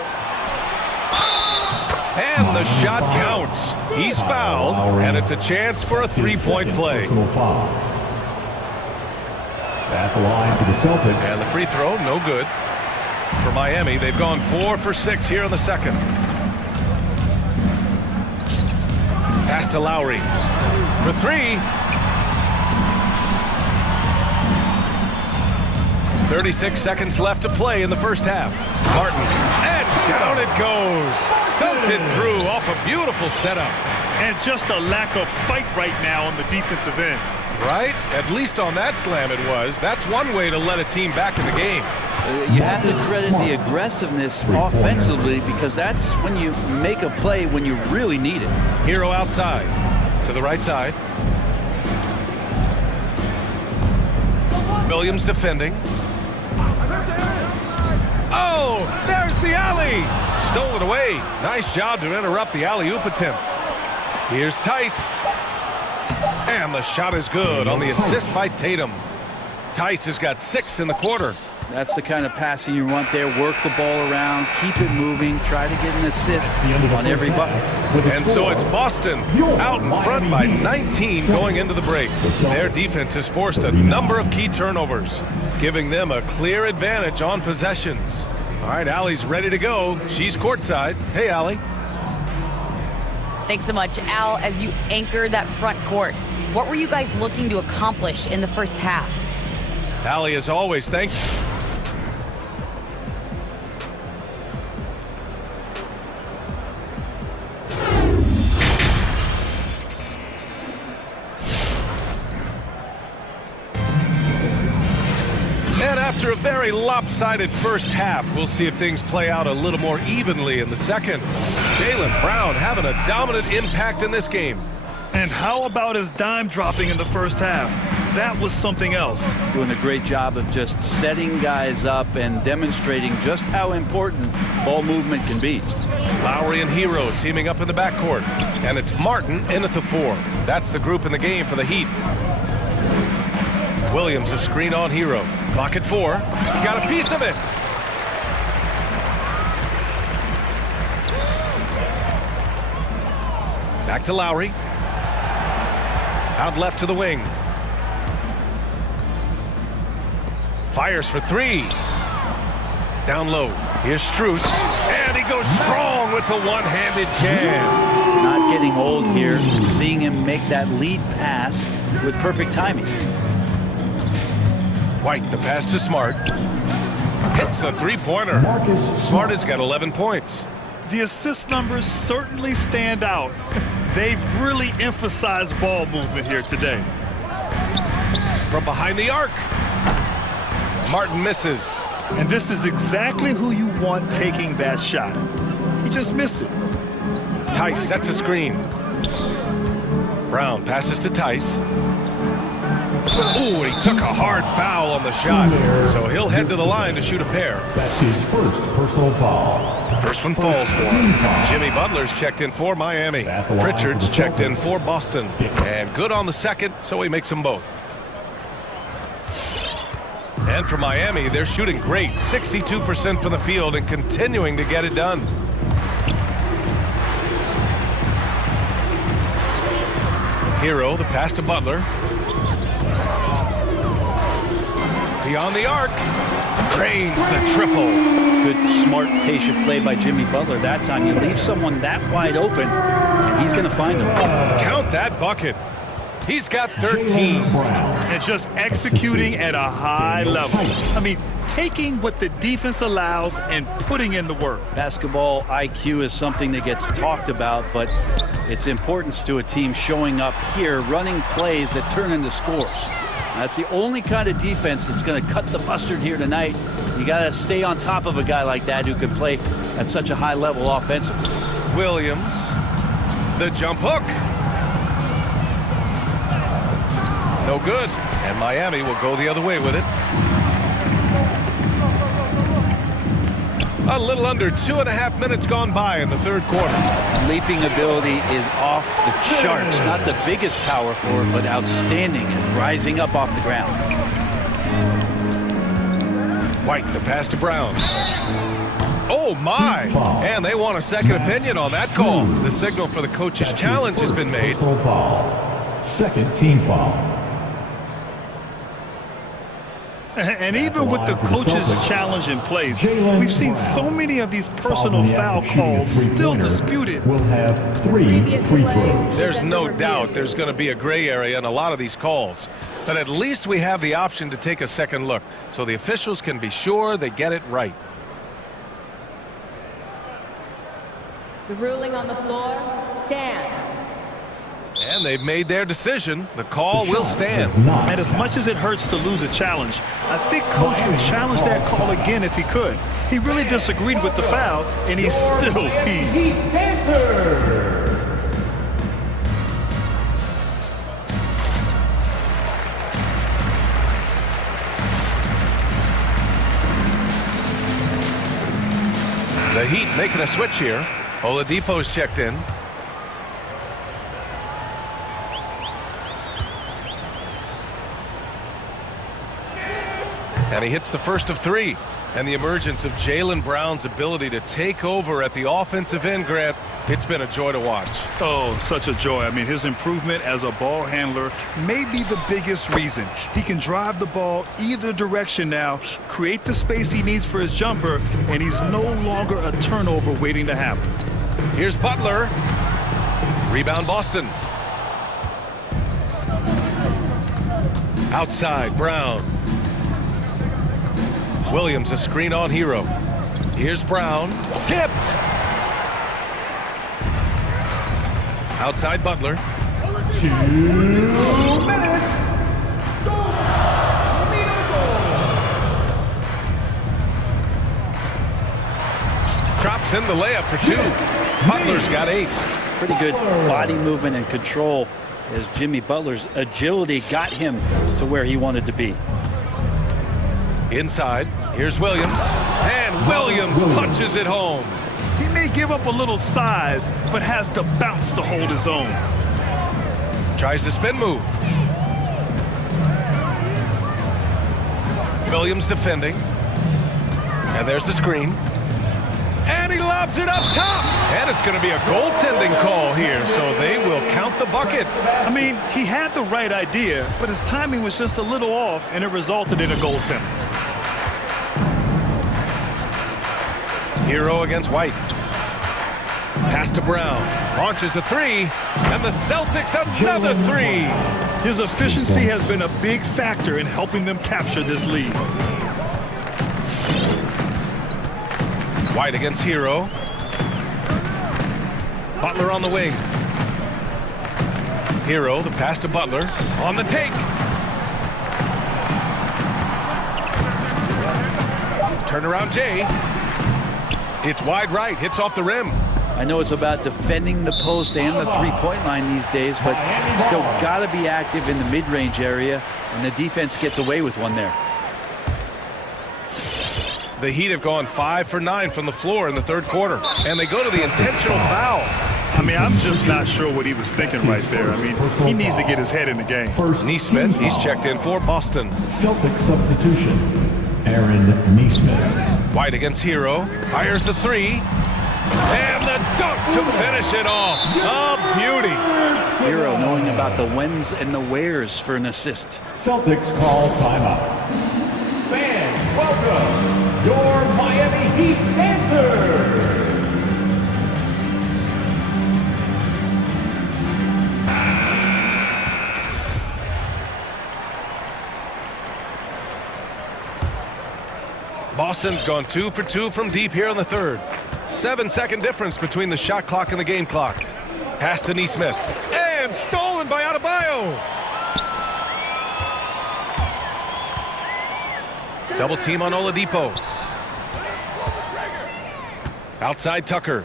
And the shot counts. He's fouled, and it's a chance for a three-point play. At the line for the Celtics. And the free throw, no good. For Miami, they've gone 4 for 6 here in the second. Pass to Lowry. For 3. 36 seconds left to play in the first half. Martin. And down it goes. Dunked it through off a beautiful setup. And just a lack of fight right now on the defensive end. Right? At least on that slam it was. That's one way to let a team back in the game. You have to credit the aggressiveness offensively because that's when you make a play when you really need it. Hero outside. To the right side. Williams defending. Oh, there's the alley. Stolen away. Nice job to interrupt the alley-oop attempt. Here's Tice. And the shot is good on the assist by Tatum. Tice has got 6 in the quarter. That's the kind of passing you want there. Work the ball around, keep it moving, try to get an assist on every bucket. And so it's Boston out in front by 19 going into the break. Their defense has forced a number of key turnovers, giving them a clear advantage on possessions. All right, Allie's ready to go. She's courtside. Hey, Allie. Thanks so much, Al. As you anchor that front court, what were you guys looking to accomplish in the first half? Allie, as always, thank you. And after a very lopsided first half, we'll see if things play out a little more evenly in the second. Jaylen Brown having a dominant impact in this game. And how about his dime dropping in the first half? That was something else. Doing a great job of just setting guys up and demonstrating just how important ball movement can be. Lowry and Hero teaming up in the backcourt. And it's Martin in at the 4. That's the group in the game for the Heat. Williams a screen on Hero. Clock at 4. He got a piece of it. Back to Lowry. Out left to the wing. Fires for 3. Down low. Here's Strus. And he goes strong with the one-handed jam. Not getting old here. Seeing him make that lead pass with perfect timing. White, the pass to Smart. Hits the three-pointer. Smart has got 11 points. The assist numbers certainly stand out. They've really emphasized ball movement here today. From behind the arc. Martin misses. And this is exactly who you want taking that shot. He just missed it. Tice sets a screen. Brown passes to Tice. Ooh, he took a hard foul on the shot. So he'll head to the line to shoot a pair. That's his first personal foul. First one falls for him. Jimmy Butler's checked in for Miami. Pritchard's checked in for Boston. And good on the second, so he makes them both. And for Miami, they're shooting great. 62% from the field and continuing to get it done. Hero, the pass to Butler. Beyond the arc. Cranes the triple. Good, smart, patient play by Jimmy Butler that time. You leave someone that wide open, and he's going to find them. Count that bucket. He's got 13. And just executing at a high level. I mean, taking what the defense allows and putting in the work. Basketball IQ is something that gets talked about, but its importance to a team showing up here, running plays that turn into scores. That's the only kind of defense that's going to cut the mustard here tonight. You got to stay on top of a guy like that who can play at such a high level offensively. Williams, the jump hook. No good. And Miami will go the other way with it. A little under 2.5 minutes gone by in the third quarter. Leaping ability is off the charts. Not the biggest power forward, but outstanding and rising up off the ground. White, the pass to Brown. Oh, my. And they want a second opinion on that call. The signal for the coach's challenge has been made. Second team foul. And even with the coach's challenge in place, we've seen so many of these personal foul calls still disputed. We'll have 3 free throws. There's no doubt there's going to be a gray area in a lot of these calls. But at least we have the option to take a second look, so the officials can be sure they get it right. The ruling on the floor stands. And they've made their decision. The call will stand. And as much as it hurts to lose a challenge, I think Coach would challenge that call again if he could. He really disagreed with the foul, and he's still peeved. The Heat making a switch here. Oladipo's checked in. And he hits the first of 3. And the emergence of Jaylen Brown's ability to take over at the offensive end, Grant, it's been a joy to watch. Oh, such a joy. I mean, his improvement as a ball handler may be the biggest reason. He can drive the ball either direction now, create the space he needs for his jumper, and he's no longer a turnover waiting to happen. Here's Butler. Rebound Boston. Outside, Brown. Williams, a screen on Hero. Here's Brown. Tipped. Outside Butler. 2 minutes. Drops in the layup for 2. Butler's got 8. Pretty good body movement and control as Jimmy Butler's agility got him to where he wanted to be. Inside, here's Williams. And Williams punches it home. He may give up a little size, but has the bounce to hold his own. Tries the spin move. Williams defending. And there's the screen. And he lobs it up top. And it's going to be a goaltending call here, so they will count the bucket. I mean, he had the right idea, but his timing was just a little off, and it resulted in a goaltending. Hero against White. Pass to Brown. Launches a 3. And the Celtics another 3. His efficiency has been a big factor in helping them capture this lead. White against Hero. Butler on the wing. Hero, the pass to Butler. On the take. Turnaround J. It's wide right, hits off the rim. I know it's about defending the post and the three-point line these days, but still got to be active in the mid-range area, and the defense gets away with one there. The Heat have gone 5 for 9 from the floor in the third quarter, and they go to the intentional foul. I mean, I'm just not sure what he was thinking right there. I mean, he needs to get his head in the game. Neesmith, he's checked in for Boston. Celtics substitution, Aaron Neesmith. White against Hero, fires the three, and the dunk to finish it off. A beauty. Hero knowing about the whens and the wheres for an assist. Celtics call timeout. Fans, welcome your Miami Heat dancers. Boston's gone 2 for 2 from deep here in the third. 7-second difference between the shot clock and the game clock. Pass to Neesmith. And stolen by Adebayo. Double team on Oladipo. Outside Tucker.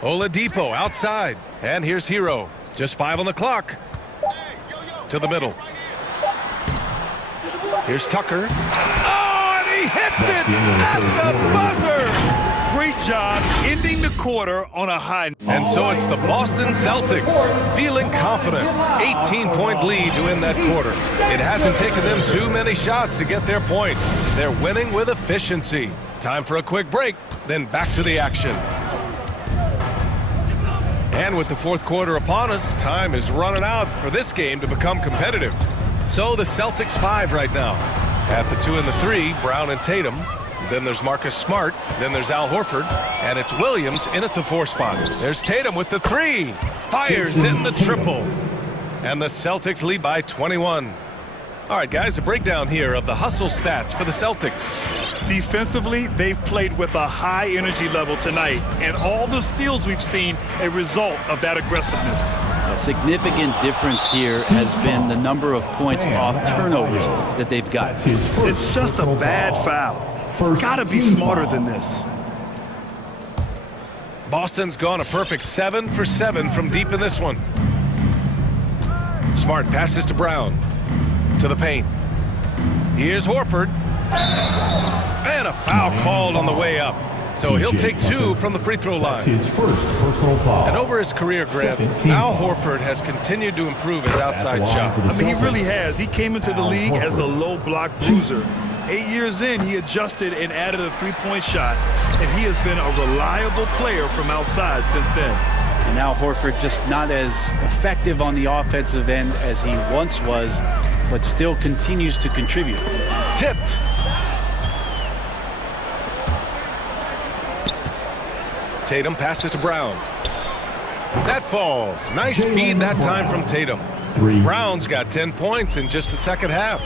Oladipo outside. And here's Hero. Just 5 on the clock. To the middle. Here's Tucker. Oh, and he hits it at the buzzer. Great job ending the quarter on a high. And so it's the Boston Celtics feeling confident. 18-point lead to win that quarter. It hasn't taken them too many shots to get their points. They're winning with efficiency. Time for a quick break, then back to the action. And with the fourth quarter upon us, time is running out for this game to become competitive. So the Celtics 5 right now. At the 2 and the 3, Brown and Tatum. Then there's Marcus Smart. Then there's Al Horford. And it's Williams in at the 4 spot. There's Tatum with the 3. Fires in the triple. And the Celtics lead by 21. All right, guys, a breakdown here of the hustle stats for the Celtics. Defensively, they've played with a high energy level tonight. And all the steals we've seen a result of that aggressiveness. A significant difference here has been the number of points off turnovers that they've got. It's just a bad foul. Gotta be smarter than this. Boston's gone a perfect 7 for 7 from deep in this one. Smart passes to Brown. To the paint. Here's Horford. And a foul called on the way up. So he'll take 2 from the free throw line. His first personal foul. And over his career, Grant, Al Horford has continued to improve his outside shot. I mean, he really has. He came into the league as a low block bruiser. 8 years in, he adjusted and added a three-point shot, and he has been a reliable player from outside since then. And now Horford just not as effective on the offensive end as he once was, but still continues to contribute. Tipped. Tatum passes to Brown. That falls. Nice feed that time from Tatum. Brown's got 10 points in just the second half.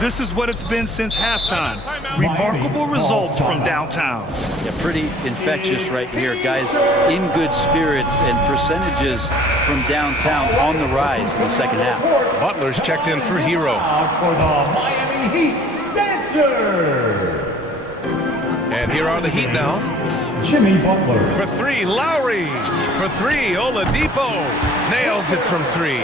This is what it's been since halftime. Remarkable results from downtown. Yeah, pretty infectious right here. Guys in good spirits and percentages from downtown on the rise in the second half. Butler's checked in for Hero. For the Miami Heat dancers. And here are the Heat now. Jimmy Butler. For 3, Lowry. For 3, Oladipo. Nails it from 3.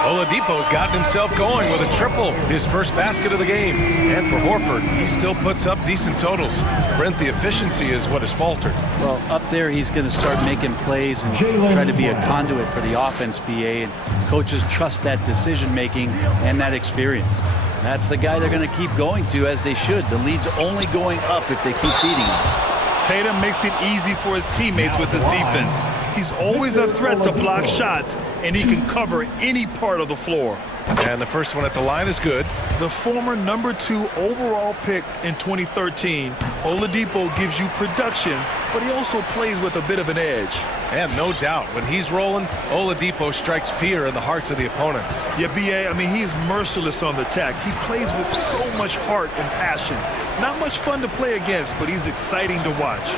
Oladipo's gotten himself going with a triple, his first basket of the game. And for Horford, he still puts up decent totals. Brent, the efficiency is what has faltered. Well, up there, he's going to start making plays and try to be a conduit for the offense, BA. And coaches trust that decision-making and that experience. That's the guy they're going to keep going to, as they should. The lead's only going up if they keep feeding him. Tatum makes it easy for his teammates with his defense. He's always a threat to block shots, and he can cover any part of the floor. And the first one at the line is good. The former #2 overall pick in 2013, Oladipo gives you production, but he also plays with a bit of an edge. And no doubt, when he's rolling, Oladipo strikes fear in the hearts of the opponents. Yeah, BA, I mean, he's merciless on the attack. He plays with so much heart and passion. Not much fun to play against, but he's exciting to watch.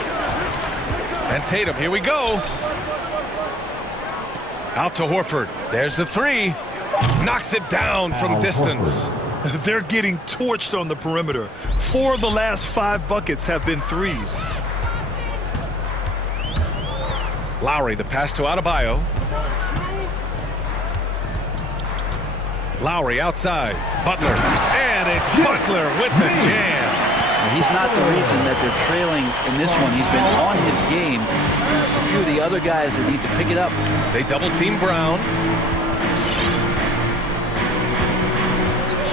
And Tatum, here we go. Out to Horford. There's the 3. Knocks it down from distance. They're getting torched on the perimeter. 4 of the last 5 buckets have been threes. Lowry, the pass to Adebayo. Lowry outside. Butler. And it's Butler with the jam. He's not the reason that they're trailing in this one. He's been on his game. There's a few of the other guys that need to pick it up. They double team Brown.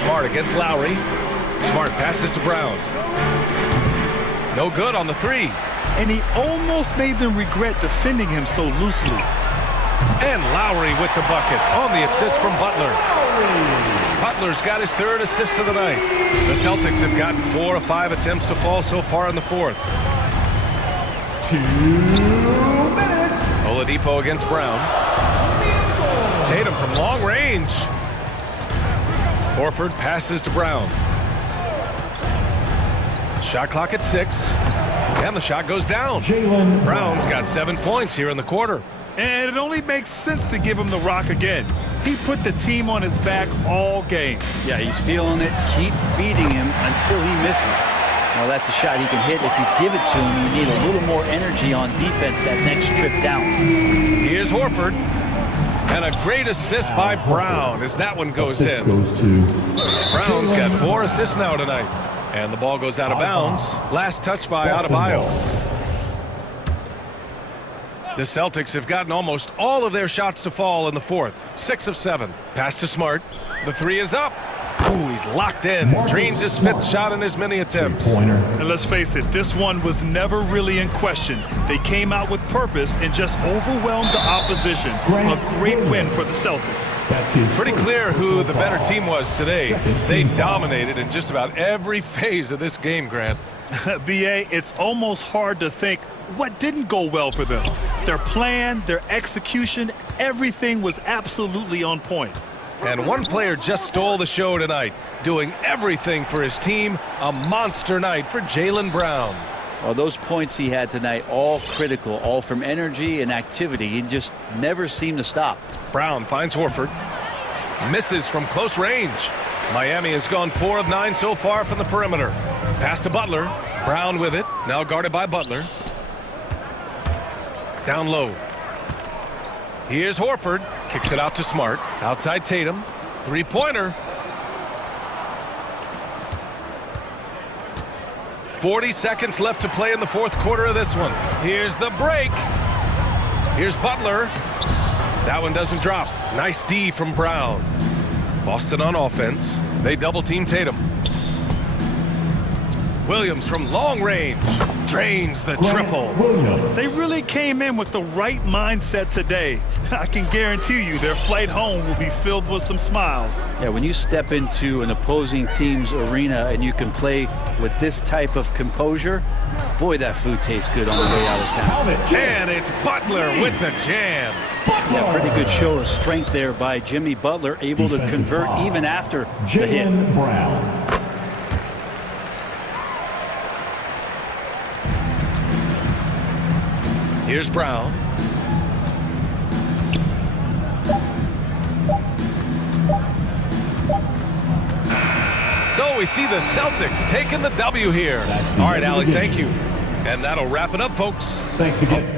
Smart against Lowry. Smart passes to Brown. No good on the 3. And he almost made them regret defending him so loosely. And Lowry with the bucket on the assist from Butler. Butler's got his 3rd assist of the night. The Celtics have gotten 4 of 5 attempts to fall so far in the 4th. 2 minutes. Oladipo against Brown. Tatum from long range. Horford passes to Brown. Shot clock at 6. And the shot goes down. Brown's got 7 points here in the quarter. And it only makes sense to give him the rock again. He put the team on his back all game. Yeah, he's feeling it. Keep feeding him until he misses. Well, that's a shot he can hit. If you give it to him, you need a little more energy on defense that next trip down. Here's Horford. And a great assist by Brown as that one goes in. Brown's got 4 assists now tonight. And the ball goes out of bounds. Last touch by Adebayo. The Celtics have gotten almost all of their shots to fall in the 4th. 6 of 7. Pass to Smart. The 3 is up. Ooh, he's locked in. Drains his 5th shot in as many attempts. And let's face it, this one was never really in question. They came out with purpose and just overwhelmed the opposition. A great win for the Celtics. Pretty clear who the better team was today. They dominated in just about every phase of this game, Grant. B.A., it's almost hard to think what didn't go well for them. Their plan, their execution, everything was absolutely on point. And one player just stole the show tonight, doing everything for his team. A monster night for Jaylen Brown. Well, those points he had tonight, all critical, all from energy and activity. He just never seemed to stop. Brown finds Horford. Misses from close range. Miami has gone 4 of 9 so far from the perimeter. Pass to Butler. Brown with it. Now guarded by Butler. Down low. Here's Horford. Kicks it out to Smart. Outside Tatum. 3-pointer. 40 seconds left to play in the 4th quarter of this one. Here's the break. Here's Butler. That one doesn't drop. Nice D from Brown. Boston on offense. They double team Tatum. Williams from long range drains the triple. They really came in with the right mindset today. I can guarantee you their flight home will be filled with some smiles. Yeah, when you step into an opposing team's arena and you can play with this type of composure, boy, that food tastes good on the way out of town. And it's Butler with the jam. Yeah, pretty good show of strength there by Jimmy Butler, able to convert even after the hit. Brown. Here's Brown. So we see the Celtics taking the W here. All right, Alec, thank you. And that'll wrap it up, folks. Thanks again.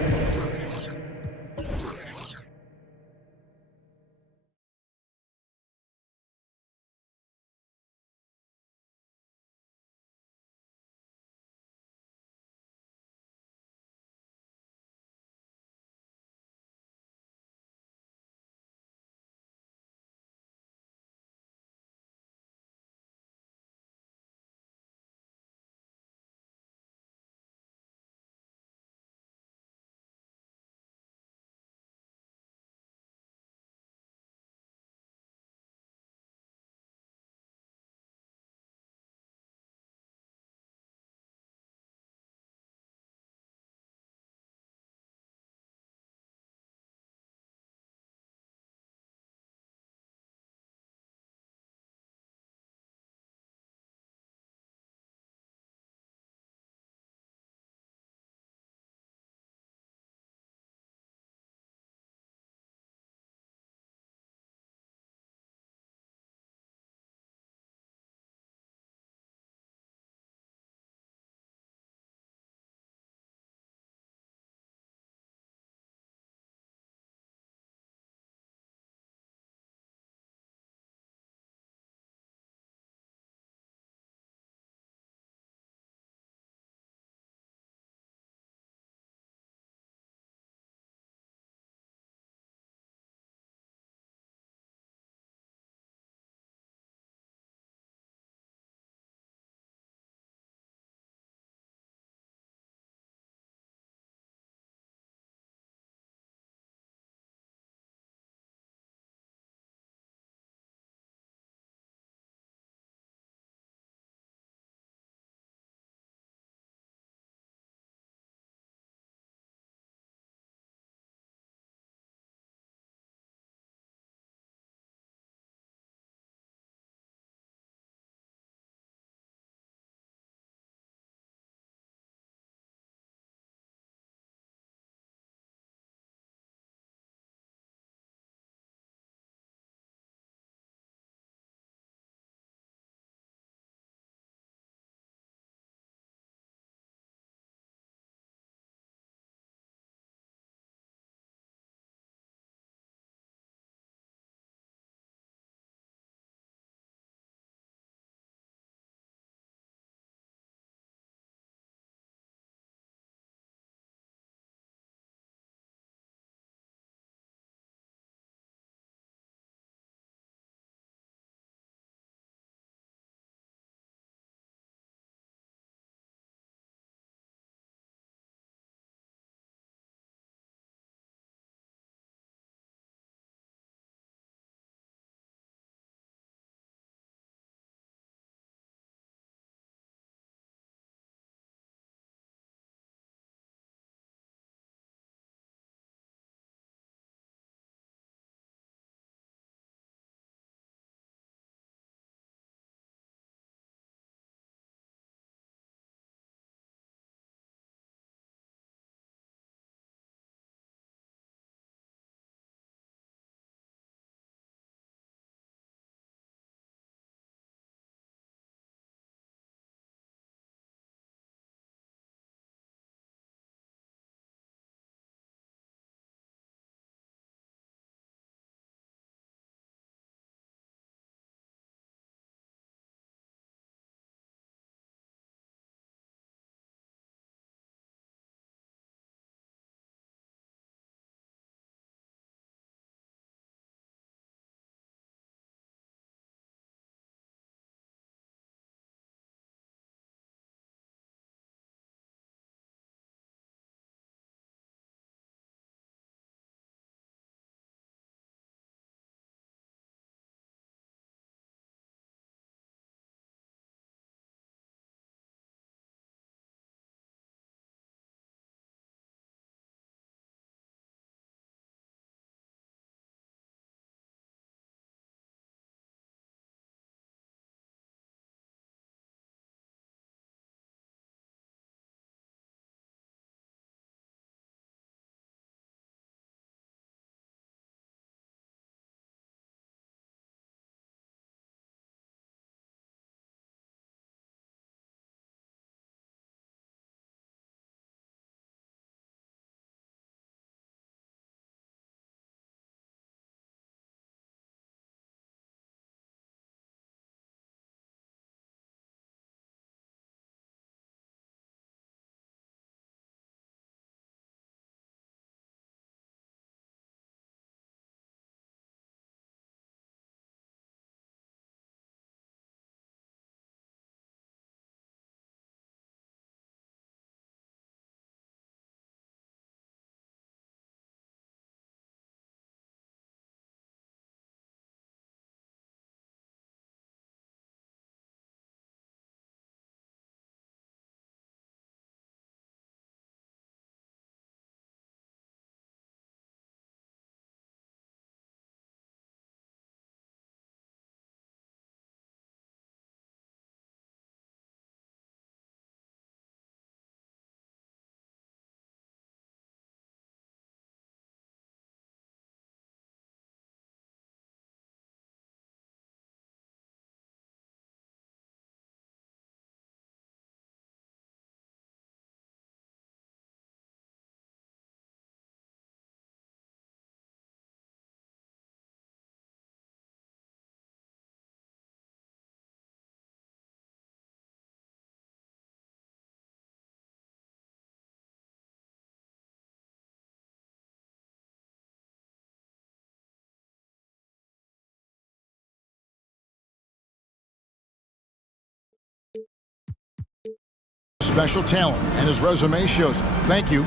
special talent, and his resume shows it. Thank you.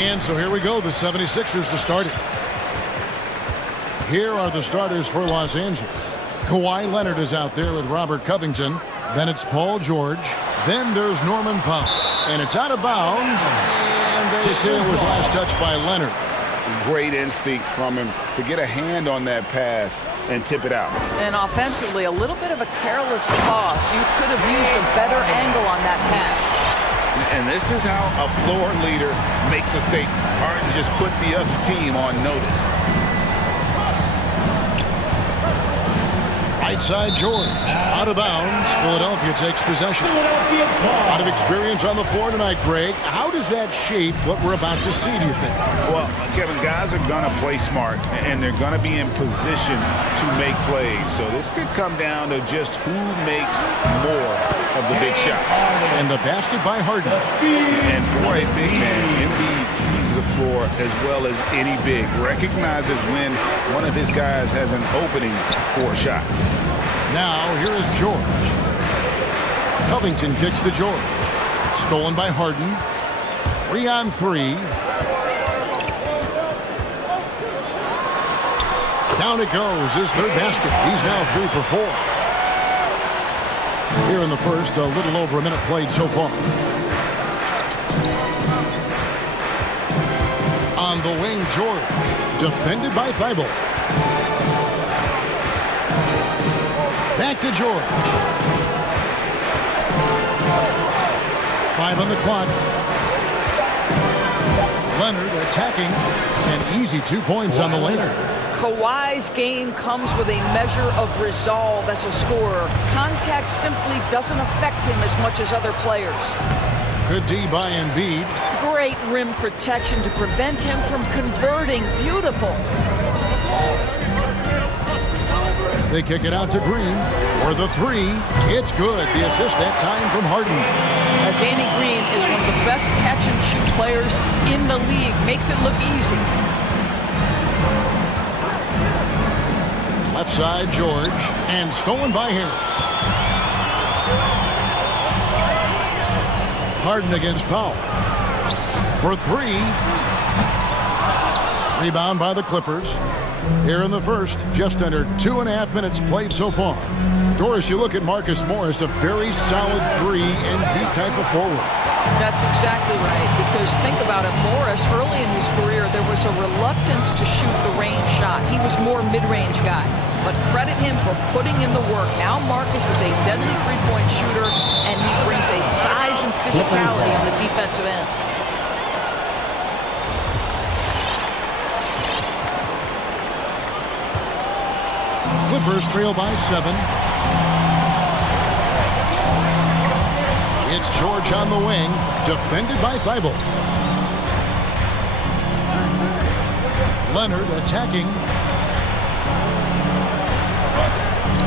And so here we go, the 76ers to start it. Here are the starters for Los Angeles. Kawhi Leonard is out there with Robert Covington. Then it's Paul George. Then there's Norman Powell. And it's out of bounds. And they say it was last touched by Leonard. Great instincts from him to get a hand on that pass and tip it out. And offensively, a little bit of a careless toss. You could have used a better angle on that pass. And this is how a floor leader makes a statement. Harden just put the other team on notice. Right side George. Out of bounds. Philadelphia takes possession. A lot of experience on the floor tonight, Greg. How does that shape what we're about to see, do you think? Well, Kevin, guys are going to play smart, and they're going to be in position to make plays. So this could come down to just who makes more of the big shots. And the basket by Harden. And for a big man, Embiid sees the floor as well as any big. Recognizes when one of his guys has an opening for a shot. Now, here is George. Covington kicks to George. Stolen by Harden. 3-on-3. Down it goes. His third basket. He's now 3 for 4. Here in the first, a little over a minute played so far. On the wing, George. Defended by Thibault. Back to George. 5 on the clock. Leonard attacking. An easy 2 points on the lane. Kawhi's game comes with a measure of resolve as a scorer. Contact simply doesn't affect him as much as other players. Good D by Embiid. Great rim protection to prevent him from converting. Beautiful. They kick it out to Green for the 3. It's good. The assist that time from Harden. Danny Green is one of the best catch-and-shoot players in the league. Makes it look easy. Left side, George. And stolen by Harris. Harden against Powell. For 3. Rebound by the Clippers. Here in the first, just under 2.5 minutes played so far. Doris, you look at Marcus Morris, a very solid 3 and D type of forward. That's exactly right, because think about it, Morris, early in his career, there was a reluctance to shoot the range shot. He was more mid-range guy, but credit him for putting in the work. Now Marcus is a deadly three-point shooter, and he brings a size and physicality on the defensive end. Clippers trail by 7. It's George on the wing, defended by Thibault. Leonard attacking.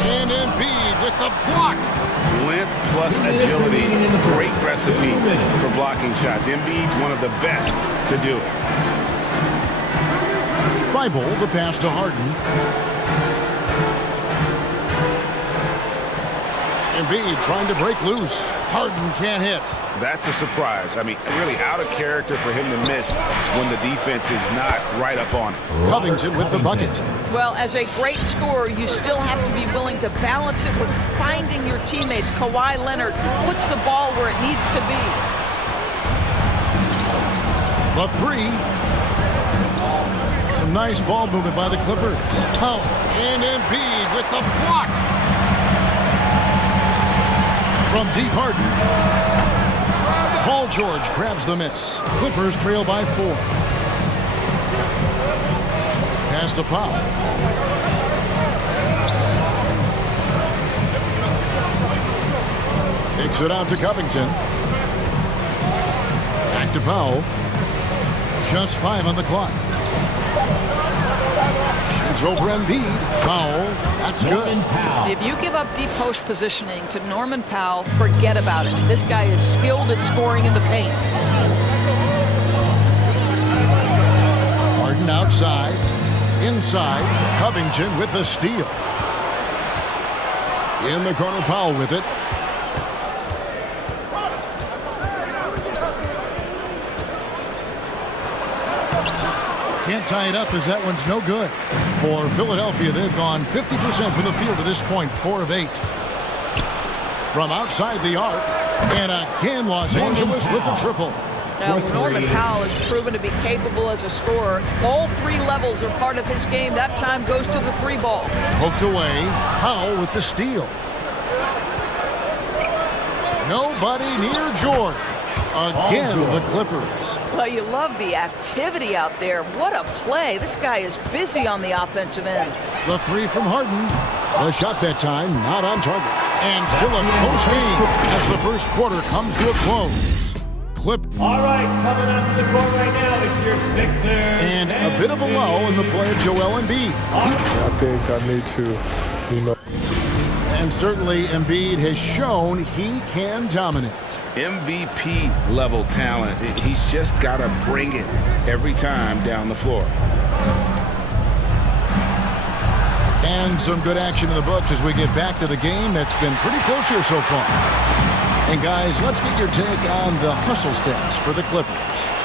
And Embiid with the block. Length plus agility, great recipe for blocking shots. Embiid's one of the best to do it. Thibault, the pass to Harden. Embiid trying to break loose. Harden can't hit. That's a surprise. I mean, really out of character for him to miss when the defense is not right up on it. Covington with the bucket. Well, as a great scorer, you still have to be willing to balance it with finding your teammates. Kawhi Leonard puts the ball where it needs to be. The 3. Some nice ball movement by the Clippers. Powell and Embiid with the block. From deep Harden. Paul George grabs the miss. Clippers trail by 4. Pass to Powell. Kicks it out to Covington. Back to Powell. Just 5 on the clock. Shoots over Embiid. Powell. That's good. If you give up deep post positioning to Norman Powell, forget about it. This guy is skilled at scoring in the paint. Harden outside. Inside. Covington with the steal. In the corner, Powell with it. Can't tie it up as that one's no good. For Philadelphia, they've gone 50% from the field to this point, 4 of 8. From outside the arc, and again Los Angeles with the triple. Now, Norman Powell has proven to be capable as a scorer. All 3 levels are part of his game. That time goes to the 3 ball. Poked away, Powell with the steal. Nobody near George. Again, the Clippers. Well, you love the activity out there. What a play. This guy is busy on the offensive end. The 3 from Harden. The shot that time, not on target. And still a close game as the first quarter comes to a close. All right, coming up to the court right now, it's your Sixers. And a bit of a lull in the play of Joel Embiid. I think I need to, And certainly Embiid has shown he can dominate. MVP level talent. He's just got to bring it every time down the floor. And some good action in the books as we get back to the game that's been pretty close here so far. And guys, let's get your take on the hustle stats for the Clippers.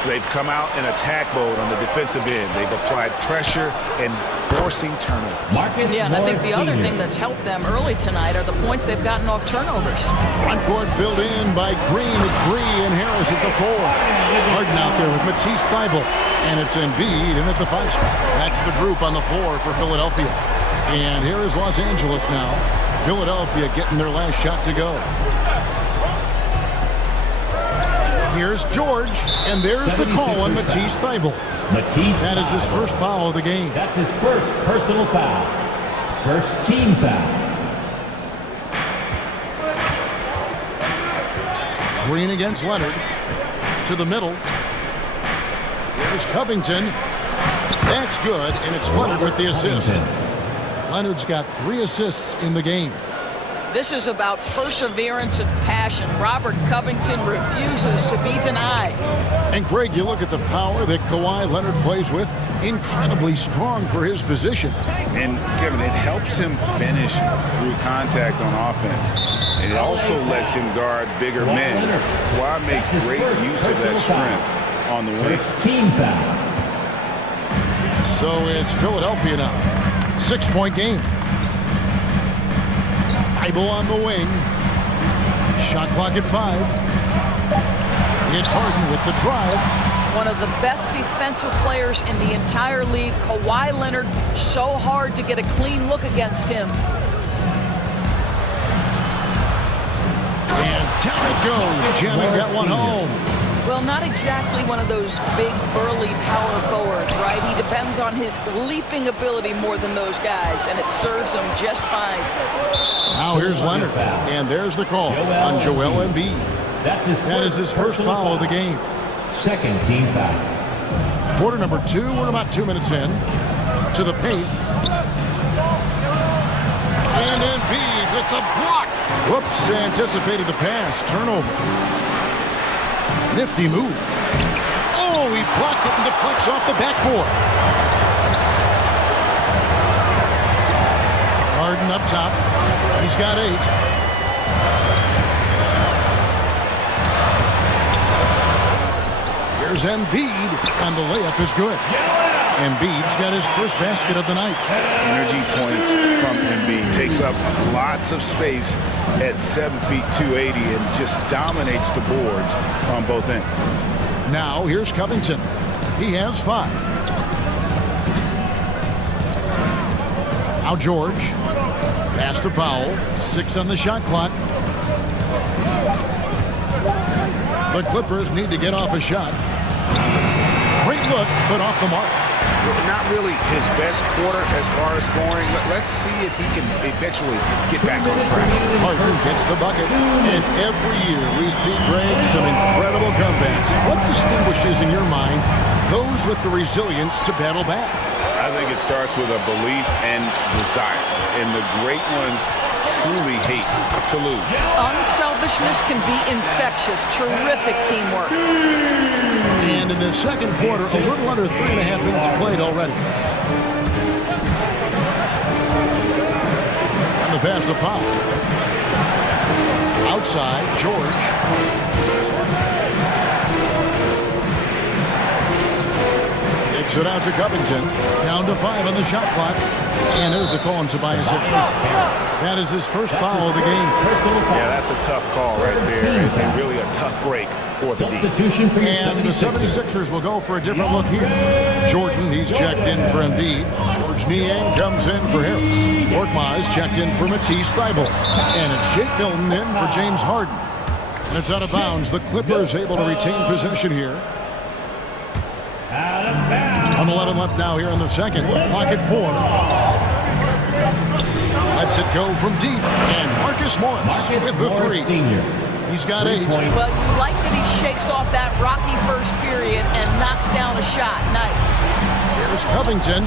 They've come out in attack mode on the defensive end. They've applied pressure and forcing turnovers. Yeah, and I think the other thing that's helped them early tonight are the points they've gotten off turnovers. Front court filled in by Green, and Harris at the 4. Harden out there with Matisse Thybulle. And it's Embiid in at the 5 spot. That's the group on the 4 for Philadelphia. And here is Los Angeles now. Philadelphia getting their last shot to go. Here's George, and there's the call on Matisse Thybulle. That is his first foul of the game. That's his first personal foul. First team foul. Green against Leonard. To the middle. Here's Covington. That's good, and it's Leonard with the assist. Leonard's got 3 assists in the game. This is about perseverance and passion. Robert Covington refuses to be denied. And Greg, you look at the power that Kawhi Leonard plays with, incredibly strong for his position. And Kevin, it helps him finish through contact on offense. And it also lets him guard bigger men. Kawhi makes great use of that strength on the wing. Team foul. So it's Philadelphia now. 6-point game. Thybulle on the wing. Shot clock at 5. It's Harden with the drive. One of the best defensive players in the entire league. Kawhi Leonard, so hard to get a clean look against him. And down it goes. Jamming that one home. Well, not exactly one of those big, burly power forwards, right? He depends on his leaping ability more than those guys, and it serves him just fine. Now here's Leonard, and there's the call on Joel Embiid. That is his first foul of the game. Second team foul. Quarter number 2, we're about 2 minutes in. To the paint. And Embiid with the block. Whoops, anticipated the pass. Turnover. Nifty move. Oh, he blocked it and deflects off the backboard. Harden up top. He's got 8. Here's Embiid, and the layup is good. Embiid's got his first basket of the night. Energy points from Embiid. Takes up lots of space at 7 feet 280 and just dominates the boards on both ends. Now here's Covington. He has 5. Now George. Pass to Powell. 6 on the shot clock. The Clippers need to get off a shot. Great look, but off the mark. Not really his best quarter as far as scoring. Let's see if he can eventually get back on track. Harden gets the bucket. And every year we see, Greg, some incredible comebacks. What distinguishes, in your mind, those with the resilience to battle back? I think it starts with a belief and desire. And the great ones truly hate to lose. Unselfishness can be infectious. Terrific teamwork. And in the second quarter, a little under 3.5 minutes played already. On the pass to Powell. Outside, George. Kicks it out to Covington. Down to 5 on the shot clock. And there's a call on Tobias Harris. That is his first foul of the game. Yeah, that's a tough call right there. And really a tough break for the D. And the 76ers will go for a different look here. Jordan, he's checked in for Embiid. George Niang comes in for Harris. Korkmaz checked in for Matisse Thybulle. And it's Shake Milton in for James Harden. And it's out of bounds. The Clippers able to retain possession here. 1:11 left now here in the second. Clock at 4. Lets it go from deep. And Marcus Morris with the 3. He's got 8. Well, you like that he shakes off that rocky first period and knocks down a shot. Nice. Here's Covington.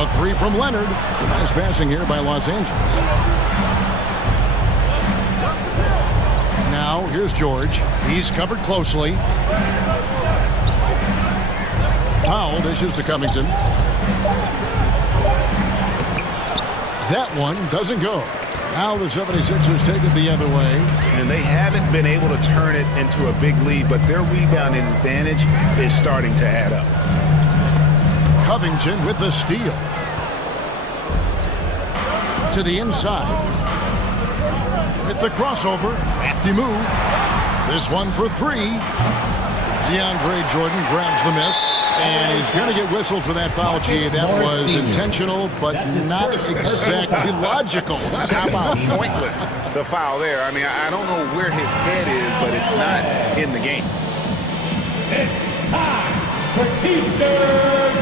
A 3 from Leonard. Some nice passing here by Los Angeles. Now, here's George. He's covered closely. Powell dishes to Covington. That one doesn't go. Now the 76ers take it the other way. And they haven't been able to turn it into a big lead, but their rebounding advantage is starting to add up. Covington with the steal. To the inside. With the crossover. Crafty move. This one for 3. DeAndre Jordan grabs the miss. And he's going to get whistled for that foul, G. That was intentional, but not exactly logical. How about pointless to foul there? I mean, I don't know where his head is, but it's not in the game. It's time for T-shirt.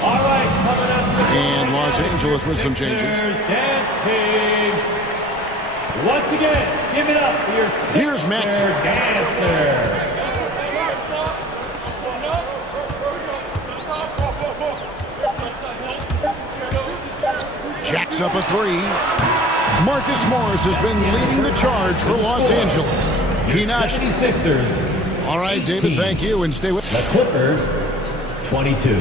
All right, coming up. And Los Angeles with some changes. Dancing. Once again, give it up for your Here's Max. Dancer. Jacks up a 3. Marcus Morris has been leading the charge for Los Angeles. Inakше. 76ers. All right, David, thank you, and stay with the Clippers, 22.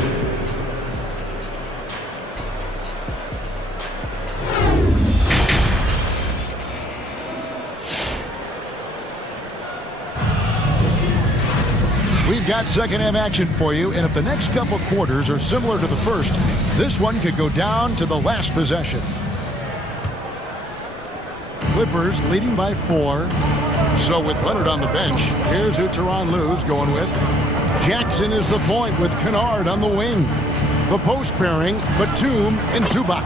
We've got second half action for you, and if the next couple quarters are similar to the first, this one could go down to the last possession. Clippers leading by 4. So with Leonard on the bench, here's who Tyronn Lue's going with. Jackson is the point with Kennard on the wing. The post pairing, Batum and Zubac.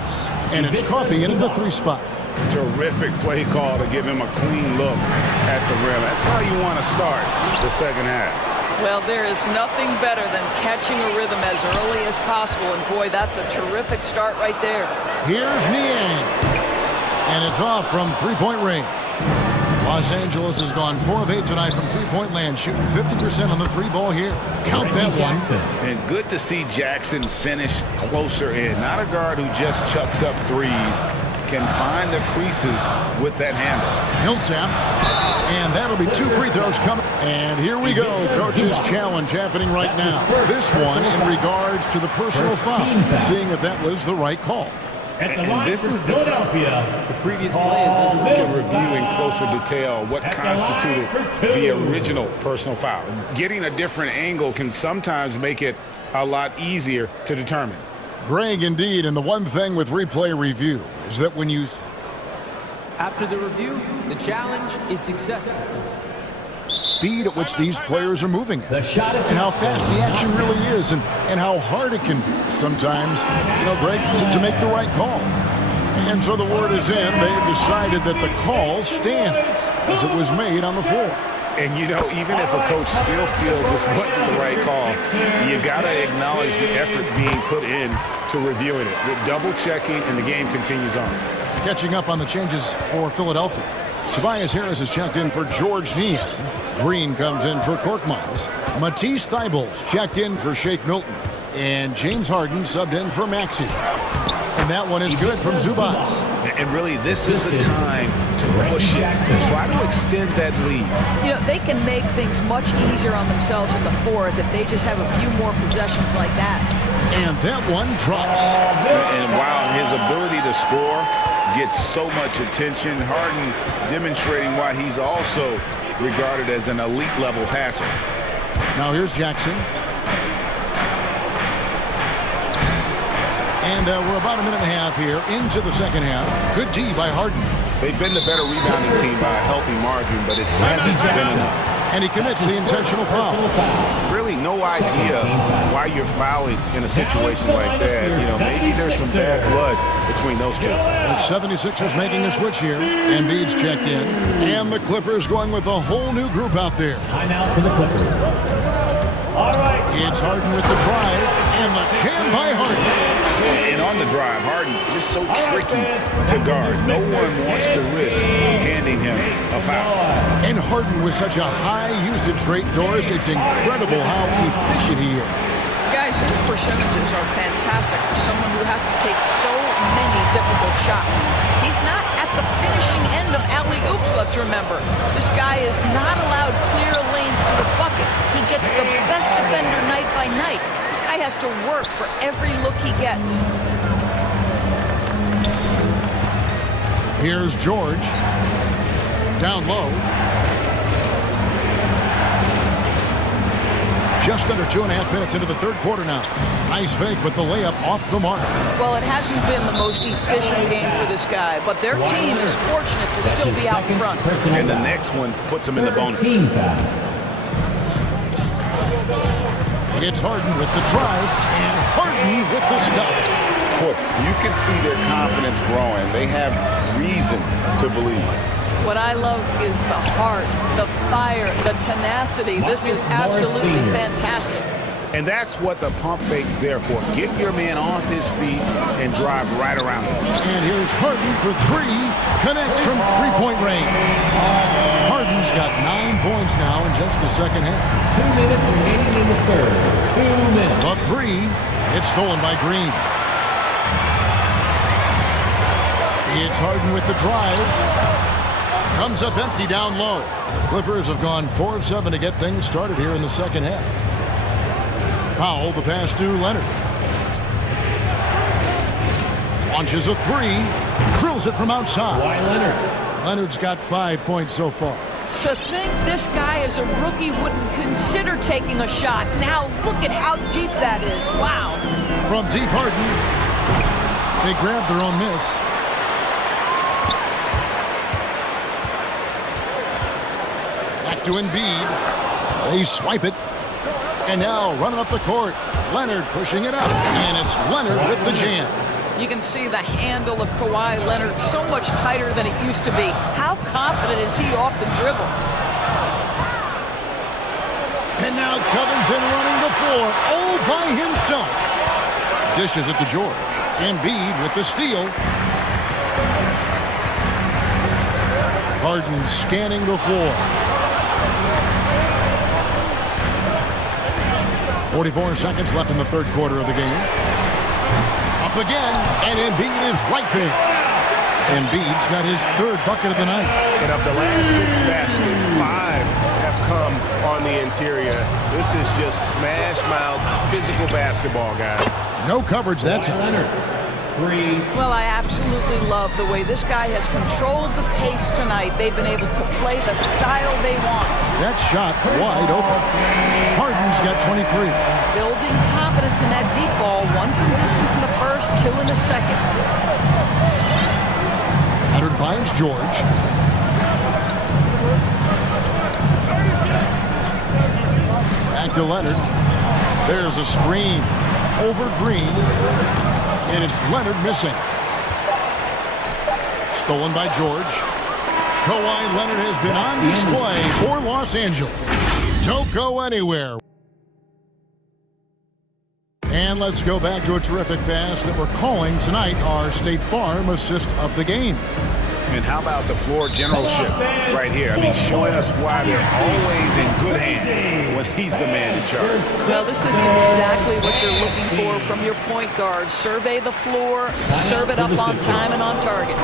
And it's Coffey in at the 3 spot. Terrific play call to give him a clean look at the rim. That's how you want to start the second half. Well, there is nothing better than catching a rhythm as early as possible, and boy, that's a terrific start right there. Here's Niang, and it's off from 3-point range. Los Angeles has gone 4 of 8 tonight from 3-point land, shooting 50% on the 3 ball here. Count that one. And good to see Jackson finish closer in. Not a guard who just chucks up threes. Can find the creases with that handle. Millsap, and that'll be 2 free throws coming. And here we go, coach's challenge happening right now. This one in regards to the personal foul, seeing if that was the right call. And this is the previous play is can review in closer detail what constituted the original personal foul. Getting a different angle can sometimes make it a lot easier to determine. Greg, indeed, and the one thing with replay review is that when you... After the review, the challenge is successful. Speed at which these players are moving at, and how fast the action really is, and how hard it can sometimes, Greg, to make the right call. And so the word is in. They've decided that the call stands as it was made on the floor. And even if a coach still feels this wasn't the right call, you got to acknowledge the effort being put in to reviewing it. With double checking, and the game continues on. Catching up on the changes for Philadelphia. Tobias Harris is checked in for George Niang. Green comes in for Korkmaz. Matisse Thybulle's checked in for Shake Milton. And James Harden subbed in for Maxey. And that one is good from Zubac. And really, this is the time to push it. Try to extend that lead. They can make things much easier on themselves in the fourth if they just have a few more possessions like that. And that one drops. And while his ability to score gets so much attention. Harden demonstrating why he's also regarded as an elite level passer. Now here's Jackson. And we're about a minute and a half here into the second half. Good D by Harden. They've been the better rebounding team by a healthy margin, but it hasn't been enough. And he commits the intentional foul. Really no idea why you're fouling in a situation like that. You know, maybe there's some bad blood between those two. The 76ers making a switch here. Embiid's checked in. And the Clippers going with a whole new group out there. Timeout for the Clippers. All right. It's Harden with the drive. And the jam by Harden. And on the drive, Harden just so tricky to guard. No one wants to risk handing him a foul. And Harden with such a high usage rate, Doris, it's incredible how efficient he is. Guys, his percentages are fantastic for someone who has to take so many difficult shots. He's not at the finishing end of alley-oops, let's remember. This guy is not allowed clear lanes to the bucket. He gets the best defender night by night. This guy has to work for every look he gets. Here's George. Down low. Just under 2.5 minutes into the third quarter now. Nice fake, but the layup off the mark. Well, it hasn't been the most efficient game for this guy, but their team is fortunate to still be out front. And the next one puts them in the bonus. It's Harden with the drive, and Harden with the stuff. Look, you can see their confidence growing. They have reason to believe. What I love is the heart, the fire, the tenacity. This is absolutely fantastic. And that's what the pump fake's there for. Get your man off his feet and drive right around him. And here's Harden for three. Connects from three-point range. Harden's got 9 points now in just the second half. 2 minutes remaining in the third. 2 minutes. The three. It's stolen by Green. It's Harden with the drive. Comes up empty down low. Clippers have gone 4 of 7 to get things started here in the second half. Powell, the pass to Leonard. Launches a three. Drills it from outside. Why Leonard? Leonard's got 5 points so far. To think this guy as a rookie wouldn't consider taking a shot. Now look at how deep that is. Wow. From deep, Harden. They grabbed their own miss. To Embiid. They swipe it. And now running up the court. Leonard pushing it up. And it's Leonard with the jam. You can see the handle of Kawhi Leonard so much tighter than it used to be. How confident is he off the dribble? And now Covington running the floor all by himself. Dishes it to George. Embiid with the steal. Harden scanning the floor. 44 seconds left in the third quarter of the game. Up again, and Embiid is right there. Embiid's got his third bucket of the night. And of the last 6 baskets, 5 have come on the interior. This is just smash-mouth physical basketball, guys. No coverage that time. Well, I absolutely love the way this guy has controlled the pace tonight. They've been able to play the style they want. That shot wide open. Harden's got 23. Building confidence in that deep ball. 1 from distance in the first, 2 in the second. Leonard finds George. Back to Leonard. There's a screen over Green. And it's Leonard missing. Stolen by George. Kawhi Leonard has been on display for Los Angeles. Don't go anywhere. And let's go back to a terrific pass that we're calling tonight our State Farm assist of the game. And how about the floor generalship right here? I mean, showing us why they're always in good hands when he's the man in charge. Well, this is exactly what you're looking for from your point guard. Survey the floor, serve it up on time and on target.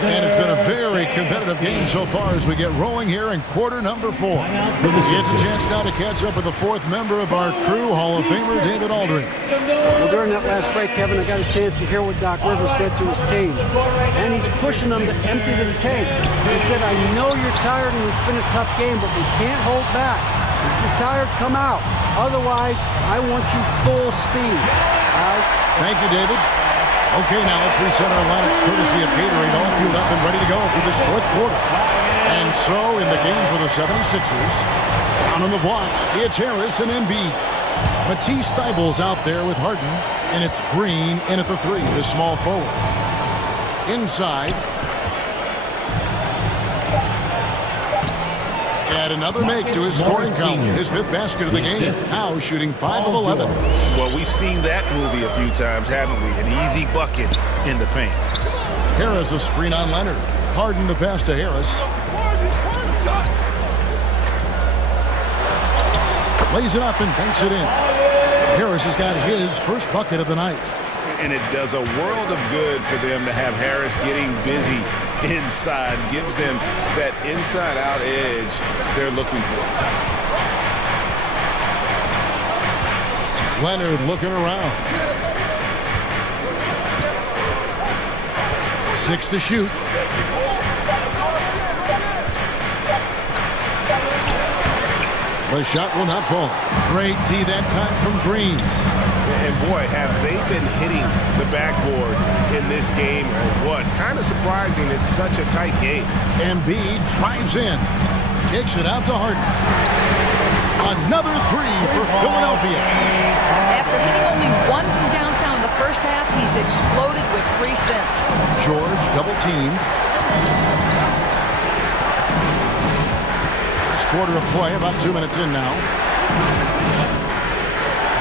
And it's been a very competitive game so far as we get rolling here in quarter number 4. It's a chance now to catch up with the 4th member of our crew, Hall of Famer David Aldridge. Well, during that last break, Kevin, I got a chance to hear what Doc Rivers said to his team. And he's pushing them to empty the tank. He said, I know you're tired and it's been a tough game, but we can't hold back. If you're tired, come out. Otherwise, I want you full speed. Guys. Thank you, David. Okay, now let's reset our lineups courtesy of Gatorade, all fueled up and ready to go for this 4th quarter. And so, in the game for the 76ers, down on the block, it's Harris and Embiid. Matisse Thybulle's out there with Harden, and it's Green in at the 3, the small forward. Inside. Add another make to his scoring column. His 5th basket of the game. Now shooting 5 of 11. Well, we've seen that movie a few times, haven't we? An easy bucket in the paint. Harris a screen on Leonard. Harden the pass to Harris. Lays it up and banks it in. Harris has got his first bucket of the night. And it does a world of good for them to have Harris getting busy inside. Gives them that inside-out edge they're looking for. Leonard looking around. 6 to shoot. The shot will not fall. Great D that time from Green. And boy, have they been hitting the backboard in this game or what? Kind of surprising. It's such a tight game. Embiid drives in. Kicks it out to Harden. Another 3 for Philadelphia. After hitting only 1 from downtown in the first half, he's exploded with 3 since. George double teamed. Last quarter of play, about 2 minutes in now.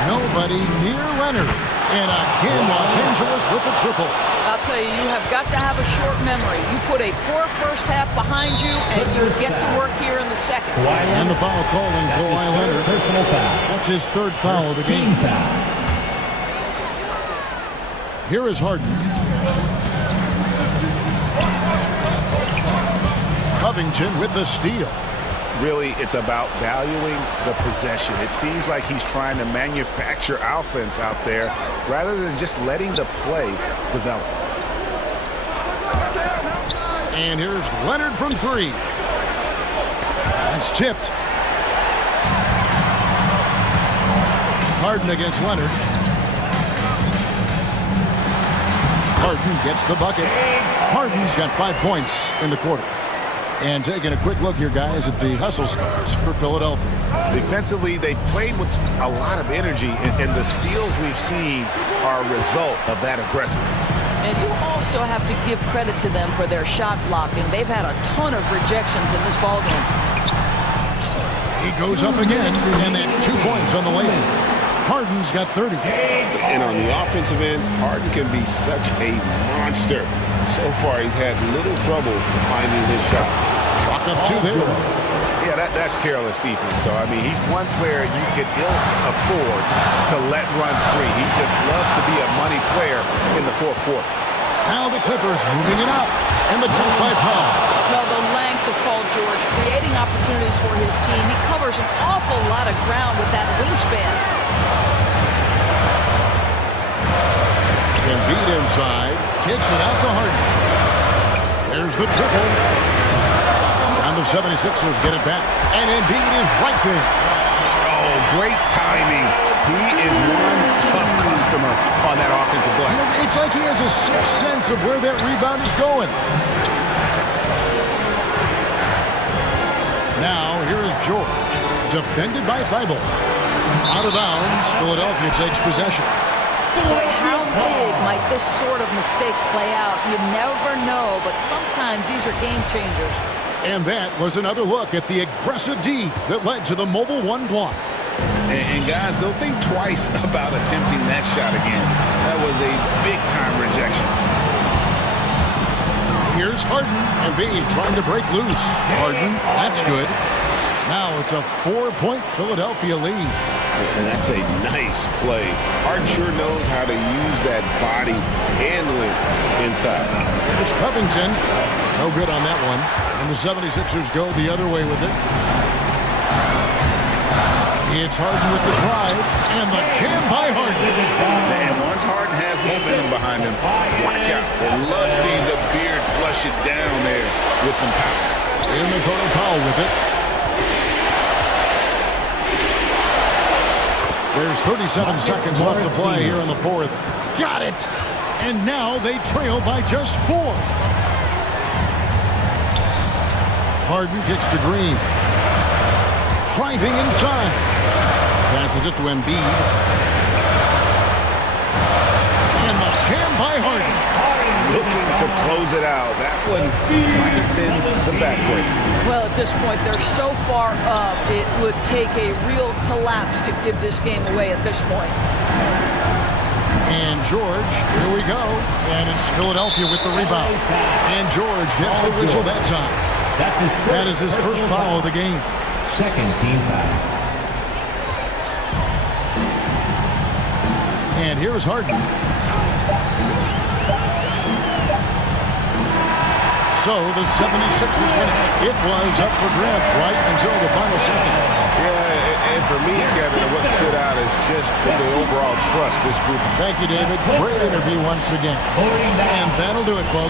Nobody near Leonard. And again, Los Angeles with the triple. I'll tell you, you have got to have a short memory. You put a poor first half behind you, and you get to work here in the second. And the foul called on Kawhi Leonard. That's his 3rd foul of the game. Here is Harden. Covington with the steal. Really, it's about valuing the possession. It seems like he's trying to manufacture offense out there rather than just letting the play develop. And here's Leonard from 3. It's tipped. Harden against Leonard. Harden gets the bucket. Harden's got 5 points in the quarter. And taking a quick look here, guys, at the hustle starts for Philadelphia. Defensively, they played with a lot of energy, and the steals we've seen are a result of that aggressiveness. And you also have to give credit to them for their shot blocking. They've had a ton of rejections in this ballgame. He goes up again, and that's 2 points on the way. Harden's got 30. And on the offensive end, Harden can be such a monster. So far, he's had little trouble finding his shots. Chalk up 2 there. Yeah, that's careless defense, though. I mean, he's one player you could ill afford to let runs free. He just loves to be a money player in the 4th quarter. Now the Clippers moving it up. And the dunk by Paul. Well, the length of Paul George, creating opportunities for his team. He covers an awful lot of ground with that wingspan. Embiid inside, kicks it out to Harden. There's the triple. And the 76ers get it back. And Embiid is right there. Oh, great timing. He is one tough customer on that offensive glass. It's like he has a sixth sense of where that rebound is going. Now, here is George, defended by Thibault. Out of bounds, Philadelphia takes possession. Boy, how big might this sort of mistake play out? You never know, but sometimes these are game changers. And that was another look at the aggressive D that led to the mobile 1 block. And guys, they'll think twice about attempting that shot again. That was a big-time rejection. Here's Harden, and B trying to break loose. Harden, that's good. Now it's a 4-point Philadelphia lead. And that's a nice play. Hart sure knows how to use that body and length inside. Here's Covington. No good on that one. And the 76ers go the other way with it. It's Harden with the drive, and the jam by Harden. And once Harden has momentum behind him, watch out. They love seeing the beard flush it down there with some power. In the corner, Powell with it. There's 37 seconds left to play here in the fourth. Got it! And now they trail by just 4. Harden kicks to Green. Driving inside. Passes it to Embiid. And the jam by Harden. Looking to close it out. That one might have been the backbreak. Well, at this point, they're so far up, it would take a real collapse to give this game away at this point. And George, here we go. And it's Philadelphia with the rebound. And George gets the whistle that time. That is his first foul of the game. Second team foul. And here's Harden. So the 76ers win it. It was up for grabs right until the final seconds. Yeah, and for me, Kevin, what stood out is just the overall trust this group. Thank you, David. Great interview once again. And that'll do it, folks.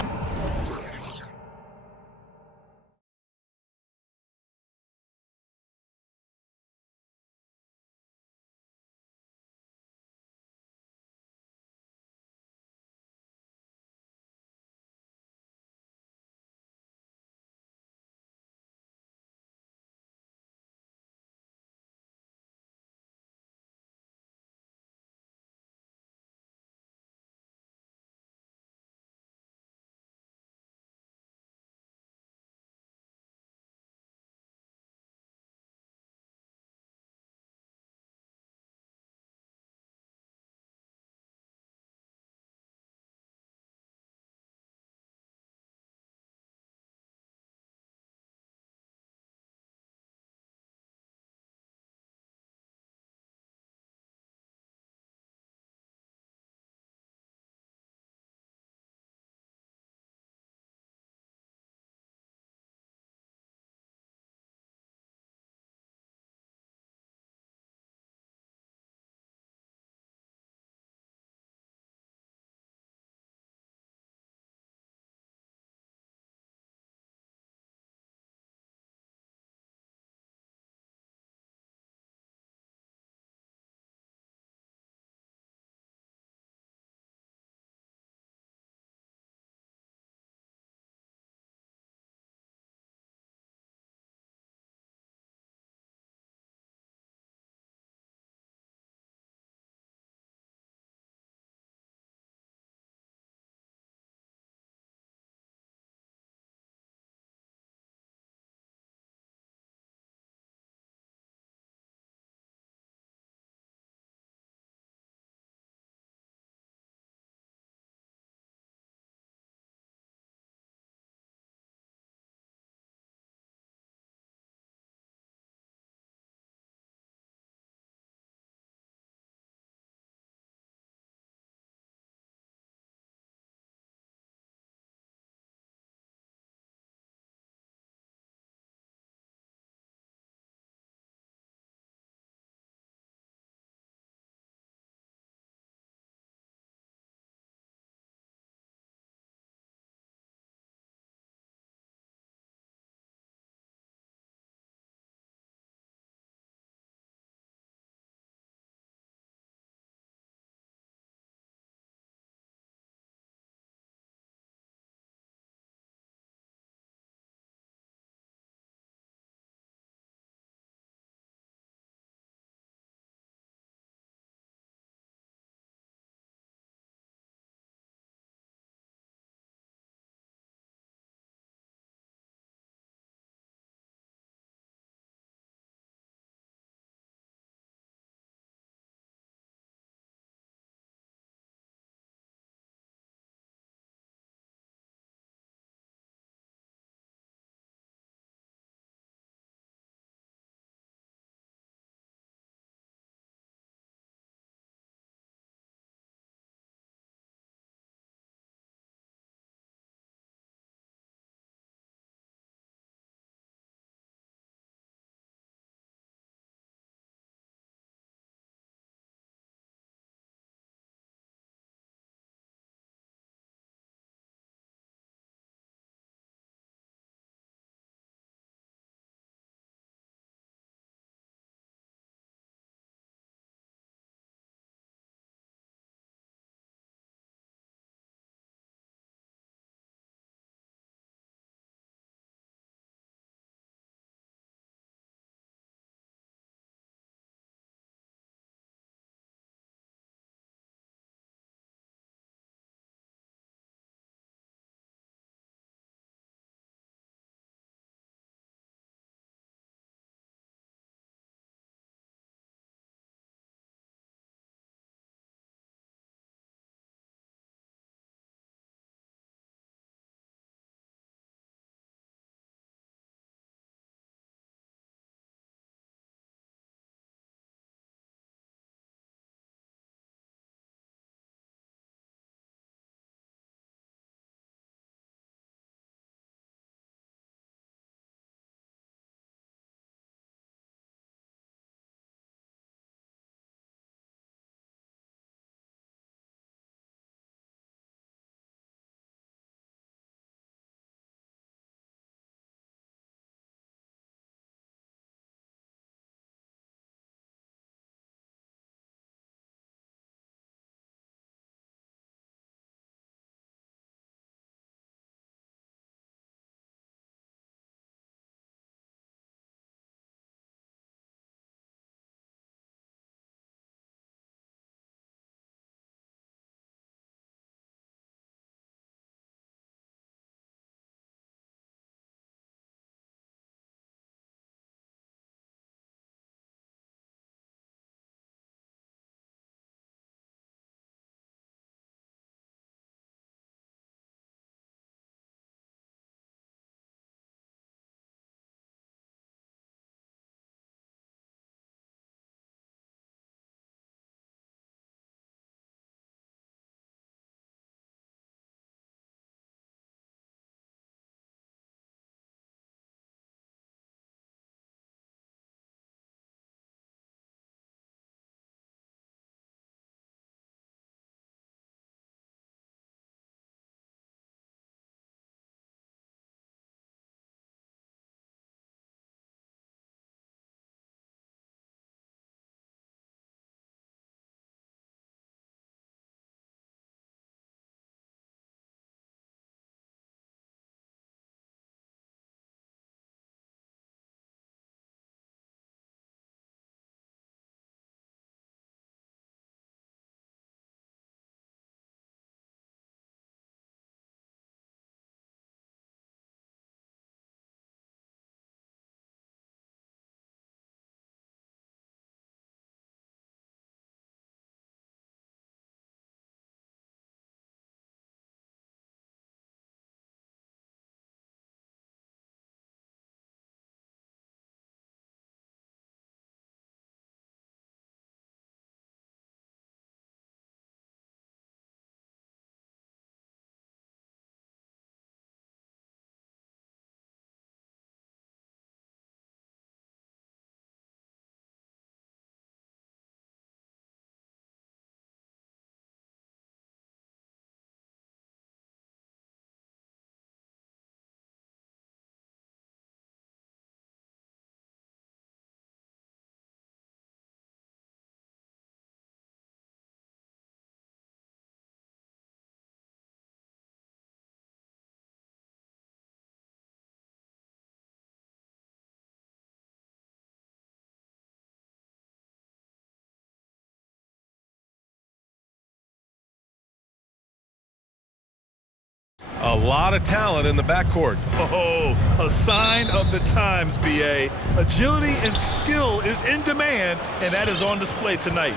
A lot of talent in the backcourt. Oh, a sign of the times, B.A. Agility and skill is in demand, and that is on display tonight.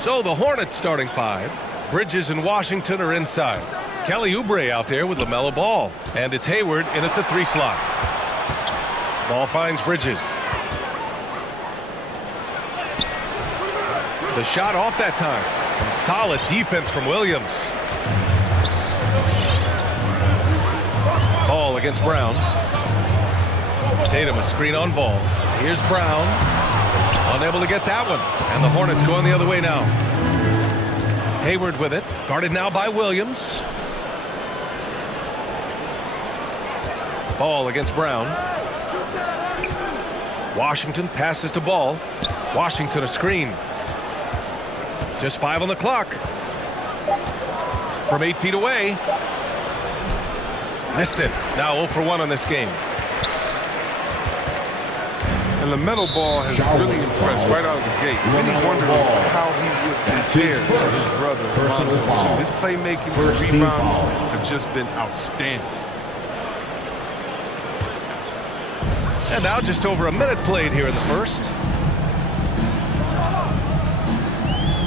So the Hornets starting five. Bridges and Washington are inside. Kelly Oubre out there with LaMelo Ball. And it's Hayward in at the 3 slot. Ball finds Bridges. The shot off that time. Some solid defense from Williams. Ball against Brown. Tatum a screen on Ball. Here's Brown. Unable to get that one. And the Hornets going the other way now. Hayward with it. Guarded now by Williams. Ball against Brown. Washington passes to Ball. Washington a screen. Just 5 on the clock. From 8 feet away. Missed it. Now 0 for 1 on this game. And LaMelo Ball has really impressed right out of the gate. Many wondered how he would compare to his brother, Lonzo, too. His playmaking and rebound have just been outstanding. And now just over a minute played here in the first.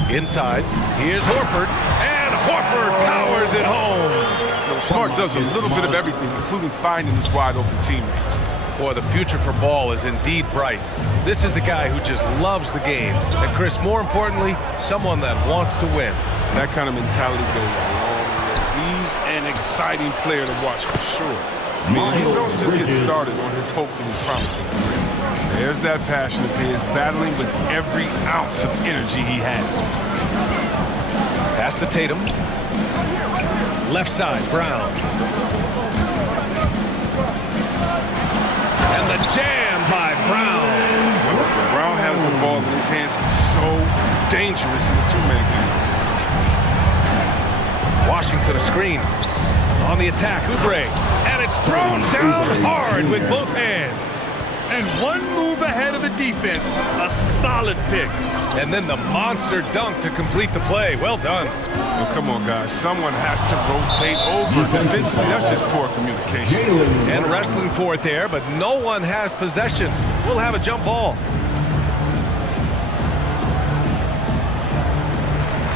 Inside, here's Horford, and Horford powers it home. Smart does a little bit of everything, including finding his wide-open teammates. Boy, the future for Ball is indeed bright. This is a guy who just loves the game. And Chris, more importantly, someone that wants to win. That kind of mentality goes a long way. He's an exciting player to watch for sure. I mean, he's only just getting started on his hopefully promising career. There's that passion of his, battling with every ounce of energy he has. Pass to Tatum. Left side, Brown. And the jam by Brown. When Brown has the ball in his hands, he's so dangerous in the two-man game. Washington a screen. On the attack, Oubre. And it's thrown down hard with both hands. And one move ahead of the defense. A solid pick. And then the monster dunk to complete the play. Well done. Well, come on, guys. Someone has to rotate over defensively. That's just poor communication. And wrestling for it there, but no one has possession. We'll have a jump ball.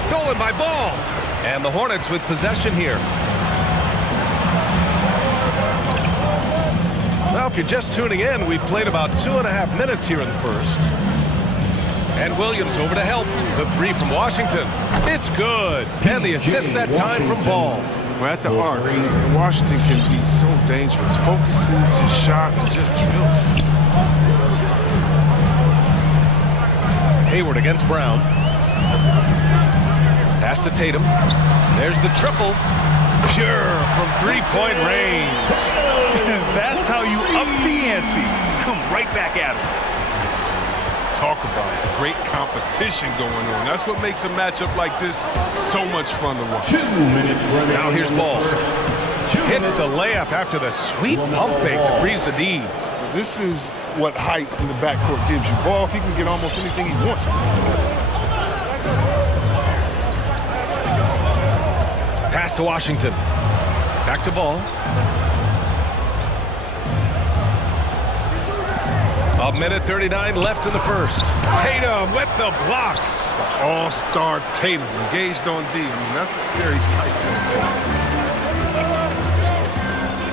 Stolen by Ball. And the Hornets with possession here. Well, if you're just tuning in, we've played about 2.5 minutes here in the first. And Williams over to help. The 3 from Washington. It's good. And the assist that time from Ball. We're at the arc. Washington can be so dangerous. Focuses his shot and just drills it. Hayward against Brown. Pass to Tatum. There's the triple. Pure from 3-point range. That's how you up the ante. Come right back at him. Let's talk about it. Great competition going on. That's what makes a matchup like this so much fun to watch. 2 minutes running. Now here's Ball. Hits the layup after the sweet pump fake to freeze the D. This is what height in the backcourt gives you. Ball, he can get almost anything he wants. Pass to Washington. Back to Ball. A minute 39 left in the first. Tatum with the block. The all-star Tatum engaged on D. I mean, that's a scary sight for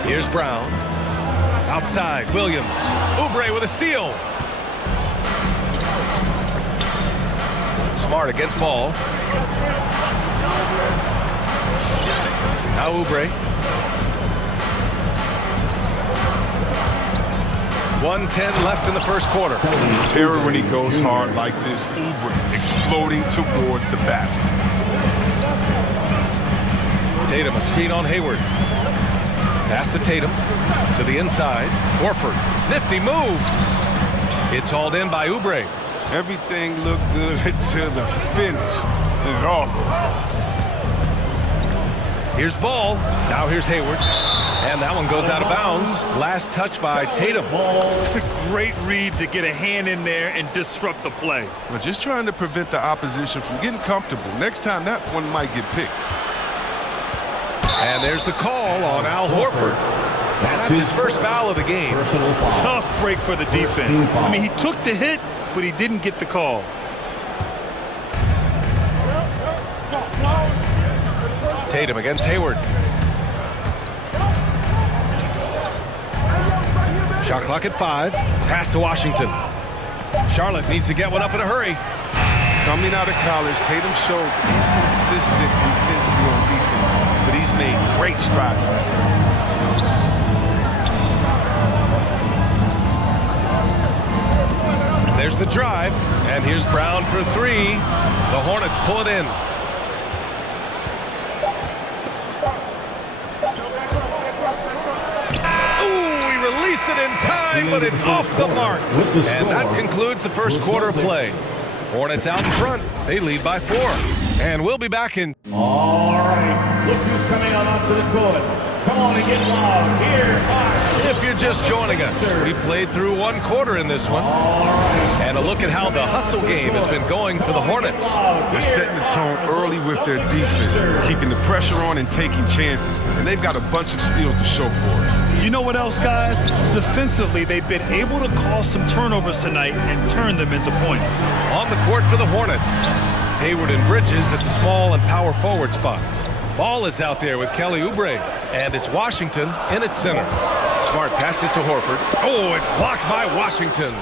him. Here's Brown. Outside, Williams. Oubre with a steal. Smart against Ball. Now Oubre. 1:10 left in the first quarter. Terror when he goes hard like this. Oubre exploding towards the basket. Tatum a screen on Hayward. Pass to Tatum. To the inside. Horford. Nifty move. It's hauled in by Oubre. Everything looked good until the finish. And it all goes wrong. Here's Ball. Now here's Hayward. And that one goes out of bounds. Last touch by Tatum. Great read to get a hand in there and disrupt the play. We're just trying to prevent the opposition from getting comfortable. Next time, that one might get picked. And there's the call on Al Horford. That's his first foul of the game. Tough break for the defense. I mean, he took the hit, but he didn't get the call. Tatum against Hayward. Shot clock at 5. Pass to Washington. Charlotte needs to get one up in a hurry. Coming out of college, Tatum showed inconsistent intensity on defense, but he's made great strides in that area. And there's the drive, and here's Brown for 3. The Hornets pull it in. It in time, but it's off the mark. And that concludes the first quarter of play. Hornets out in front. They lead by 4. And we'll be back in. All right, look who's coming out onto the court. Come on and get loud. Here are... If you're just joining us, we played through 1 quarter in this one. And a look at how the hustle game has been going for the Hornets. They're setting the tone early with their defense, keeping the pressure on and taking chances. And they've got a bunch of steals to show for it. You know what else, guys? Defensively, they've been able to cause some turnovers tonight and turn them into points. On the court for the Hornets, Hayward and Bridges at the small and power forward spots. Ball is out there with Kelly Oubre, and it's Washington in its center. Smart passes to Horford. Oh, it's blocked by Washington.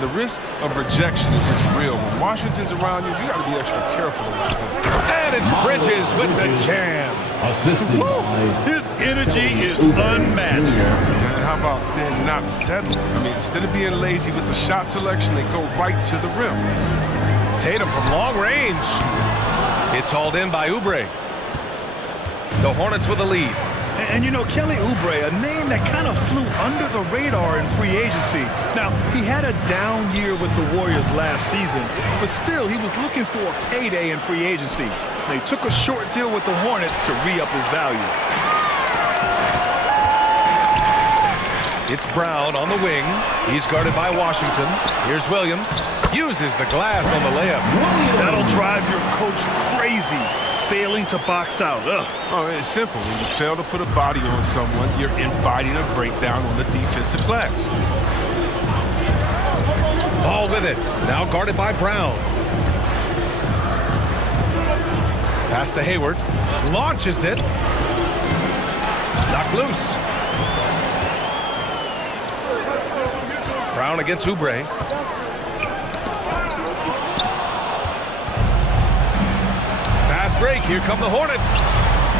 The risk of rejection is real. When Washington's around you, you got to be extra careful around him. And it's Bridges with the jam. His energy is unmatched. And how about then not settling? I mean, instead of being lazy with the shot selection, they go right to the rim. Tatum from long range. It's hauled in by Oubre. The Hornets with the lead. And you know, Kelly Oubre, a name that kind of flew under the radar in free agency. Now, he had a down year with the Warriors last season, but still, he was looking for a payday in free agency. They took a short deal with the Hornets to re-up his value. It's Brown on the wing. He's guarded by Washington. Here's Williams. Uses the glass on the layup. That'll drive your coach crazy. Failing to box out. Ugh. Oh, it's simple. When you fail to put a body on someone, you're inviting a breakdown on the defensive glass. Ball with it. Now guarded by Brown. Pass to Hayward. Launches it. Knocked loose. Brown against Oubre. Break. Here come the Hornets.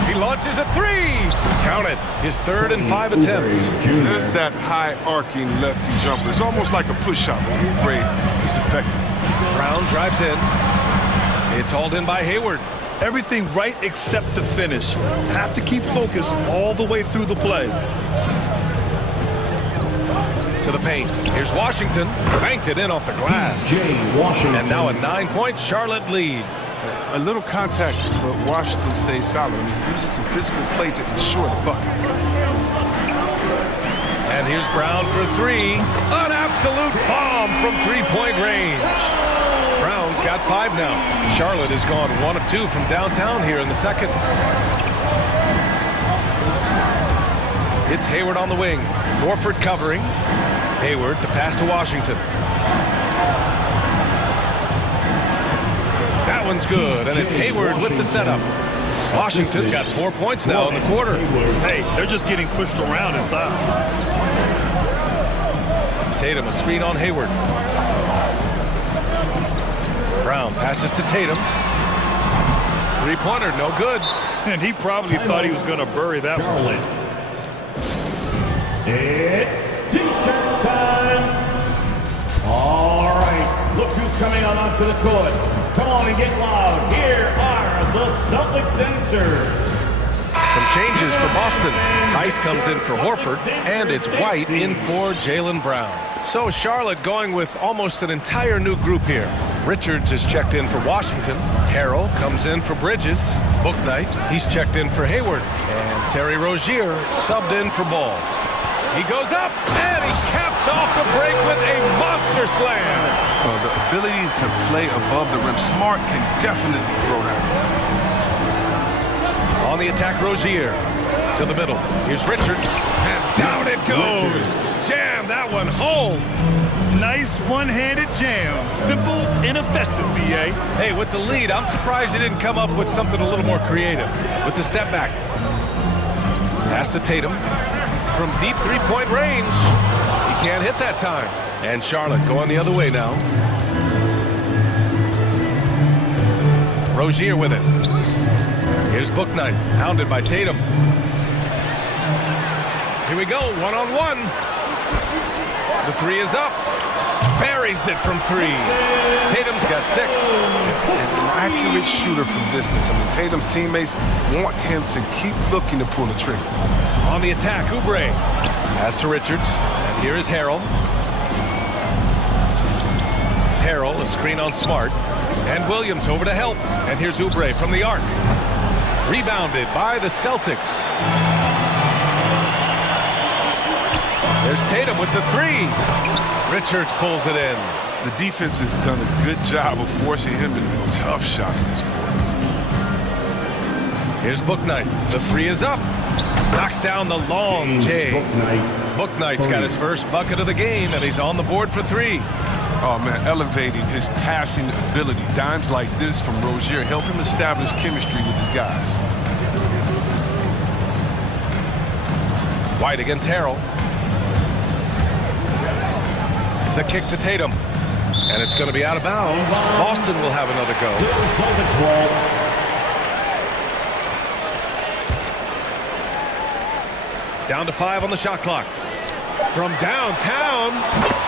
He launches a 3. Count it. His 3rd and 5 attempts. There's that high arcing lefty jumper. It's almost like a push-up. Great. He's effective. Brown drives in. It's hauled in by Hayward. Everything right except the finish. Have to keep focused all the way through the play. To the paint. Here's Washington. Banked it in off the glass. And now a 9-point Charlotte lead. A little contact, but Washington stays solid. I mean, he uses some physical play to ensure the bucket. And here's Brown for 3. An absolute bomb from 3-point range. Brown's got 5 now. Charlotte has gone 1 of 2 from downtown here in the second. It's Hayward on the wing. Horford covering. Hayward to pass to Washington. That one's good, and it's Hayward with the setup. Washington's got 4 points now in the quarter. Hey, they're just getting pushed around inside. Tatum, a screen on Hayward. Brown passes to Tatum. 3-pointer, no good. And he probably thought he was going to bury that one. It's T-shirt time. All right, look who's coming on onto the court. Come on and get loud. Here are the Celtics dancers. Some changes for Boston. Tice comes in for Horford, and it's White in for Jaylen Brown. So Charlotte going with almost an entire new group here. Richards is checked in for Washington. Harrell comes in for Bridges. Bouknight, he's checked in for Hayward. And Terry Rozier subbed in for Ball. He goes up, and he caps off the break with a monster slam. The ability to play above the rim. Smart can definitely throw that. On the the attack, Rozier. To the middle. Here's Richards. And down it goes. Jam that one home. Nice one-handed jam. Simple and effective, B.A. Hey, with the lead, I'm surprised he didn't come up with something a little more creative. With the step back. Pass to Tatum. From deep three-point range. He can't hit that time. And Charlotte going the other way now. Rozier with it. Here's Booknight, hounded by Tatum. Here we go, one-on-one. The three is up. Buries it from three. Tatum's got 6. An accurate shooter from distance. I mean, Tatum's teammates want him to keep looking to pull the trigger. On the attack, Oubre. Pass to Richards. And here is Harrell. Harrell, a screen on Smart. And Williams over to help. And here's Oubre from the arc. Rebounded by the Celtics. There's Tatum with the 3. Richards pulls it in. The defense has done a good job of forcing him into tough shots this quarter. Here's Booknight. The 3 is up. Knocks down the long J. Booknight's got his first bucket of the game, and he's on the board for 3. Oh, man, elevating his passing ability. Dimes like this from Rozier help him establish chemistry with his guys. White against Harrell. The kick to Tatum. And it's going to be out of bounds. Boston will have another go. Down to 5 on the shot clock. From downtown,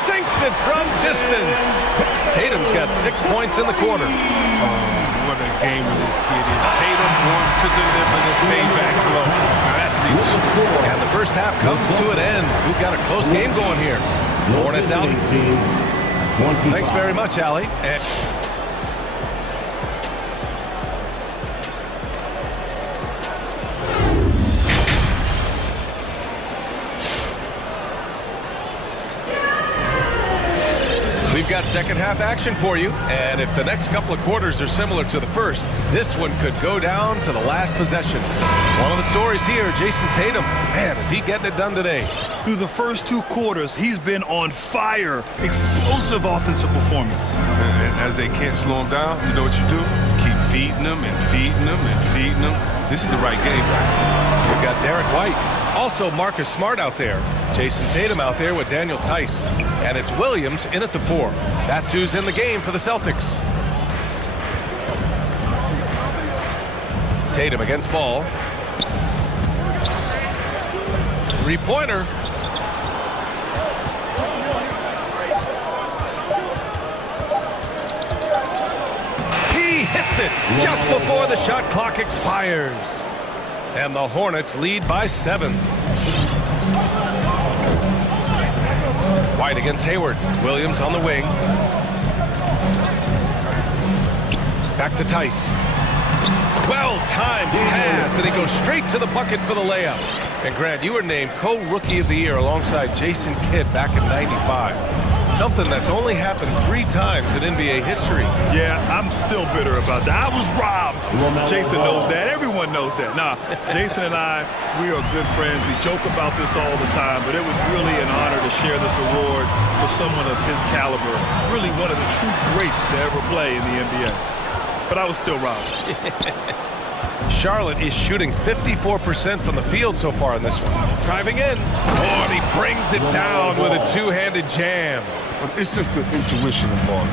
sinks it from distance. Tatum's got 6 points in the quarter. What a game this kid is. Tatum wants to deliver the payback blow. Now that's leadership. And the first half comes to an end. We've got a close game going here. Hornets out. Thanks very much, Allie. And we've got second half action for you, and if the next couple of quarters are similar to the first, this one could go down to the last possession. One of the stories here, Jason Tatum. Man, is he getting it done today? Through the first 2 quarters, he's been on fire. Explosive offensive performance. And as they can't slow him down, you know what you do? Keep feeding them and feeding them and feeding them. This is the right game plan. We've got Derek White. Also Marcus Smart out there. Jason Tatum out there with Daniel Tice. And it's Williams in at the 4. That's who's in the game for the Celtics. Tatum against Ball. 3-pointer. He hits it just before the shot clock expires. And the Hornets lead by 7. White against Hayward. Williams on the wing. Back to Tice. Well-timed pass, and he goes straight to the bucket for the layup. And Grant, you were named co-rookie of the year alongside Jason Kidd back in '95. Something that's only happened 3 times in NBA history. Yeah, I'm still bitter about that. I was robbed. Jason knows that. Everyone knows that. Nah, Jason and I, we are good friends. We joke about this all the time, but it was really an honor to share this award with someone of his caliber. Really one of the true greats to ever play in the NBA. But I was still robbed. Charlotte is shooting 54% from the field so far in this one. Driving in. Oh, and he brings it down with a 2-handed jam. It's just the intuition of ball.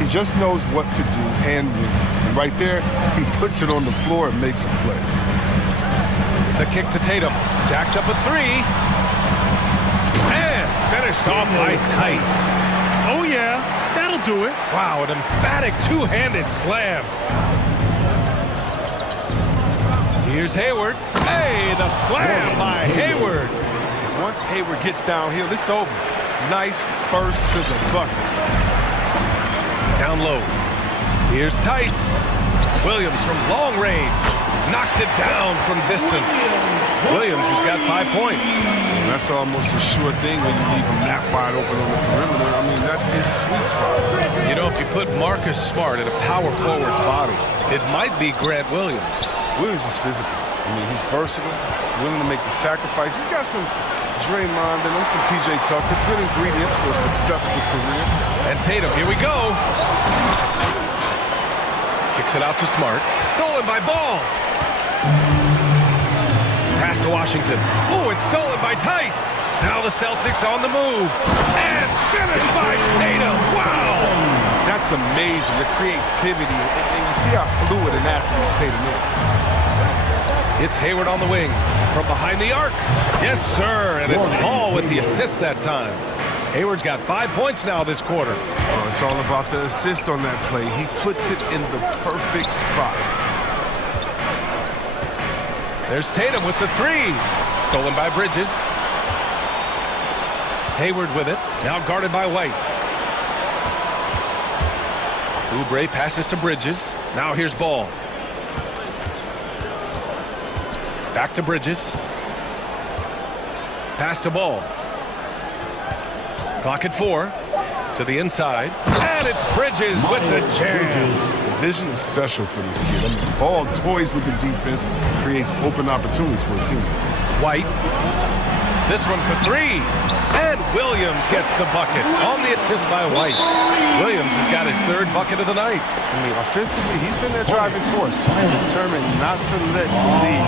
He just knows what to do and when. And right there, he puts it on the floor and makes a play. The kick to Tatum. Jacks up a 3. And finished off by Tice. Oh, yeah. That'll do it. Wow, an emphatic 2-handed slam. Here's Hayward. Hey, the slam by Hayward. Once Hayward gets downhill, it's over. Nice burst to the bucket. Down low. Here's Tice. Williams from long range. Knocks it down from distance. Williams has got 5 points. And that's almost a sure thing when you leave him that wide open on the perimeter. I mean, that's his sweet spot. You know, if you put Marcus Smart in a power forward's body, it might be Grant Williams. Williams is physical. I mean, he's versatile, willing to make the sacrifice. He's got some Draymond and some PJ Tucker, good ingredients for a successful career. And Tatum, here we go. Kicks it out to Smart. Stolen by Ball. Pass to Washington. Oh, it's stolen by Tice. Now the Celtics on the move. And finished by Tatum. Wow. That's amazing, the creativity. And you see how fluid and athlete Tatum is. It's Hayward on the wing. From behind the arc. Yes, sir. And it's Ball with the assist that time. Hayward's got 5 points now this quarter. Oh, it's all about the assist on that play. He puts it in the perfect spot. There's Tatum with the three. Stolen by Bridges. Hayward with it. Now guarded by White. Oubre passes to Bridges. Now here's Ball. Back to Bridges. Pass to Ball. Clock at 4. To the inside. And it's Bridges with the jam. The vision is special for this kid. I mean, Ball toys with the defense, creates open opportunities for his teammates. White. This one for 3. And Williams gets the bucket on the assist by White. Williams has got his 3rd bucket of the night. I mean, offensively, he's been their driving force, determined not to let the lead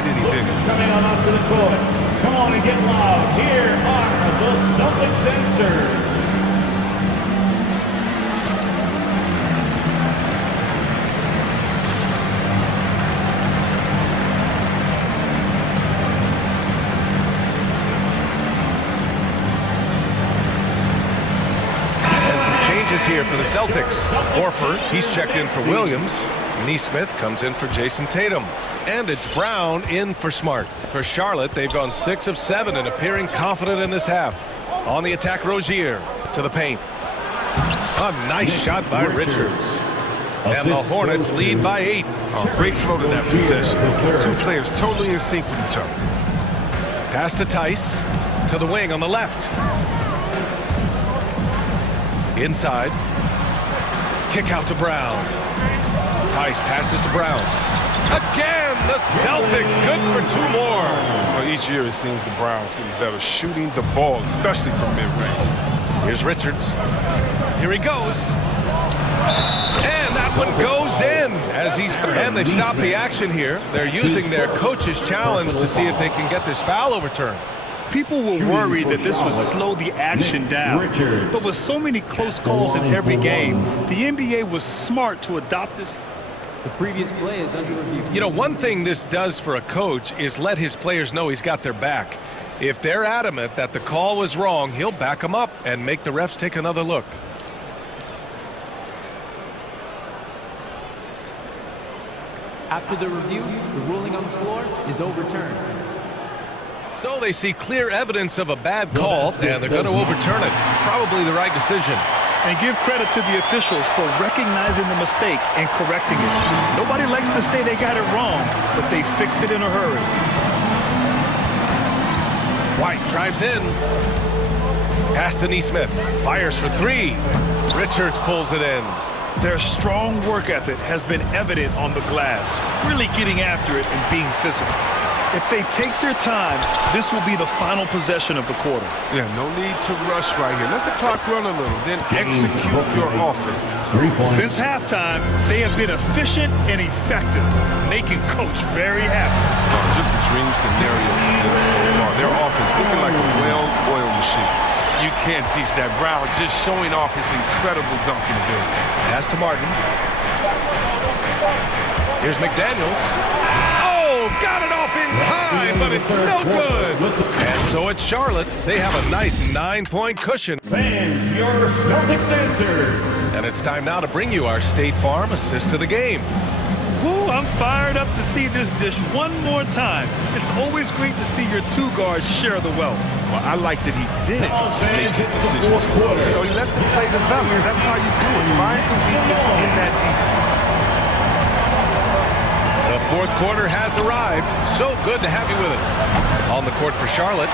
get any bigger. Coming on onto the court. Come on and get loud. Here are the Celtics dancers. Here for the Celtics. Horford, he's checked in for Williams. Neesmith comes in for Jason Tatum. And it's Brown in for Smart. For Charlotte, they've gone 6 of 7 and appearing confident in this half. On the attack, Rozier to the paint. A nice shot by Richards. And the Hornets lead by 8. Oh, great flow to that possession. 2 players totally in sync with each other. Pass to Tice. To the wing on the left. Inside. Kick out to Brown. Tice passes to Brown. Again, the Celtics good for 2 more. Well, each year it seems the Browns getting better shooting the ball, especially from mid-range. Here's Richards. Here he goes. And that one goes in as and they've stopped the action here. They're using their coach's challenge to see if they can get this foul overturned. People were worried that this would slow the action down. But with so many close calls in every game, the NBA was smart to adopt this. The previous play is under review. You know, one thing this does for a coach is let his players know he's got their back. If they're adamant that the call was wrong, he'll back them up and make the refs take another look. After the review, the ruling on the floor is overturned. So they see clear evidence of a bad call, and they're going to overturn it. Probably the right decision. And give credit to the officials for recognizing the mistake and correcting it. Nobody likes to say they got it wrong, but they fixed it in a hurry. White drives in. Pass to Neesmith. Fires for 3. Richards pulls it in. Their strong work ethic has been evident on the glass, really getting after it and being physical. If they take their time, this will be the final possession of the quarter. Yeah, no need to rush right here. Let the clock run a little, then execute your offense. Since halftime, they have been efficient and effective, making Coach very happy. Just a dream scenario for them so far. Their offense looking like a well-oiled machine. You can't teach that. Brown just showing off his incredible dunking ability. Pass to Martin. Here's McDaniels. Got it off in time, but it's no good. And so it's Charlotte. They have a nice 9-point cushion. Fans, your Celtics dancers. And it's time now to bring you our State Farm assist of the game. Woo, I'm fired up to see this dish one more time. It's always great to see your 2 guards share the wealth. Well, I like that he didn't make his decisions. So he let the play develop. That's how you do it. Finds the weakness in that defense. The 4th quarter has arrived. So good to have you with us. On the court for Charlotte,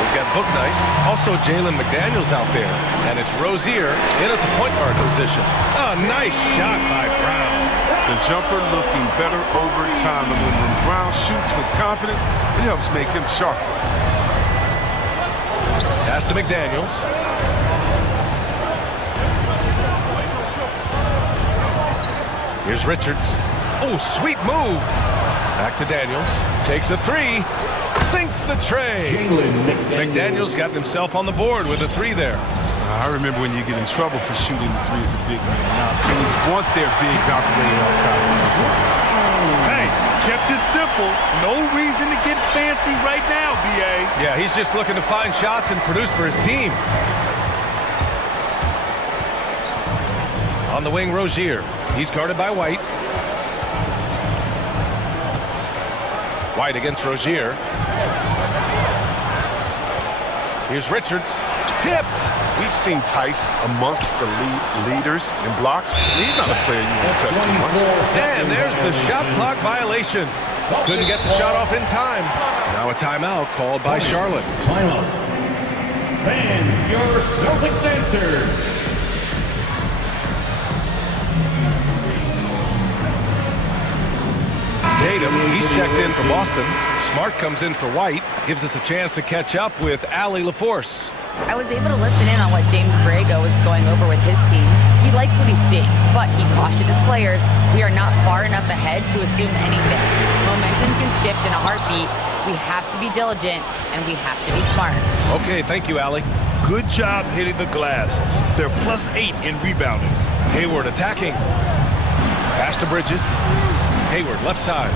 we've got Bouknight, also Jalen McDaniels out there, and it's Rozier in at the point guard position. A nice shot by Brown. The jumper looking better over time. And when Brown shoots with confidence, it helps make him sharper. Pass to McDaniels. Here's Richards. Oh, sweet move. Back to Daniels. Takes a three. Sinks the tray. McDaniels got himself on the board with a three there. I remember when you get in trouble for shooting the three as a big man. Now teams want their bigs operating outside. Hey, kept it simple. No reason to get fancy right now, B.A. Yeah, he's just looking to find shots and produce for his team. On the wing, Rozier. He's guarded by White. White against Rozier. Here's Richards. Tipped. We've seen Tice amongst the leaders in blocks. He's not a player you want to touch too much. And there's the shot clock violation. Couldn't get the shot off in time. Now a timeout called by Charlotte. Timeout. Fans, your Celtics answer. Tatum, he's checked in for Boston. Smart comes in for White. Gives us a chance to catch up with Allie LaForce. I was able to listen in on what James Borrego was going over with his team. He likes what he's seeing, but he cautioned his players, we are not far enough ahead to assume anything. Momentum can shift in a heartbeat. We have to be diligent, and we have to be smart. Okay, thank you, Allie. Good job hitting the glass. They're +8 in rebounding. Hayward attacking. Pass to Bridges. Hayward, left side.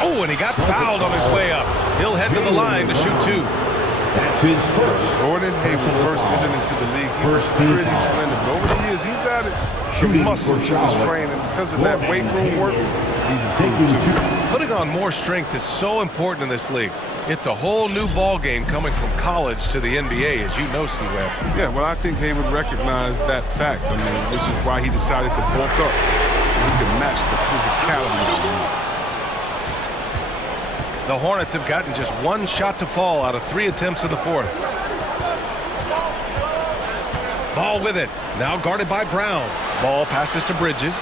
Oh, and he got fouled on his way up. He'll head to the line to shoot two. That's his first. Gordon Hayward first entered into the league. He was pretty slender, but over the years, he's added some muscle to his frame, and because of that weight room work, he's improved too. Putting on more strength is so important in this league. It's a whole new ball game coming from college to the NBA, as you know, C-Web. Yeah, well, I think Hayward recognized that fact, which is why he decided to bulk up so he could match the physicality. The Hornets have gotten just one shot to fall out of 3 attempts in the fourth. Ball with it. Now guarded by Brown. Ball passes to Bridges.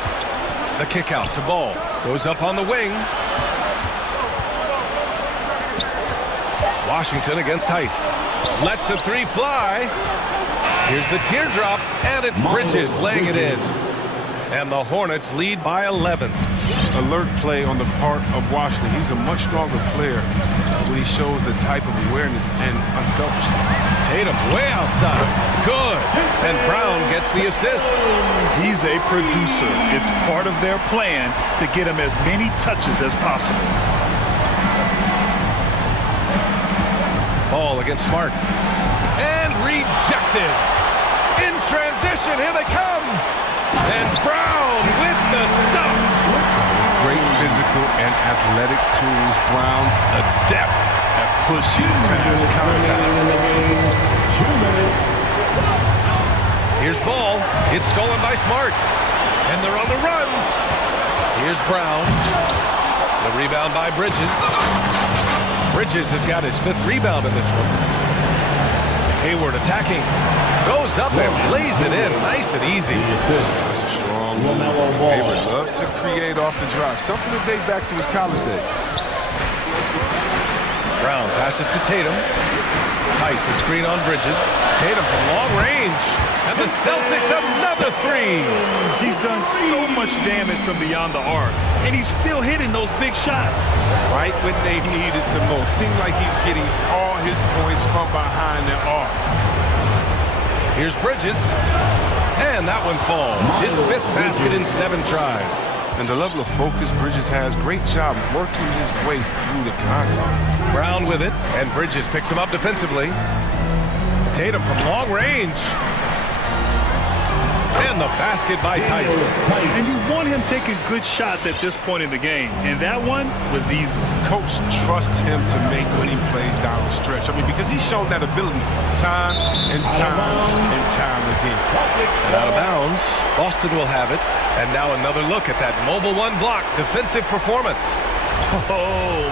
The kick out to Ball. Goes up on the wing. Washington against Tice. Lets the three fly. Here's the teardrop, and it's Bridges laying it in. And the Hornets lead by 11. Alert play on the part of Washington. He's a much stronger player when he shows the type of awareness and unselfishness. Tatum way outside. Good. And Brown gets the assist. He's a producer. It's part of their plan to get him as many touches as possible. Ball against Smart. And rejected. In transition, here they come. And Brown with the stuff. Great physical and athletic tools. Brown's adept at pushing past contact. 2 minutes. Here's Ball. It's stolen by Smart. And they're on the run. Here's Brown. The rebound by Bridges. Bridges has got his 5th rebound in this one. Hayward attacking. Goes up and lays it in. Nice and easy. That's a strong move. Hayward loves to create off the drive. Something that dates back to his college days. Brown passes to Tatum. Tice a screen on Bridges. Tatum from long range. And the Celtics another three. He's done so much damage from beyond the arc. And he's still hitting those big shots. Right when they need it the most. Seems like he's getting all his points from behind the arc. Here's Bridges. And that one falls. His 5th basket in 7 tries. And the level of focus Bridges has, great job working his way through the contact. Brown with it, and Bridges picks him up defensively. Tatum from long range. And the basket by Tice. And you want him taking good shots at this point in the game. And that one was easy. Coach trusts him to make winning plays down the stretch. Because he's shown that ability time and time and time again. And out of bounds, Boston will have it. And now another look at that mobile one block defensive performance. Oh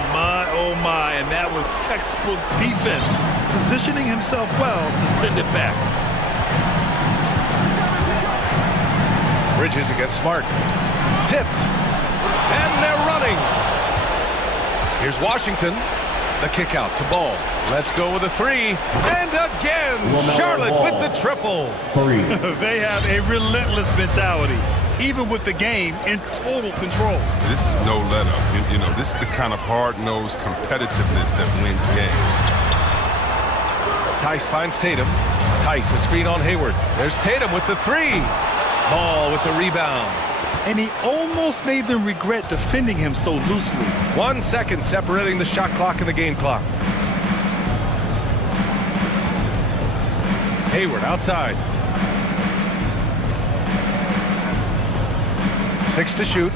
my, and that was textbook defense. Positioning himself well to send it back. Bridges against Smart. Tipped. And they're running. Here's Washington. The kick out to Ball. Let's go with a three. And again, Charlotte with the triple. They have a relentless mentality, even with the game in total control. This is no let-up. You know, this is the kind of hard-nosed competitiveness that wins games. Tice finds Tatum. Tice, a screen on Hayward. There's Tatum with the three. Ball with the rebound. And he almost made them regret defending him so loosely. 1 second separating the shot clock and the game clock. Hayward outside. 6 to shoot.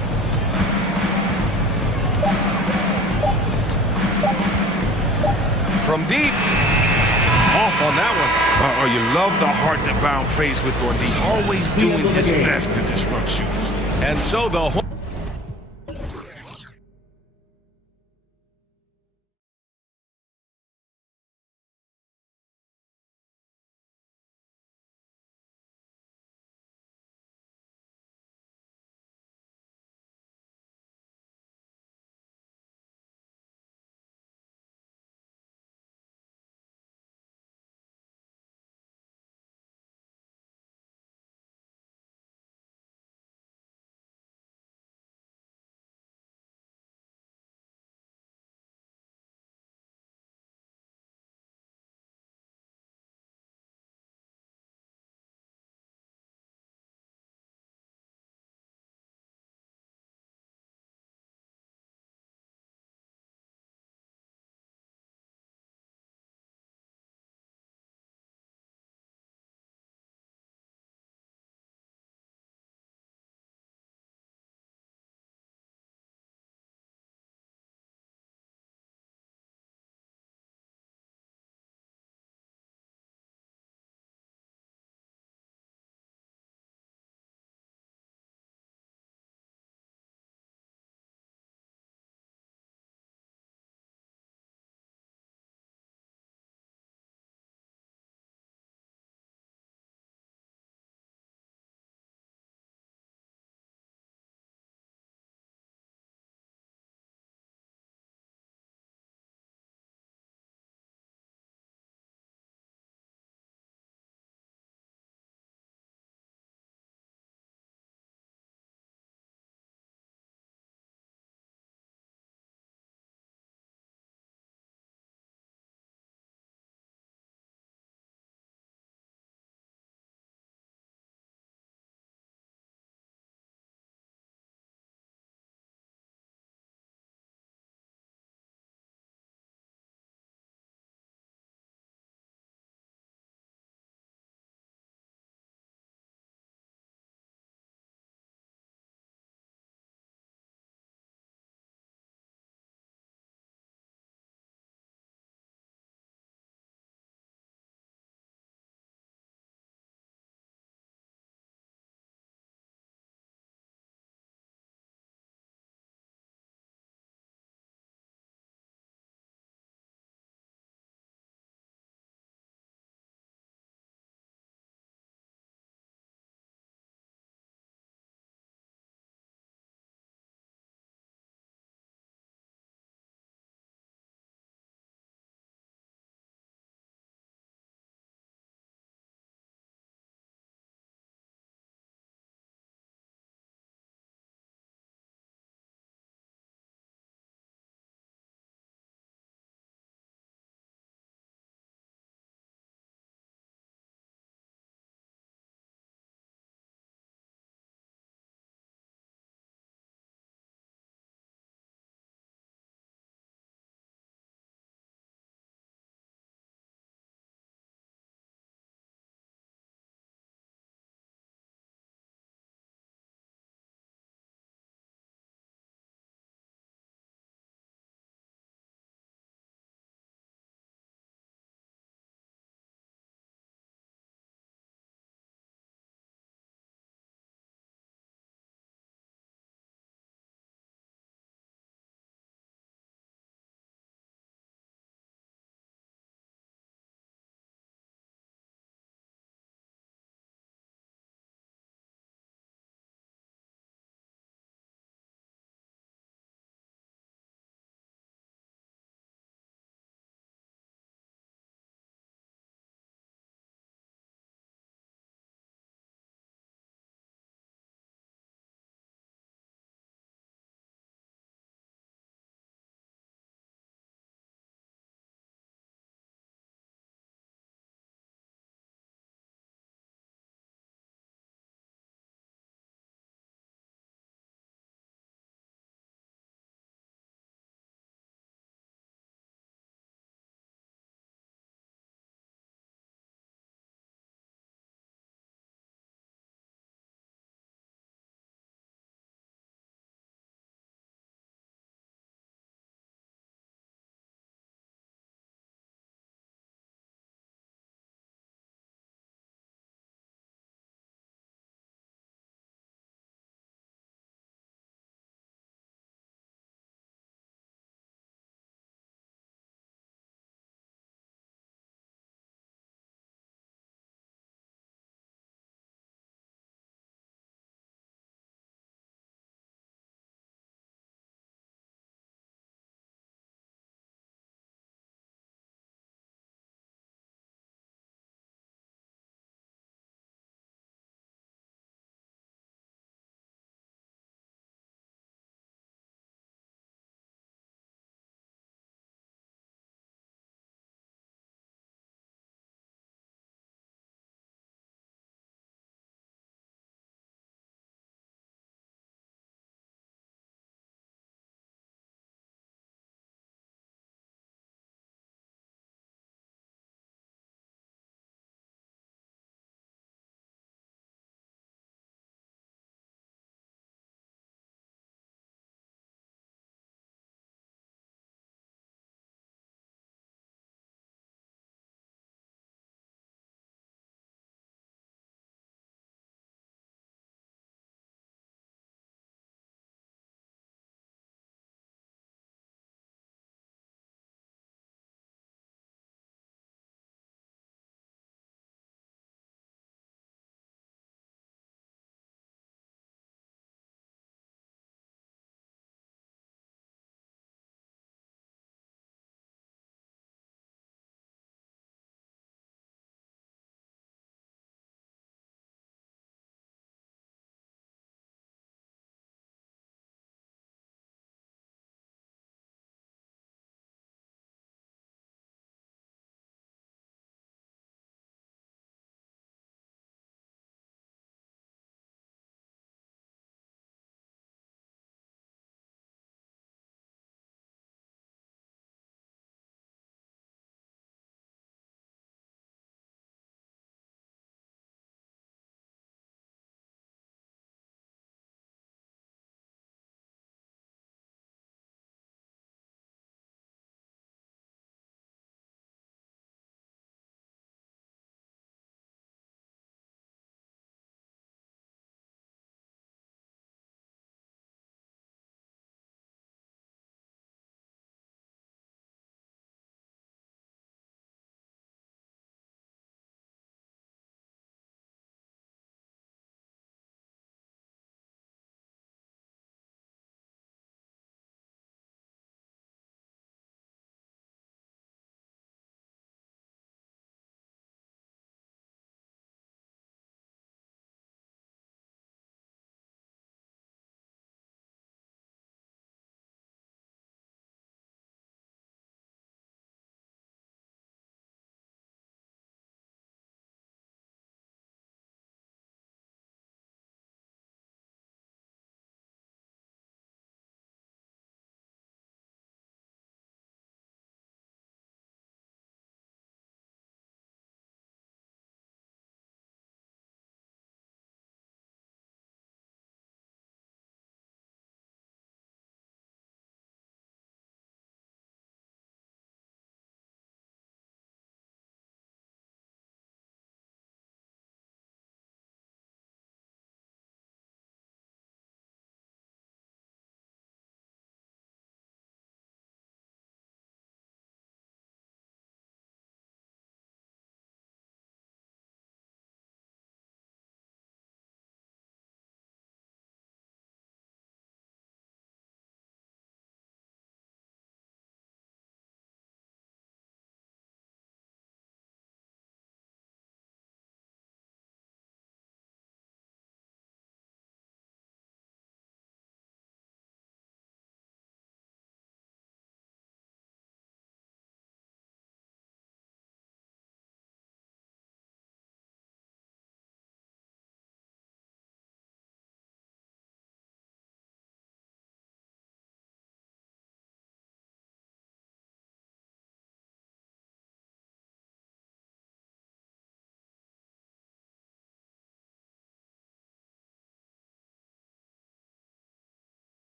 From deep. Off on that one. Oh, you love the heart that Brown plays with on D. Always doing his best to disrupt you. And so the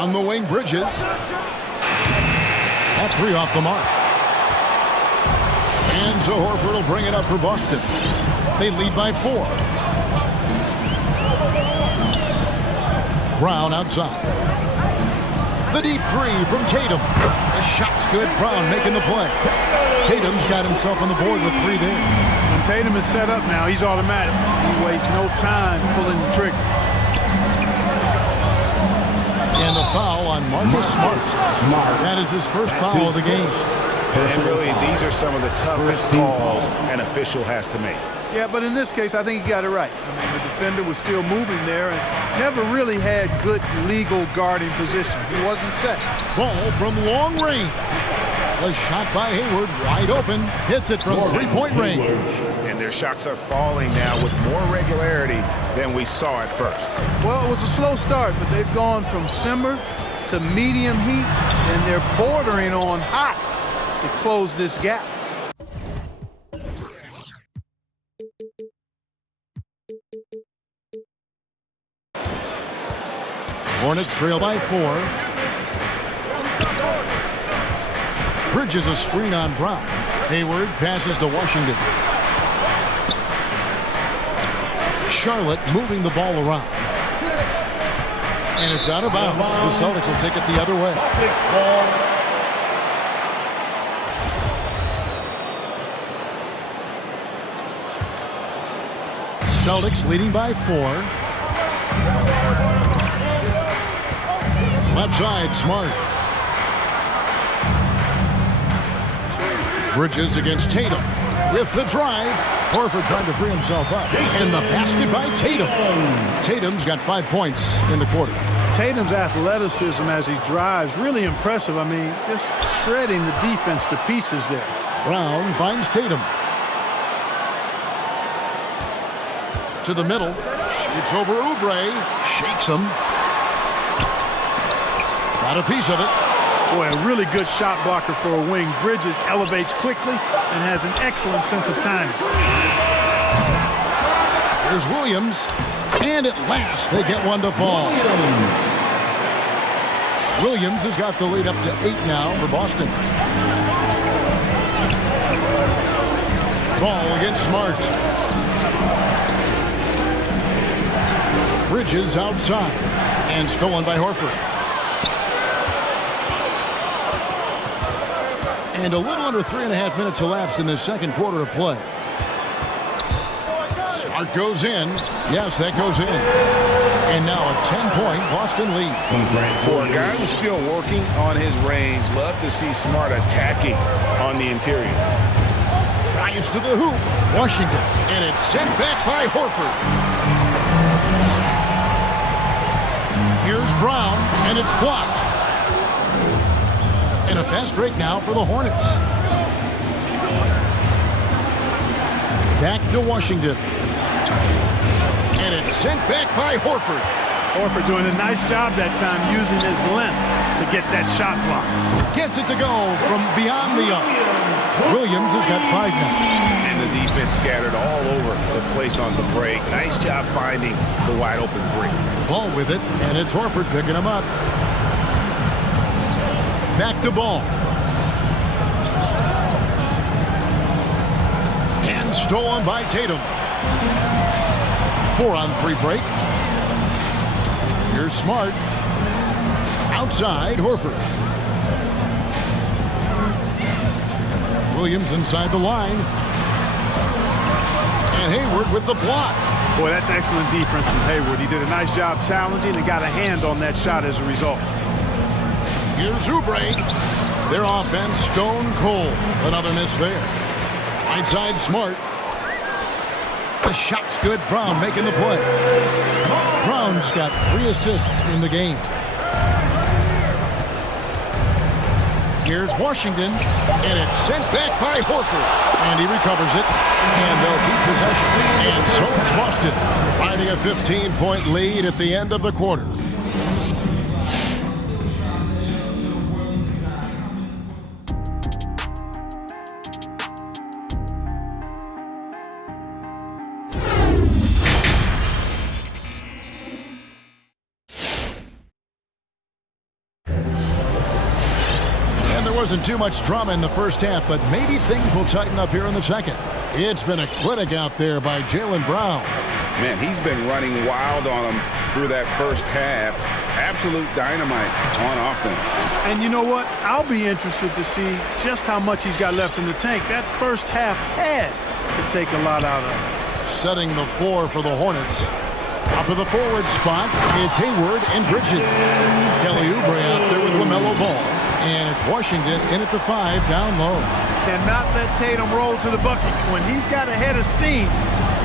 On the wing, Bridges. That three off the mark. And so Horford will bring it up for Boston. They lead by 4. Brown outside. The deep three from Tatum. The shot's good. Brown making the play. Tatum's got himself on the board with 3 there. When Tatum is set up now, he's automatic. He wastes no time pulling the trigger. And the foul on Marcus Smart. That is his first foul of the game. And really, these are some of the toughest calls an official has to make. Yeah, but in this case, I think he got it right. I mean, the defender was still moving there and never really had good legal guarding position. He wasn't set. Ball from long range. The shot by Hayward, wide open, hits it from three-point range. And their shots are falling now with more regularity than we saw at first. Well, it was a slow start, but they've gone from simmer to medium heat, and they're bordering on hot to close this gap. Hornets trail by 4. Bridges a screen on Brown. Hayward passes to Washington. Charlotte moving the ball around. And it's out of bounds. The Celtics will take it the other way. Celtics leading by 4. Left side, Smart. Bridges against Tatum with the drive. Horford trying to free himself up. And the basket by Tatum. Tatum's got 5 points in the quarter. Tatum's athleticism as he drives, really impressive. I mean, just shredding the defense to pieces there. Brown finds Tatum. To the middle. Shoots over Oubre. Shakes him. Got a piece of it. Boy, a really good shot blocker for a wing. Bridges elevates quickly and has an excellent sense of timing. Here's Williams. And at last, they get one to fall. Williams has got the lead up to 8 now for Boston. Ball against Smart. Bridges outside. And stolen by Horford. And a little under 3.5 minutes elapsed in the second quarter of play. Smart goes in. Yes, that goes in. And now a 10-point Boston lead. For a guy who's still working on his range, love to see Smart attacking on the interior. Drives to the hoop. Washington. And it's sent back by Horford. Here's Brown, and it's blocked. And a fast break now for the Hornets. Back to Washington. And it's sent back by Horford. Horford doing a nice job that time using his length to get that shot block. Gets it to go from beyond the arc. Williams has got 5 now. And the defense scattered all over the place on the break. Nice job finding the wide open 3. Ball with it, and it's Horford picking him up. Back to Ball. And stolen by Tatum. 4-on-3 break. Here's Smart. Outside, Horford. Williams inside the line. And Hayward with the block. Boy, that's excellent defense from Hayward. He did a nice job challenging and got a hand on that shot as a result. Here's Oubre. Their offense stone cold. Another miss there. Right side, Smart. The shot's good. Brown making the play. Brown's got 3 assists in the game. Here's Washington, and it's sent back by Horford. And he recovers it, and they'll keep possession. And so it's Boston, riding a 15-point lead at the end of the quarter. Wasn't too much drama in the first half, but maybe things will tighten up here in the second. It's been a clinic out there by Jaylen Brown. Man, he's been running wild on him through that first half. Absolute dynamite on offense. And you know what? I'll be interested to see just how much he's got left in the tank. That first half had to take a lot out of him. Setting the floor for the Hornets. Up to the forward spots, it's Hayward and Bridges. Kelly Oubre out there with LaMelo Ball. And it's Washington in at the 5 down low. Cannot let Tatum roll to the bucket. When he's got a head of steam,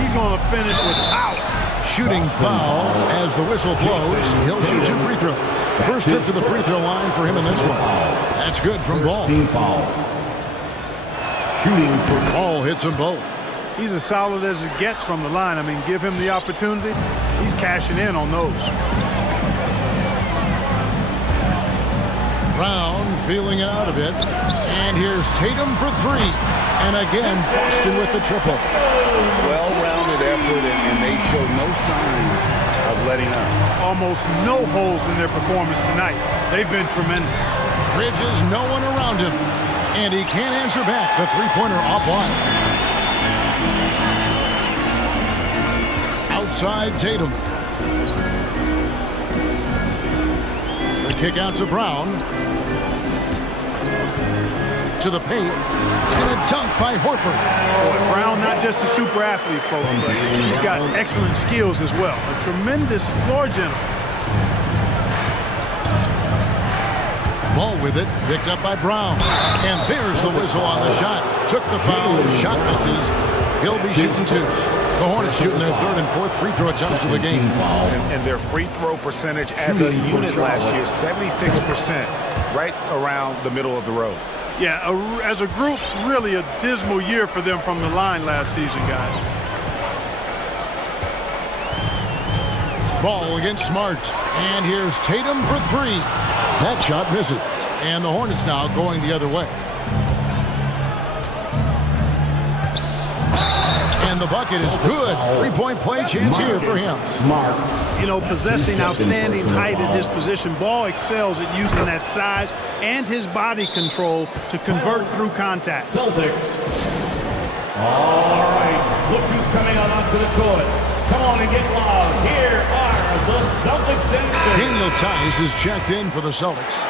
he's going to finish with power. Shooting foul as the whistle blows. He'll shoot 2 free throws. First trip to the free throw line for him in this one. That's good from Ball. Shooting for Ball hits them both. He's as solid as it gets from the line. I mean, give him the opportunity. He's cashing in on those. Brown feeling it out a bit. And here's Tatum for 3. And again, Boston with the triple. Well-rounded effort, and they show no signs of letting up. Almost no holes in their performance tonight. They've been tremendous. Bridges, no one around him. And he can't answer back. The three-pointer offline. Outside Tatum. The kick out to Brown. To the paint. And a dunk by Horford. Boy, Brown, not just a super athlete, folks, but he's got excellent skills as well. A tremendous floor general. Ball with it, picked up by Brown. And there's the whistle on the shot. Took the foul, shot misses. He'll be shooting 2. The Hornets shooting their 3rd and 4th free throw attempts of the game. And their free throw percentage as a unit last year, 76%, right around the middle of the road. Yeah, as a group, really a dismal year for them from the line last season, guys. Ball against Smart. And here's Tatum for 3. That shot misses. And the Hornets now going the other way. And the bucket is good. 3-point play chance here for him. You know, possessing outstanding height at his position, Ball excels at using that size and his body control to convert through contact. Celtics. All right, look who's coming on onto the court. Come on and get loud. Here are the Celtics dancers. Daniel Tice is checked in for the Celtics.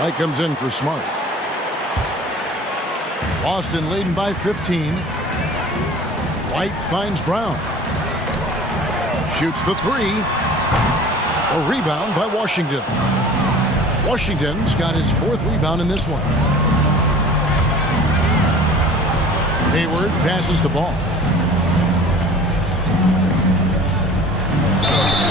White comes in for Smart. Boston leading by 15. White finds Brown. Shoots the 3. A rebound by Washington. Washington's got his 4th rebound in this one. Hayward passes the ball.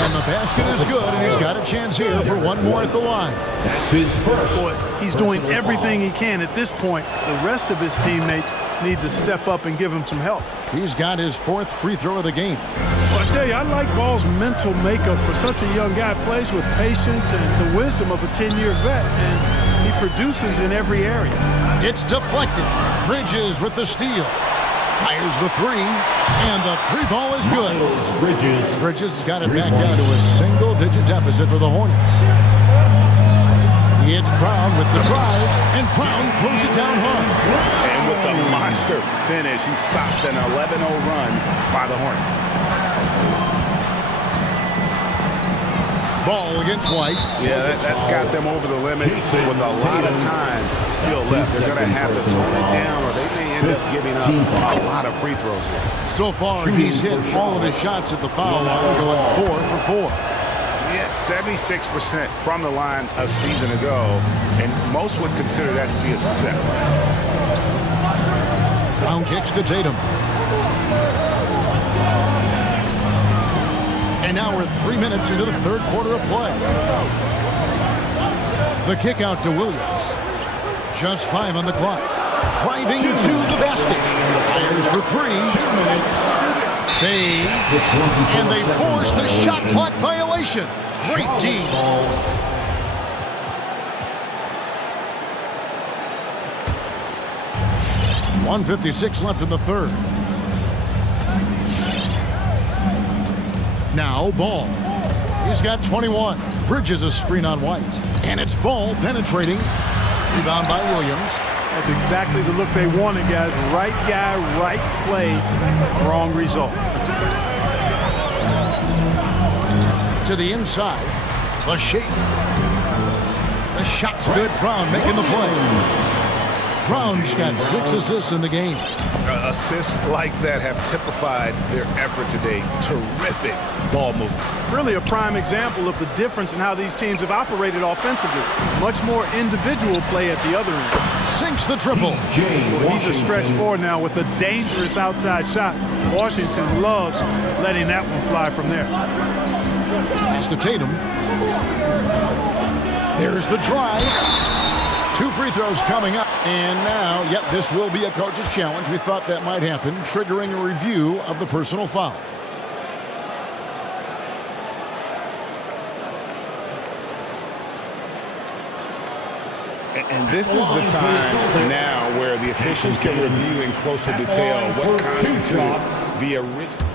And the basket is good, and he's got a chance here for one more at the line. That's his first. Boy, he's doing everything he can at this point. The rest of his teammates need to step up and give him some help. He's got his 4th free throw of the game. Well, I tell you, I like Ball's mental makeup for such a young guy. Plays with patience and the wisdom of a 10-year vet, and he produces in every area. It's deflected. Bridges with the steal. Fires the 3, and the 3-ball is good. Bridges has got it back down to a single-digit deficit for the Hornets. It's Brown with the drive, and Brown throws it down hard. And with the monster finish, he stops an 11-0 run by the Hornets. Ball against White. Yeah, that's got them over the limit with a lot of time still left. They're going to have to tone it down, or they may end up giving up a lot of free throws here. So far, he's hit all of his shots at the foul line, going 4 for 4. Yeah, 76% from the line a season ago, and most would consider that to be a success. Brown kicks to Tatum. And now we're 3 minutes into the 3rd quarter of play. The kick out to Williams. Just 5 on the clock. Driving to the basket. Fires for 3. Fades. And they force the shot clock violation. Great team. 1:56 left in the 3rd. Now Ball. He's got 21. Bridges a screen on White. And it's Ball penetrating. Rebound by Williams. That's exactly the look they wanted, guys. Right guy, right play, wrong result. To the inside, the shake. The shot's good. Brown making the play. Brown's got 6 assists in the game. Assists like that have typified their effort today. Terrific ball movement. Really a prime example of the difference in how these teams have operated offensively. Much more individual play at the other end. Sinks the triple. Well, he's a stretch forward now with a dangerous outside shot. Washington loves letting that one fly from there. Pass to Tatum. There's the drive. 2 free throws coming up. And now, yep, this will be a coach's challenge. We thought that might happen, triggering a review of the personal foul. And this is the time now where the officials can review in closer detail what constituted the original.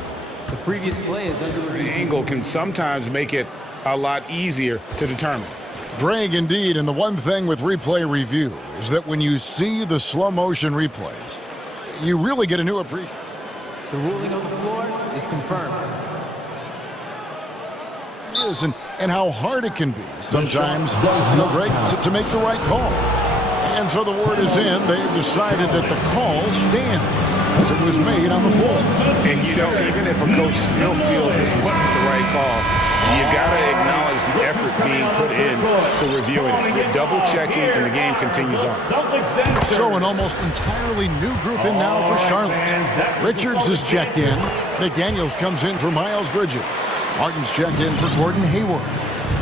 The previous play is under review. The angle can sometimes make it a lot easier to determine. Greg, indeed, and the one thing with replay review is that when you see the slow motion replays, you really get a new appreciation. The ruling on the floor is confirmed. And how hard it can be sometimes, Greg, to make the right call. And so the word is in. They've decided that the call stands as it was made on the floor. And, even if a coach still feels this wasn't the right call, you got to acknowledge the effort being put in to reviewing it. You're double-checking, and the game continues on. So an almost entirely new group in now for Charlotte. Richards is checked in. McDaniels comes in for Miles Bridges. Martin's checked in for Gordon Hayward.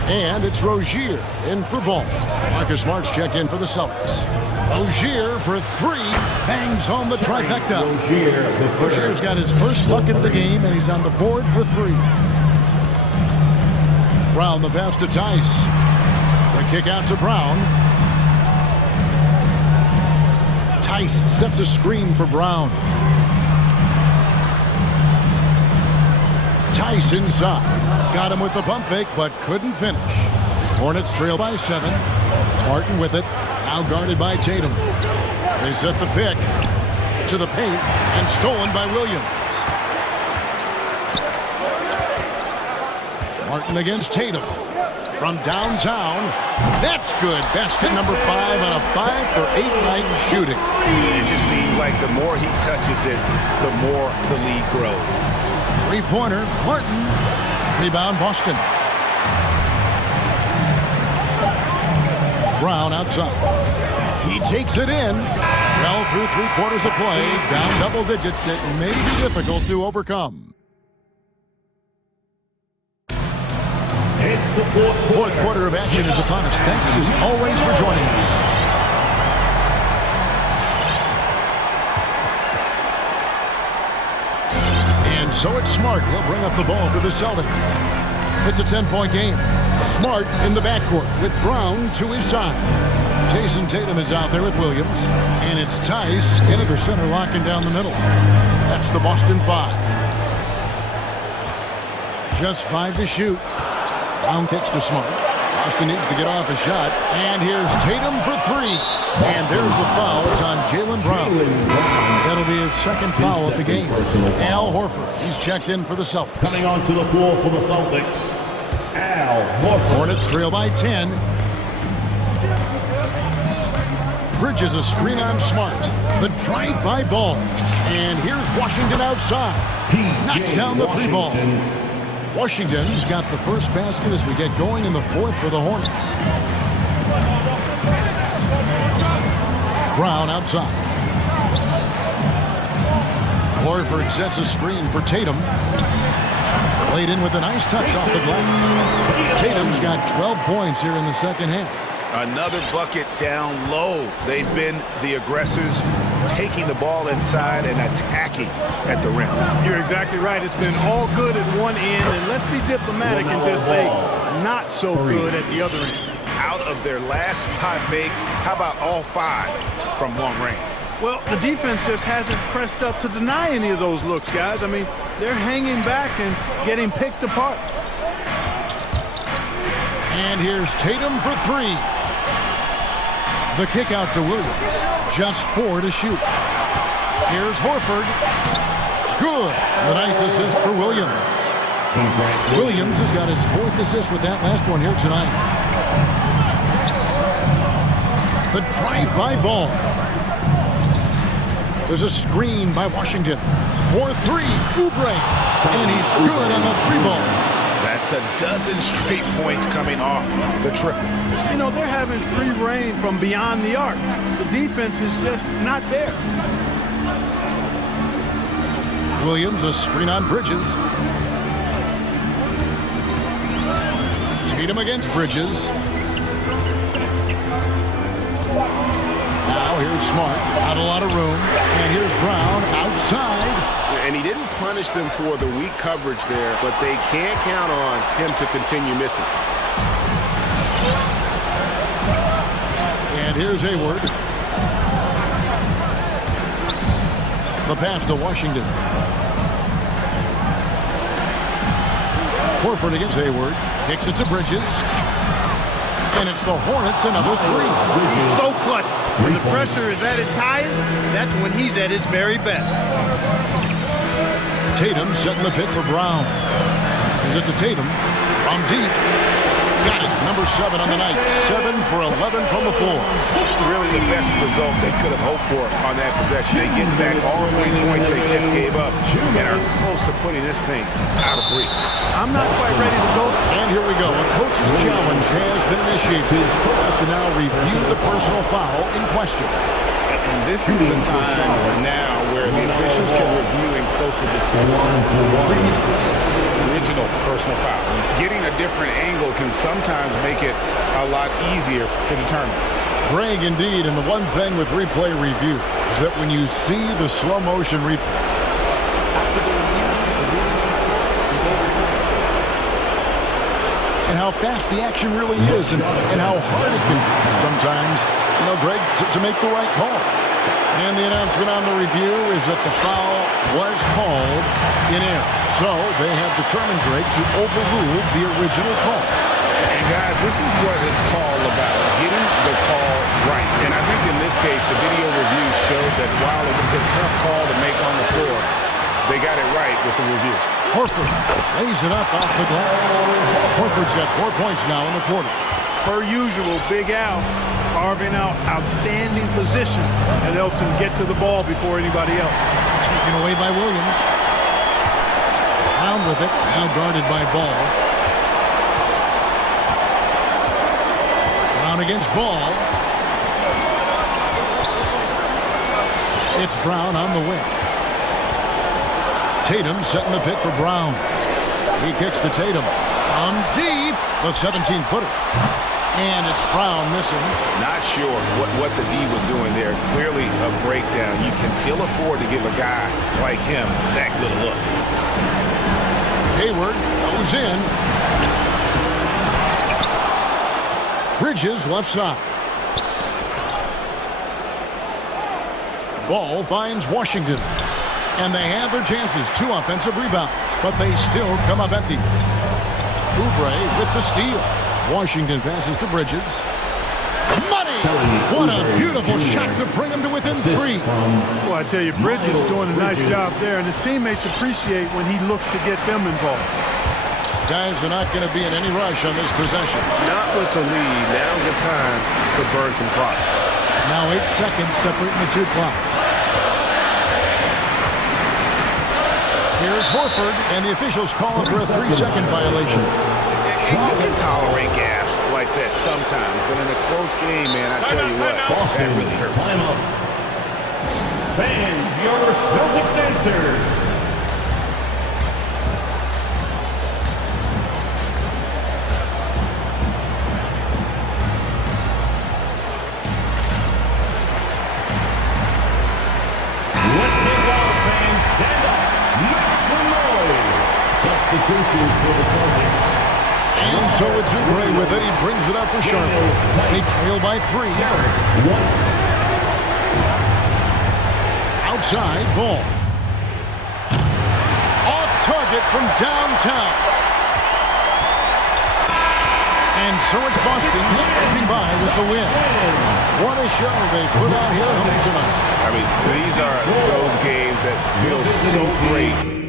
And it's Rozier in for Ball. Marcus Smart's checked in for the Celtics. Rozier for 3. Bangs home the trifecta. Rozier's got his first bucket of the game, and he's on the board for 3. Brown the pass to Tice. The kick out to Brown. Tice sets a screen for Brown. Tice inside. Got him with the pump fake, but couldn't finish. Hornets trail by 7. Martin with it. Now guarded by Tatum. They set the pick to the paint and stolen by Williams. Martin against Tatum. From downtown. That's good. Basket number 5 out of 5 for 8-night shooting. It just seems like the more he touches it, the more the lead grows. 3-pointer, Martin. Rebound, Boston. Brown outside. He takes it in. Well, through 3/4 of play, down double digits, it may be difficult to overcome. It's the fourth quarter of action is upon us. Thanks as always for joining us. And so it's Smart. He'll bring up the ball for the Celtics. It's a 10-point game. Smart in the backcourt with Brown to his side. Jason Tatum is out there with Williams. And it's Tice into the center, locking down the middle. That's the Boston 5. Just 5 to shoot. Brown kicks to Smart. Boston needs to get off a shot. And here's Tatum for 3. And there's the foul. It's on Jaylen Brown. That'll be his second foul of the game. Al Horford, he's checked in for the Celtics. Coming onto the floor for the Celtics, Al Horford. Hornets trail by 10. Bridges a screen on Smart. The drive-by Ball. And here's Washington outside. Knocks down the 3 ball. Washington's got the first basket as we get going in the 4th for the Hornets. Brown outside. Horford sets a screen for Tatum. Played in with a nice touch off the glass. Tatum's got 12 points here in the second half. Another bucket down low. They've been the aggressors, taking the ball inside and attacking at the rim. You're exactly right. It's been all good at one end, and let's be diplomatic and just say not so good at the other end. Out of their last 5 makes, how about all 5 from long range? Well, the defense just hasn't pressed up to deny any of those looks, guys. I mean, they're hanging back and getting picked apart. And here's Tatum for 3. The kick out to Williams. Just 4 to shoot. Here's Horford. Good. The nice assist for Williams. Williams has got his 4th assist with that last one here tonight. The drive-by ball. There's a screen by Washington. 4-3, Oubre. And he's good on the 3-ball. That's a dozen straight points coming off the triple. You know, they're having free reign from beyond the arc. The defense is just not there. Williams, a screen on Bridges. Tatum against Bridges. Now here's Smart, not a lot of room. And here's Brown outside. And he didn't punish them for the weak coverage there, but they can't count on him to continue missing. And here's Hayward. The pass to Washington. Horford against Hayward. Kicks it to Bridges. And it's the Hornets, another 3. He's so clutch. When the pressure is at its highest, that's when he's at his very best. Tatum setting the pick for Brown. Passes it to Tatum. From deep. Got it. Number 7 on the night. 7 for 11 from the floor. Really the best result they could have hoped for on that possession. They get back all 3 points they just gave up and are close to putting this thing out of reach. I'm not quite ready to go. And here we go. A coach's challenge has been initiated. Has to now review the personal foul in question. And this is the time now where the officials can review in closer detail original personal foul. Getting a different angle can sometimes make it a lot easier to determine. Greg, indeed, and the one thing with replay review is that when you see the slow motion replay, and how fast the action really is, and how hard it can be sometimes, you know, Greg, to make the right call. And the announcement on the review is that the foul was called in error. So they have determined, Greg, to overrule the original call. And guys, this is what it's called about, getting the call right. And I think in this case, the video review showed that while it was a tough call to make on the floor, they got it right with the review. Horford lays it up off the glass. Horford's got 4 points now in the quarter. Per usual, Big Al carving out outstanding position and helps him get to the ball before anybody else. Taken away by Williams. Brown with it, now guarded by Ball. Brown against Ball. It's Brown on the wing. Tatum setting the pick for Brown. He kicks to Tatum. On deep, the 17-footer. And it's Brown missing. Not sure what the D was doing there. Clearly a breakdown. You can ill afford to give a guy like him that good a look. Hayward goes in. Bridges left side. Ball finds Washington. And they have their chances. 2 offensive rebounds. But they still come up empty. Oubre with the steal. Washington passes to Bridges. Money! What a beautiful shot to bring him to within 3. Well, I tell you, Bridges is doing a nice job there, and his teammates appreciate when he looks to get them involved. Guys are not going to be in any rush on this possession. Not with the lead. Now's the time to burn some clock. Now 8 seconds separating the 2 clocks. Here's Horford, and the officials calling for a 3-second violation. You can tolerate gaffes like that sometimes, but in a close game, man, I tell you what, that really hurts. Fans, your Celtics dancers. Let's make our fans stand up. Make some noise. Substitutions for the Celtics. And so it's Oubre with it. He brings it up for Charlotte. They trail by 3. Outside, Ball. Off target from downtown. And so it's Boston scraping by with the win. What a show they put on here at home tonight. I mean, these are those games that feel so great